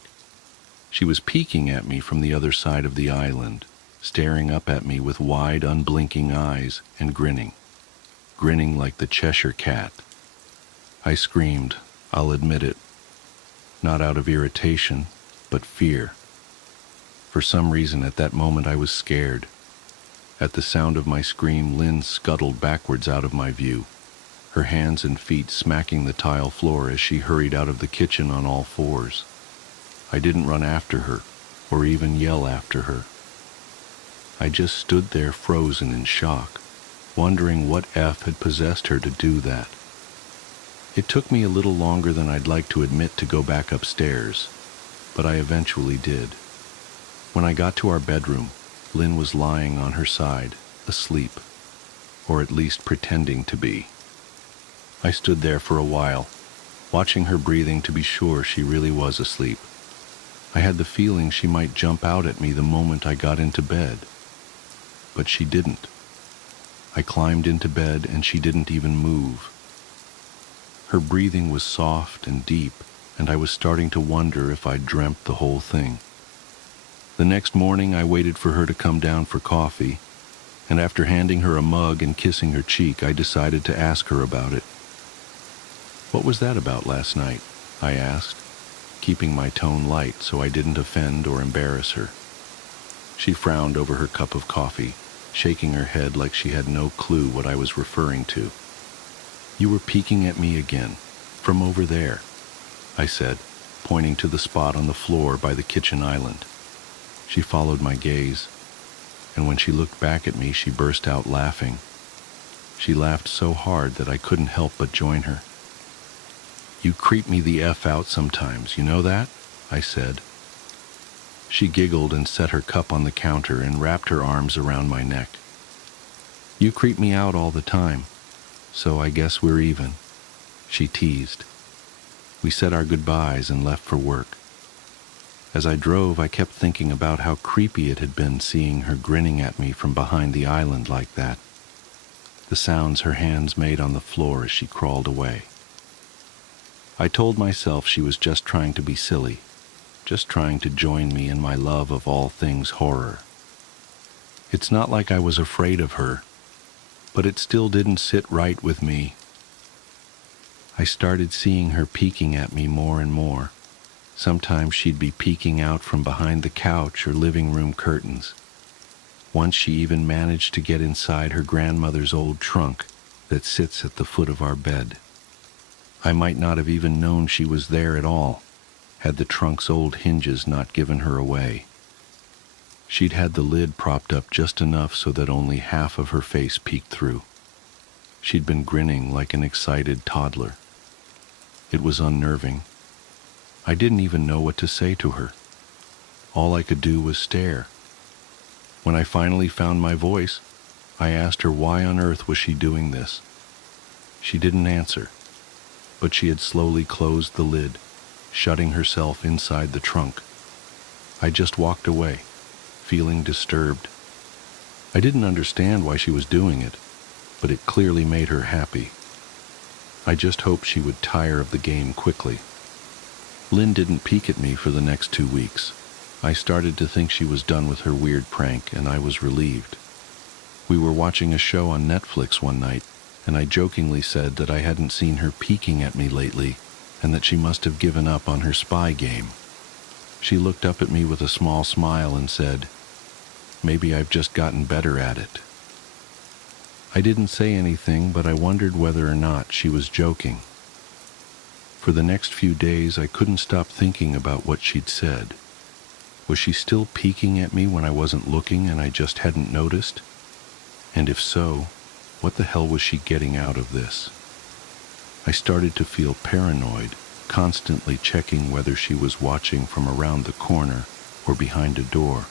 She was peeking at me from the other side of the island, staring up at me with wide, unblinking eyes and grinning. grinning like the Cheshire Cat. I screamed, I'll admit it, not out of irritation, but fear. For some reason at that moment I was scared. At the sound of my scream, Lynn scuttled backwards out of my view, her hands and feet smacking the tile floor as she hurried out of the kitchen on all fours. I didn't run after her, or even yell after her. I just stood there frozen in shock, wondering what had possessed her to do that. It took me a little longer than I'd like to admit to go back upstairs, but I eventually did. When I got to our bedroom, Lynn was lying on her side, asleep, or at least pretending to be. I stood there for a while, watching her breathing to be sure she really was asleep. I had the feeling she might jump out at me the moment I got into bed, but she didn't. I climbed into bed and she didn't even move. Her breathing was soft and deep, and I was starting to wonder if I'd dreamt the whole thing. The next morning I waited for her to come down for coffee, and after handing her a mug and kissing her cheek, I decided to ask her about it. "What was that about last night?" I asked, keeping my tone light so I didn't offend or embarrass her. She frowned over her cup of coffee, shaking her head like she had no clue what I was referring to. "You were peeking at me again, from over there," I said, pointing to the spot on the floor by the kitchen island. She followed my gaze, and when she looked back at me, she burst out laughing. She laughed so hard that I couldn't help but join her. "You creep me the F out sometimes, you know that?" I said. She giggled and set her cup on the counter and wrapped her arms around my neck. "You creep me out all the time, so I guess we're even," she teased. We said our goodbyes and left for work. As I drove, I kept thinking about how creepy it had been seeing her grinning at me from behind the island like that, the sounds her hands made on the floor as she crawled away. I told myself she was just trying to be silly, just trying to join me in my love of all things horror. It's not like I was afraid of her, but it still didn't sit right with me. I started seeing her peeking at me more and more. Sometimes she'd be peeking out from behind the couch or living room curtains. Once she even managed to get inside her grandmother's old trunk that sits at the foot of our bed. I might not have even known she was there at all, had the trunk's old hinges not given her away. She'd had the lid propped up just enough so that only half of her face peeked through. She'd been grinning like an excited toddler. It was unnerving. I didn't even know what to say to her. All I could do was stare. When I finally found my voice, I asked her why on earth was she doing this. She didn't answer, but she had slowly closed the lid, shutting herself inside the trunk. I just walked away, feeling disturbed. I didn't understand why she was doing it, but it clearly made her happy. I just hoped she would tire of the game quickly. Lynn didn't peek at me for the next 2 weeks. I started to think she was done with her weird prank, and I was relieved. We were watching a show on Netflix one night, and I jokingly said that I hadn't seen her peeking at me lately, and that she must have given up on her spy game. She looked up at me with a small smile and said, "Maybe I've just gotten better at it." I didn't say anything, but I wondered whether or not she was joking. For the next few days, I couldn't stop thinking about what she'd said. Was she still peeking at me when I wasn't looking and I just hadn't noticed? And if so, what the hell was she getting out of this? I started to feel paranoid, constantly checking whether she was watching from around the corner or behind a door.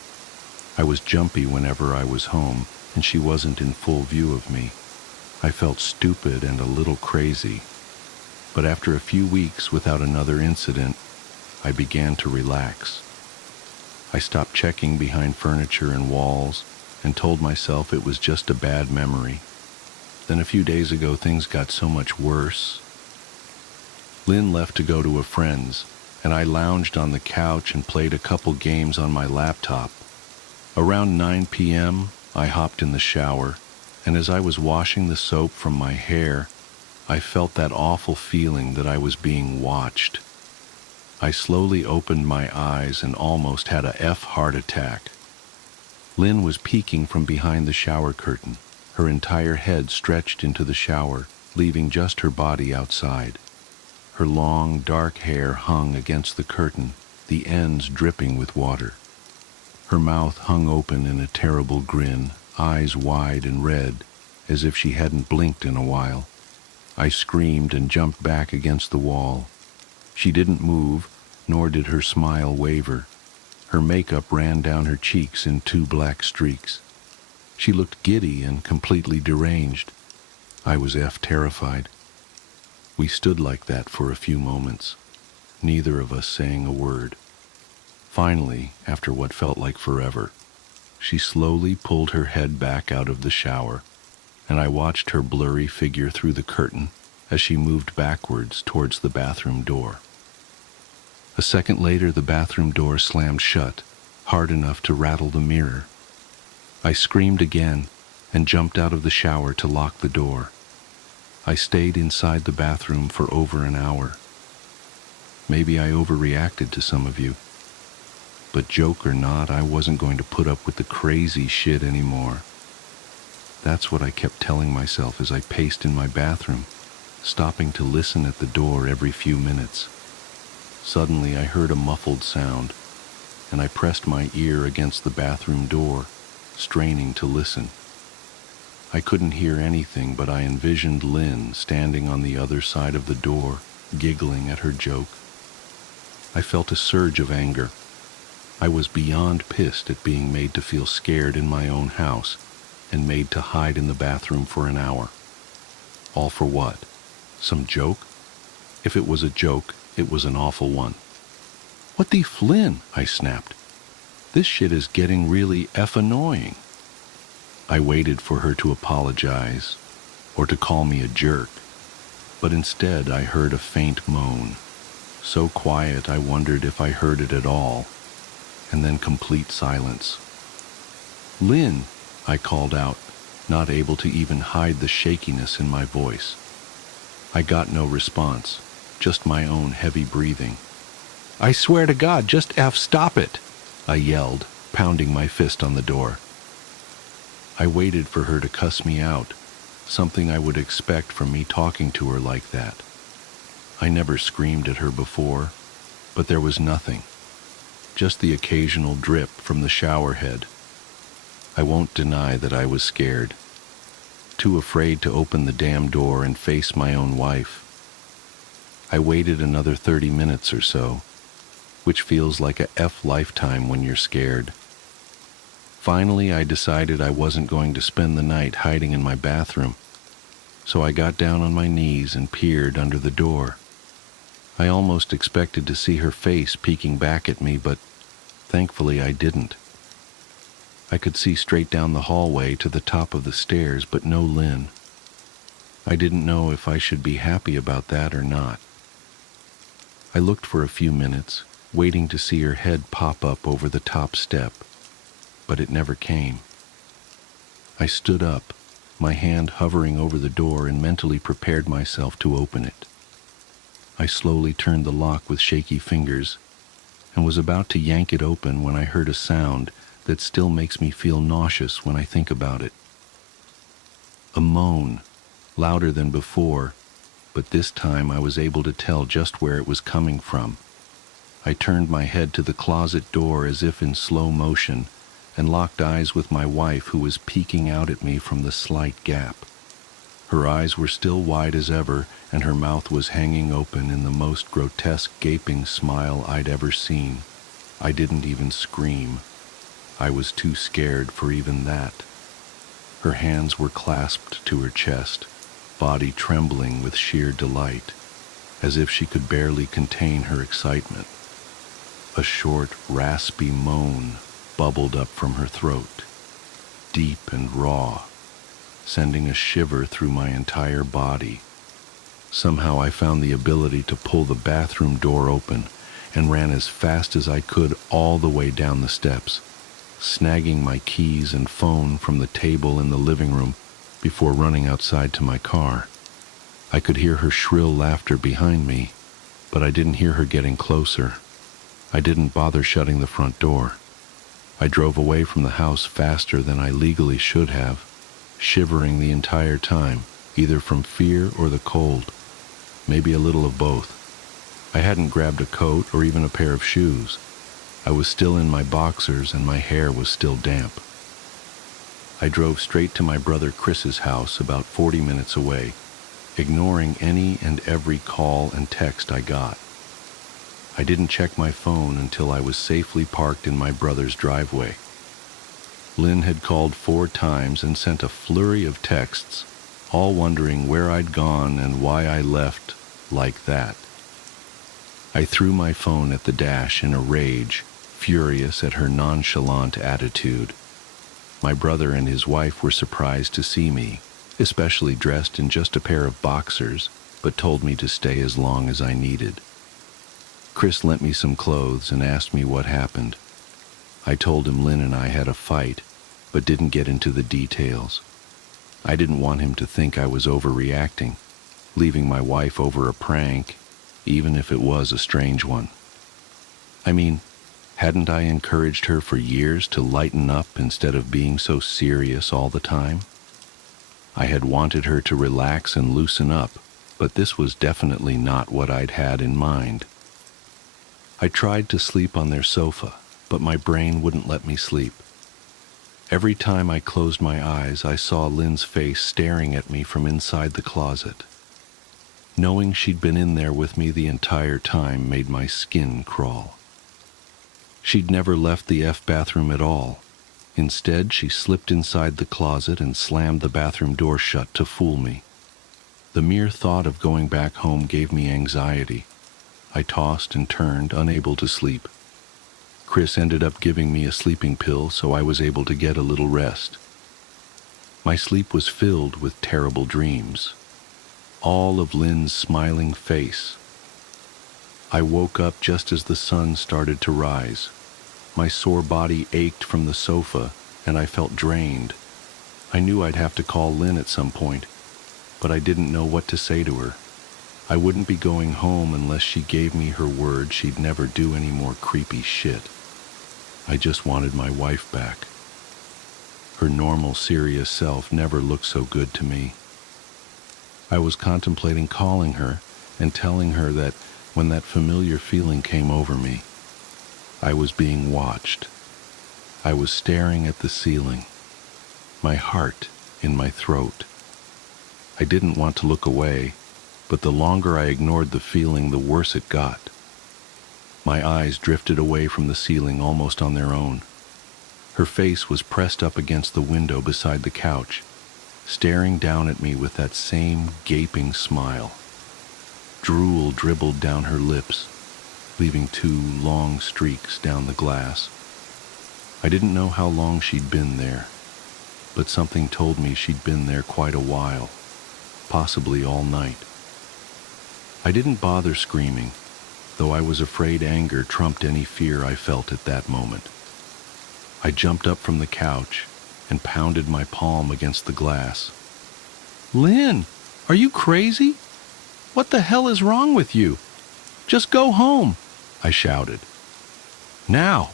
I was jumpy whenever I was home and she wasn't in full view of me. I felt stupid and a little crazy. But after a few weeks without another incident, I began to relax. I stopped checking behind furniture and walls and told myself it was just a bad memory. Then a few days ago, things got so much worse. Lynn left to go to a friend's, and I lounged on the couch and played a couple games on my laptop. Around 9 p.m., I hopped in the shower, and as I was washing the soap from my hair, I felt that awful feeling that I was being watched. I slowly opened my eyes and almost had a heart attack. Lynn was peeking from behind the shower curtain, her entire head stretched into the shower, leaving just her body outside. Her long, dark hair hung against the curtain, the ends dripping with water. Her mouth hung open in a terrible grin, eyes wide and red, as if she hadn't blinked in a while. I screamed and jumped back against the wall. She didn't move, nor did her smile waver. Her makeup ran down her cheeks in 2 black streaks. She looked giddy and completely deranged. I was terrified. We stood like that for a few moments, neither of us saying a word. Finally, after what felt like forever, she slowly pulled her head back out of the shower, and I watched her blurry figure through the curtain as she moved backwards towards the bathroom door. A second later, the bathroom door slammed shut, hard enough to rattle the mirror. I screamed again and jumped out of the shower to lock the door. I stayed inside the bathroom for over an hour. Maybe I overreacted to some of you, but joke or not, I wasn't going to put up with the crazy shit anymore. That's what I kept telling myself as I paced in my bathroom, stopping to listen at the door every few minutes. Suddenly I heard a muffled sound, and I pressed my ear against the bathroom door, straining to listen. I couldn't hear anything, but I envisioned Lynn standing on the other side of the door, giggling at her joke. I felt a surge of anger. I was beyond pissed at being made to feel scared in my own house and made to hide in the bathroom for an hour. All for what? Some joke? If it was a joke, it was an awful one. "What the Flynn?" I snapped. "This shit is getting really annoying." I waited for her to apologize or to call me a jerk, but instead I heard a faint moan, so quiet I wondered if I heard it at all, and then complete silence. "Lynn," I called out, not able to even hide the shakiness in my voice. I got no response, just my own heavy breathing. "I swear to God, just stop it," I yelled, pounding my fist on the door. I waited for her to cuss me out, something I would expect from me talking to her like that. I never screamed at her before, but there was nothing, just the occasional drip from the shower head. I won't deny that I was scared, too afraid to open the damn door and face my own wife. I waited another 30 minutes or so, which feels like a lifetime when you're scared. Finally, I decided I wasn't going to spend the night hiding in my bathroom, so I got down on my knees and peered under the door. I almost expected to see her face peeking back at me, but thankfully I didn't. I could see straight down the hallway to the top of the stairs, but no Lynn. I didn't know if I should be happy about that or not. I looked for a few minutes, waiting to see her head pop up over the top step, but it never came. I stood up, my hand hovering over the door, and mentally prepared myself to open it. I slowly turned the lock with shaky fingers and was about to yank it open when I heard a sound that still makes me feel nauseous when I think about it. A moan, louder than before, but this time I was able to tell just where it was coming from. I turned my head to the closet door as if in slow motion and locked eyes with my wife, who was peeking out at me from the slight gap. Her eyes were still wide as ever, and her mouth was hanging open in the most grotesque gaping smile I'd ever seen. I didn't even scream. I was too scared for even that. Her hands were clasped to her chest, body trembling with sheer delight, as if she could barely contain her excitement. A short, raspy moan bubbled up from her throat, deep and raw, sending a shiver through my entire body. Somehow I found the ability to pull the bathroom door open and ran as fast as I could all the way down the steps, snagging my keys and phone from the table in the living room before running outside to my car. I could hear her shrill laughter behind me, but I didn't hear her getting closer. I didn't bother shutting the front door. I drove away from the house faster than I legally should have, shivering the entire time, either from fear or the cold, maybe a little of both. I hadn't grabbed a coat or even a pair of shoes. I was still in my boxers and my hair was still damp. I drove straight to my brother Chris's house about 40 minutes away, ignoring any and every call and text I got. I didn't check my phone until I was safely parked in my brother's driveway. Lynn had called 4 times and sent a flurry of texts, all wondering where I'd gone and why I left like that. I threw my phone at the dash in a rage, furious at her nonchalant attitude. My brother and his wife were surprised to see me, especially dressed in just a pair of boxers, but told me to stay as long as I needed. Chris lent me some clothes and asked me what happened. I told him Lynn and I had a fight, but didn't get into the details. I didn't want him to think I was overreacting, leaving my wife over a prank, even if it was a strange one. I mean, hadn't I encouraged her for years to lighten up instead of being so serious all the time? I had wanted her to relax and loosen up, but this was definitely not what I'd had in mind. I tried to sleep on their sofa, but my brain wouldn't let me sleep. Every time I closed my eyes, I saw Lynn's face staring at me from inside the closet. Knowing she'd been in there with me the entire time made my skin crawl. She'd never left the bathroom at all. Instead, she slipped inside the closet and slammed the bathroom door shut to fool me. The mere thought of going back home gave me anxiety. I tossed and turned, unable to sleep. Chris ended up giving me a sleeping pill, so I was able to get a little rest. My sleep was filled with terrible dreams. All of Lynn's smiling face. I woke up just as the sun started to rise. My sore body ached from the sofa, and I felt drained. I knew I'd have to call Lynn at some point, but I didn't know what to say to her. I wouldn't be going home unless she gave me her word she'd never do any more creepy shit. I just wanted my wife back. Her normal, serious self never looked so good to me. I was contemplating calling her and telling her that when that familiar feeling came over me, I was being watched. I was staring at the ceiling, my heart in my throat. I didn't want to look away, but the longer I ignored the feeling, the worse it got. My eyes drifted away from the ceiling almost on their own. Her face was pressed up against the window beside the couch, staring down at me with that same gaping smile. Drool dribbled down her lips, leaving 2 long streaks down the glass. I didn't know how long she'd been there, but something told me she'd been there quite a while, possibly all night. I didn't bother screaming, though I was afraid anger trumped any fear I felt at that moment. I jumped up from the couch and pounded my palm against the glass. "Lynn, are you crazy? What the hell is wrong with you? Just go home," I shouted. "Now!"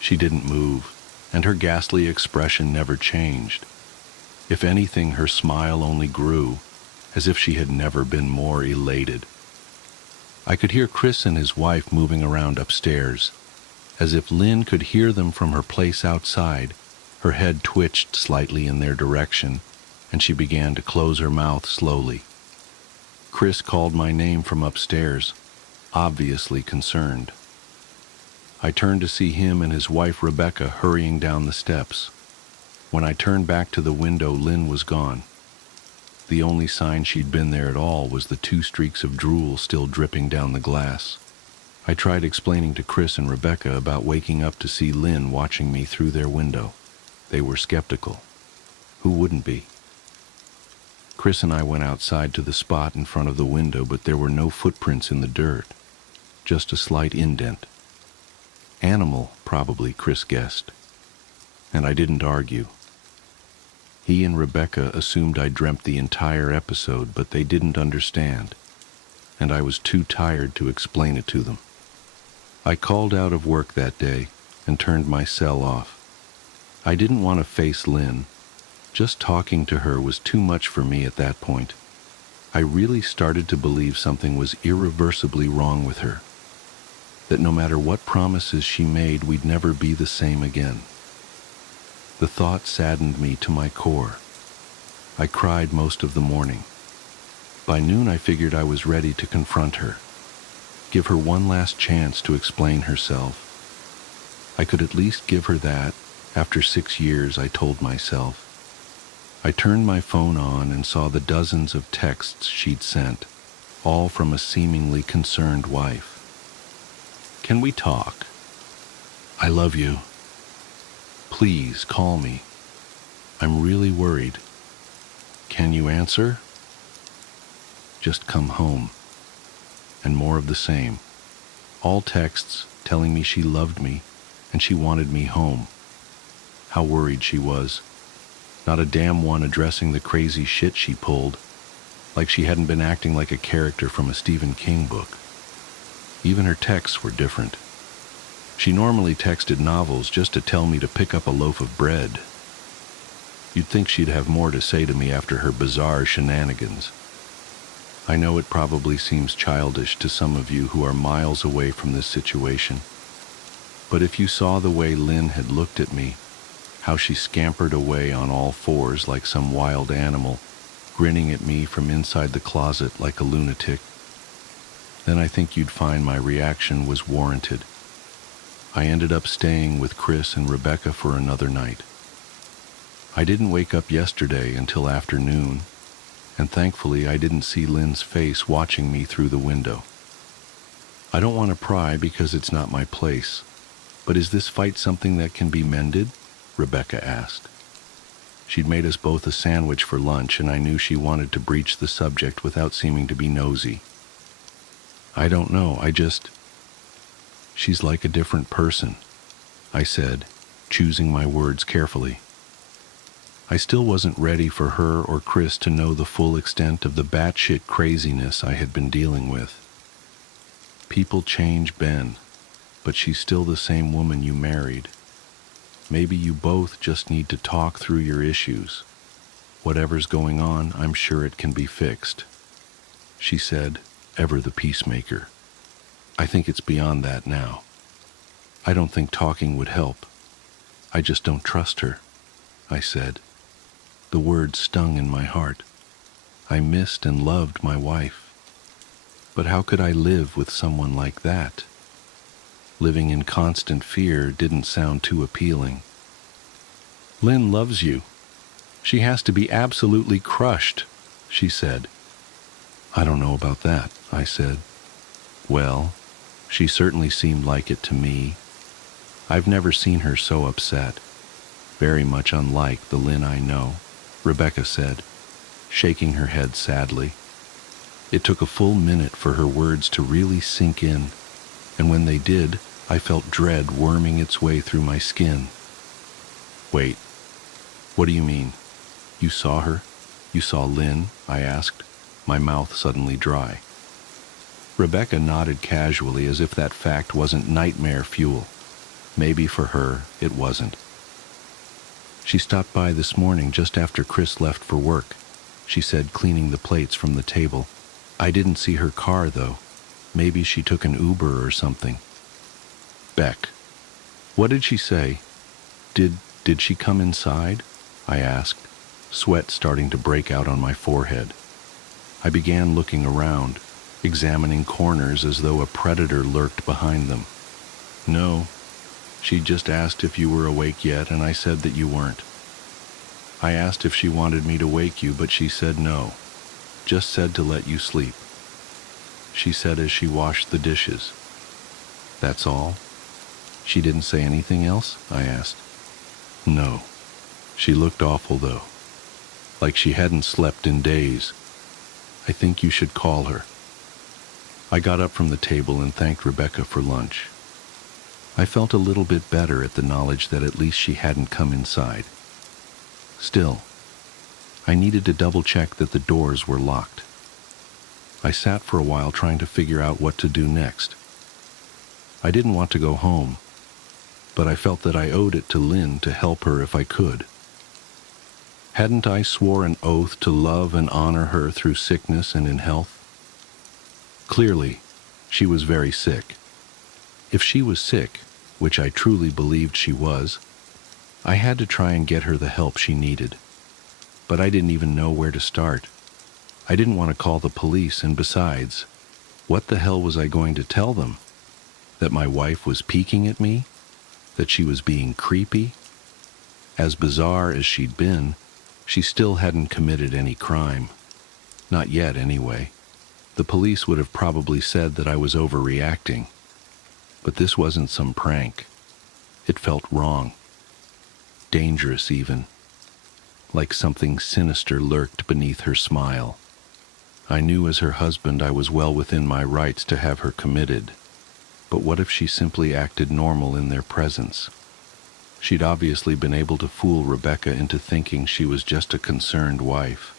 She didn't move, and her ghastly expression never changed. If anything, her smile only grew, as if she had never been more elated. I could hear Chris and his wife moving around upstairs. As if Lynn could hear them from her place outside, her head twitched slightly in their direction, and she began to close her mouth slowly. Chris called my name from upstairs, obviously concerned. I turned to see him and his wife Rebecca hurrying down the steps. When I turned back to the window, Lynn was gone. The only sign she'd been there at all was the 2 streaks of drool still dripping down the glass. I tried explaining to Chris and Rebecca about waking up to see Lynn watching me through their window. They were skeptical. Who wouldn't be? Chris and I went outside to the spot in front of the window, but there were no footprints in the dirt, just a slight indent. Animal, probably, Chris guessed, and I didn't argue. He and Rebecca assumed I dreamt the entire episode, but they didn't understand, and I was too tired to explain it to them. I called out of work that day and turned my cell off. I didn't want to face Lynn. Just talking to her was too much for me at that point. I really started to believe something was irreversibly wrong with her, that no matter what promises she made, we'd never be the same again. The thought saddened me to my core. I cried most of the morning. By noon, I figured I was ready to confront her, give her one last chance to explain herself. I could at least give her that. After 6 years, I told myself. I turned my phone on and saw the dozens of texts she'd sent, all from a seemingly concerned wife. "Can we talk? I love you. Please call me. I'm really worried. Can you answer? Just come home." And more of the same. All texts telling me she loved me and she wanted me home. How worried she was. Not a damn one addressing the crazy shit she pulled, like she hadn't been acting like a character from a Stephen King book. Even her texts were different. She normally texted novels just to tell me to pick up a loaf of bread. You'd think she'd have more to say to me after her bizarre shenanigans. I know it probably seems childish to some of you who are miles away from this situation, but if you saw the way Lynn had looked at me, how she scampered away on all fours like some wild animal, grinning at me from inside the closet like a lunatic, then I think you'd find my reaction was warranted. I ended up staying with Chris and Rebecca for another night. I didn't wake up yesterday until afternoon, and thankfully I didn't see Lynn's face watching me through the window. I don't want to pry because it's not my place, but is this fight something that can be mended? Rebecca asked. She'd made us both a sandwich for lunch, and I knew she wanted to breach the subject without seeming to be nosy. I don't know, She's like a different person, I said, choosing my words carefully. I still wasn't ready for her or Chris to know the full extent of the batshit craziness I had been dealing with. People change, Ben, but she's still the same woman you married. Maybe you both just need to talk through your issues. Whatever's going on, I'm sure it can be fixed, she said, ever the peacemaker. I think it's beyond that now. I don't think talking would help. I just don't trust her, I said. The words stung in my heart. I missed and loved my wife. But how could I live with someone like that? Living in constant fear didn't sound too appealing. Lynn loves you. She has to be absolutely crushed, she said. I don't know about that, I said. Well, she certainly seemed like it to me. I've never seen her so upset. Very much unlike the Lynn I know, Rebecca said, shaking her head sadly. It took a full minute for her words to really sink in, and when they did, I felt dread worming its way through my skin. Wait, what do you mean? You saw her? You saw Lynn? I asked, my mouth suddenly dry. Rebecca nodded casually as if that fact wasn't nightmare fuel. Maybe for her, it wasn't. She stopped by this morning just after Chris left for work, she said, cleaning the plates from the table. I didn't see her car, though. Maybe she took an Uber or something. Beck, what did she say? Did she come inside? I asked, sweat starting to break out on my forehead. I began looking around, examining corners as though a predator lurked behind them. No, she just asked if you were awake yet, and I said that you weren't. I asked if she wanted me to wake you, but she said no, just said to let you sleep. She said as she washed the dishes. That's all? She didn't say anything else? I asked. No. She looked awful, though, like she hadn't slept in days. I think you should call her. I got up from the table and thanked Rebecca for lunch. I felt a little bit better at the knowledge that at least she hadn't come inside. Still, I needed to double-check that the doors were locked. I sat for a while trying to figure out what to do next. I didn't want to go home, but I felt that I owed it to Lynn to help her if I could. Hadn't I swore an oath to love and honor her through sickness and in health? Clearly, she was very sick. If she was sick, which I truly believed she was, I had to try and get her the help she needed. But I didn't even know where to start. I didn't want to call the police, and besides, what the hell was I going to tell them? That my wife was peeking at me? That she was being creepy? As bizarre as she'd been, she still hadn't committed any crime. Not yet, anyway. The police would have probably said that I was overreacting. But this wasn't some prank. It felt wrong. Dangerous, even. Like something sinister lurked beneath her smile. I knew as her husband I was well within my rights to have her committed. But what if she simply acted normal in their presence? She'd obviously been able to fool Rebecca into thinking she was just a concerned wife.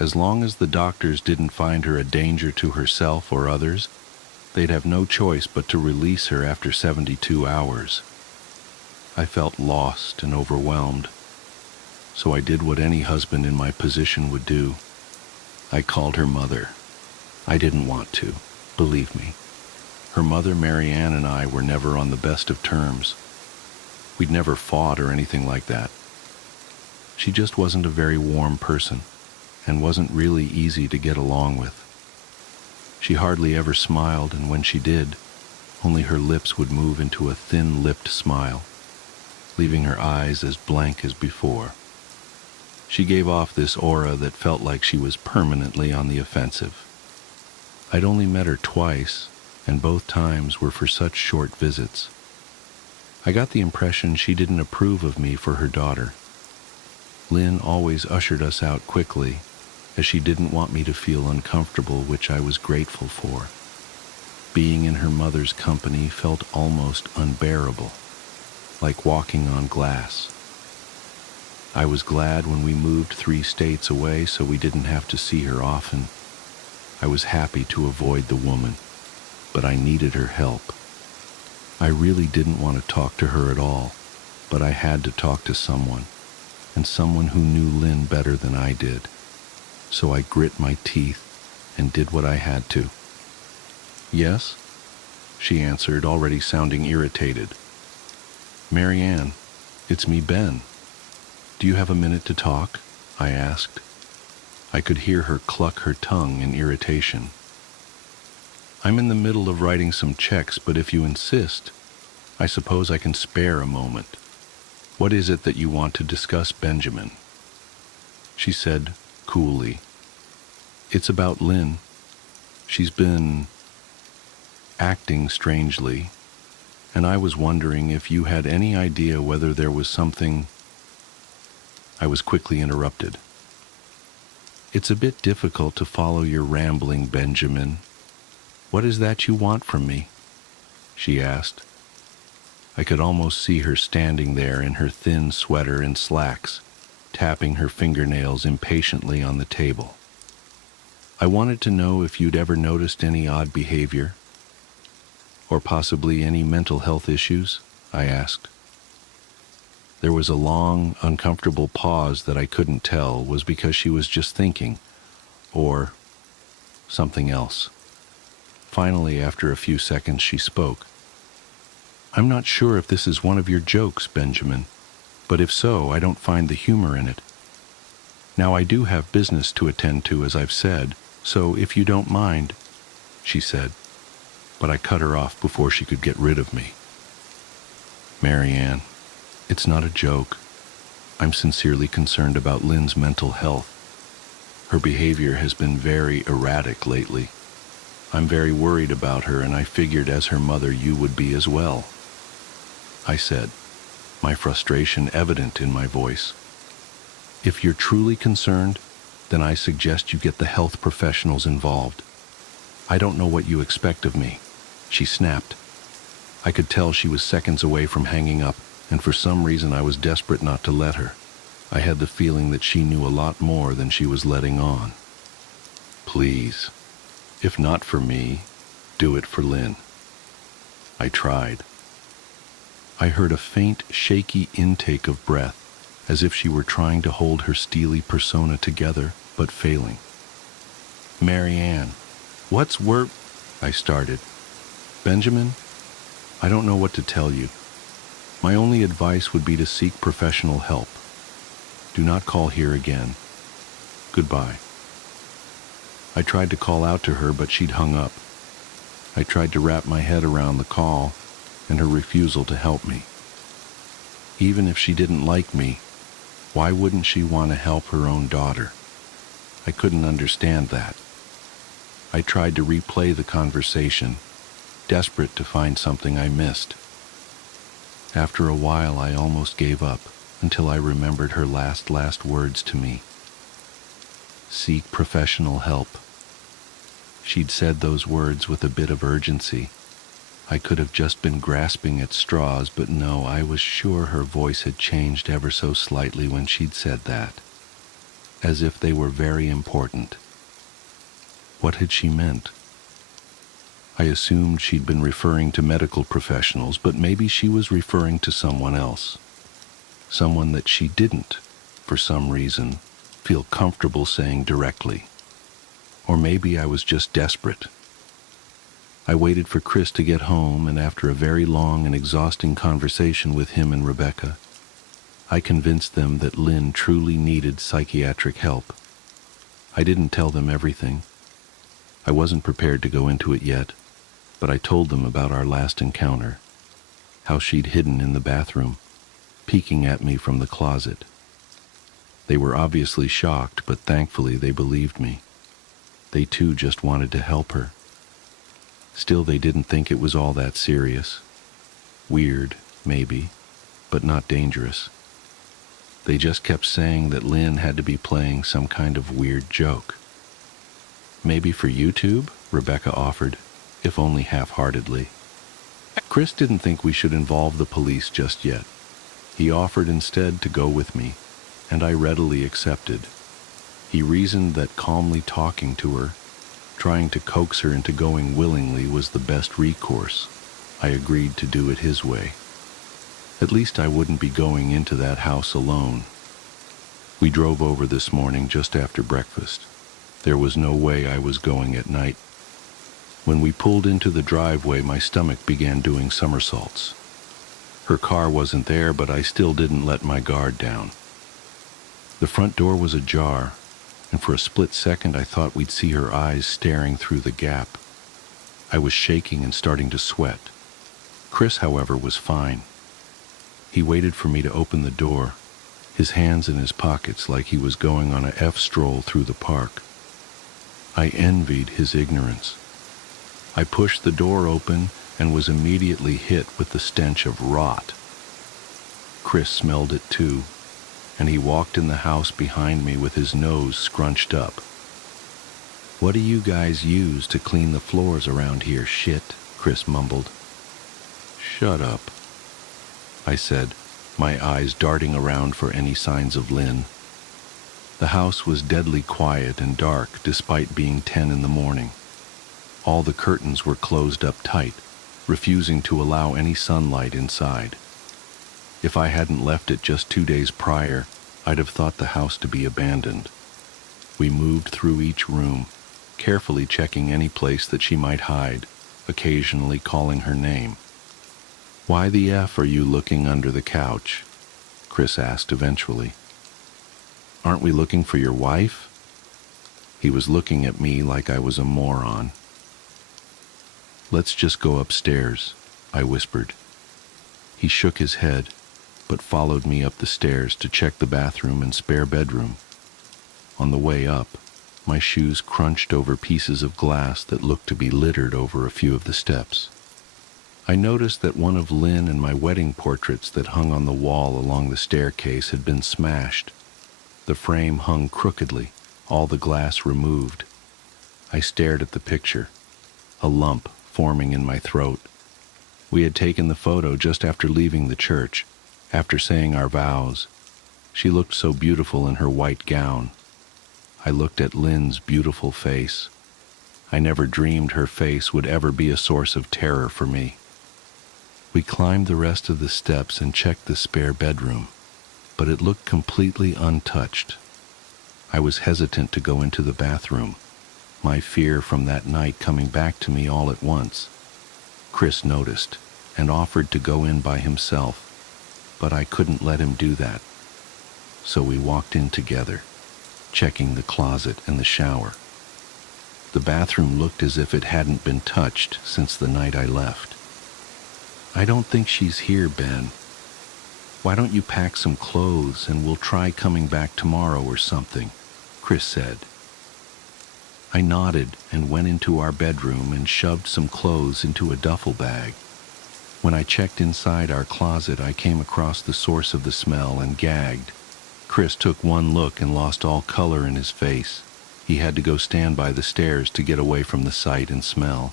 As long as the doctors didn't find her a danger to herself or others, they'd have no choice but to release her after 72 hours. I felt lost and overwhelmed, so I did what any husband in my position would do. I called her mother. I didn't want to, believe me. Her mother, Marianne, and I were never on the best of terms. We'd never fought or anything like that. She just wasn't a very warm person, and wasn't really easy to get along with. She hardly ever smiled, and when she did, only her lips would move into a thin-lipped smile, leaving her eyes as blank as before. She gave off this aura that felt like she was permanently on the offensive. I'd only met her twice, and both times were for such short visits. I got the impression she didn't approve of me for her daughter. Lynn always ushered us out quickly, as she didn't want me to feel uncomfortable, which I was grateful for. Being in her mother's company felt almost unbearable, like walking on glass. I was glad when we moved 3 states away so we didn't have to see her often. I was happy to avoid the woman, but I needed her help. I really didn't want to talk to her at all, but I had to talk to someone, and someone who knew Lynn better than I did. So I grit my teeth and did what I had to. "Yes?" she answered, already sounding irritated. "Marianne, it's me, Ben. Do you have a minute to talk?" I asked. I could hear her cluck her tongue in irritation. "I'm in the middle of writing some checks, but if you insist, I suppose I can spare a moment. What is it that you want to discuss, Benjamin?" She said coolly, "It's about Lynn. She's been acting strangely, and I was wondering if you had any idea whether there was something—" I was quickly interrupted. "It's a bit difficult to follow your rambling, Benjamin. What is that you want from me?" she asked. I could almost see her standing there in her thin sweater and slacks, tapping her fingernails impatiently on the table. "I wanted to know if you'd ever noticed any odd behavior, or possibly any mental health issues," I asked. There was a long, uncomfortable pause that I couldn't tell was because she was just thinking, or something else. Finally, after a few seconds, she spoke. "I'm not sure if this is one of your jokes, Benjamin, but if so, I don't find the humor in it. Now, I do have business to attend to, as I've said, so if you don't mind," she said, but I cut her off before she could get rid of me. "Marianne, it's not a joke. I'm sincerely concerned about Lynn's mental health. Her behavior has been very erratic lately. I'm very worried about her, and I figured as her mother you would be as well," I said, my frustration evident in my voice. "If you're truly concerned, then I suggest you get the health professionals involved. I don't know what you expect of me," she snapped. I could tell she was seconds away from hanging up, and for some reason I was desperate not to let her. I had the feeling that she knew a lot more than she was letting on. Please, if not for me, do it for Lynn. I tried. I heard a faint, shaky intake of breath, as if she were trying to hold her steely persona together, but failing. Marianne, what's I started. Benjamin, I don't know what to tell you. My only advice would be to seek professional help. Do not call here again. Goodbye. I tried to call out to her, but she'd hung up. I tried to wrap my head around the call and her refusal to help me. Even if she didn't like me, why wouldn't she want to help her own daughter? I couldn't understand that. I tried to replay the conversation, desperate to find something I missed. After a while, I almost gave up until I remembered her last words to me. Seek professional help. She'd said those words with a bit of urgency. I could have just been grasping at straws, but no, I was sure her voice had changed ever so slightly when she'd said that, as if they were very important. What had she meant? I assumed she'd been referring to medical professionals, but maybe she was referring to someone else. Someone that she didn't, for some reason, feel comfortable saying directly. Or maybe I was just desperate. I waited for Chris to get home, and after a very long and exhausting conversation with him and Rebecca, I convinced them that Lynn truly needed psychiatric help. I didn't tell them everything. I wasn't prepared to go into it yet, but I told them about our last encounter, how she'd hidden in the bathroom, peeking at me from the closet. They were obviously shocked, but thankfully they believed me. They too just wanted to help her. Still, they didn't think it was all that serious. Weird, maybe, but not dangerous. They just kept saying that Lynn had to be playing some kind of weird joke. Maybe for YouTube, Rebecca offered, if only half-heartedly. Chris didn't think we should involve the police just yet. He offered instead to go with me, and I readily accepted. He reasoned that calmly talking to her, trying to coax her into going willingly, was the best recourse. I agreed to do it his way. At least I wouldn't be going into that house alone. We drove over this morning just after breakfast. There was no way I was going at night. When we pulled into the driveway, my stomach began doing somersaults. Her car wasn't there, but I still didn't let my guard down. The front door was ajar, and for a split second I thought we'd see her eyes staring through the gap. I was shaking and starting to sweat. Chris, however, was fine. He waited for me to open the door, his hands in his pockets like he was going on a stroll through the park. I envied his ignorance. I pushed the door open and was immediately hit with the stench of rot. Chris smelled it too, and he walked in the house behind me with his nose scrunched up. "What do you guys use to clean the floors around here, shit?" Chris mumbled. "Shut up," I said, my eyes darting around for any signs of Lynn. The house was deadly quiet and dark despite being 10 in the morning. All the curtains were closed up tight, refusing to allow any sunlight inside. If I hadn't left it just 2 days prior, I'd have thought the house to be abandoned. We moved through each room, carefully checking any place that she might hide, occasionally calling her name. "Why the F are you looking under the couch?" Chris asked eventually. "Aren't we looking for your wife?" He was looking at me like I was a moron. "Let's just go upstairs," I whispered. He shook his head, but followed me up the stairs to check the bathroom and spare bedroom. On the way up, my shoes crunched over pieces of glass that looked to be littered over a few of the steps. I noticed that one of Lynn and my wedding portraits that hung on the wall along the staircase had been smashed. The frame hung crookedly, all the glass removed. I stared at the picture, a lump forming in my throat. We had taken the photo just after leaving the church, after saying our vows. She looked so beautiful in her white gown. I looked at Lynn's beautiful face. I never dreamed her face would ever be a source of terror for me. We climbed the rest of the steps and checked the spare bedroom, but it looked completely untouched. I was hesitant to go into the bathroom, my fear from that night coming back to me all at once. Chris noticed and offered to go in by himself, but I couldn't let him do that. So we walked in together, checking the closet and the shower. The bathroom looked as if it hadn't been touched since the night I left. "I don't think she's here, Ben. Why don't you pack some clothes and we'll try coming back tomorrow or something," Chris said. I nodded and went into our bedroom and shoved some clothes into a duffel bag. When I checked inside our closet, I came across the source of the smell and gagged. Chris took one look and lost all color in his face. He had to go stand by the stairs to get away from the sight and smell.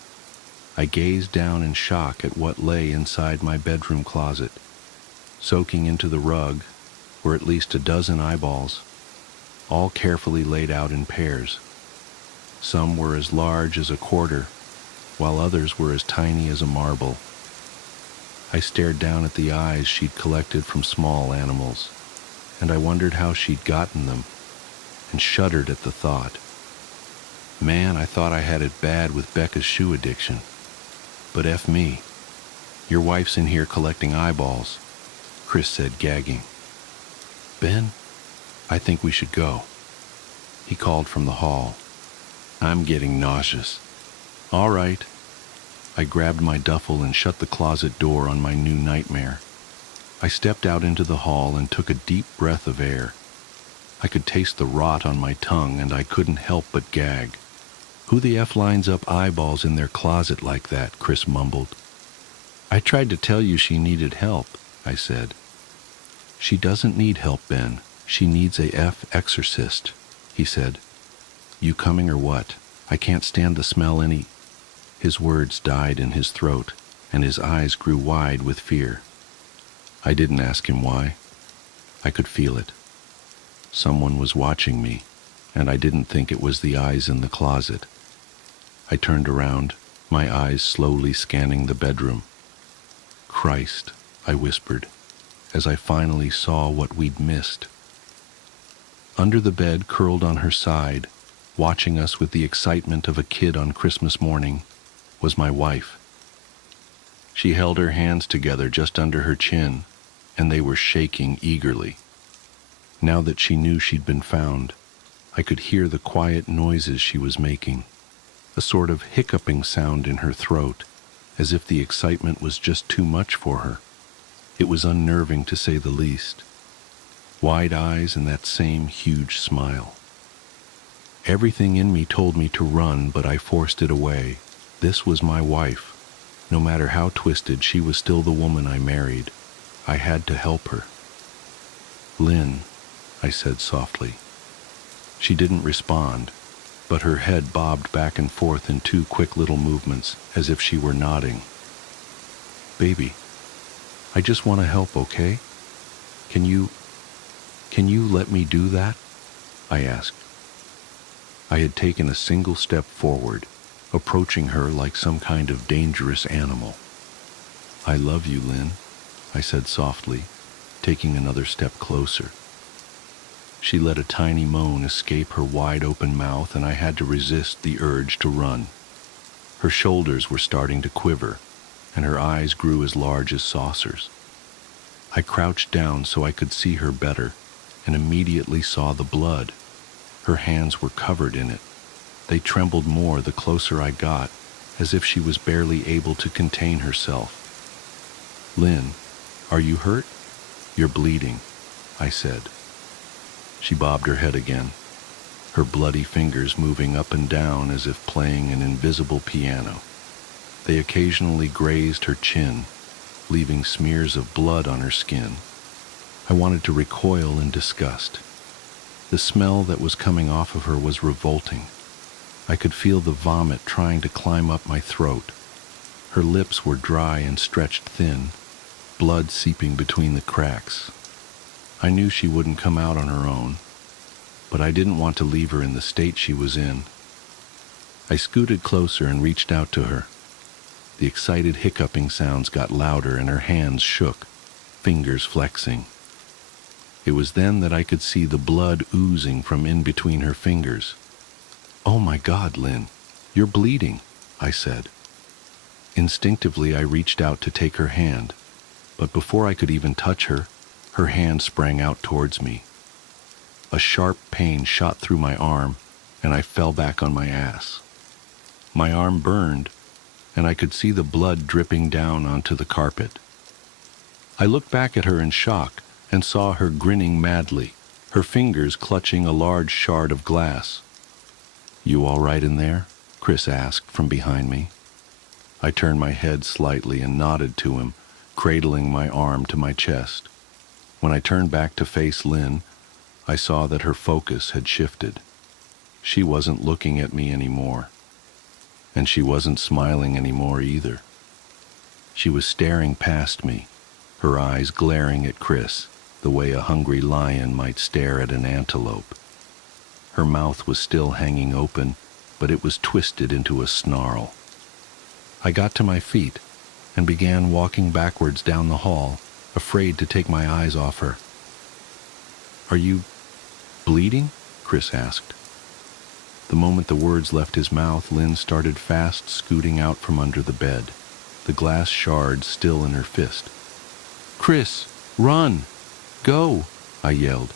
I gazed down in shock at what lay inside my bedroom closet. Soaking into the rug were at least a dozen eyeballs, all carefully laid out in pairs. Some were as large as a quarter, while others were as tiny as a marble. I stared down at the eyes she'd collected from small animals, and I wondered how she'd gotten them, and shuddered at the thought. Man, I thought I had it bad with Becca's shoe addiction. But F me. Your wife's in here collecting eyeballs, Chris said, gagging. "Ben, I think we should go," he called from the hall. "I'm getting nauseous." "All right." I grabbed my duffel and shut the closet door on my new nightmare. I stepped out into the hall and took a deep breath of air. I could taste the rot on my tongue and I couldn't help but gag. "Who the F lines up eyeballs in their closet like that?" Chris mumbled. "I tried to tell you she needed help," I said. "She doesn't need help, Ben. She needs a F exorcist," he said. "You coming or what? I can't stand the smell any—" His words died in his throat, and his eyes grew wide with fear. I didn't ask him why. I could feel it. Someone was watching me, and I didn't think it was the eyes in the closet. I turned around, my eyes slowly scanning the bedroom. "Christ," I whispered, as I finally saw what we'd missed. Under the bed, curled on her side, watching us with the excitement of a kid on Christmas morning, was my wife. She held her hands together just under her chin, and they were shaking eagerly. Now that she knew she'd been found, I could hear the quiet noises she was making, a sort of hiccuping sound in her throat, as if the excitement was just too much for her. It was unnerving to say the least. Wide eyes and that same huge smile. Everything in me told me to run, but I forced it away. This was my wife. No matter how twisted, she was still the woman I married. I had to help her. "Lynn," I said softly. She didn't respond, but her head bobbed back and forth in two quick little movements, as if she were nodding. "Baby, I just want to help, okay? Can you let me do that?" I asked. I had taken a single step forward, approaching her like some kind of dangerous animal. "I love you, Lynn," I said softly, taking another step closer. She let a tiny moan escape her wide-open mouth, and I had to resist the urge to run. Her shoulders were starting to quiver, and her eyes grew as large as saucers. I crouched down so I could see her better, and immediately saw the blood. Her hands were covered in it. They trembled more the closer I got, as if she was barely able to contain herself. "Lynn, are you hurt? You're bleeding," I said. She bobbed her head again, her bloody fingers moving up and down as if playing an invisible piano. They occasionally grazed her chin, leaving smears of blood on her skin. I wanted to recoil in disgust. The smell that was coming off of her was revolting. I could feel the vomit trying to climb up my throat. Her lips were dry and stretched thin, blood seeping between the cracks. I knew she wouldn't come out on her own, but I didn't want to leave her in the state she was in. I scooted closer and reached out to her. The excited hiccuping sounds got louder and her hands shook, fingers flexing. It was then that I could see the blood oozing from in between her fingers. "Oh my God, Lynn, you're bleeding," I said. Instinctively, I reached out to take her hand, but before I could even touch her, her hand sprang out towards me. A sharp pain shot through my arm, and I fell back on my ass. My arm burned, and I could see the blood dripping down onto the carpet. I looked back at her in shock and saw her grinning madly, her fingers clutching a large shard of glass. "You all right in there?" Chris asked from behind me. I turned my head slightly and nodded to him, cradling my arm to my chest. When I turned back to face Lynn, I saw that her focus had shifted. She wasn't looking at me anymore, and she wasn't smiling anymore either. She was staring past me, her eyes glaring at Chris, the way a hungry lion might stare at an antelope. Her mouth was still hanging open, but it was twisted into a snarl. I got to my feet and began walking backwards down the hall, afraid to take my eyes off her. "Are you bleeding?" Chris asked. The moment the words left his mouth, Lynn started fast scooting out from under the bed, the glass shards still in her fist. "Chris, run! Go!" I yelled.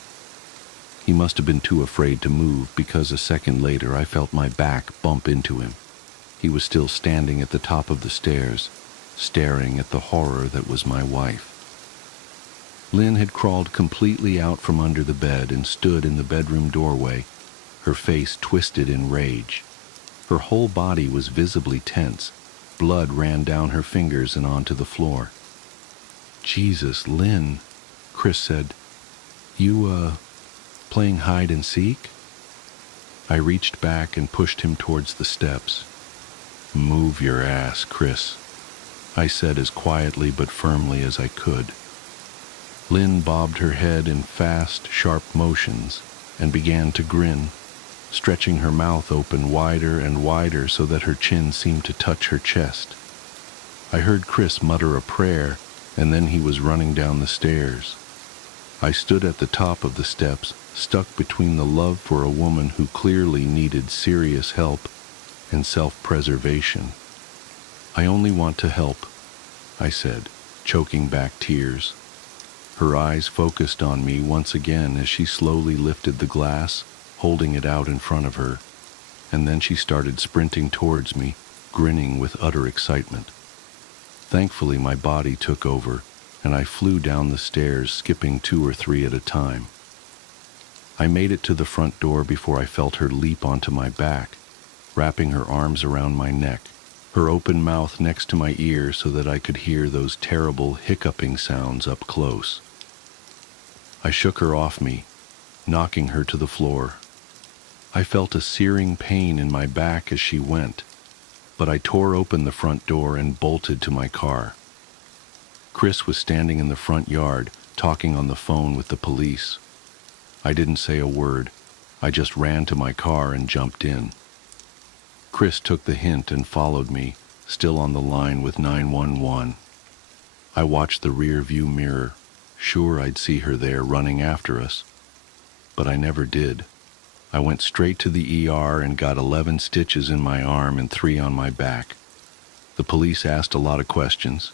He must have been too afraid to move, because a second later I felt my back bump into him. He was still standing at the top of the stairs, staring at the horror that was my wife. Lynn had crawled completely out from under the bed and stood in the bedroom doorway, her face twisted in rage. Her whole body was visibly tense. Blood ran down her fingers and onto the floor. "Jesus, Lynn," Chris said. You, playing hide and seek?" I reached back and pushed him towards the steps. "Move your ass, Chris," I said as quietly but firmly as I could. Lynn bobbed her head in fast, sharp motions and began to grin, stretching her mouth open wider and wider so that her chin seemed to touch her chest. I heard Chris mutter a prayer, and then he was running down the stairs. I stood at the top of the steps, stuck between the love for a woman who clearly needed serious help and self-preservation. "I only want to help," I said, choking back tears. Her eyes focused on me once again as she slowly lifted the glass, holding it out in front of her, and then she started sprinting towards me, grinning with utter excitement. Thankfully, my body took over, and I flew down the stairs, skipping 2 or 3 at a time. I made it to the front door before I felt her leap onto my back, wrapping her arms around my neck, her open mouth next to my ear so that I could hear those terrible hiccuping sounds up close. I shook her off me, knocking her to the floor. I felt a searing pain in my back as she went, but I tore open the front door and bolted to my car. Chris was standing in the front yard, talking on the phone with the police. I didn't say a word. I just ran to my car and jumped in. Chris took the hint and followed me, still on the line with 911. I watched the rear-view mirror, sure I'd see her there running after us. But I never did. I went straight to the ER and got 11 stitches in my arm and 3 on my back. The police asked a lot of questions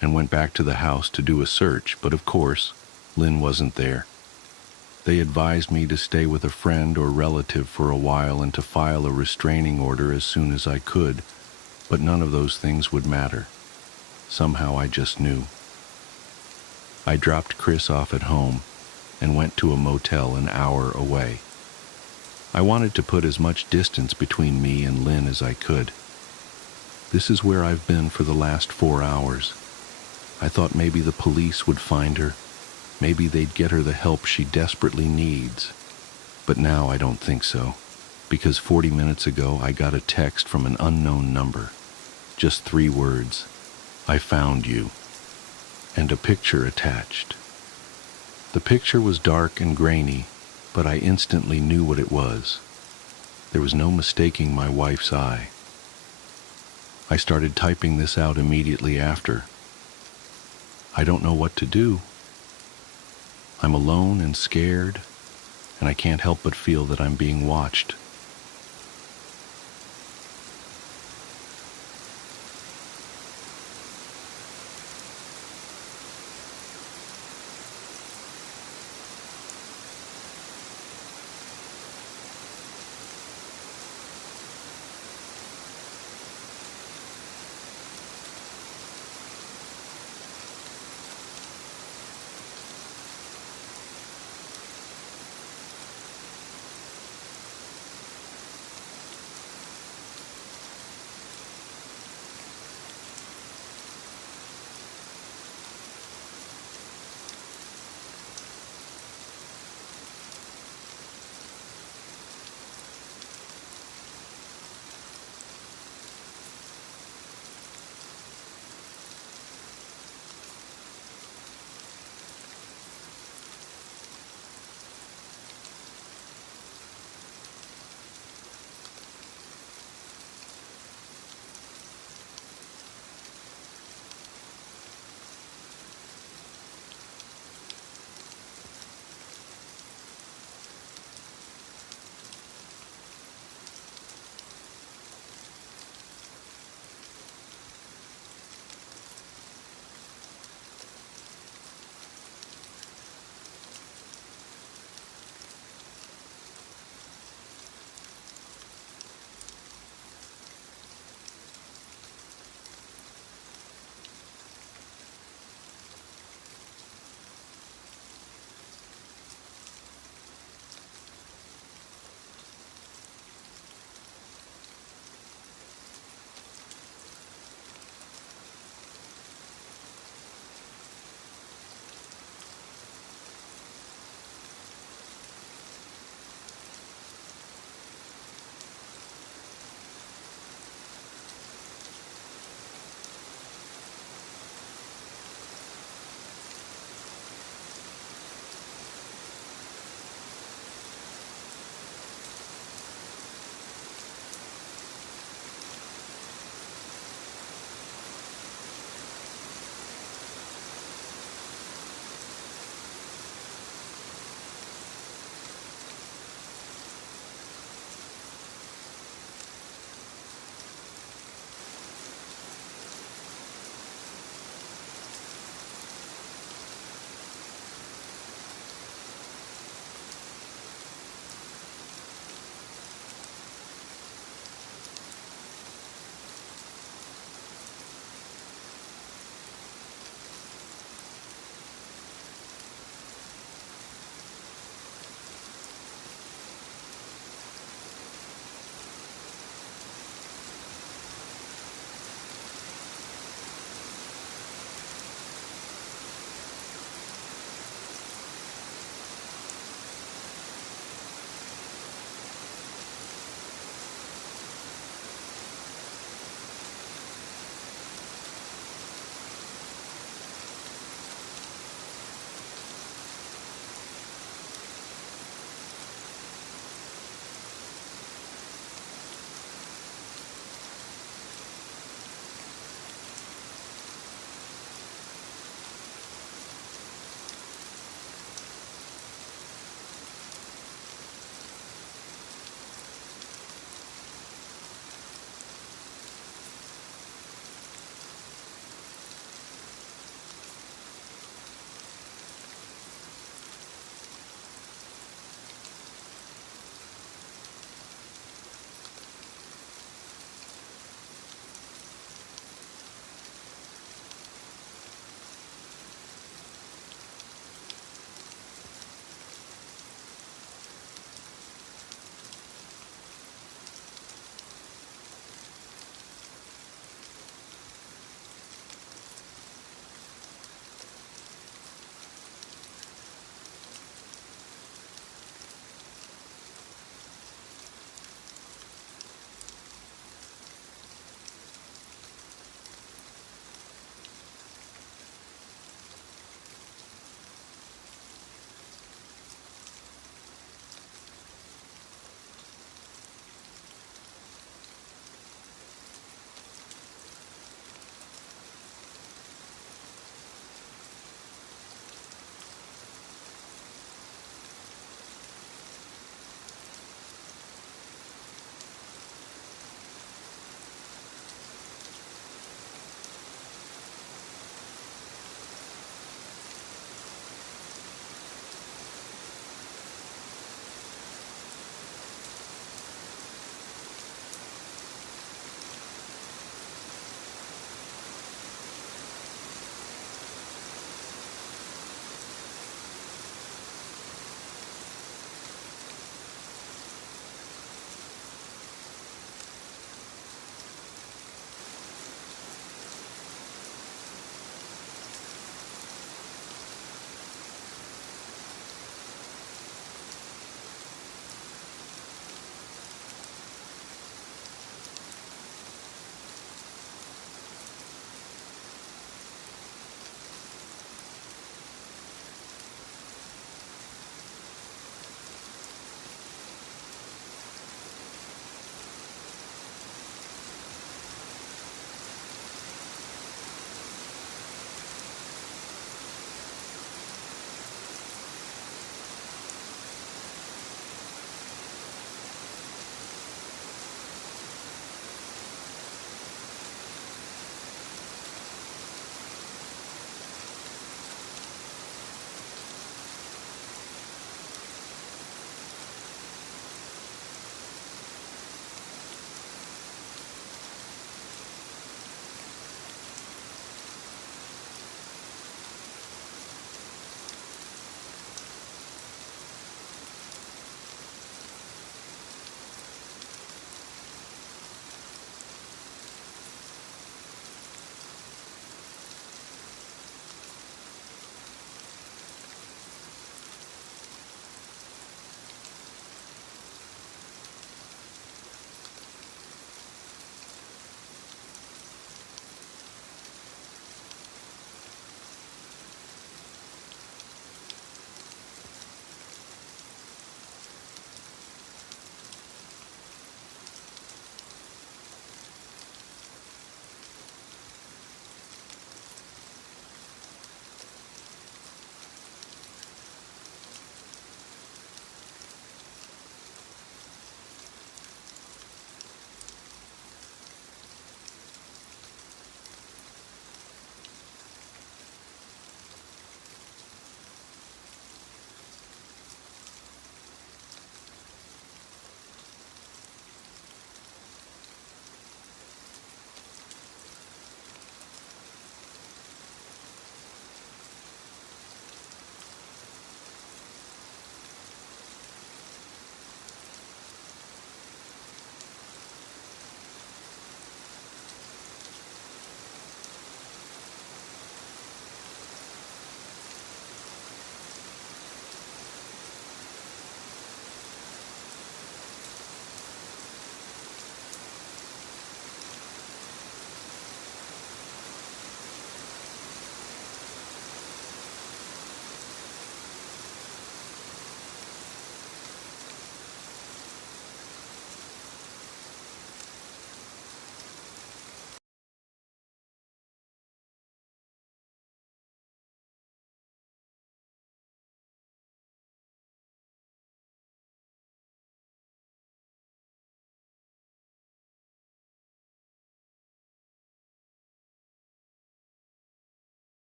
and went back to the house to do a search, but of course, Lynn wasn't there. They advised me to stay with a friend or relative for a while and to file a restraining order as soon as I could, but none of those things would matter. Somehow I just knew. I dropped Chris off at home and went to a motel an hour away. I wanted to put as much distance between me and Lynn as I could. This is where I've been for the last 4 hours. I thought maybe the police would find her. Maybe they'd get her the help she desperately needs. But now I don't think so, because 40 minutes ago I got a text from an unknown number. Just 3 words. "I found you." And a picture attached. The picture was dark and grainy, but I instantly knew what it was. There was no mistaking my wife's eye. I started typing this out immediately after. I don't know what to do. I'm alone and scared, and I can't help but feel that I'm being watched.